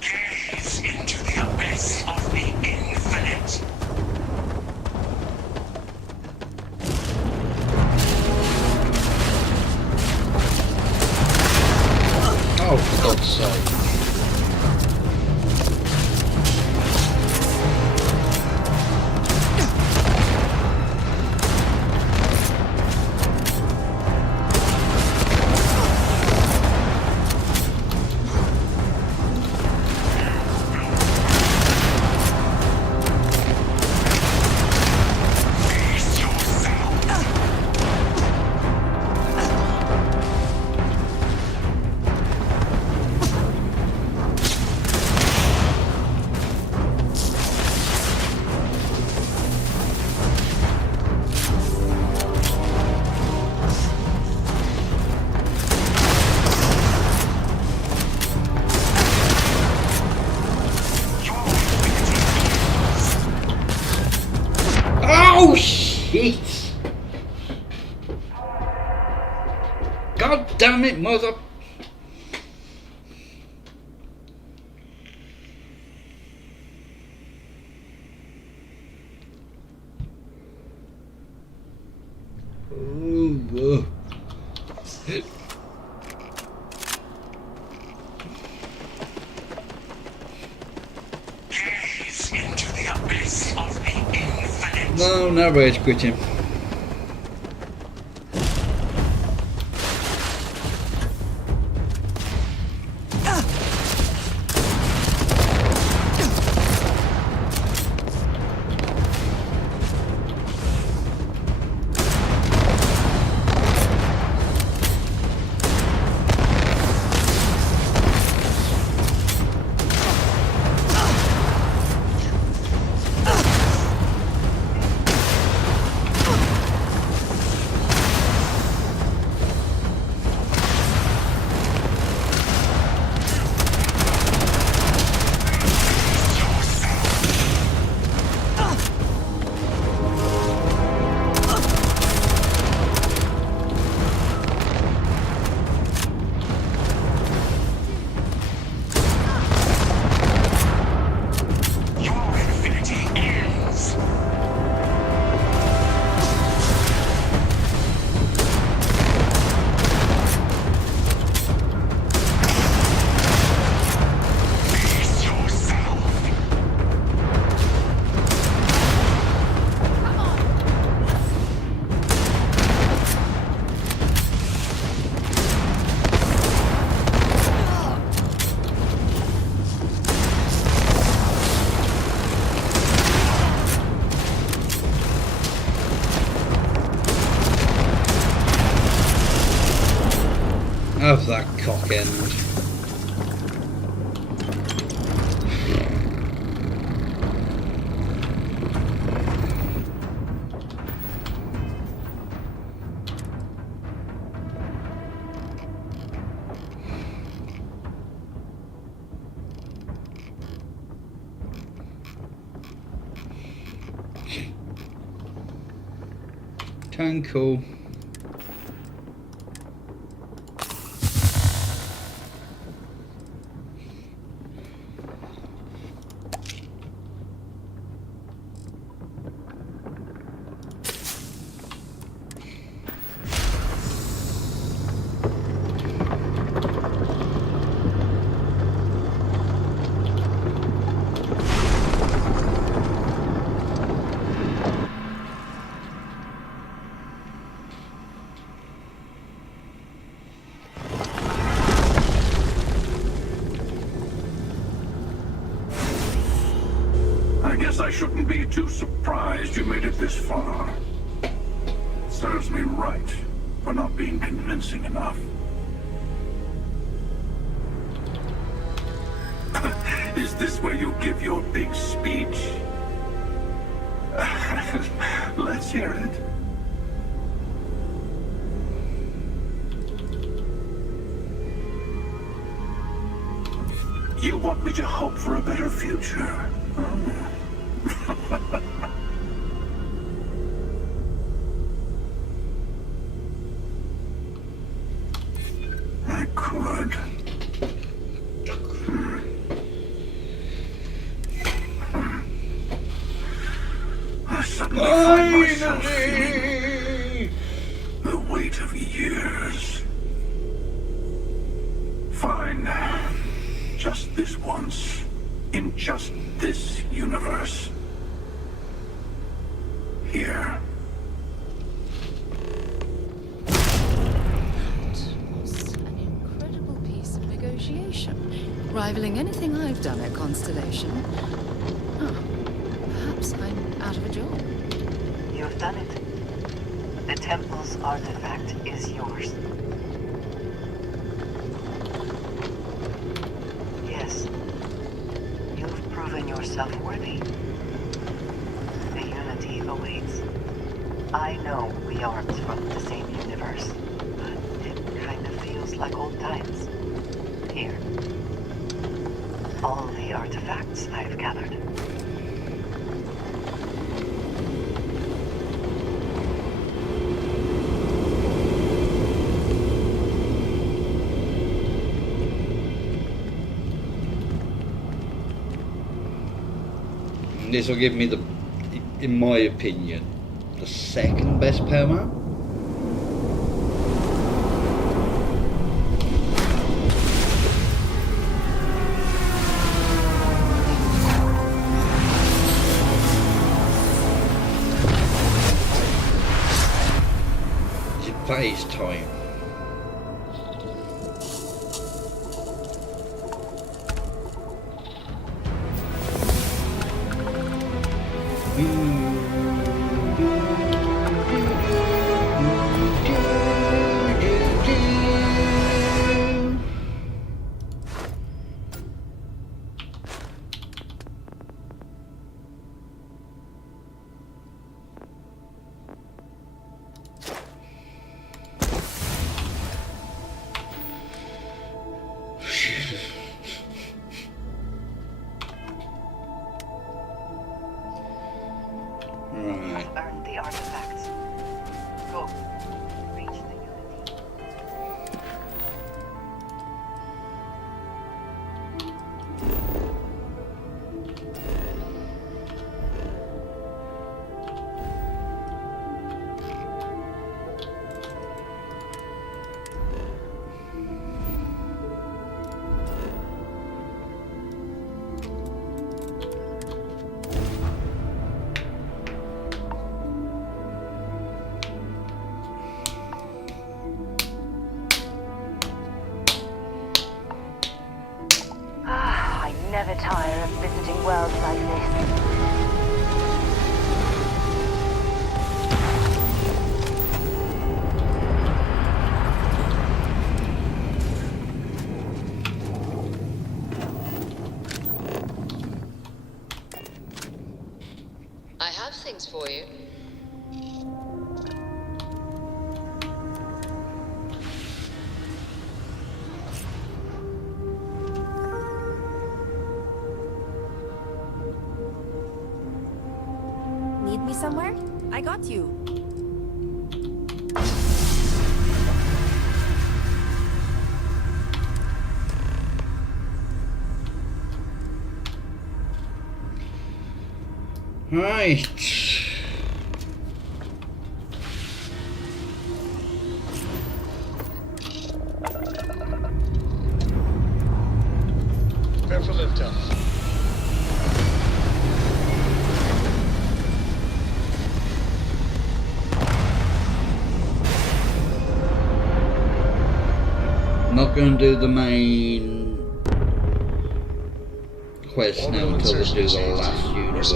Gaze into the abyss of the infinite. Oh, for God's sake. Oh shit! God damn it, mother! Oh, Gaze into the abyss of the infinite. no, no rage quitting. Have that cock end. Cool. I shouldn't be too surprised you made it this far. Serves me right for not being convincing enough. Is this where you give your big speech? Let's hear it. You want me to hope for a better future? I could. I suddenly find myself feeling the weight of years. Fine. Just this once. In just this universe. Here. That was an incredible piece of negotiation, rivaling anything I've done at Constellation. Oh, perhaps I'm out of a job. You've done it. The temple's artifact is yours. Yes. You've proven yourself worthy. The unity awaits. I know we aren't from the same universe, but it kind of feels like old times. Here. All the artifacts I've gathered. This will give me the, in my opinion, the second best power map. Phase time. You've earned the artifacts. Go. Reach the unity. I never tire of visiting worlds like this. I have things for you. Need me somewhere? I got you. Right. Prepare for liftoff. Not going to do the main quest now until we do the last universe.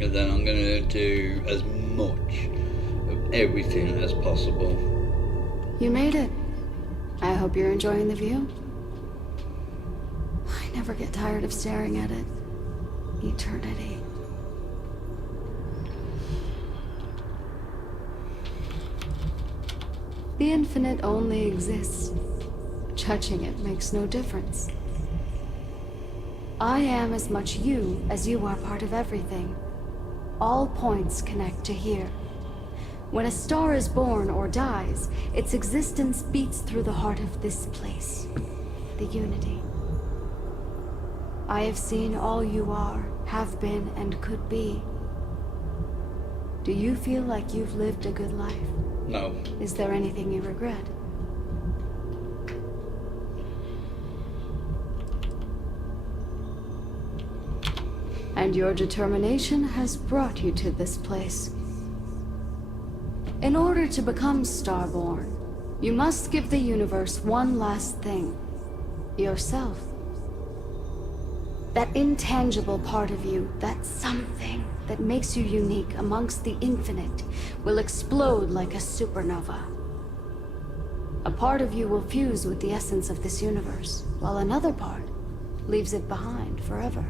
And then I'm going to do as much of everything as possible. You made it. I hope you're enjoying the view. I never get tired of staring at it. Eternity. The infinite only exists. Judging it makes no difference. I am as much you as you are part of everything. All points connect to here. When a star is born or dies, its existence beats through the heart of this place. The unity. I have seen all you are, have been, and could be. Do you feel like you've lived a good life? No. Is there anything you regret? And your determination has brought you to this place. In order to become Starborn, you must give the universe one last thing. Yourself. That intangible part of you, that something that makes you unique amongst the infinite, will explode like a supernova. A part of you will fuse with the essence of this universe, while another part leaves it behind forever.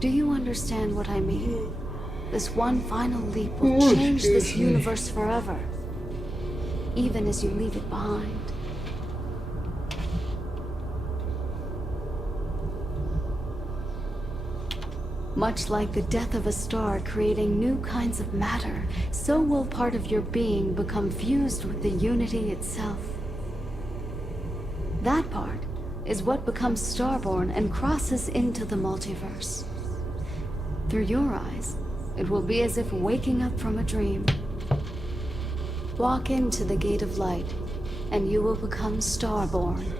Do you understand what I mean? This one final leap will change this universe forever, even as you leave it behind. Much like the death of a star creating new kinds of matter, so will part of your being become fused with the unity itself. That part is what becomes Starborn and crosses into the multiverse. Through your eyes, it will be as if waking up from a dream. Walk into the gate of light, and you will become Starborn.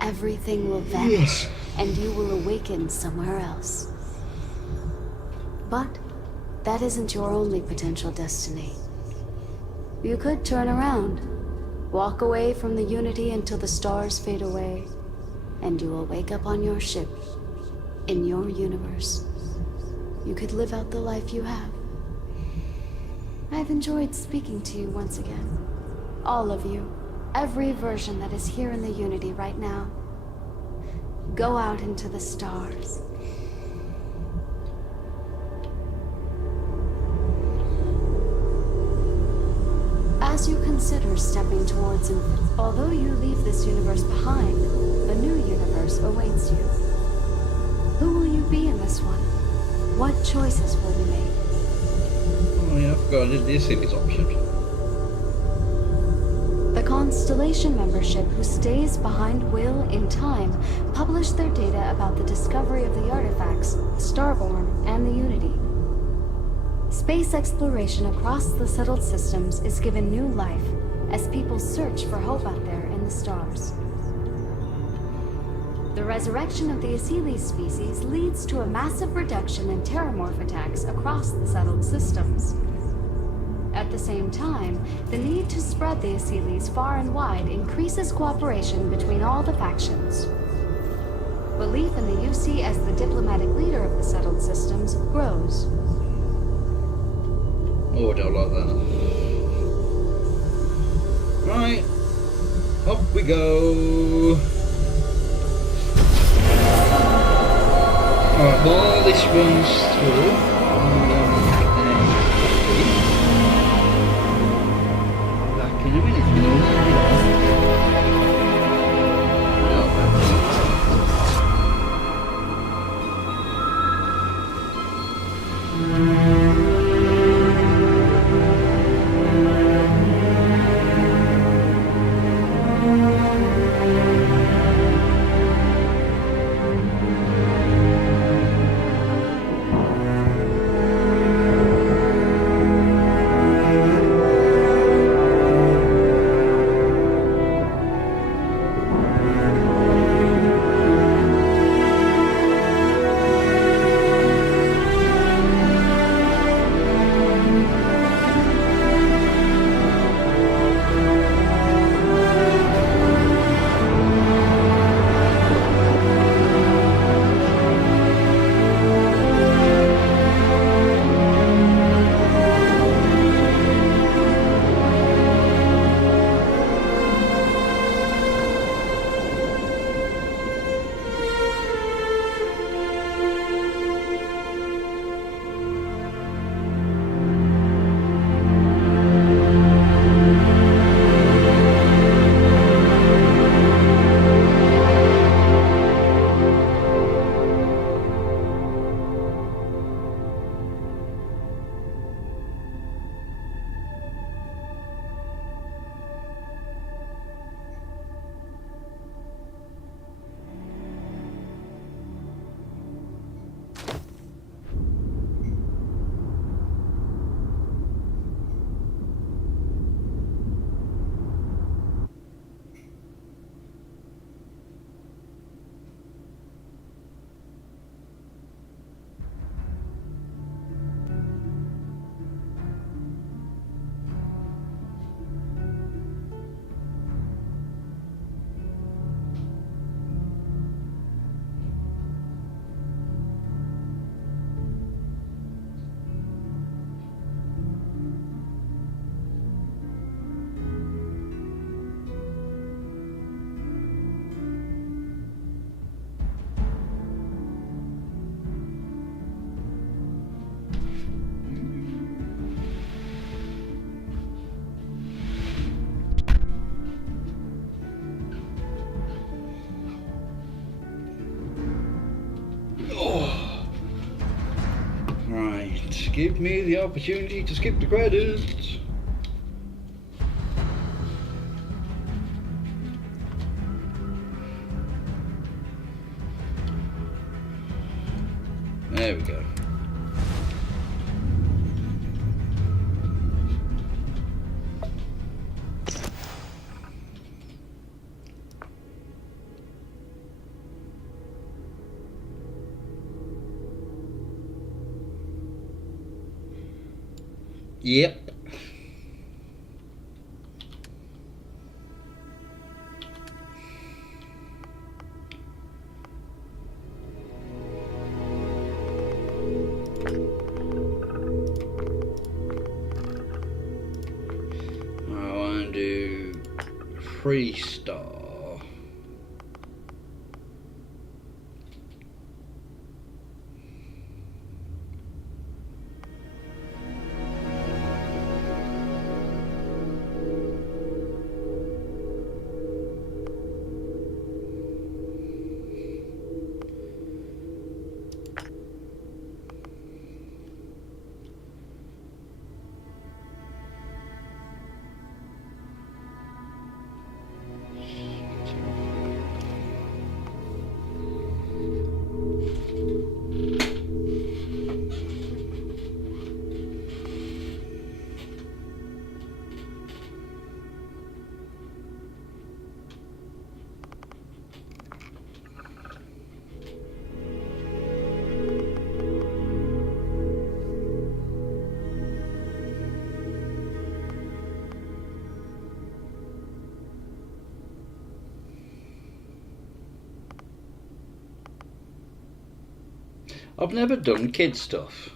Everything will vanish, and you will awaken somewhere else. But that isn't your only potential destiny. You could turn around, walk away from the unity until the stars fade away, and you will wake up on your ship, in your universe. You could live out the life you have. I've enjoyed speaking to you once again. All of you. Every version that is here in the Unity right now. Go out into the stars. As you consider stepping towards infinity, although you leave this universe behind, a new universe awaits you. Who will you be in this one? What choices will you make? Oh yeah, I forgot this in this option. The Constellation membership who stays behind will, in time, publish their data about the discovery of the artifacts, Starborn, and the Unity. Space exploration across the settled systems is given new life as people search for hope out there in the stars. The resurrection of the Asili species leads to a massive reduction in terramorph attacks across the settled systems. At the same time, the need to spread the Asilis far and wide increases cooperation between all the factions. Belief in the UC as the diplomatic leader of the settled systems grows. Oh, I don't like that. Right, up we go. Alright, while this runs through, back in a minute. Give me the opportunity to skip the credits. There we go. Yep. I want to do freestyle. I've never done kid stuff.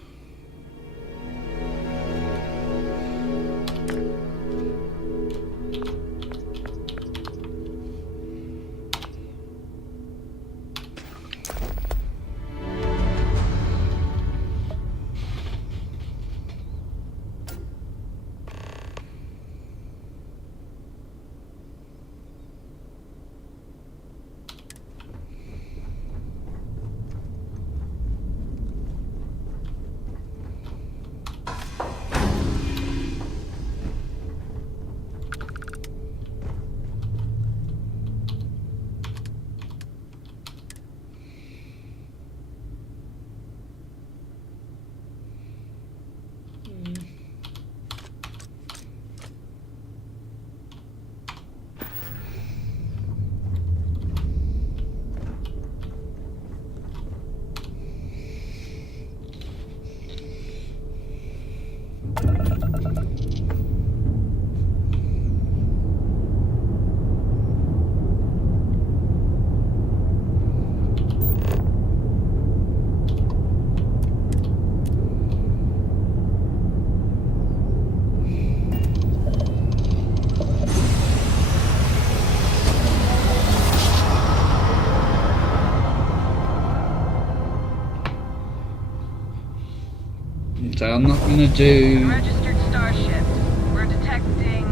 So I'm not going to do. Registered starship. We're detecting.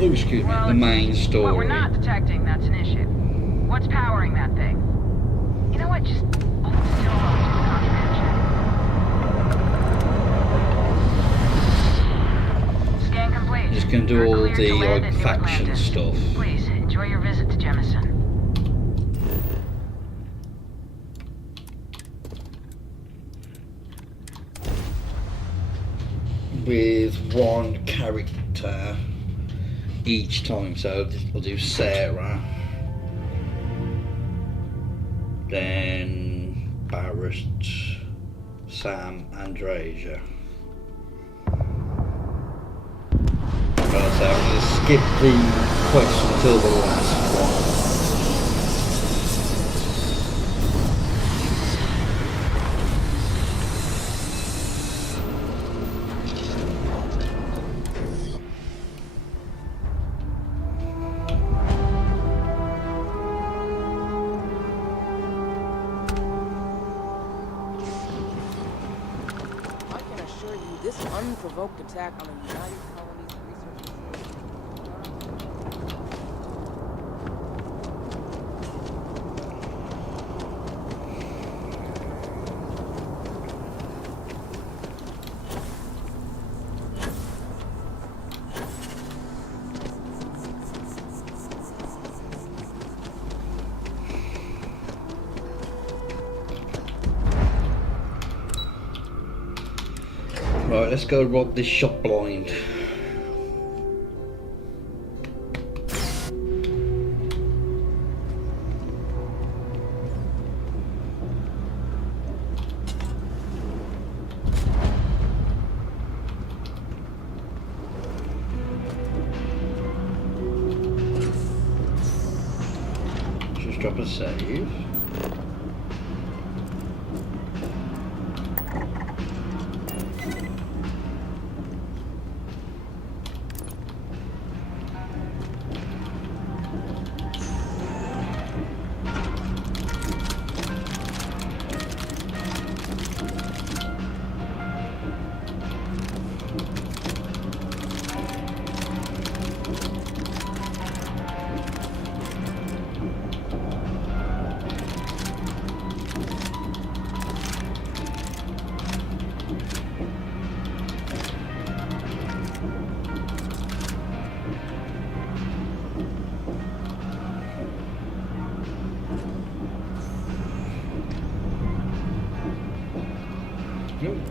Oh, excuse me. The main story. What we're not detecting, that's an issue. What's powering that thing? You know what? Just hold still while we do the contraband check. Scan complete. Just going to do all the like faction stuff. Please enjoy your visit to Jemison. With one character each time, so I'll do Sarah, then Barrett, Sam, Andreja. Right, so I'm going to skip the quest until the last one. Unprovoked attack on the United Colonies Research Right, let's go rob this shop blind. Just drop a save.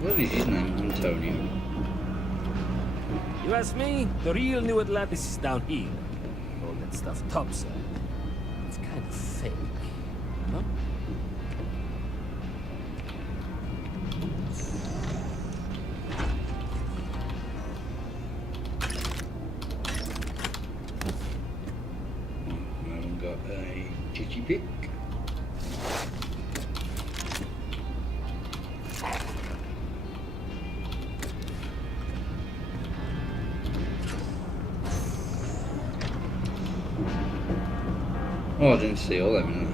What is his name? Antonio. You ask me, the real New Atlantis is down here. All that stuff topside. It's kind of fake, no? I haven't got a titty pick. Oh, I didn't see all them in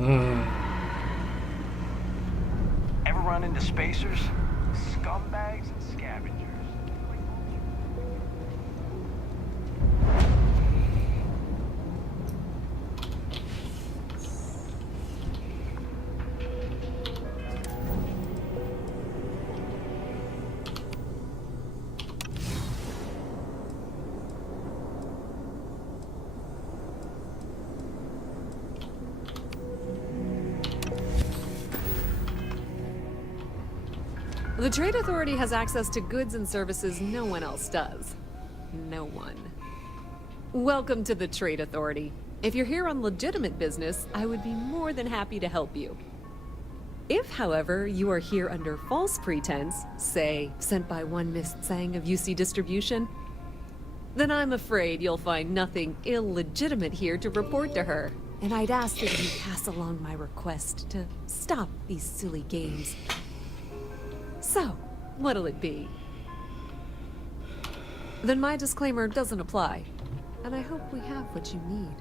there. Ever run into spacers? Scumbags and scavengers. The Trade Authority has access to goods and services no one else does. No one. Welcome to the Trade Authority. If you're here on legitimate business, I would be more than happy to help you. If, however, you are here under false pretense, say, sent by one Miss Tsang of UC Distribution, then I'm afraid you'll find nothing illegitimate here to report to her. And I'd ask that you pass along my request to stop these silly games. So, what'll it be? Then my disclaimer doesn't apply, and I hope we have what you need.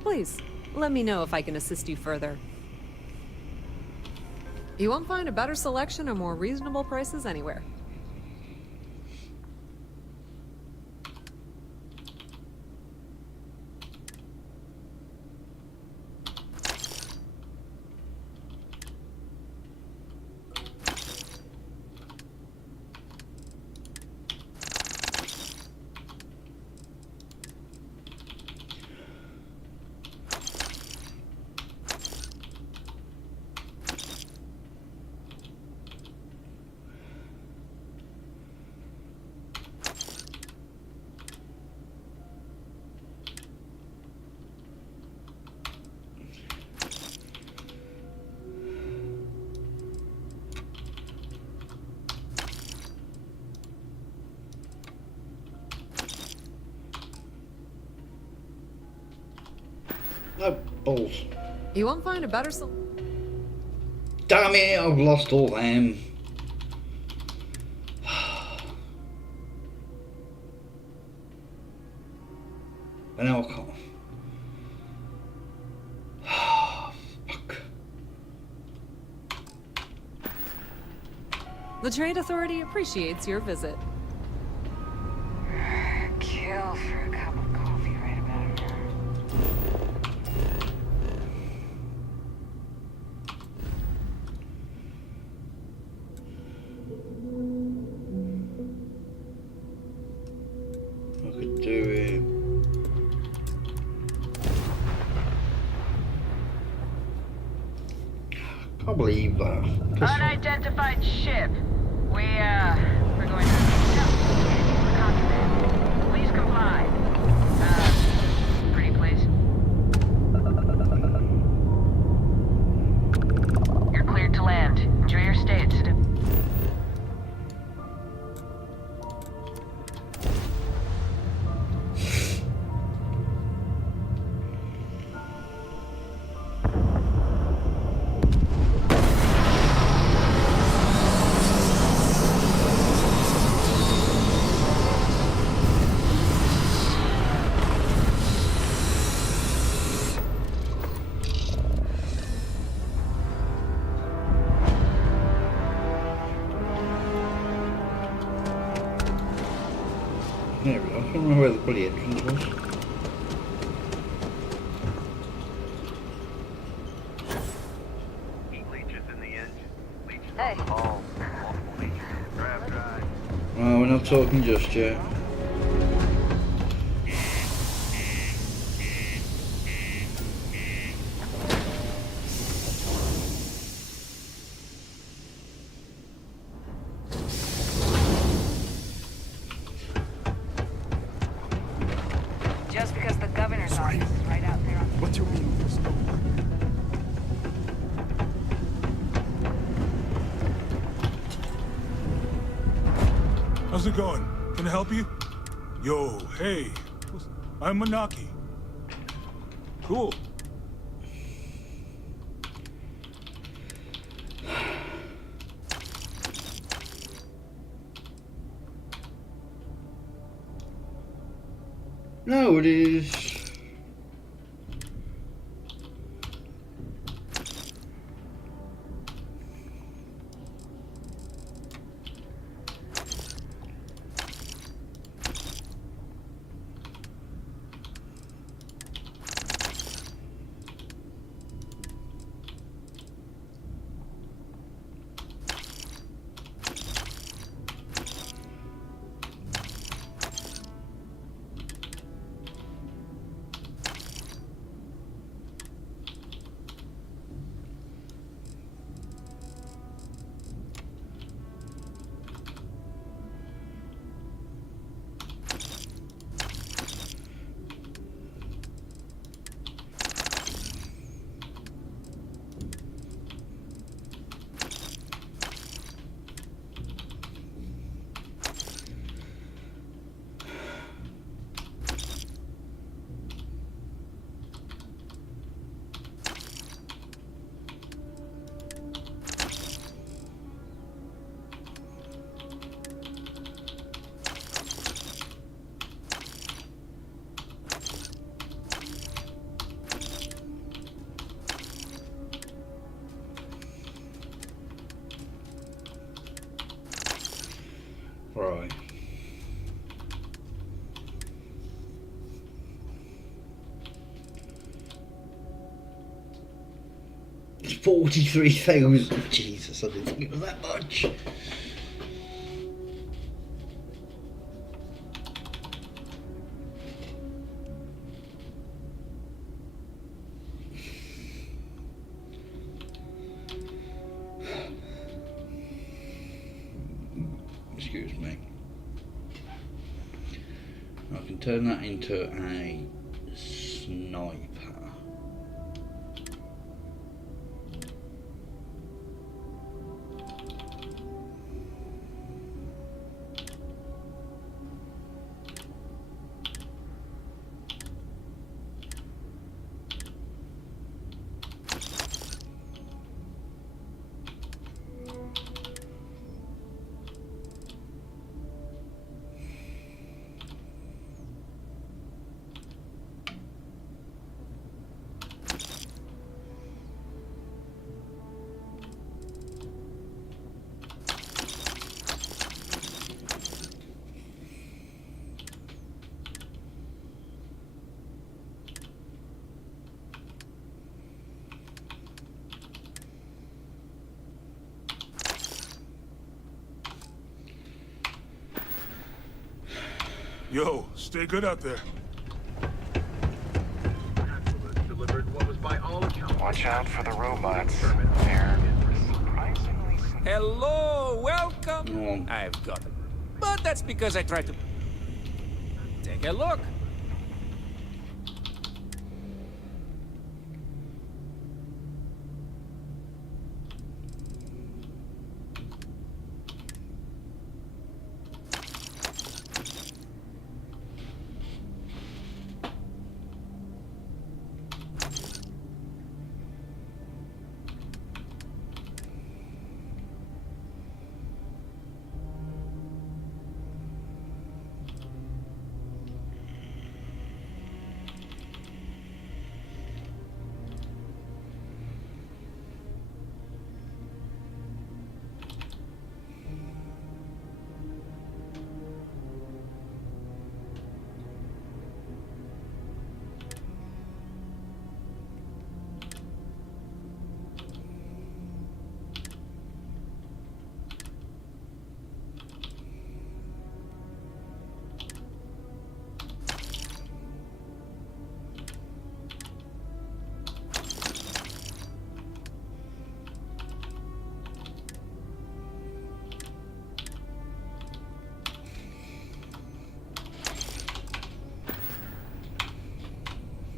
Please, let me know if I can assist you further. You won't find a better selection or more reasonable prices anywhere. No balls. You won't find a better Damn it, I've lost all them. And now I can't. Fuck. The Trade Authority appreciates your visit. Kill for a cup of coffee right about now. I could do it. I can't believe that. Unidentified ship. We're going to the contraband. Please comply. Pretty please. You're cleared to land. Enjoy your stay at Citadel. There we go. I can't remember where the bloody entrance was. Hey. Oh, we're not talking just yet. Just because the governor's office is right out there on... What do you mean there's no one? How's it going? Can I help you? Yo, hey. I'm Manaki. Cool. No, it is. Right. It's 43,000. Jesus, I didn't think it was that much. Excuse me. I can turn that into a sniper. Yo, stay good out there. Watch out for the robots. They're surprisingly... Hello, welcome. I've got it. But that's because I tried to... Take a look.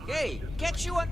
Hey, get you a...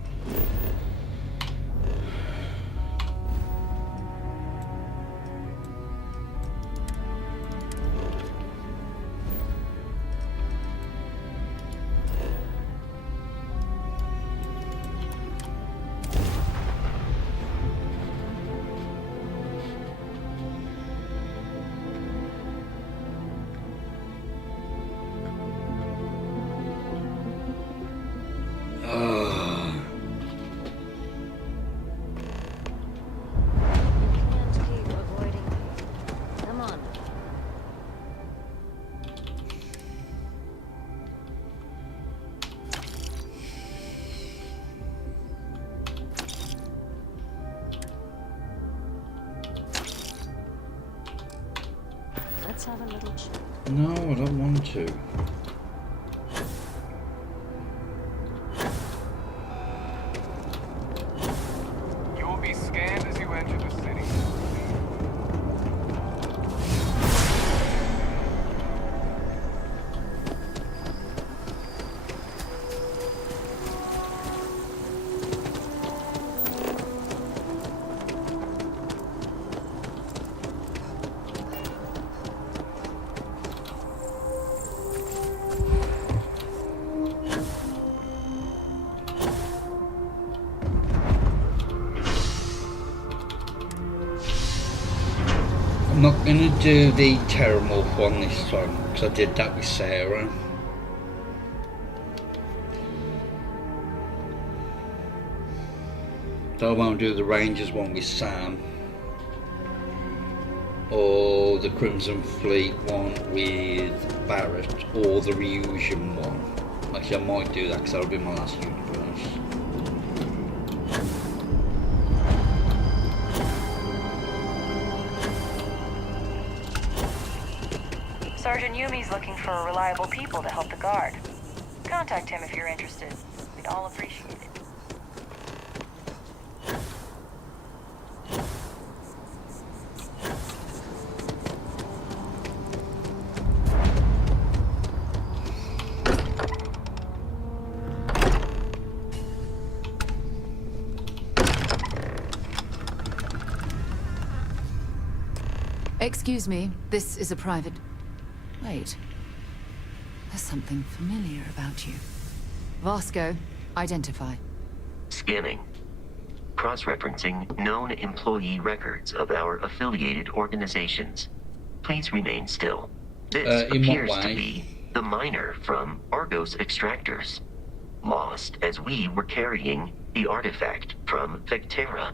Let's have a little chat. No, I don't want to. You will be scanned as you enter the city. I'm not going to do the Terramorph one this time, because I did that with Sarah. So I won't do the Rangers one with Sam. Or the Crimson Fleet one with Barrett, or the Ryusion one. Actually, I might do that because that'll be my last universe. Sergeant Yumi's looking for reliable people to help the guard. Contact him if you're interested. We'd all appreciate it. Excuse me, this is a private... Wait. There's something familiar about you. Vasco, identify. Scanning. Cross-referencing known employee records of our affiliated organizations. Please remain still. This appears to be the miner from Argos Extractors. Lost as we were carrying the artifact from Vectera.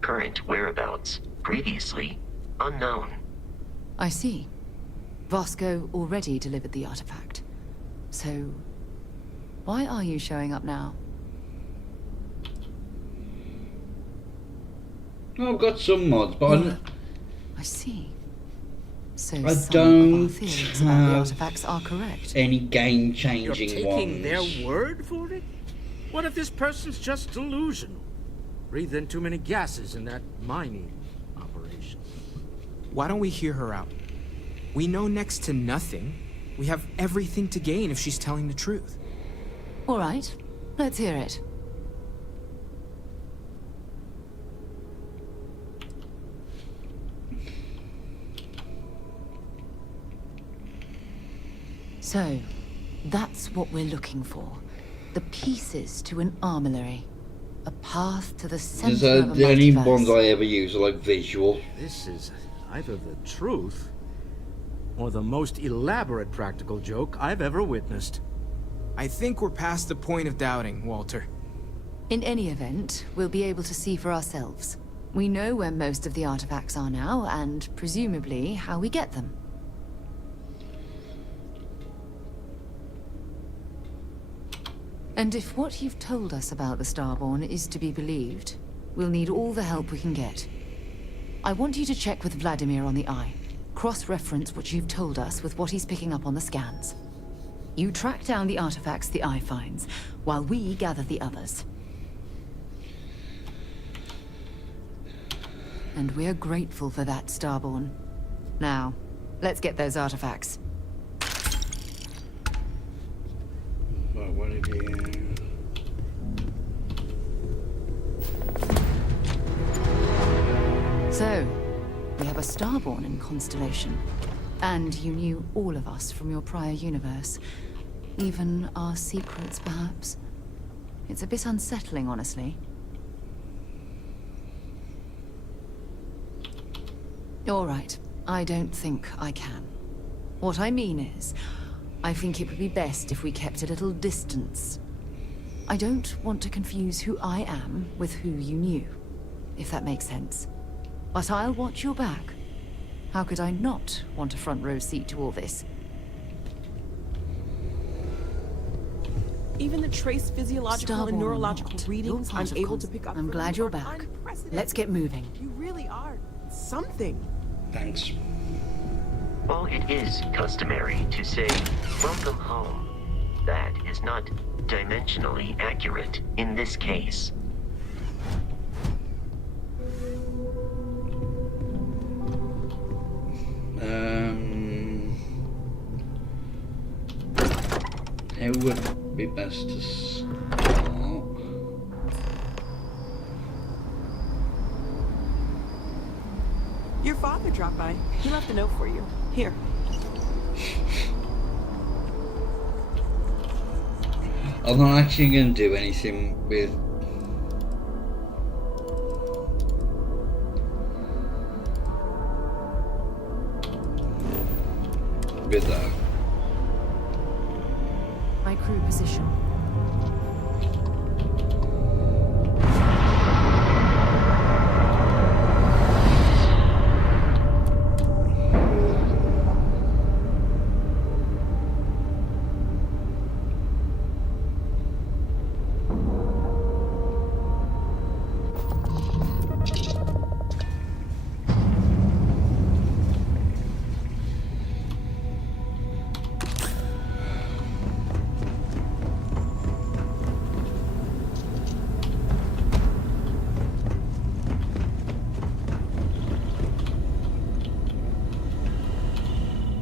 Current whereabouts, previously unknown. I see. Vasco already delivered the artifact. So, why are you showing up now? I've got some mods, but I see. So I some don't of our theories about the have artifacts are correct. any game-changing You're taking ones. their word for it? What if this person's just delusional? Breathed in too many gases in that mining operation. Why don't we hear her out? We know next to nothing. We have everything to gain if she's telling the truth. All right, let's hear it. So, that's what we're looking for. The pieces to an armillary. A path to the center of a The only multiverse. ones I ever use are like visual. This is either the truth or the most elaborate practical joke I've ever witnessed. I think we're past the point of doubting, Walter. In any event, we'll be able to see for ourselves. We know where most of the artifacts are now, and presumably how we get them. And if what you've told us about the Starborn is to be believed, we'll need all the help we can get. I want you to check with Vladimir on the Eye. Cross-reference what you've told us with what he's picking up on the scans. You track down the artifacts the Eye finds, while we gather the others. And we're grateful for that, Starborn. Now, let's get those artifacts. Right, what did you... So, we have a Starborn in Constellation. And you knew all of us from your prior universe. Even our secrets, perhaps. It's a bit unsettling, honestly. All right, I don't think I can. What I mean is, I think it would be best if we kept a little distance. I don't want to confuse who I am with who you knew, if that makes sense. But I'll watch your back. How could I not want a front row seat to all this? Even the trace physiological and Starborn neurological not. readings You're I'm part of able to pick up. I'm from glad you you're are back. unprecedented. Let's get moving. You really are something. Thanks. While it is customary to say, "Welcome home," that is not dimensionally accurate in this case. How would it be best to start? Your father dropped by. He left a note for you. Here. I'm not actually going to do anything with that. My crew position.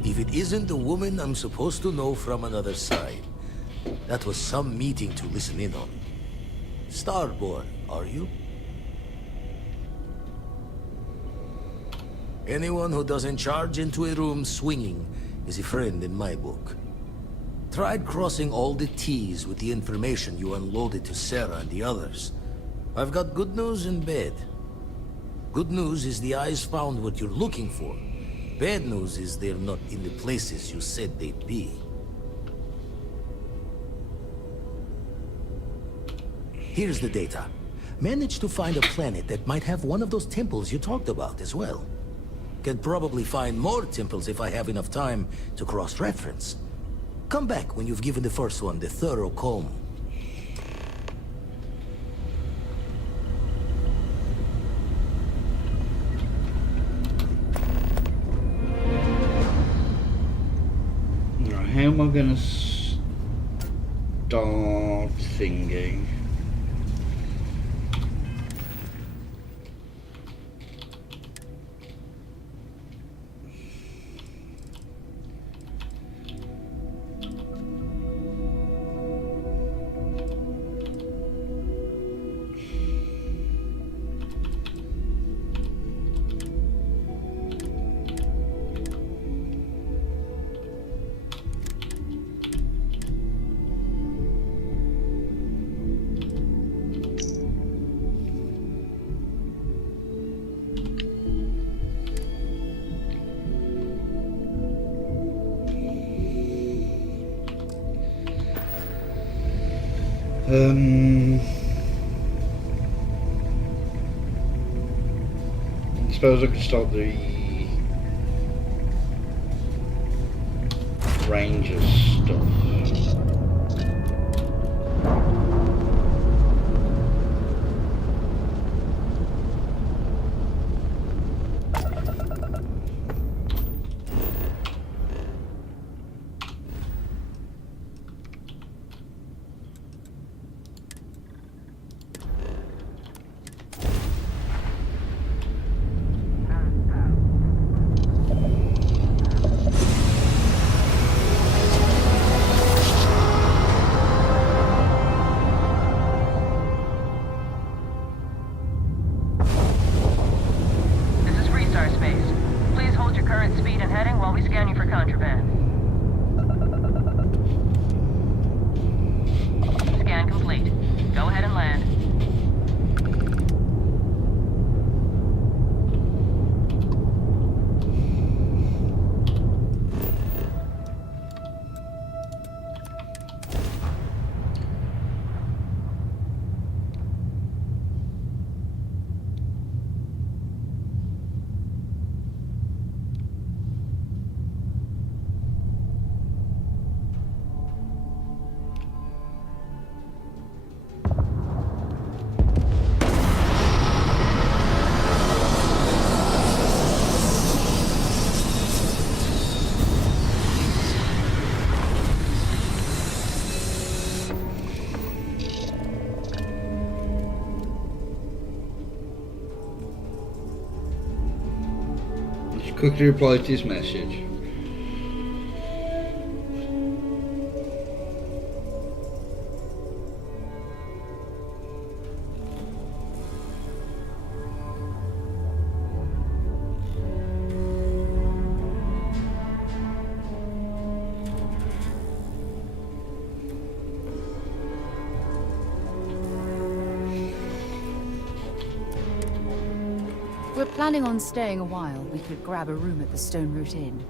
If it isn't the woman I'm supposed to know from another side, that was some meeting to listen in on. Starborn, are you? Anyone who doesn't charge into a room swinging is a friend in my book. Tried crossing all the T's with the information you unloaded to Sarah and the others. I've got good news and bad. Good news is the eyes found what you're looking for. Bad news is they're not in the places you said they'd be. Here's the data. Managed to find a planet that might have one of those temples you talked about as well. Can probably find more temples if I have enough time to cross-reference. Come back when you've given the first one the thorough comb. How am I going to start singing? I suppose I could start the Rangers stuff. quickly reply to this message. We're planning on staying a while. We could grab a room at the Stone Root Inn.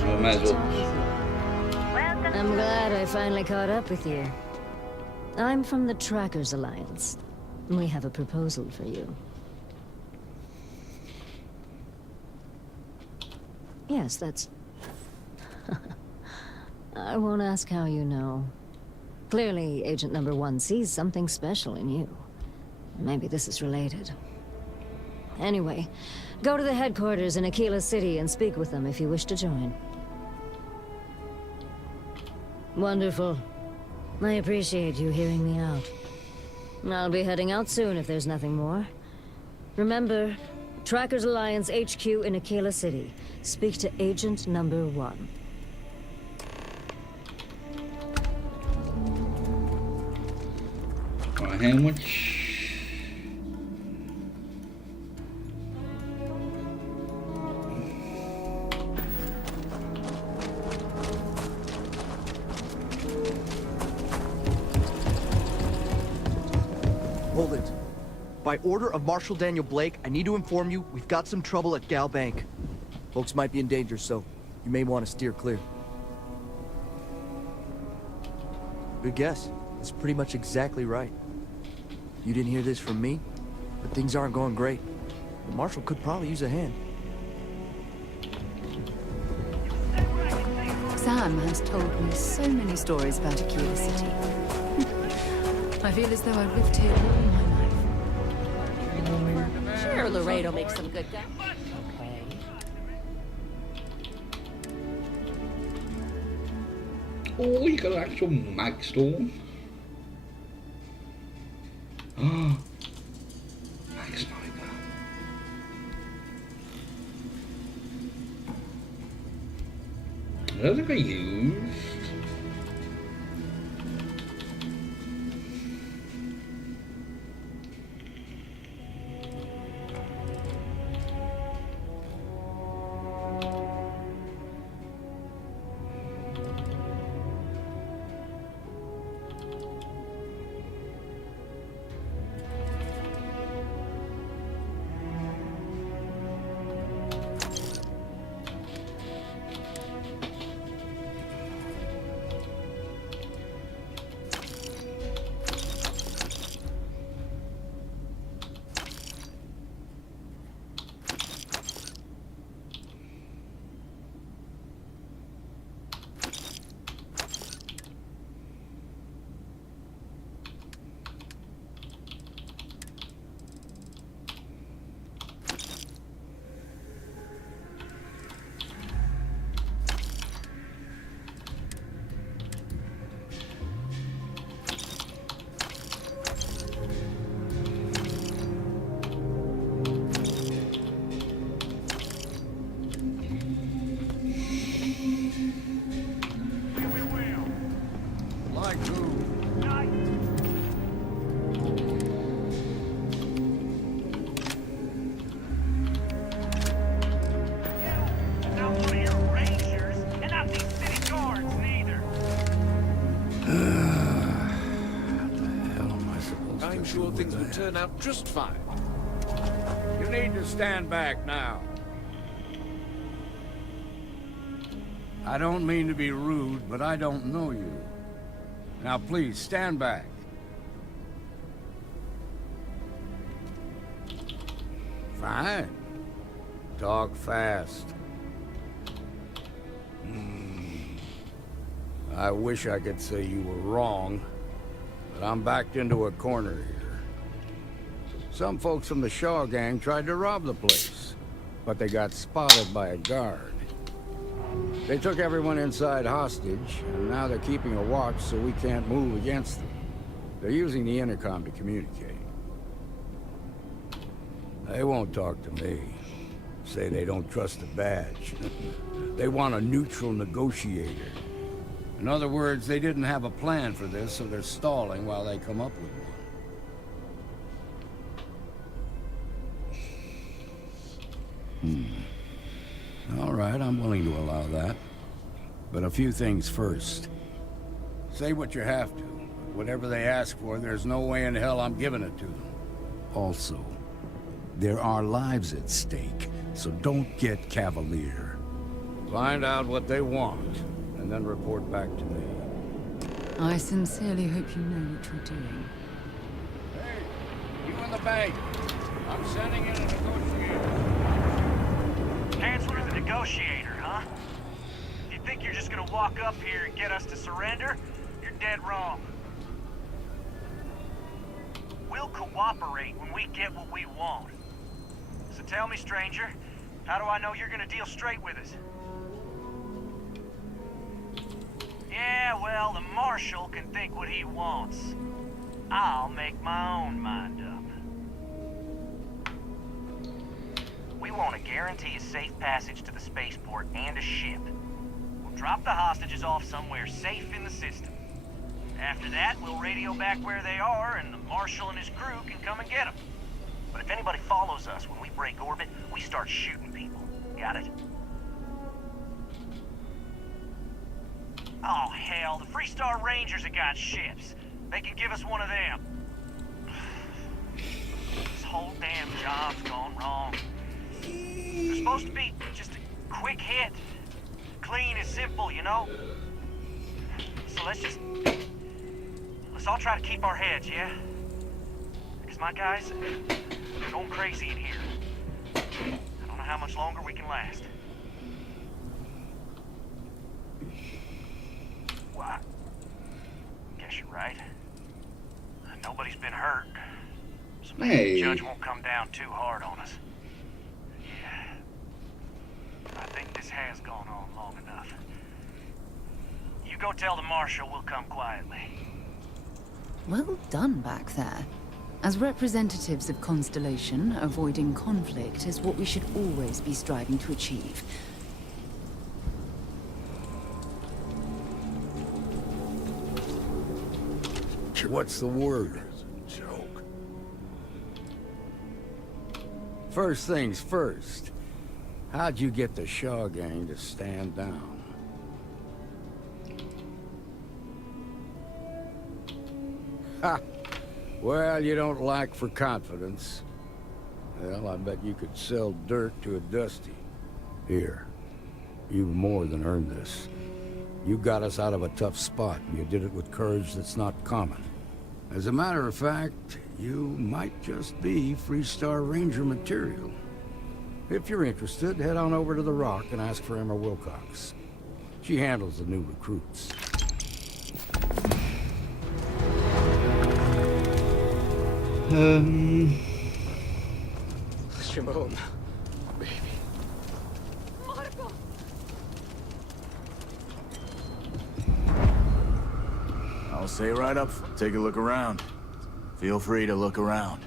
I might as well. I'm glad I finally caught up with you. I'm from the Trackers Alliance. We have a proposal for you. Yes, that's... I won't ask how you know. Clearly, Agent Number 1 sees something special in you. Maybe this is related. Anyway, go to the headquarters in Aquila City and speak with them if you wish to join. Wonderful. I appreciate you hearing me out. I'll be heading out soon if there's nothing more. Remember, Trackers Alliance HQ in Aquila City. Speak to Agent Number 1. How much? Hold it. By order of Marshal Daniel Blake, I need to inform you we've got some trouble at Gal Bank. Folks might be in danger, so you may want to steer clear. Good guess. It's pretty much exactly right. You didn't hear this from me, but things aren't going great. The Marshal could probably use a hand. Sam has told me so many stories about Aquila City. I feel as though I've lived here all my life. Sure, Laredo makes some good guys. Okay. Oh, you got an actual mag storm. Mag sniper. I don't think I used. Sure things will turn out just fine. You need to stand back now. I don't mean to be rude, but I don't know you. Now please, stand back. Fine. Talk fast. I wish I could say you were wrong, but I'm backed into a corner here. Some folks from the Shaw gang tried to rob the place, but they got spotted by a guard. They took everyone inside hostage, and now they're keeping a watch so we can't move against them. They're using the intercom to communicate. They won't talk to me. Say they don't trust the badge. They want a neutral negotiator. In other words, they didn't have a plan for this, so they're stalling while they come up with one. All right, I'm willing to allow that. But a few things first. Say what you have to. Whatever they ask for, there's no way in hell I'm giving it to them. Also, there are lives at stake, so don't get cavalier. Find out what they want, and then report back to me. I sincerely hope you know what you're doing. Hey, you in the bank. I'm sending in a negotiator. Chancellor the negotiator, huh? If you think you're just gonna walk up here and get us to surrender, you're dead wrong. We'll cooperate when we get what we want. So tell me, stranger, how do I know you're gonna deal straight with us? Yeah, well, the Marshal can think what he wants. I'll make my own mind up. We want to guarantee a safe passage to the spaceport and a ship. We'll drop the hostages off somewhere safe in the system. After that, we'll radio back where they are, and the Marshal and his crew can come and get them. But if anybody follows us when we break orbit, we start shooting people. Got it? Oh, hell, the Freestar Rangers have got ships. They can give us one of them. This whole damn job's gone wrong. It was supposed to be just a quick hit. Clean and simple, you know? So let's all try to keep our heads, yeah? Because my guys, they're going crazy in here. I don't know how much longer we can last. Well, guess you're right. Nobody's been hurt. So maybe the judge won't come down too hard on us. Yeah. I think this has gone on long enough. You go tell the Marshal we'll come quietly. Well done back there. As representatives of Constellation, avoiding conflict is what we should always be striving to achieve. What's the word? Joke. First things first. How'd you get the Shaw gang to stand down? Ha! Well, you don't lack for confidence. Well, I bet you could sell dirt to a Dusty. Here. You've more than earned this. You got us out of a tough spot, and you did it with courage that's not common. As a matter of fact, you might just be Freestar Ranger material. If you're interested, head on over to the Rock and ask for Emma Wilcox. She handles the new recruits. Shimon, baby. Marco! I'll say right up, take a look around. Feel free to look around.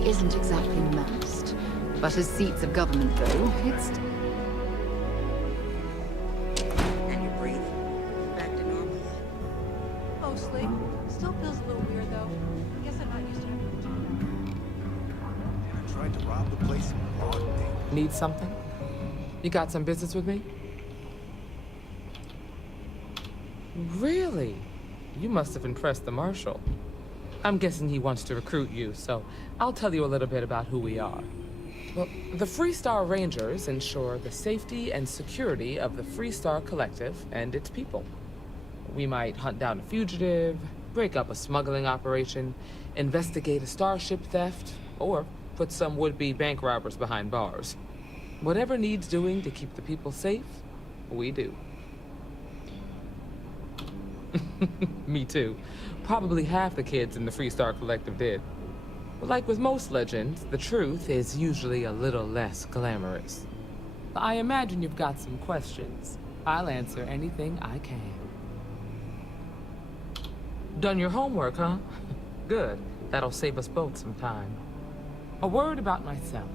isn't exactly moused. But as seats of government, though, it's... And you're breathing. Back to normal. Mostly. Still feels a little weird, though. I guess I'm not used to it. I tried to rob the place in broad day. Need something? You got some business with me? Really? You must have impressed the Marshal. I'm guessing he wants to recruit you, so I'll tell you a little bit about who we are. Well, the Freestar Rangers ensure the safety and security of the Freestar Collective and its people. We might hunt down a fugitive, break up a smuggling operation, investigate a starship theft, or put some would-be bank robbers behind bars. Whatever needs doing to keep the people safe, we do. Me too. Probably half the kids in the Freestar Collective did. But like with most legends, the truth is usually a little less glamorous. I imagine you've got some questions. I'll answer anything I can. Done your homework, huh? Good. That'll save us both some time. A word about myself.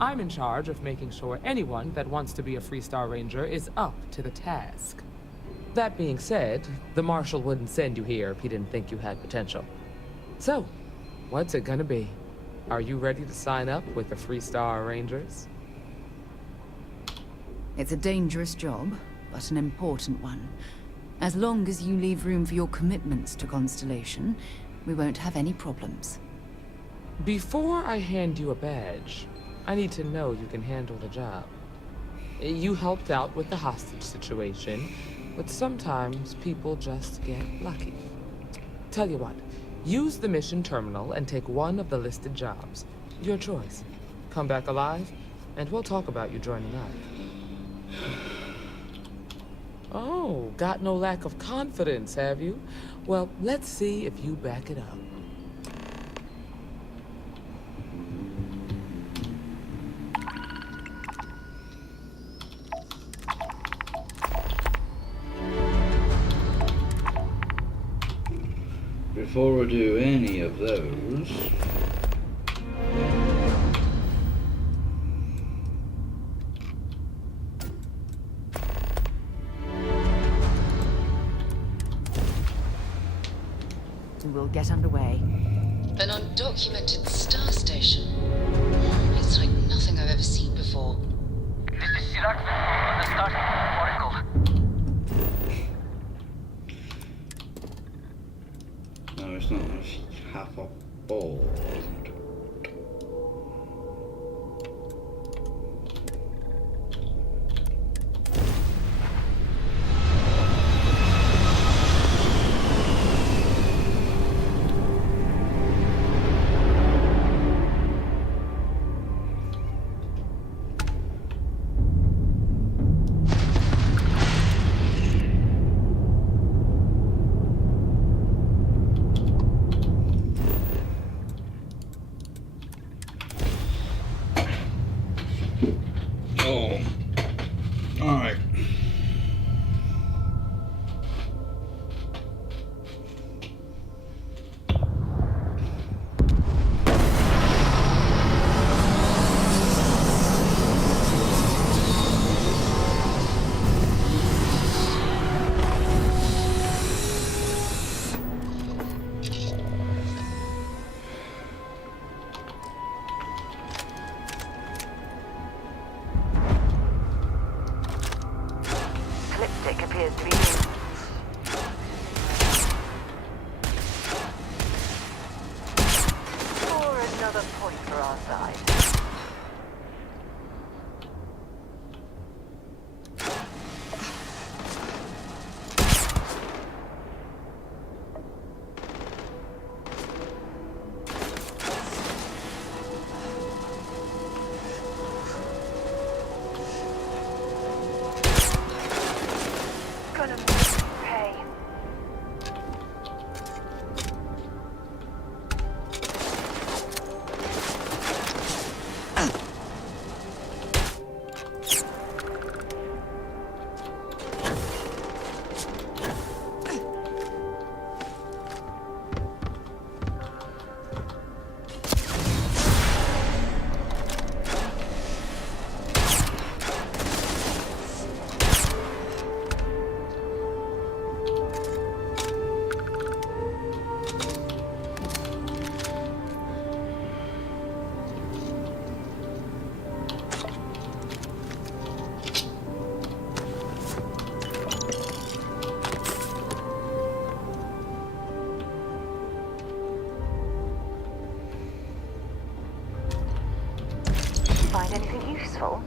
I'm in charge of making sure anyone that wants to be a Freestar Ranger is up to the task. That being said, the Marshal wouldn't send you here if he didn't think you had potential. So, what's it gonna be? Are you ready to sign up with the Freestar Rangers? It's a dangerous job, but an important one. As long as you leave room for your commitments to Constellation, we won't have any problems. Before I hand you a badge, I need to know you can handle the job. You helped out with the hostage situation, but sometimes people just get lucky. Tell you what, use the mission terminal and take one of the listed jobs. Your choice. Come back alive, and we'll talk about you joining up. Oh, got no lack of confidence, have you? Well, let's see if you back it up. Before I do any of those, We'll get underway. An undocumented star station. It's like nothing I've ever seen before. This is Chirag on the Starfield Oracle. no, it's not. It's half a ball, isn't it? Oh, all right. Lipstick appears to be used. Or another point for our side. Gonna pay. find anything useful?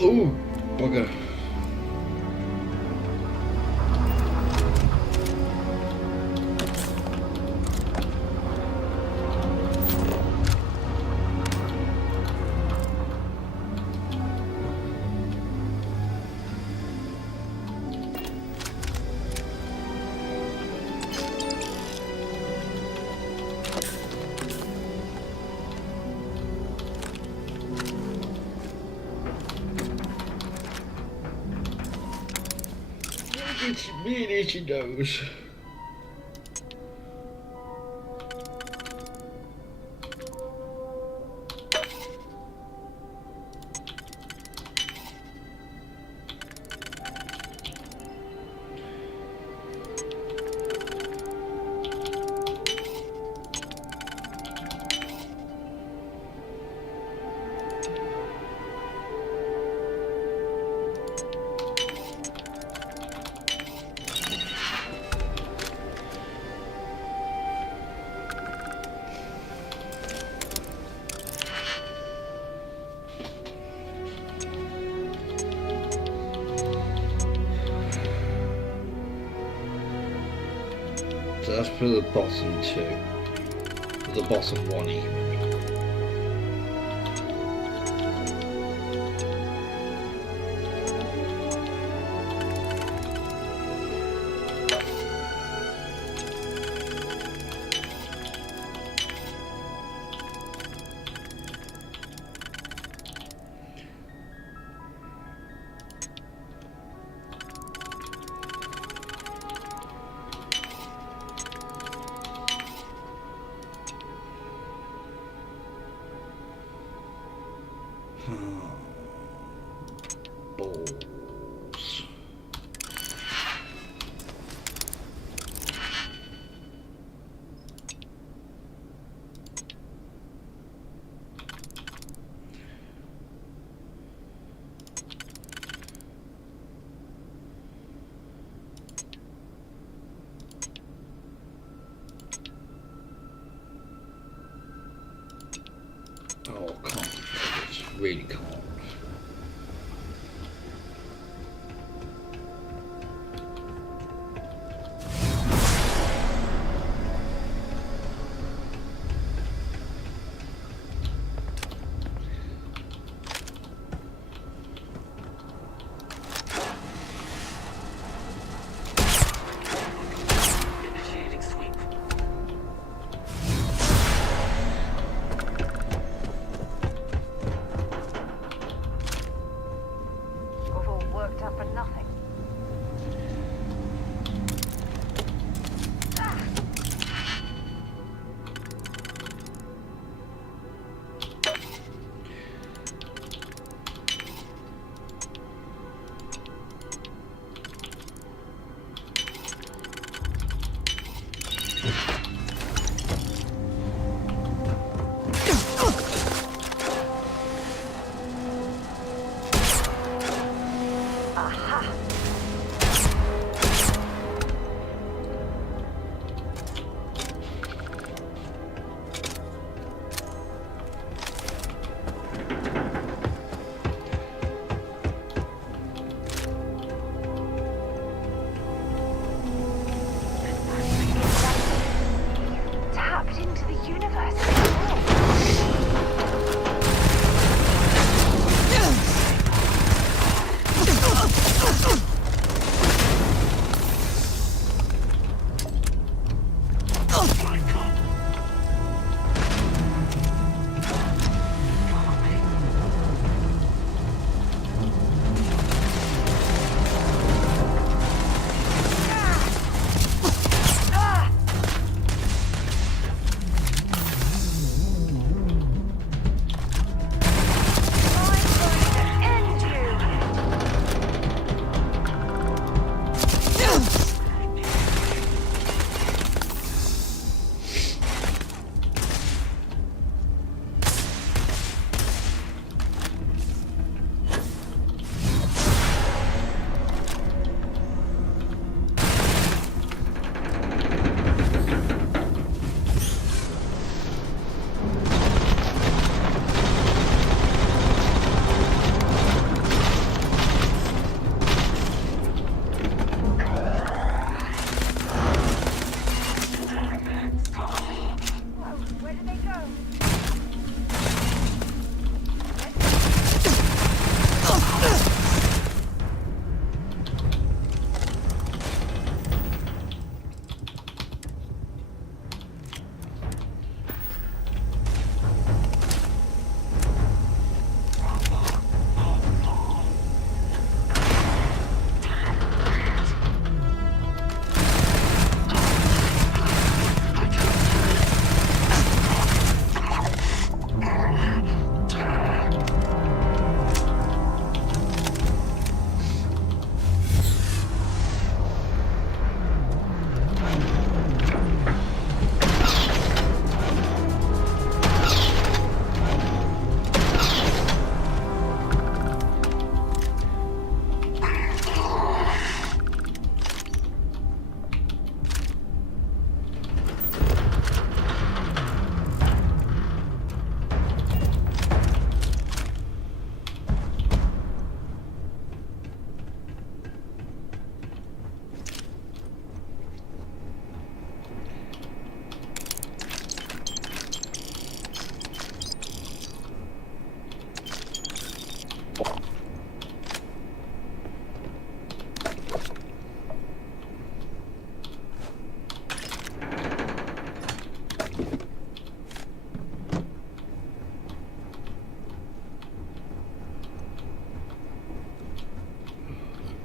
Oh, bugger. Really, she knows. So that's for the bottom two, the bottom one even. Balls. Oh, can't. It really can't. universe.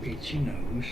Itchy nose.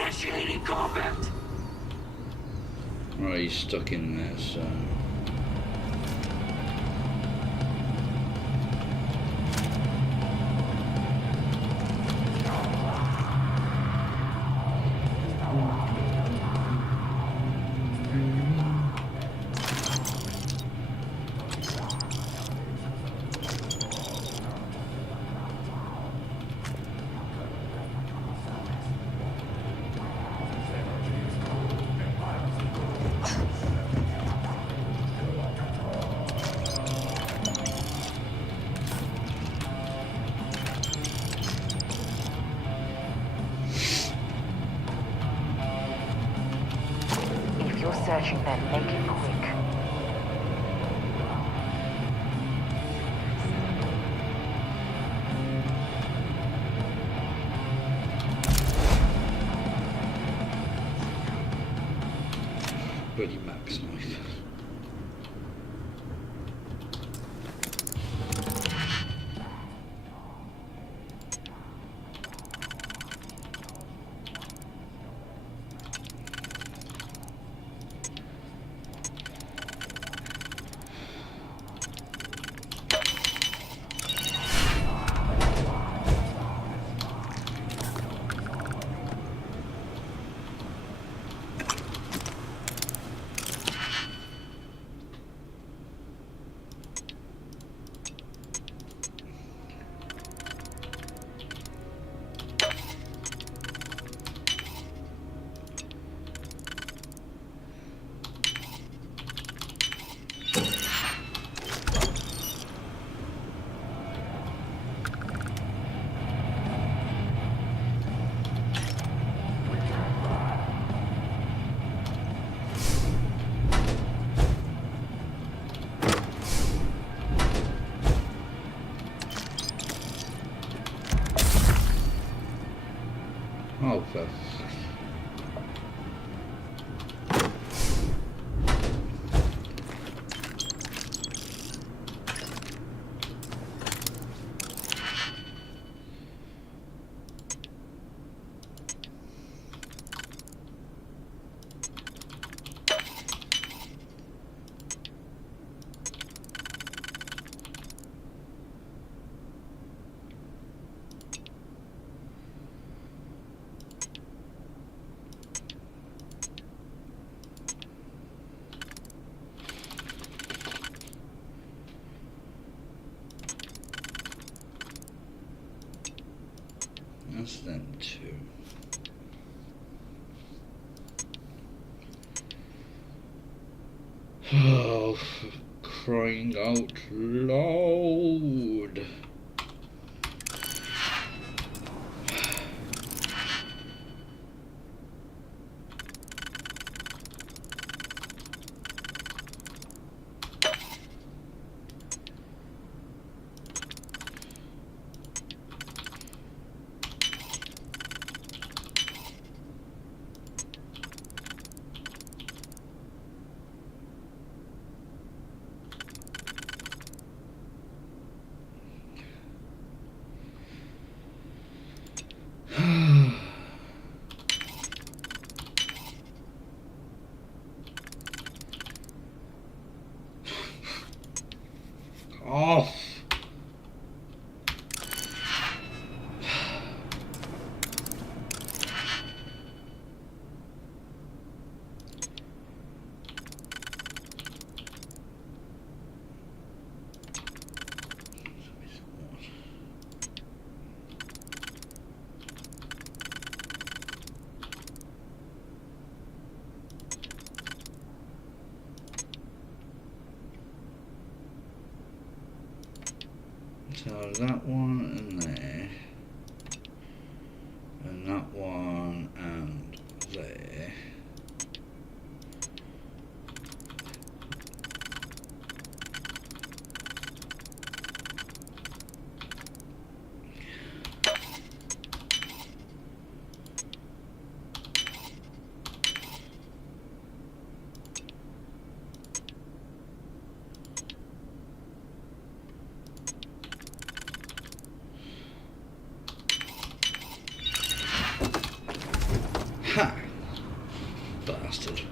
Initiating combat. Right, he's stuck in there, so... Searching then, make it quick. Bloody max knife. Oh, for Oh, for crying out loud. Off. So that one and there, and that one and there. Ha! Bastard.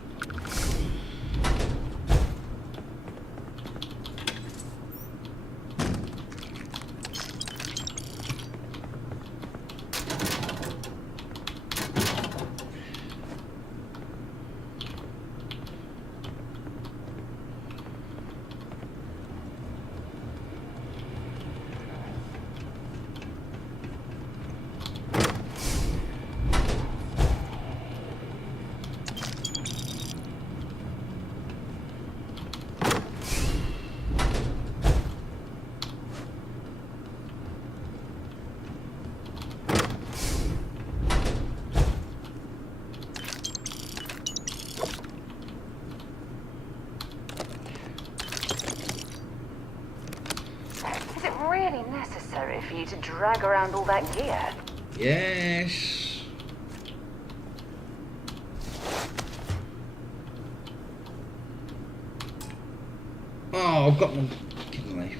For you to drag around all that gear. Yes. Oh, I've got one fucking left.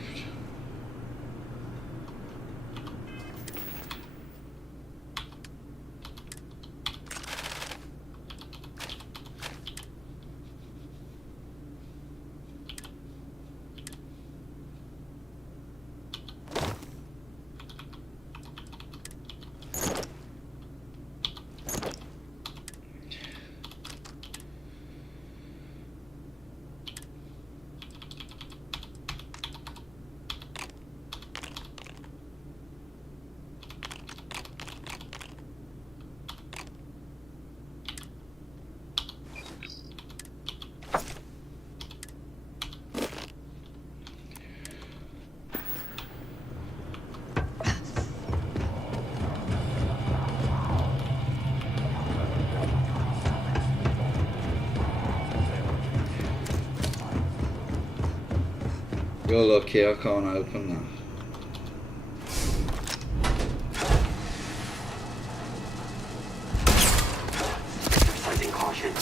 You're lucky I can't open that. Exercising caution.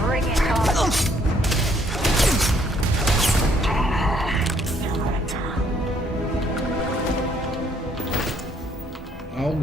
Bring it on. Oh.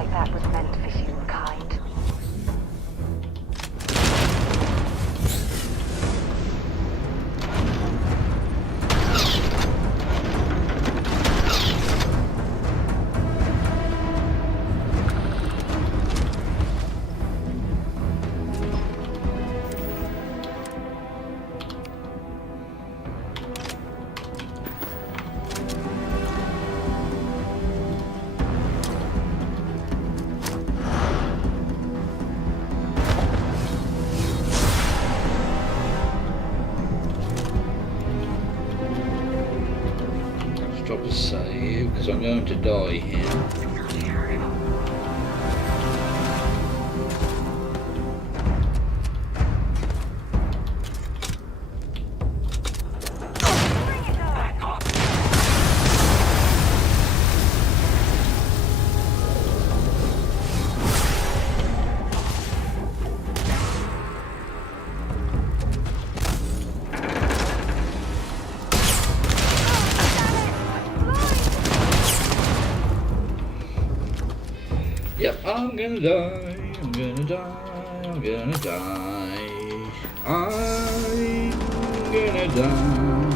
like that was meant for humankind. Drop a save because I'm going to die here. Yep, I'm gonna die, I'm gonna die, I'm gonna die. I'm gonna die.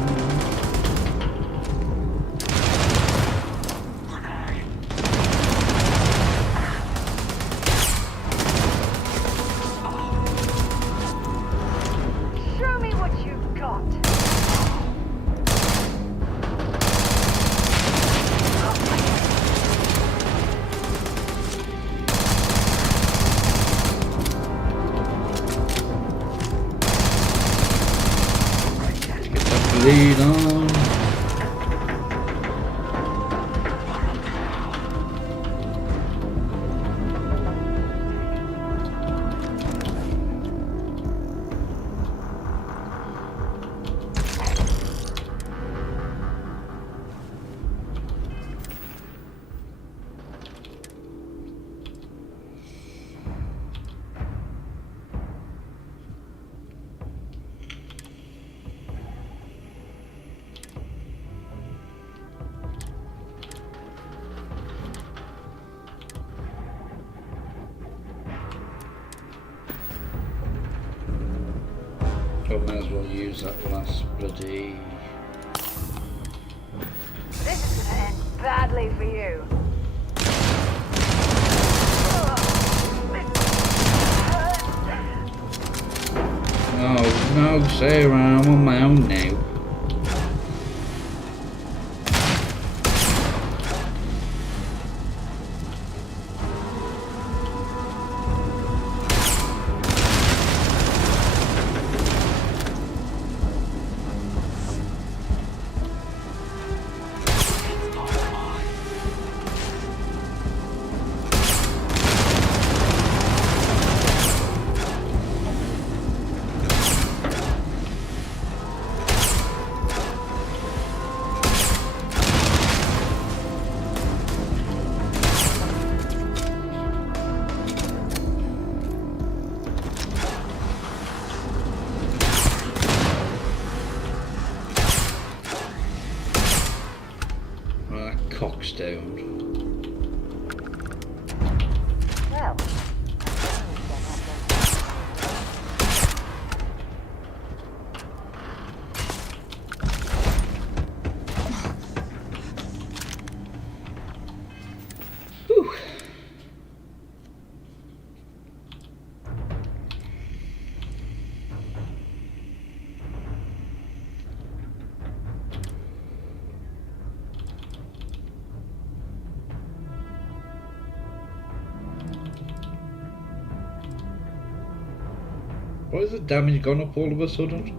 Show me what you've got. Lead on. I might as well use that last bloody... This is gonna end badly for you. Oh no, Sarah, I'm on my own now. Cockstone. Well, whew. Why has the damage gone up all of a sudden?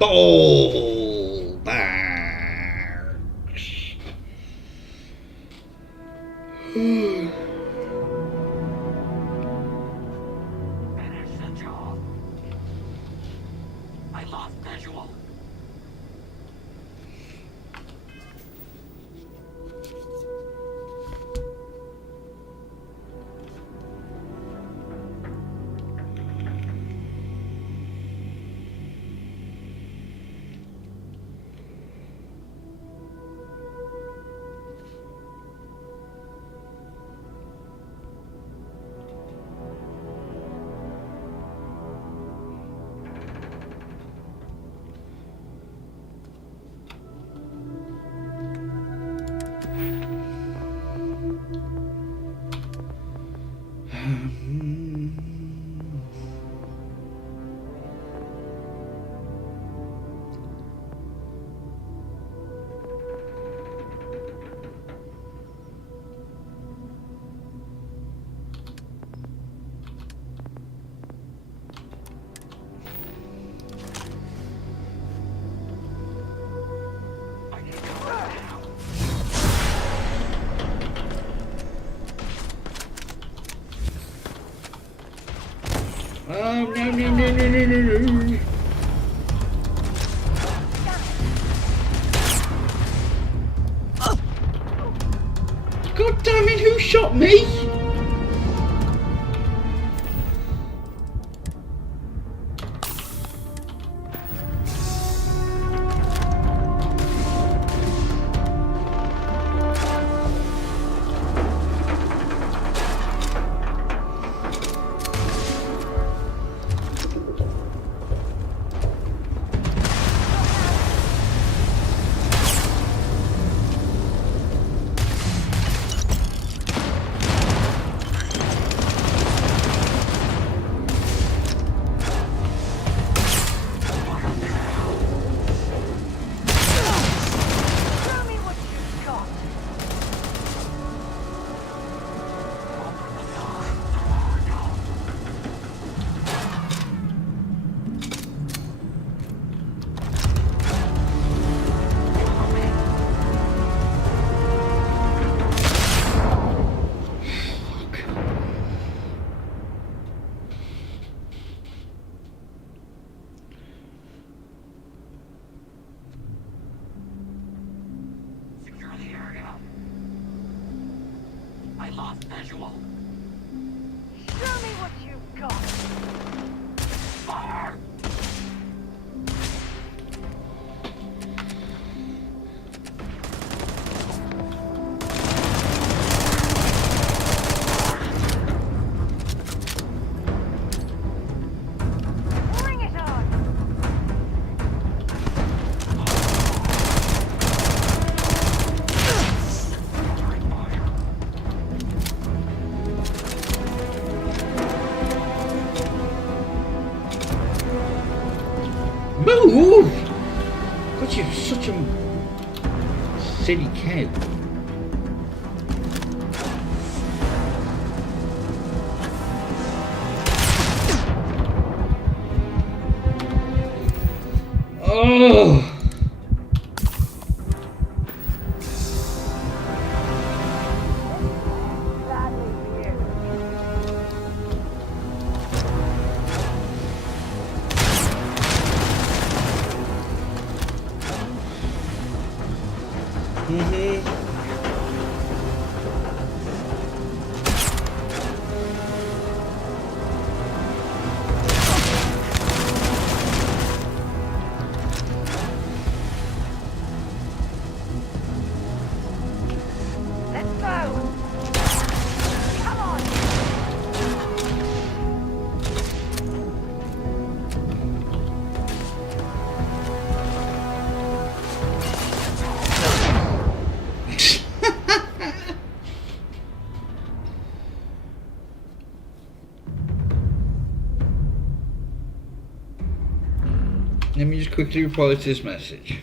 ball bags. Finish the job. I lost visual. Oh, no. God damn it, who shot me? I lost visual. Show me what you've got. Fire! Bring it on. Move! God, you're such a silly cow. Oh! Let's go. Come on. Let me just quickly reply to this message.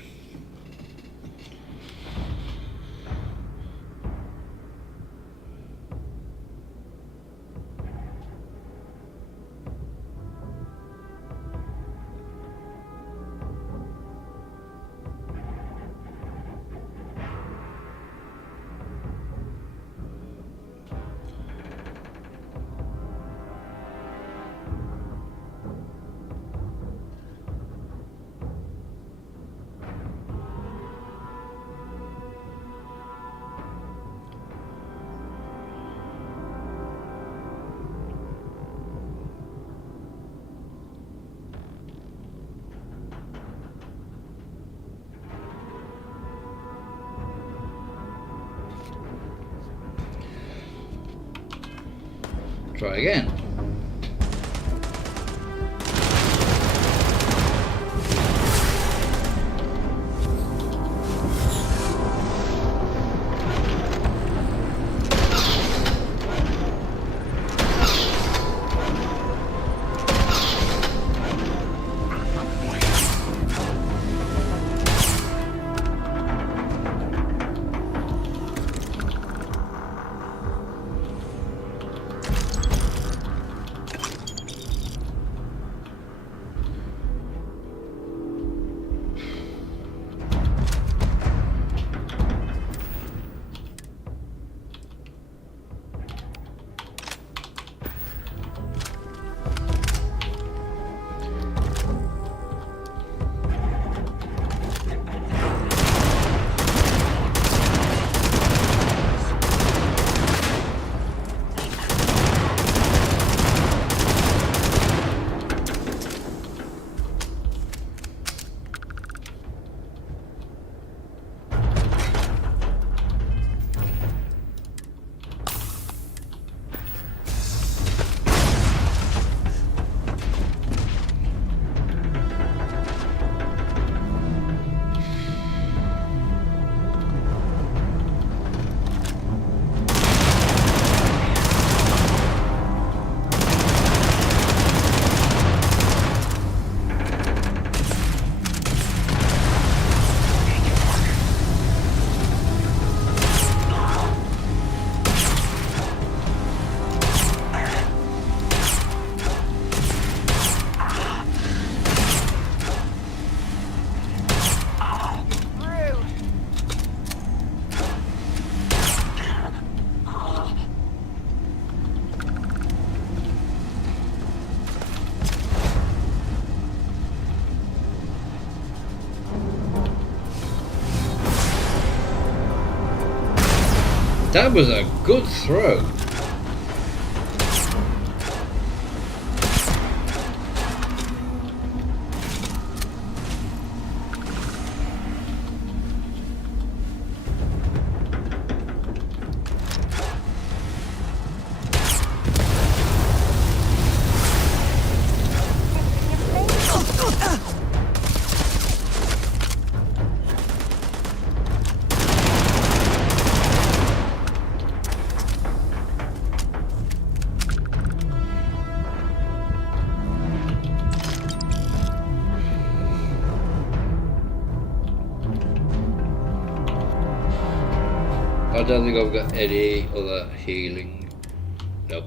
try again. That was a good throw. I don't think I've got any other healing. Nope.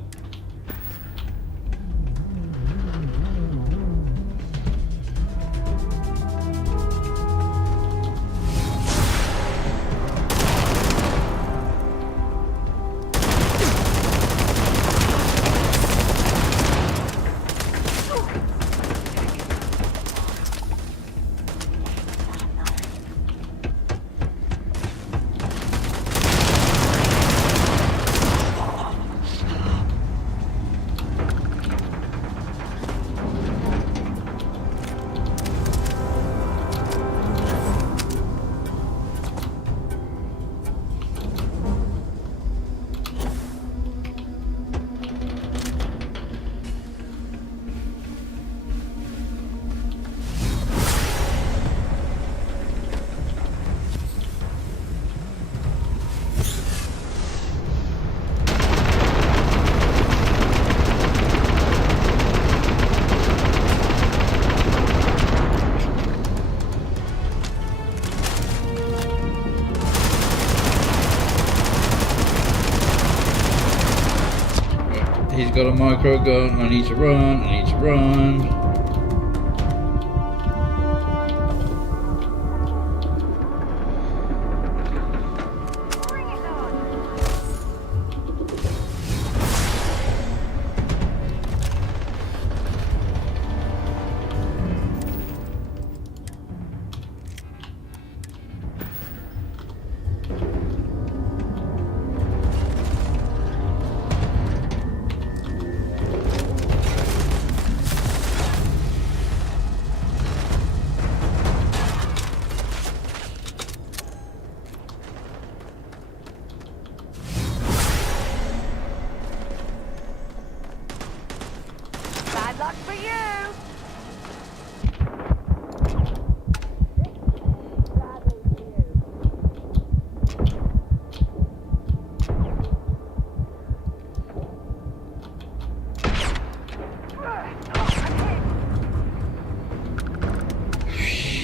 He's got a micro gun. I need to run. I need to run.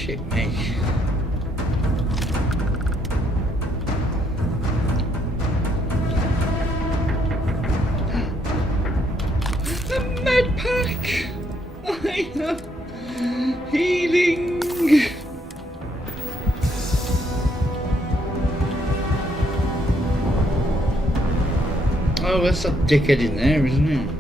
Shit, mate. A med pack! I have healing! Oh, that's that dickhead in there, isn't it?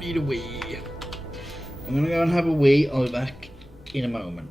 Need a wee. I'm gonna go and have a wee. I'll be back in a moment.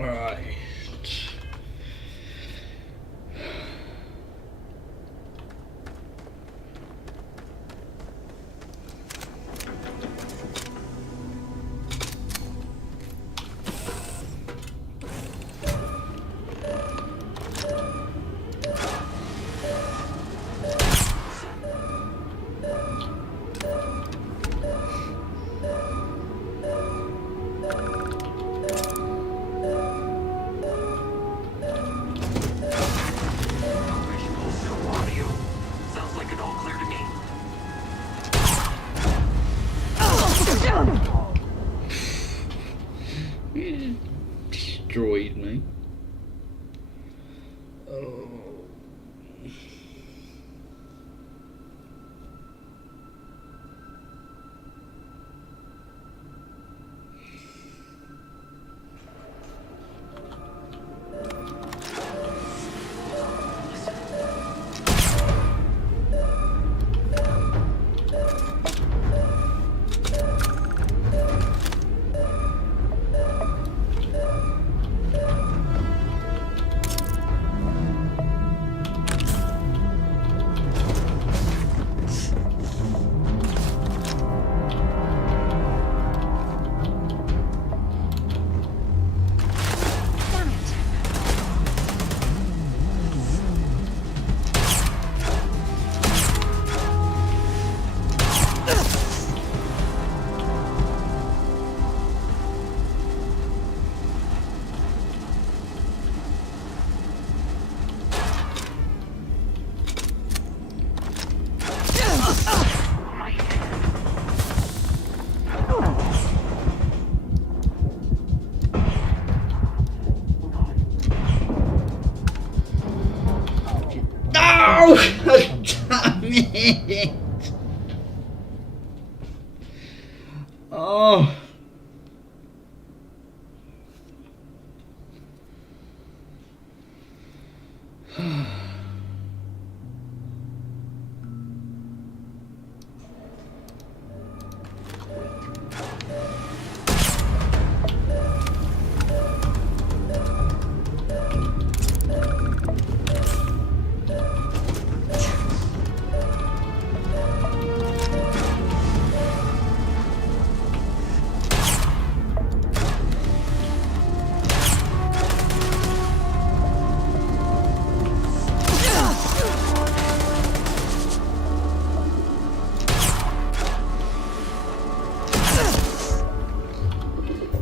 Alright. Destroyed me. Oh. it! Oh.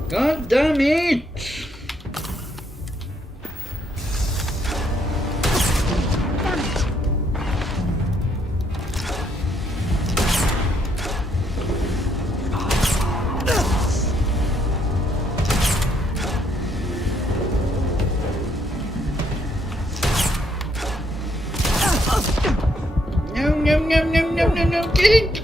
God damn it! No, get it!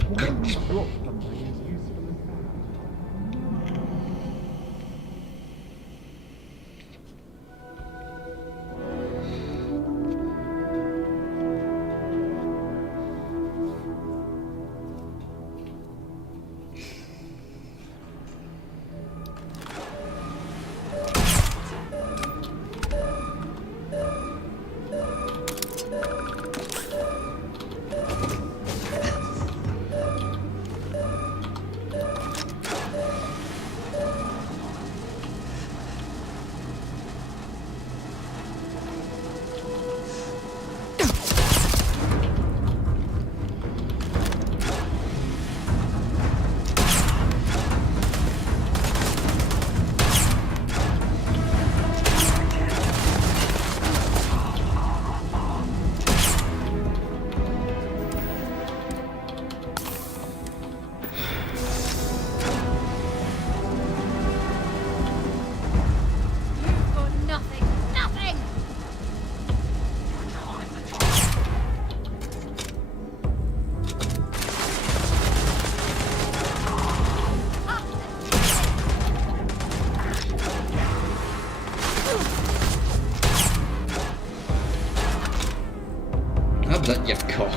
Have that, you cock.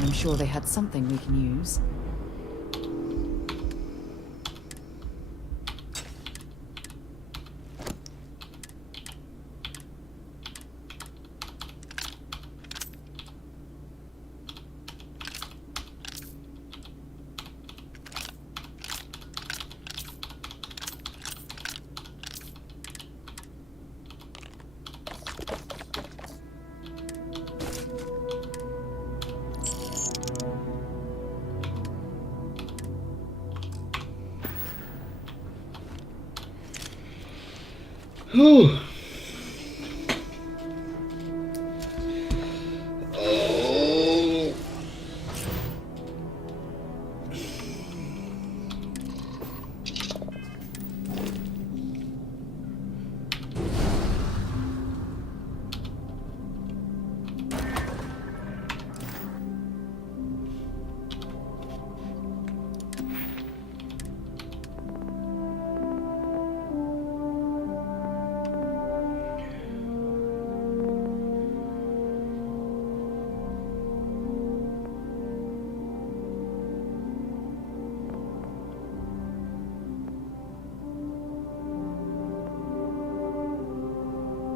I'm sure they had something we can use. Whew.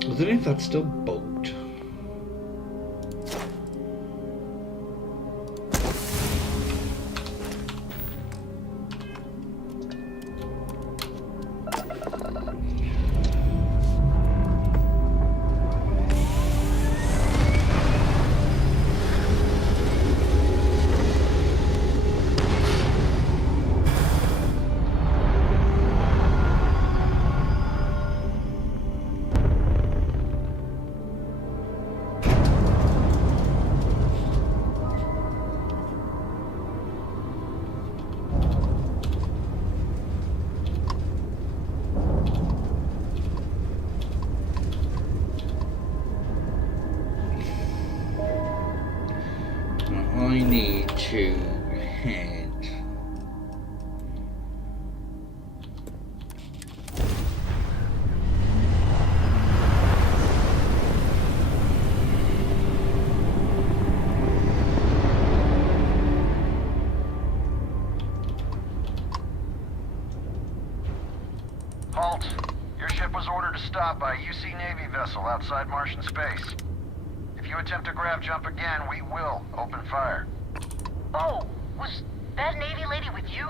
I don't know if that's still bugged. I need to head. Halt. Your ship was ordered to stop by a UC Navy vessel outside Martian space. If you attempt to grav jump again, we will open fire. Oh, was that Navy lady with you?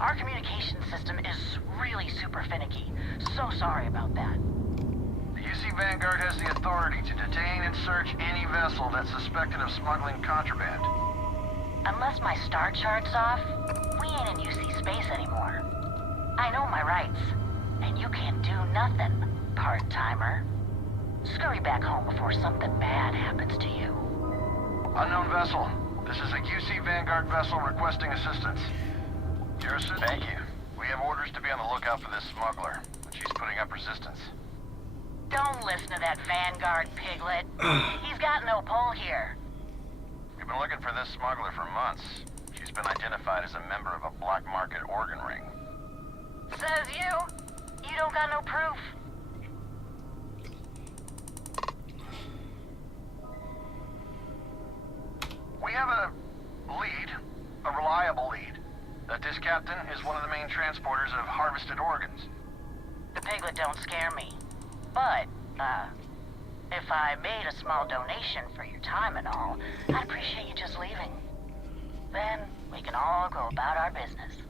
Our communication system is really super finicky. So sorry about that. The UC Vanguard has the authority to detain and search any vessel that's suspected of smuggling contraband. Unless my star chart's off, we ain't in UC space anymore. I know my rights, and you can't do nothing, part-timer. Scurry back home before something bad happens to you. Unknown vessel. This is a UC Vanguard vessel requesting assistance. Your assistance? Thank you. We have orders to be on the lookout for this smuggler, but she's putting up resistance. Don't listen to that Vanguard piglet. He's got no pull here. We've been looking for this smuggler for months. She's been identified as a member of a black market organ ring. Says you. You don't got no proof. We have a lead, a reliable lead, that this captain is one of the main transporters of harvested organs. The piglet don't scare me. But, if I made a small donation for your time and all, I'd appreciate you just leaving. Then we can all go about our business.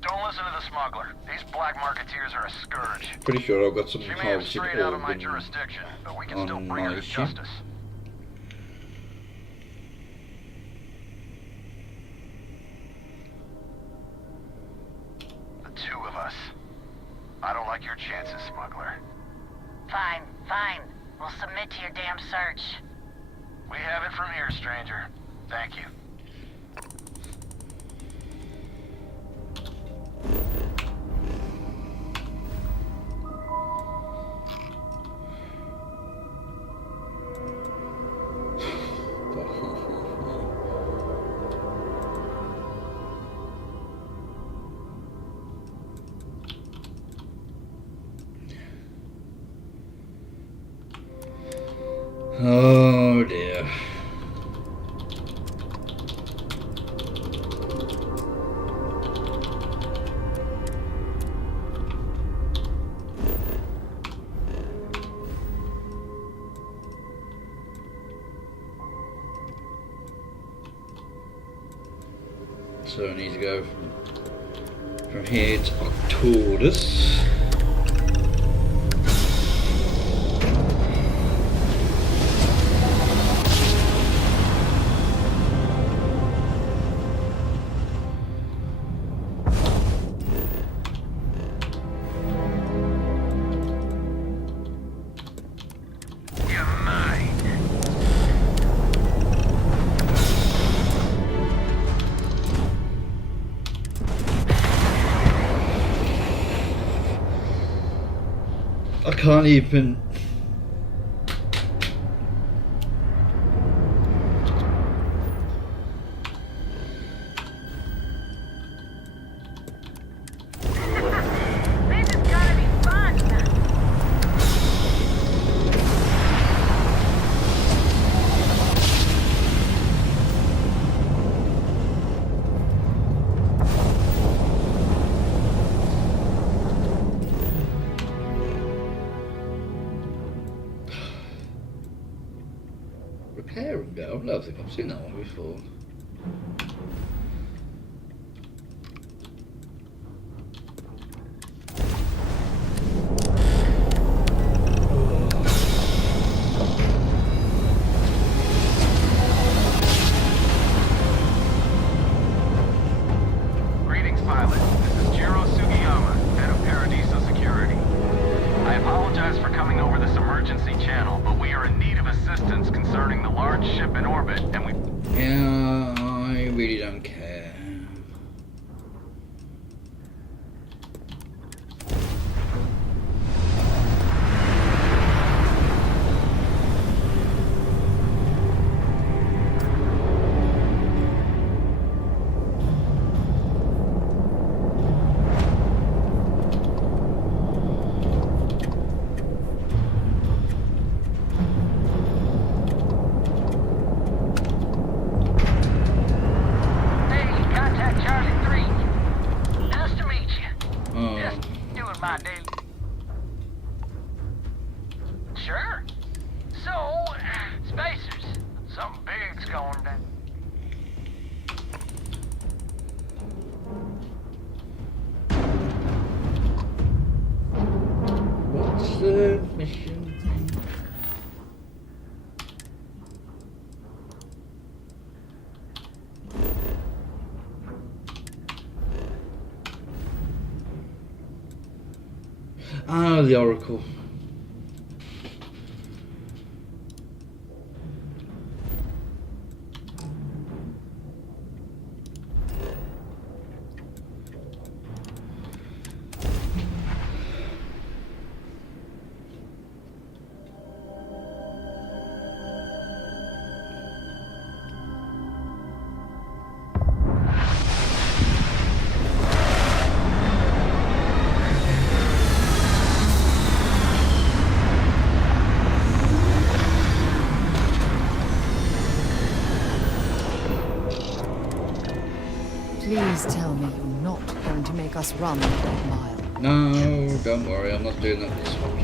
Don't listen to the smuggler. These black marketeers are a scourge. Pretty sure I've got some She may have harvested strayed out of my organ jurisdiction, but we can on still bring her my to ship. justice. The two of us. I don't like your chances, smuggler. Fine, fine. We'll submit to your damn search. We have it from here, stranger. Thank you. Oh dear. So I need to go from here to Octordus. I can't even. This is gonna be fun. Repair and go. I don't think I've seen that one before. Greetings, pilot. This is Jiro Sugiyama, head of Paradiso Security. I apologize for coming over this emergency channel, but we are in need of assistance concerning the large ship in orbit, and we... Yeah, I really don't care. going down. What's the mission? Ah, the Oracle. Please tell me you're not going to make us run the Red Mile. No, don't worry, I'm not doing that this one.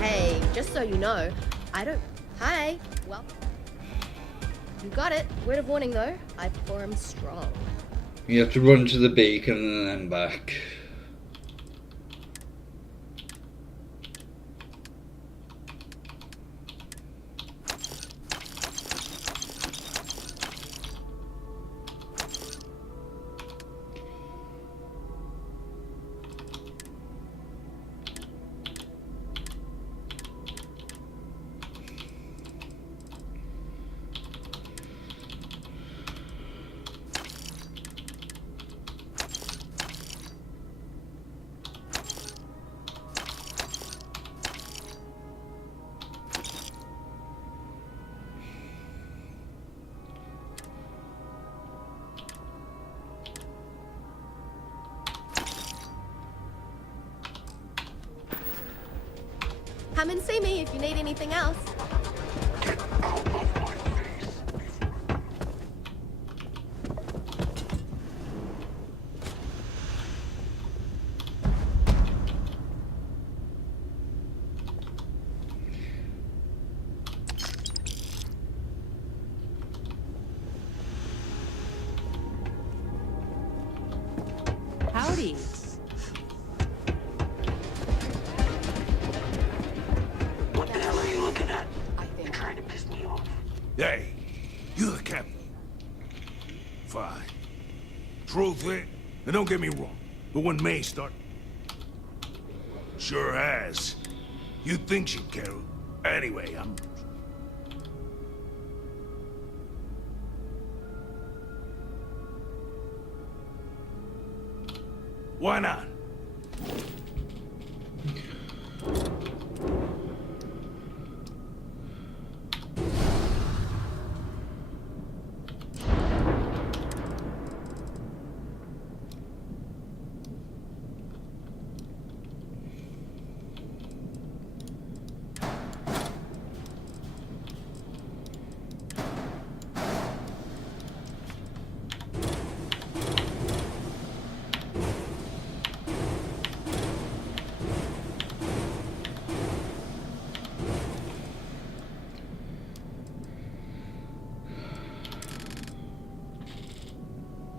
Hey, just so you know, I don't... Hi! Well... You got it. Word of warning though, I form strong. You have to run to the beacon and then back. Come and see me if you need anything else. Howdy. What the hell are you looking at? You're trying to piss me off. Hey, you're the captain. Fine. Truthfully, and don't get me wrong, the one may start. Sure has. You'd think she'd care. Anyway, I'm... Why not?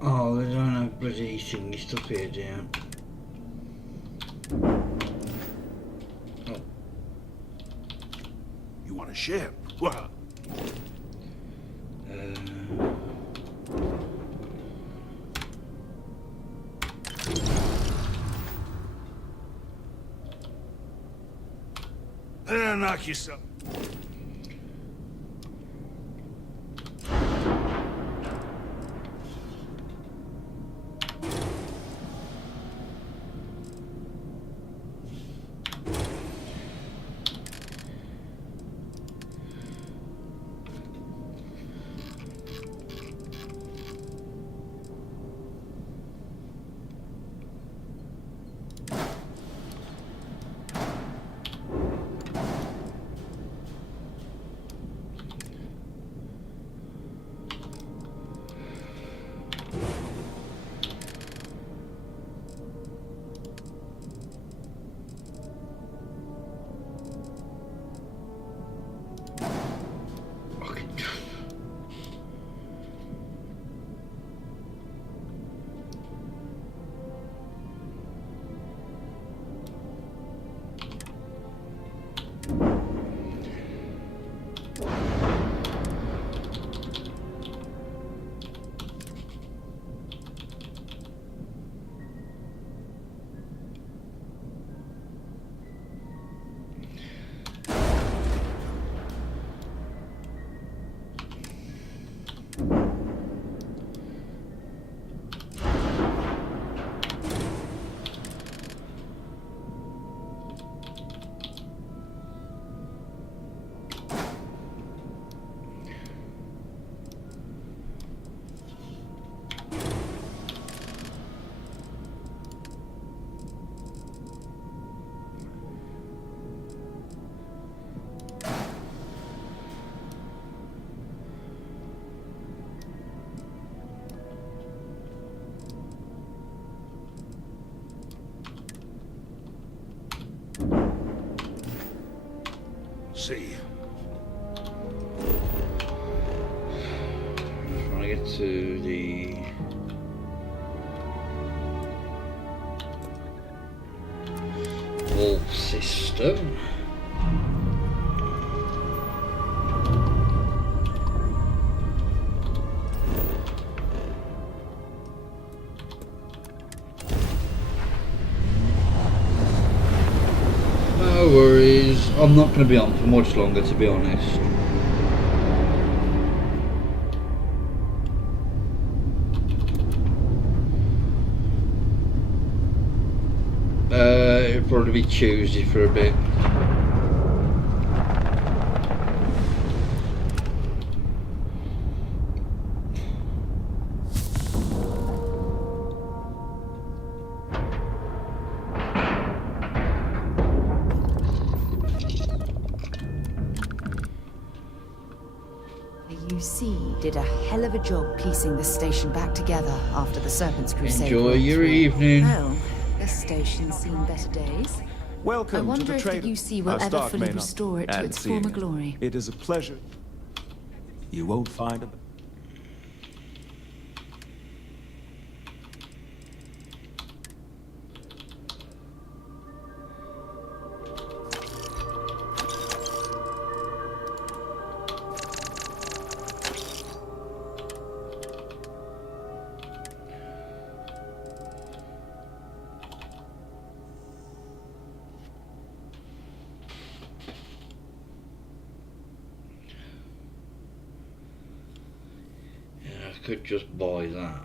Oh, they don't have bloody thingy stuff here, dear. Oh. You want a ship? What? Knock yourself. see. Just want to get to the vault system. No worries, I'm not going to be on for much longer, to be honest. It'll probably be Tuesday for a bit. The UC did a hell of a job piecing the station back together after the Serpent's Crusade. Enjoy your evening. Well, this station's seen better days. Welcome I wonder to the if trade. the UC will Our ever stock fully may not restore it to add its seeing former it. glory. It is a pleasure. You won't find a... I could just buy that.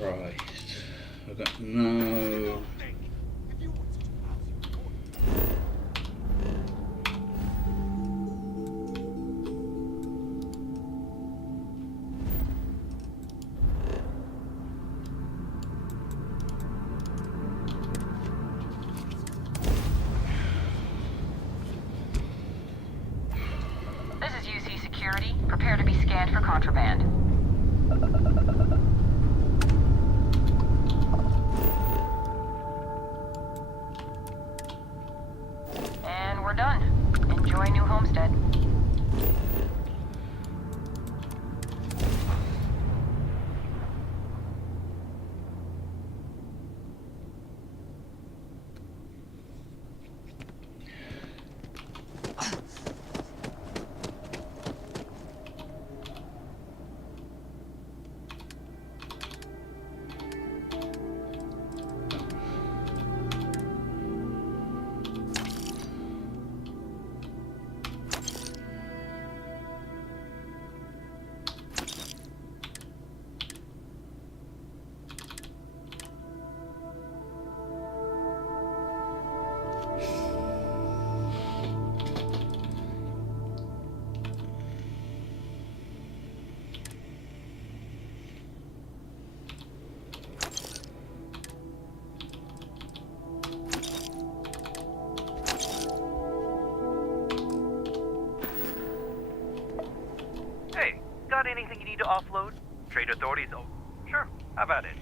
Right, I've got no... This is UC Security. Prepare to be scanned for contraband. And we're done. Enjoy New Homestead. anything you need to offload? Trade authorities? Oh, sure. How about it?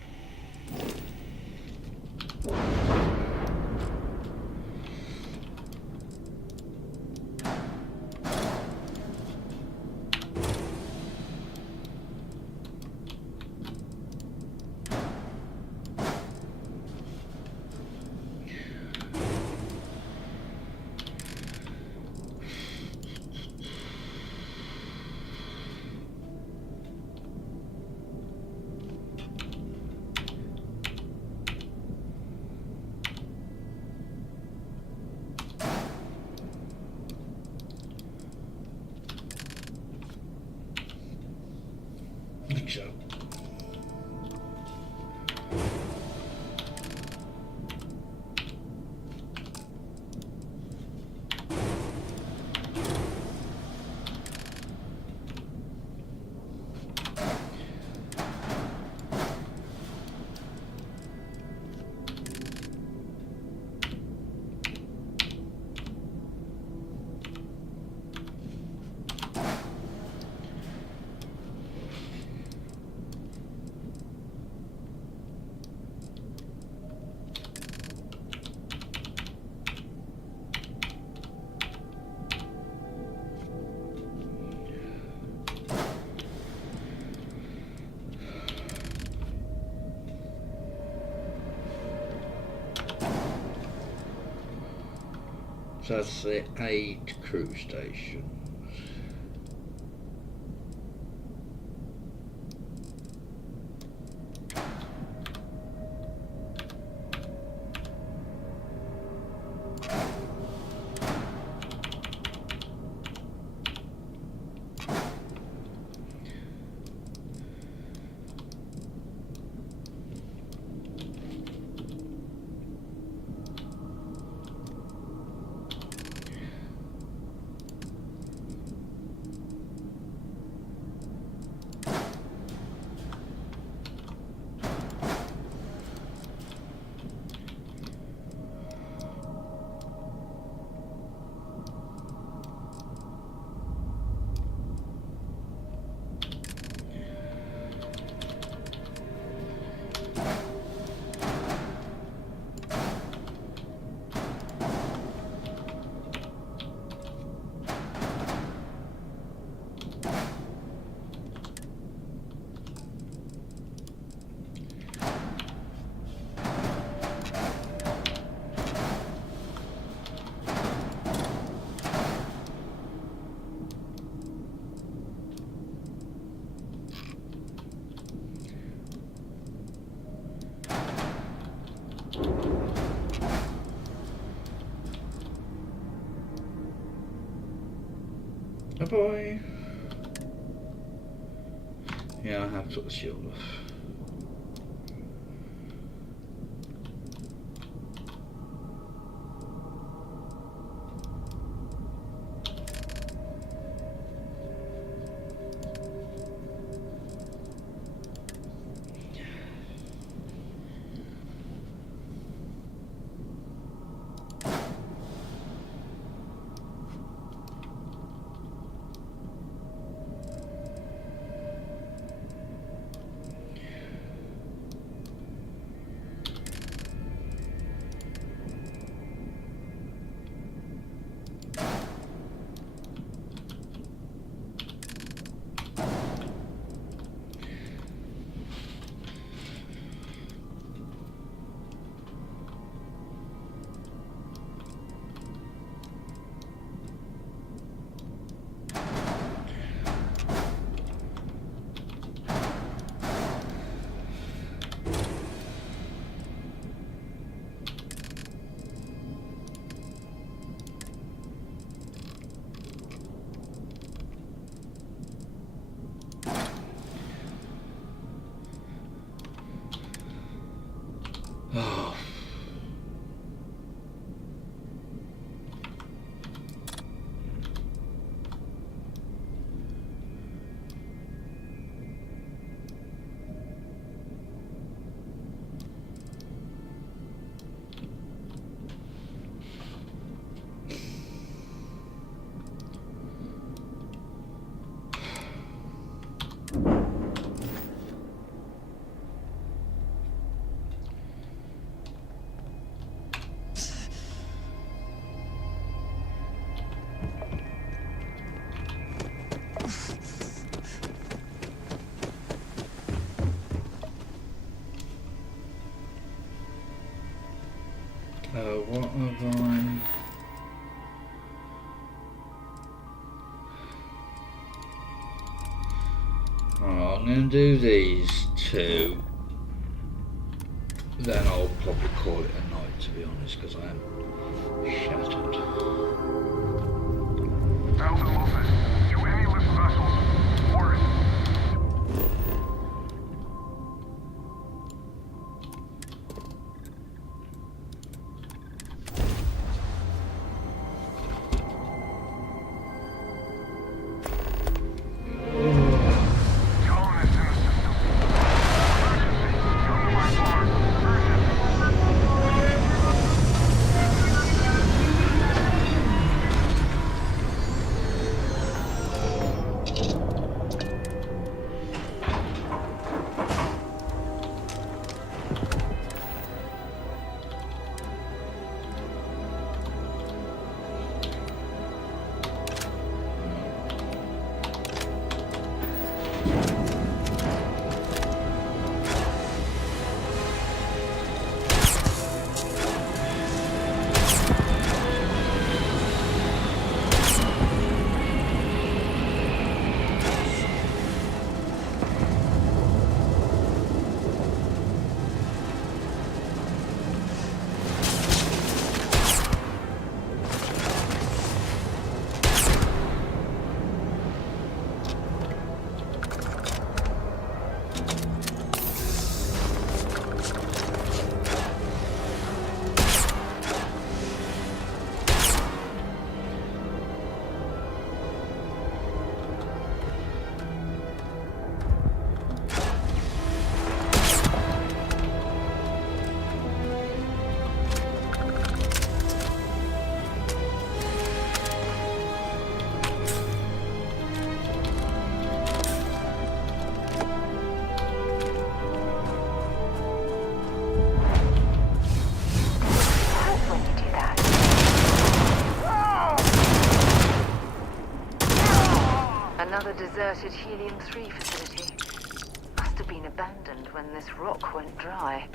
So. So that's the 8 crew stations. Oh boy. Yeah, I have to put the shield off. What have I... Alright, I'm going to do these two. Then I'll probably call it a night, to be honest, because I am shattered. Alpha Wolfman, do any lift vessels. Warning. Another deserted Helium-3 facility. Must have been abandoned when this rock went dry.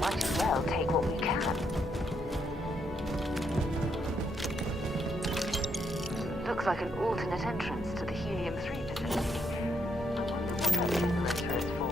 Might as well take what we can. Looks like an alternate entrance to the Helium-3 facility. I wonder what that generator is for.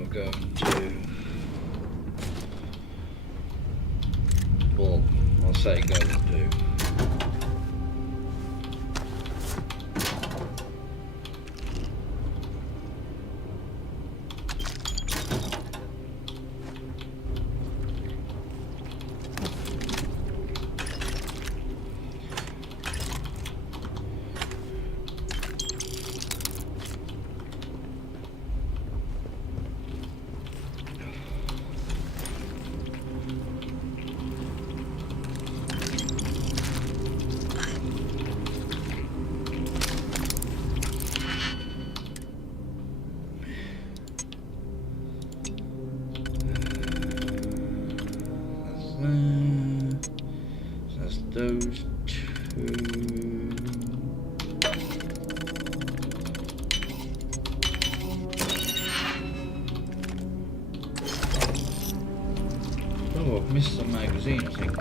I'll go and do. Well, I'll say go and do. Those two. Oh, I've missed the magazine, I think.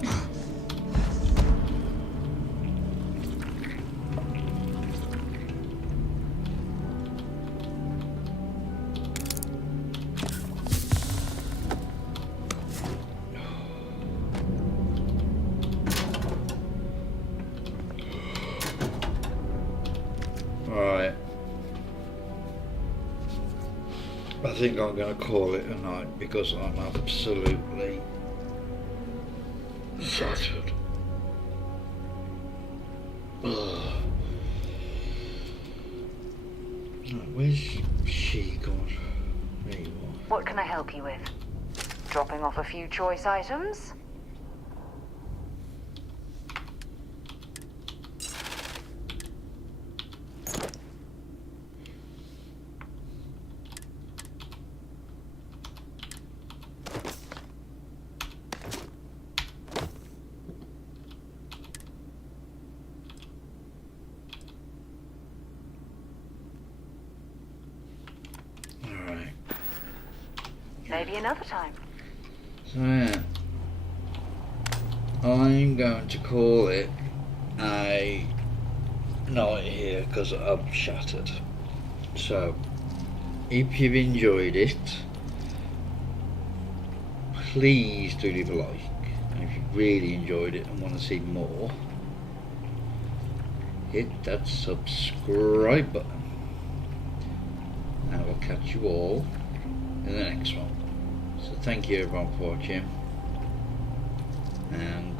Right. I think I'm going to call it a night because I'm absolutely shattered. Ugh. Right, where's she gone? There you are. What can I help you with? Dropping off a few choice items? Maybe another time. So yeah, I'm going to call it a night here because I'm shattered. So if you've enjoyed it, please do leave a like, and if you really enjoyed it and want to see more, hit that subscribe button, and I will catch you all in the next one. So thank you everyone for watching, and